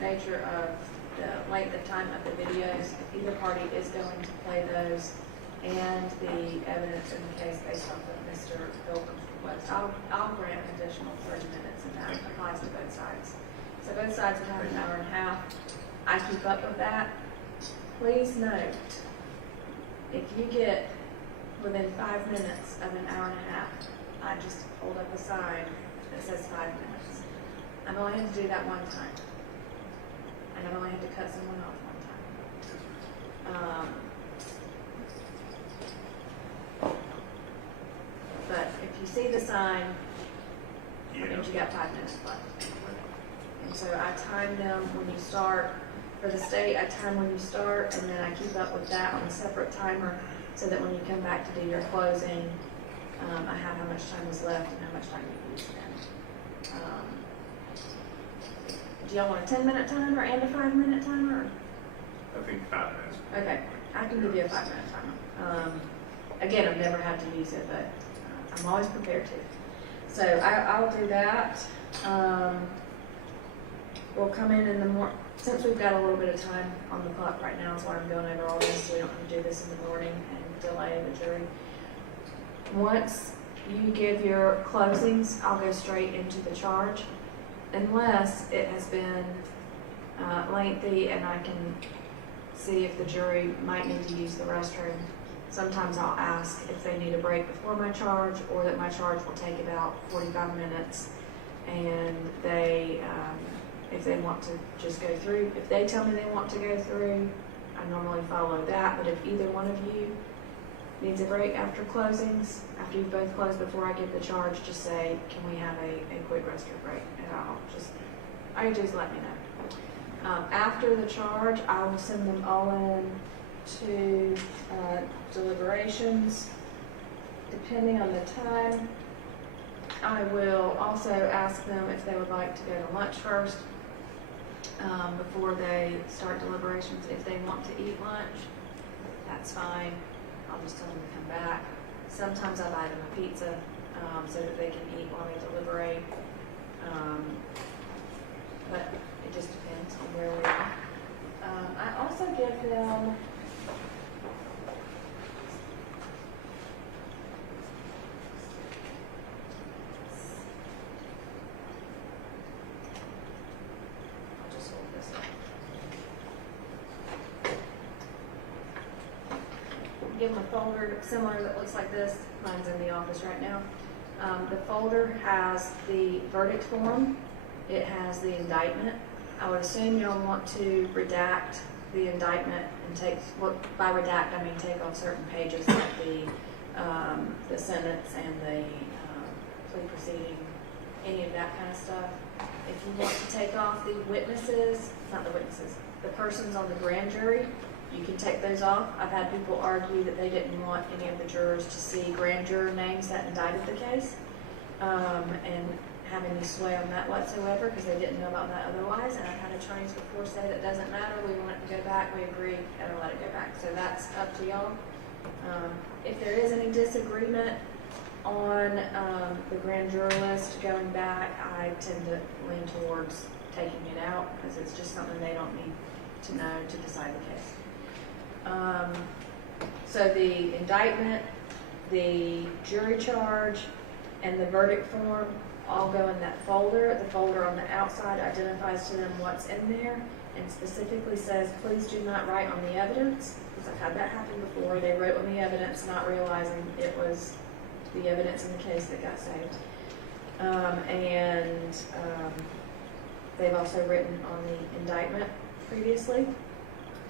nature of the length of time of the videos, either party is going to play those and the evidence in the case based off of Mr. Pilgrim's request. I'll grant an additional 30 minutes, and that applies to both sides. So both sides will have an hour and a half. I keep up with that. Please note, if you get within 5 minutes of an hour and a half, I just hold up a sign that says 5 minutes. I've only had to do that one time. And I've only had to cut someone off one time. But if you see the sign, that means you got 5 minutes left. And so I time them when you start. For the state, I time when you start, and then I keep up with that on a separate timer so that when you come back to do your closing, I have how much time is left and how much time you can spend. Do y'all want a 10-minute timer and a 5-minute timer? I think 5 minutes. Okay, I can give you a 5-minute timer. Again, I've never had to use it, but I'm always prepared to. So I'll do that. We'll come in the morning. Since we've got a little bit of time on the clock right now, that's why I'm going over all this, so we don't have to do this in the morning and delay the jury. Once you give your closings, I'll go straight into the charge, unless it has been lengthy and I can see if the jury might need to use the restroom. Sometimes I'll ask if they need a break before my charge, or that my charge will take about 45 minutes, and they, if they want to just go through, if they tell me they want to go through, I normally follow that. But if either one of you needs a break after closings, after you've both closed before I give the charge, just say, can we have a quick restroom break? And all you do is let me know. After the charge, I will send them all in to deliberations. Depending on the time, I will also ask them if they would like to go to lunch first before they start deliberations. If they want to eat lunch, that's fine. I'll just tell them to come back. Sometimes I buy them a pizza so that they can eat while they deliberate. But it just depends on where we are. I also give them give them a folder similar that looks like this. Mine's in the office right now. The folder has the verdict form. It has the indictment. I would assume y'all want to redact the indictment and take, well, by redact I mean take off certain pages like the sentence and the plea proceeding, any of that kind of stuff. If you want to take off the witnesses, not the witnesses, the persons on the grand jury, you can take those off. I've had people argue that they didn't want any of the jurors to see grand juror names that indicted the case. And have any sway on that whatsoever because they didn't know about that otherwise. And I've had attorneys before say that doesn't matter. We want it to go back. We agree. Gotta let it go back. So that's up to y'all. If there is any disagreement on the grand juror list going back, I tend to lean towards taking it out because it's just something they don't need to know to decide the case. So the indictment, the jury charge, and the verdict form all go in that folder. The folder on the outside identifies to them what's in there and specifically says, please do not write on the evidence, because I've had that happen before. They wrote on the evidence not realizing it was the evidence in the case that got saved. They've also written on the indictment previously,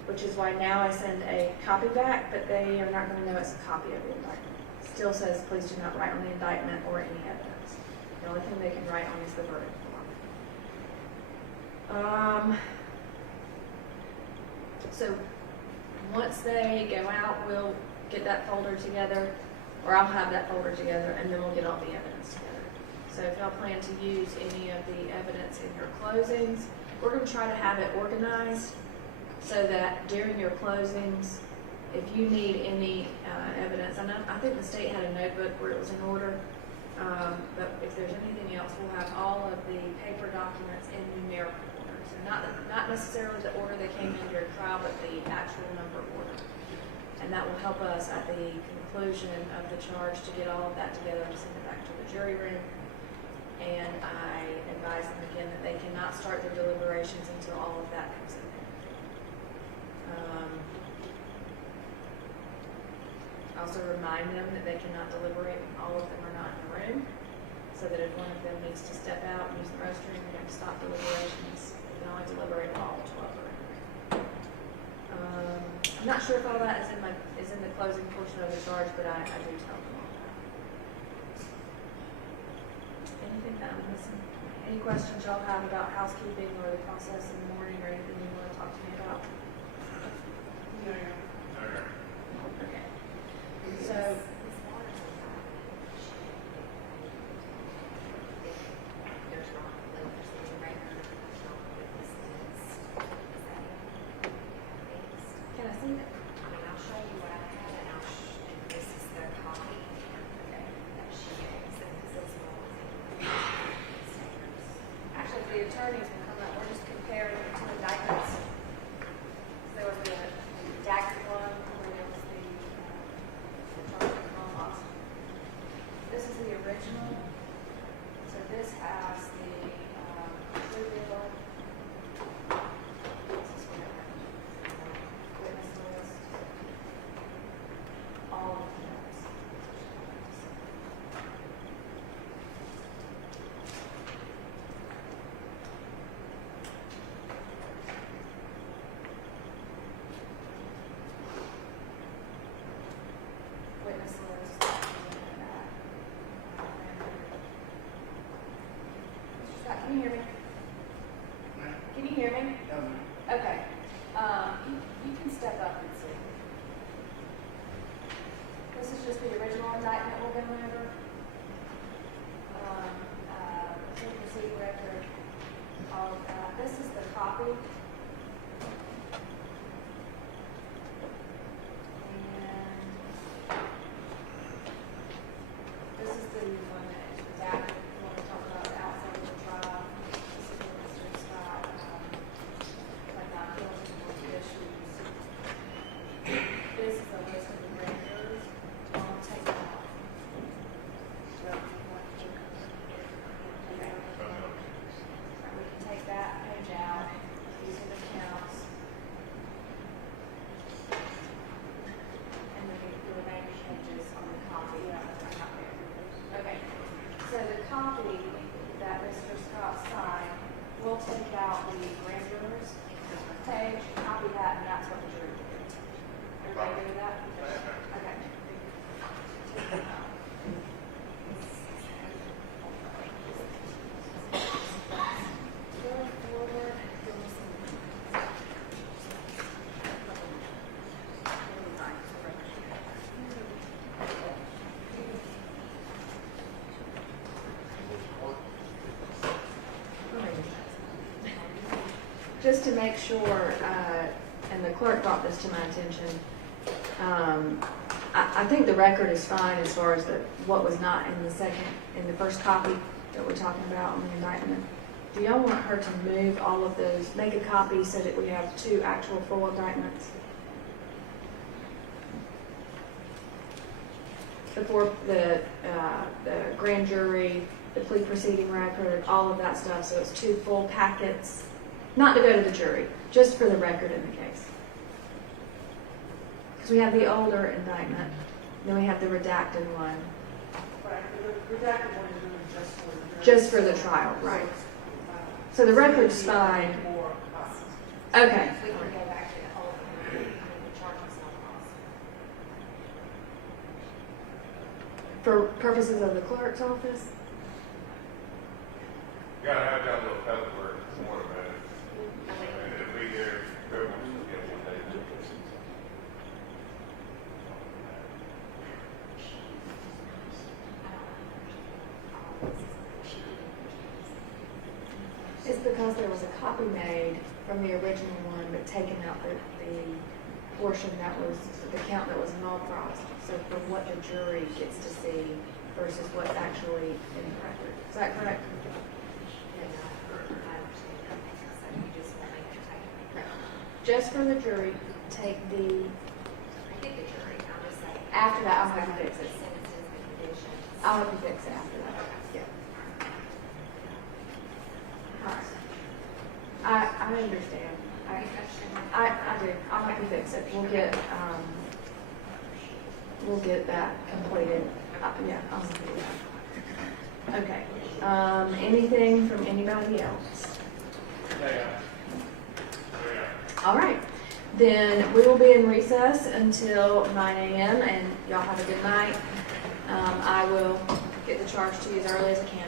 which is why now I send a copy back, but they are not going to know it's a copy of the indictment. It still says, please do not write on the indictment or any evidence. The only thing they can write on is the verdict form. So once they go out, we'll get that folder together, or I'll have that folder together, and then we'll get all the evidence together. So if y'all plan to use any of the evidence in your closings, we're going to try to have it organized so that during your closings, if you need any evidence, I think the state had a notebook where it was in order, but if there's anything else, we'll have all of the paper documents in numerical order. So not necessarily the order they came in during trial, but the actual number order. And that will help us at the conclusion of the charge to get all of that together and send it back to the jury room. And I advise them again that they cannot start their deliberations until all of that comes in. Also remind them that they cannot deliberate when all of them are not in the room, so that if one of them needs to step out and use the restroom, we're going to stop deliberations. They can only deliberate all 12 are in the room. I'm not sure if all that is in the closing portion of the charge, but I do tell them all that. Anything that I'm missing? Any questions y'all have about housekeeping or the process in the morning, or anything you want to talk to me about? Okay. So, can I see that? I'll show you what I have, and this is the copy that she gave, and this is Actually, the attorneys will come up, we're just comparing the two indictments. So there was the redacted one, where there was the charge of laws. This is the original. So this has the plea deal. This is what I have. Witness list. All of the notes. Witness list. Mr. Scott, can you hear me? Can you hear me? Okay. You can step up and see. This is just the original indictment we're going over. Receipt record, all of that. This is the copy. And this is the one that is redacted. We want to talk about outside of the trial. This is what Mr. Scott, like not guilty of issues. This is a list of the grand jurors. I'll take that off. So if you want to we can take that page out. These are the counts. And then the remaining pages on the copy. Okay. So the copy that Mr. Scott signed, we'll take out the grand jurors page, copy that, and that's what the jury will do. Everybody agree with that? Okay. Take that out. Going forward, just to make sure, and the clerk brought this to my attention, I think the record is fine as far as what was not in the first copy that we're talking about on the indictment. Do y'all want her to move all of those, make a copy so that we have 2 actual full indictments? The grand jury, the plea proceeding record, all of that stuff, so it's 2 full packets, not to go to the jury, just for the record in the case. Because we have the older indictment, then we have the redacted one. Right, the redacted one is really Just for the trial, right. So the record's fine. Okay. We can go back to the old one, and the charges not possible. For purposes of the clerk's office? You gotta have that little paperwork, more about it. And it'll be there, whoever wants to get one day. It's because there was a copy made from the original one, but taken out the portion that was, the count that was unauthorized. So from what the jury gets to see versus what's actually in the record. Is that correct? Just for the jury, take the, I think the jury, I'm just saying. after that, I'll have you fix it. Sentences, the conditions. I'll have you fix it after that. Yeah. All right. I understand. I do. I'll have you fix it. We'll get that completed. Yeah, I'll do that. Okay. Anything from anybody else? All right. Then we will be in recess until 9 a.m. and y'all have a good night. I will get the charge to you as early as I can.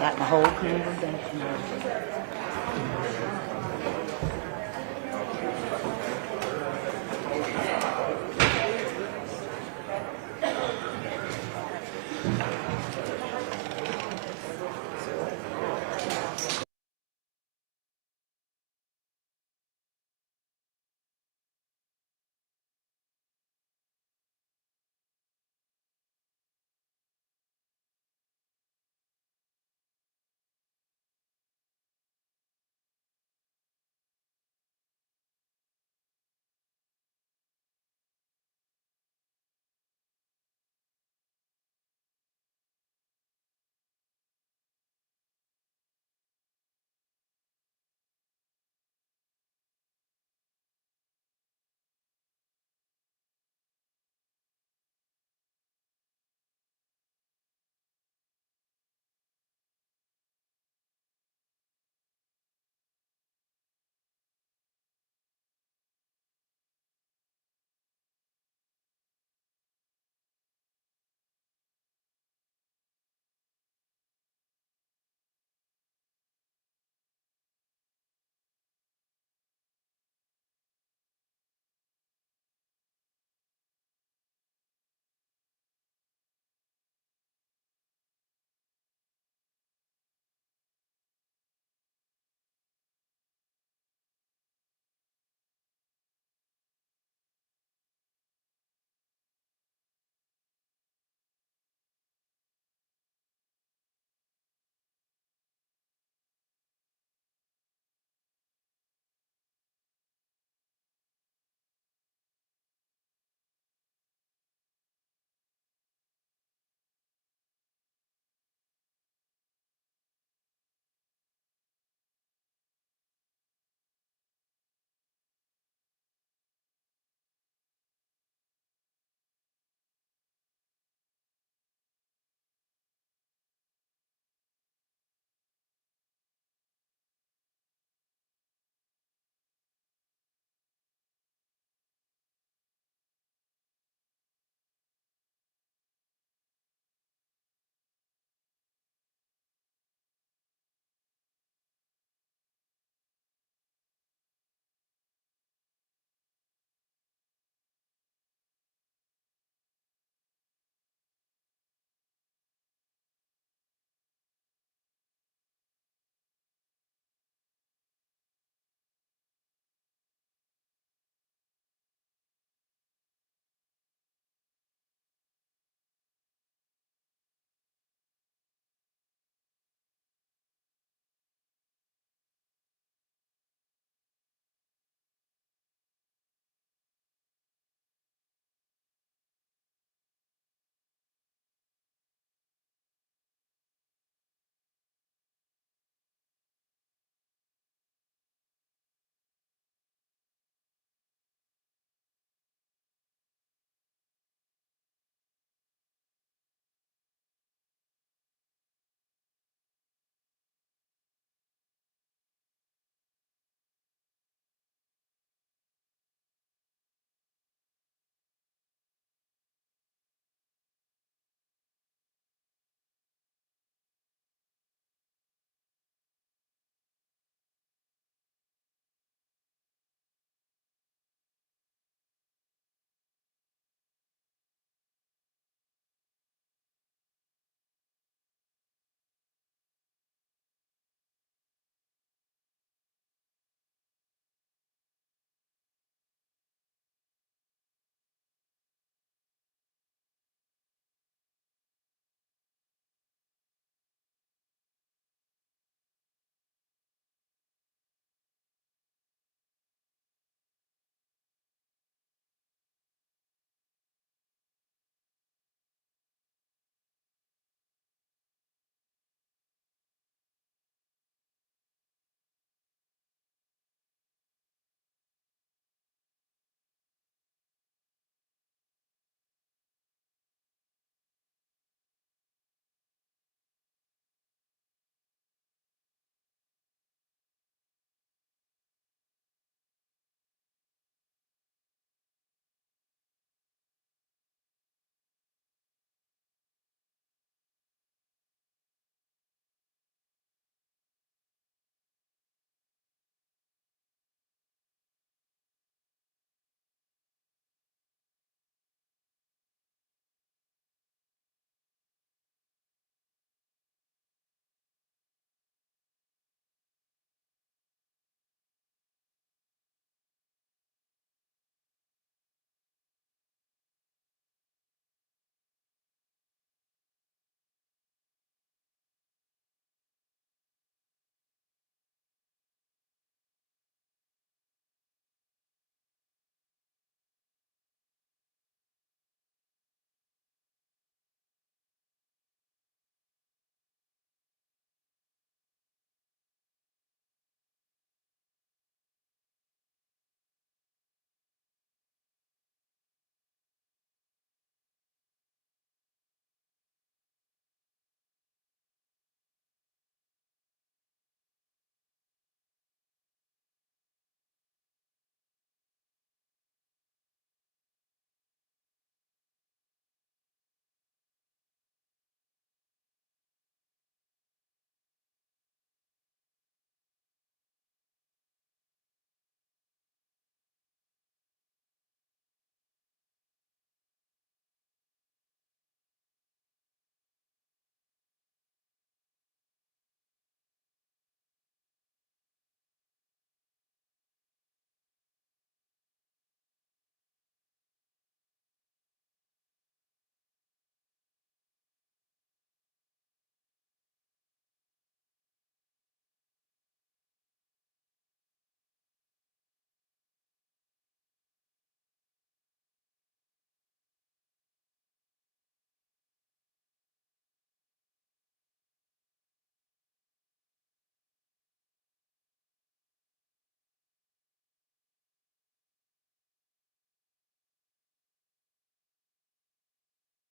Got my whole conversation.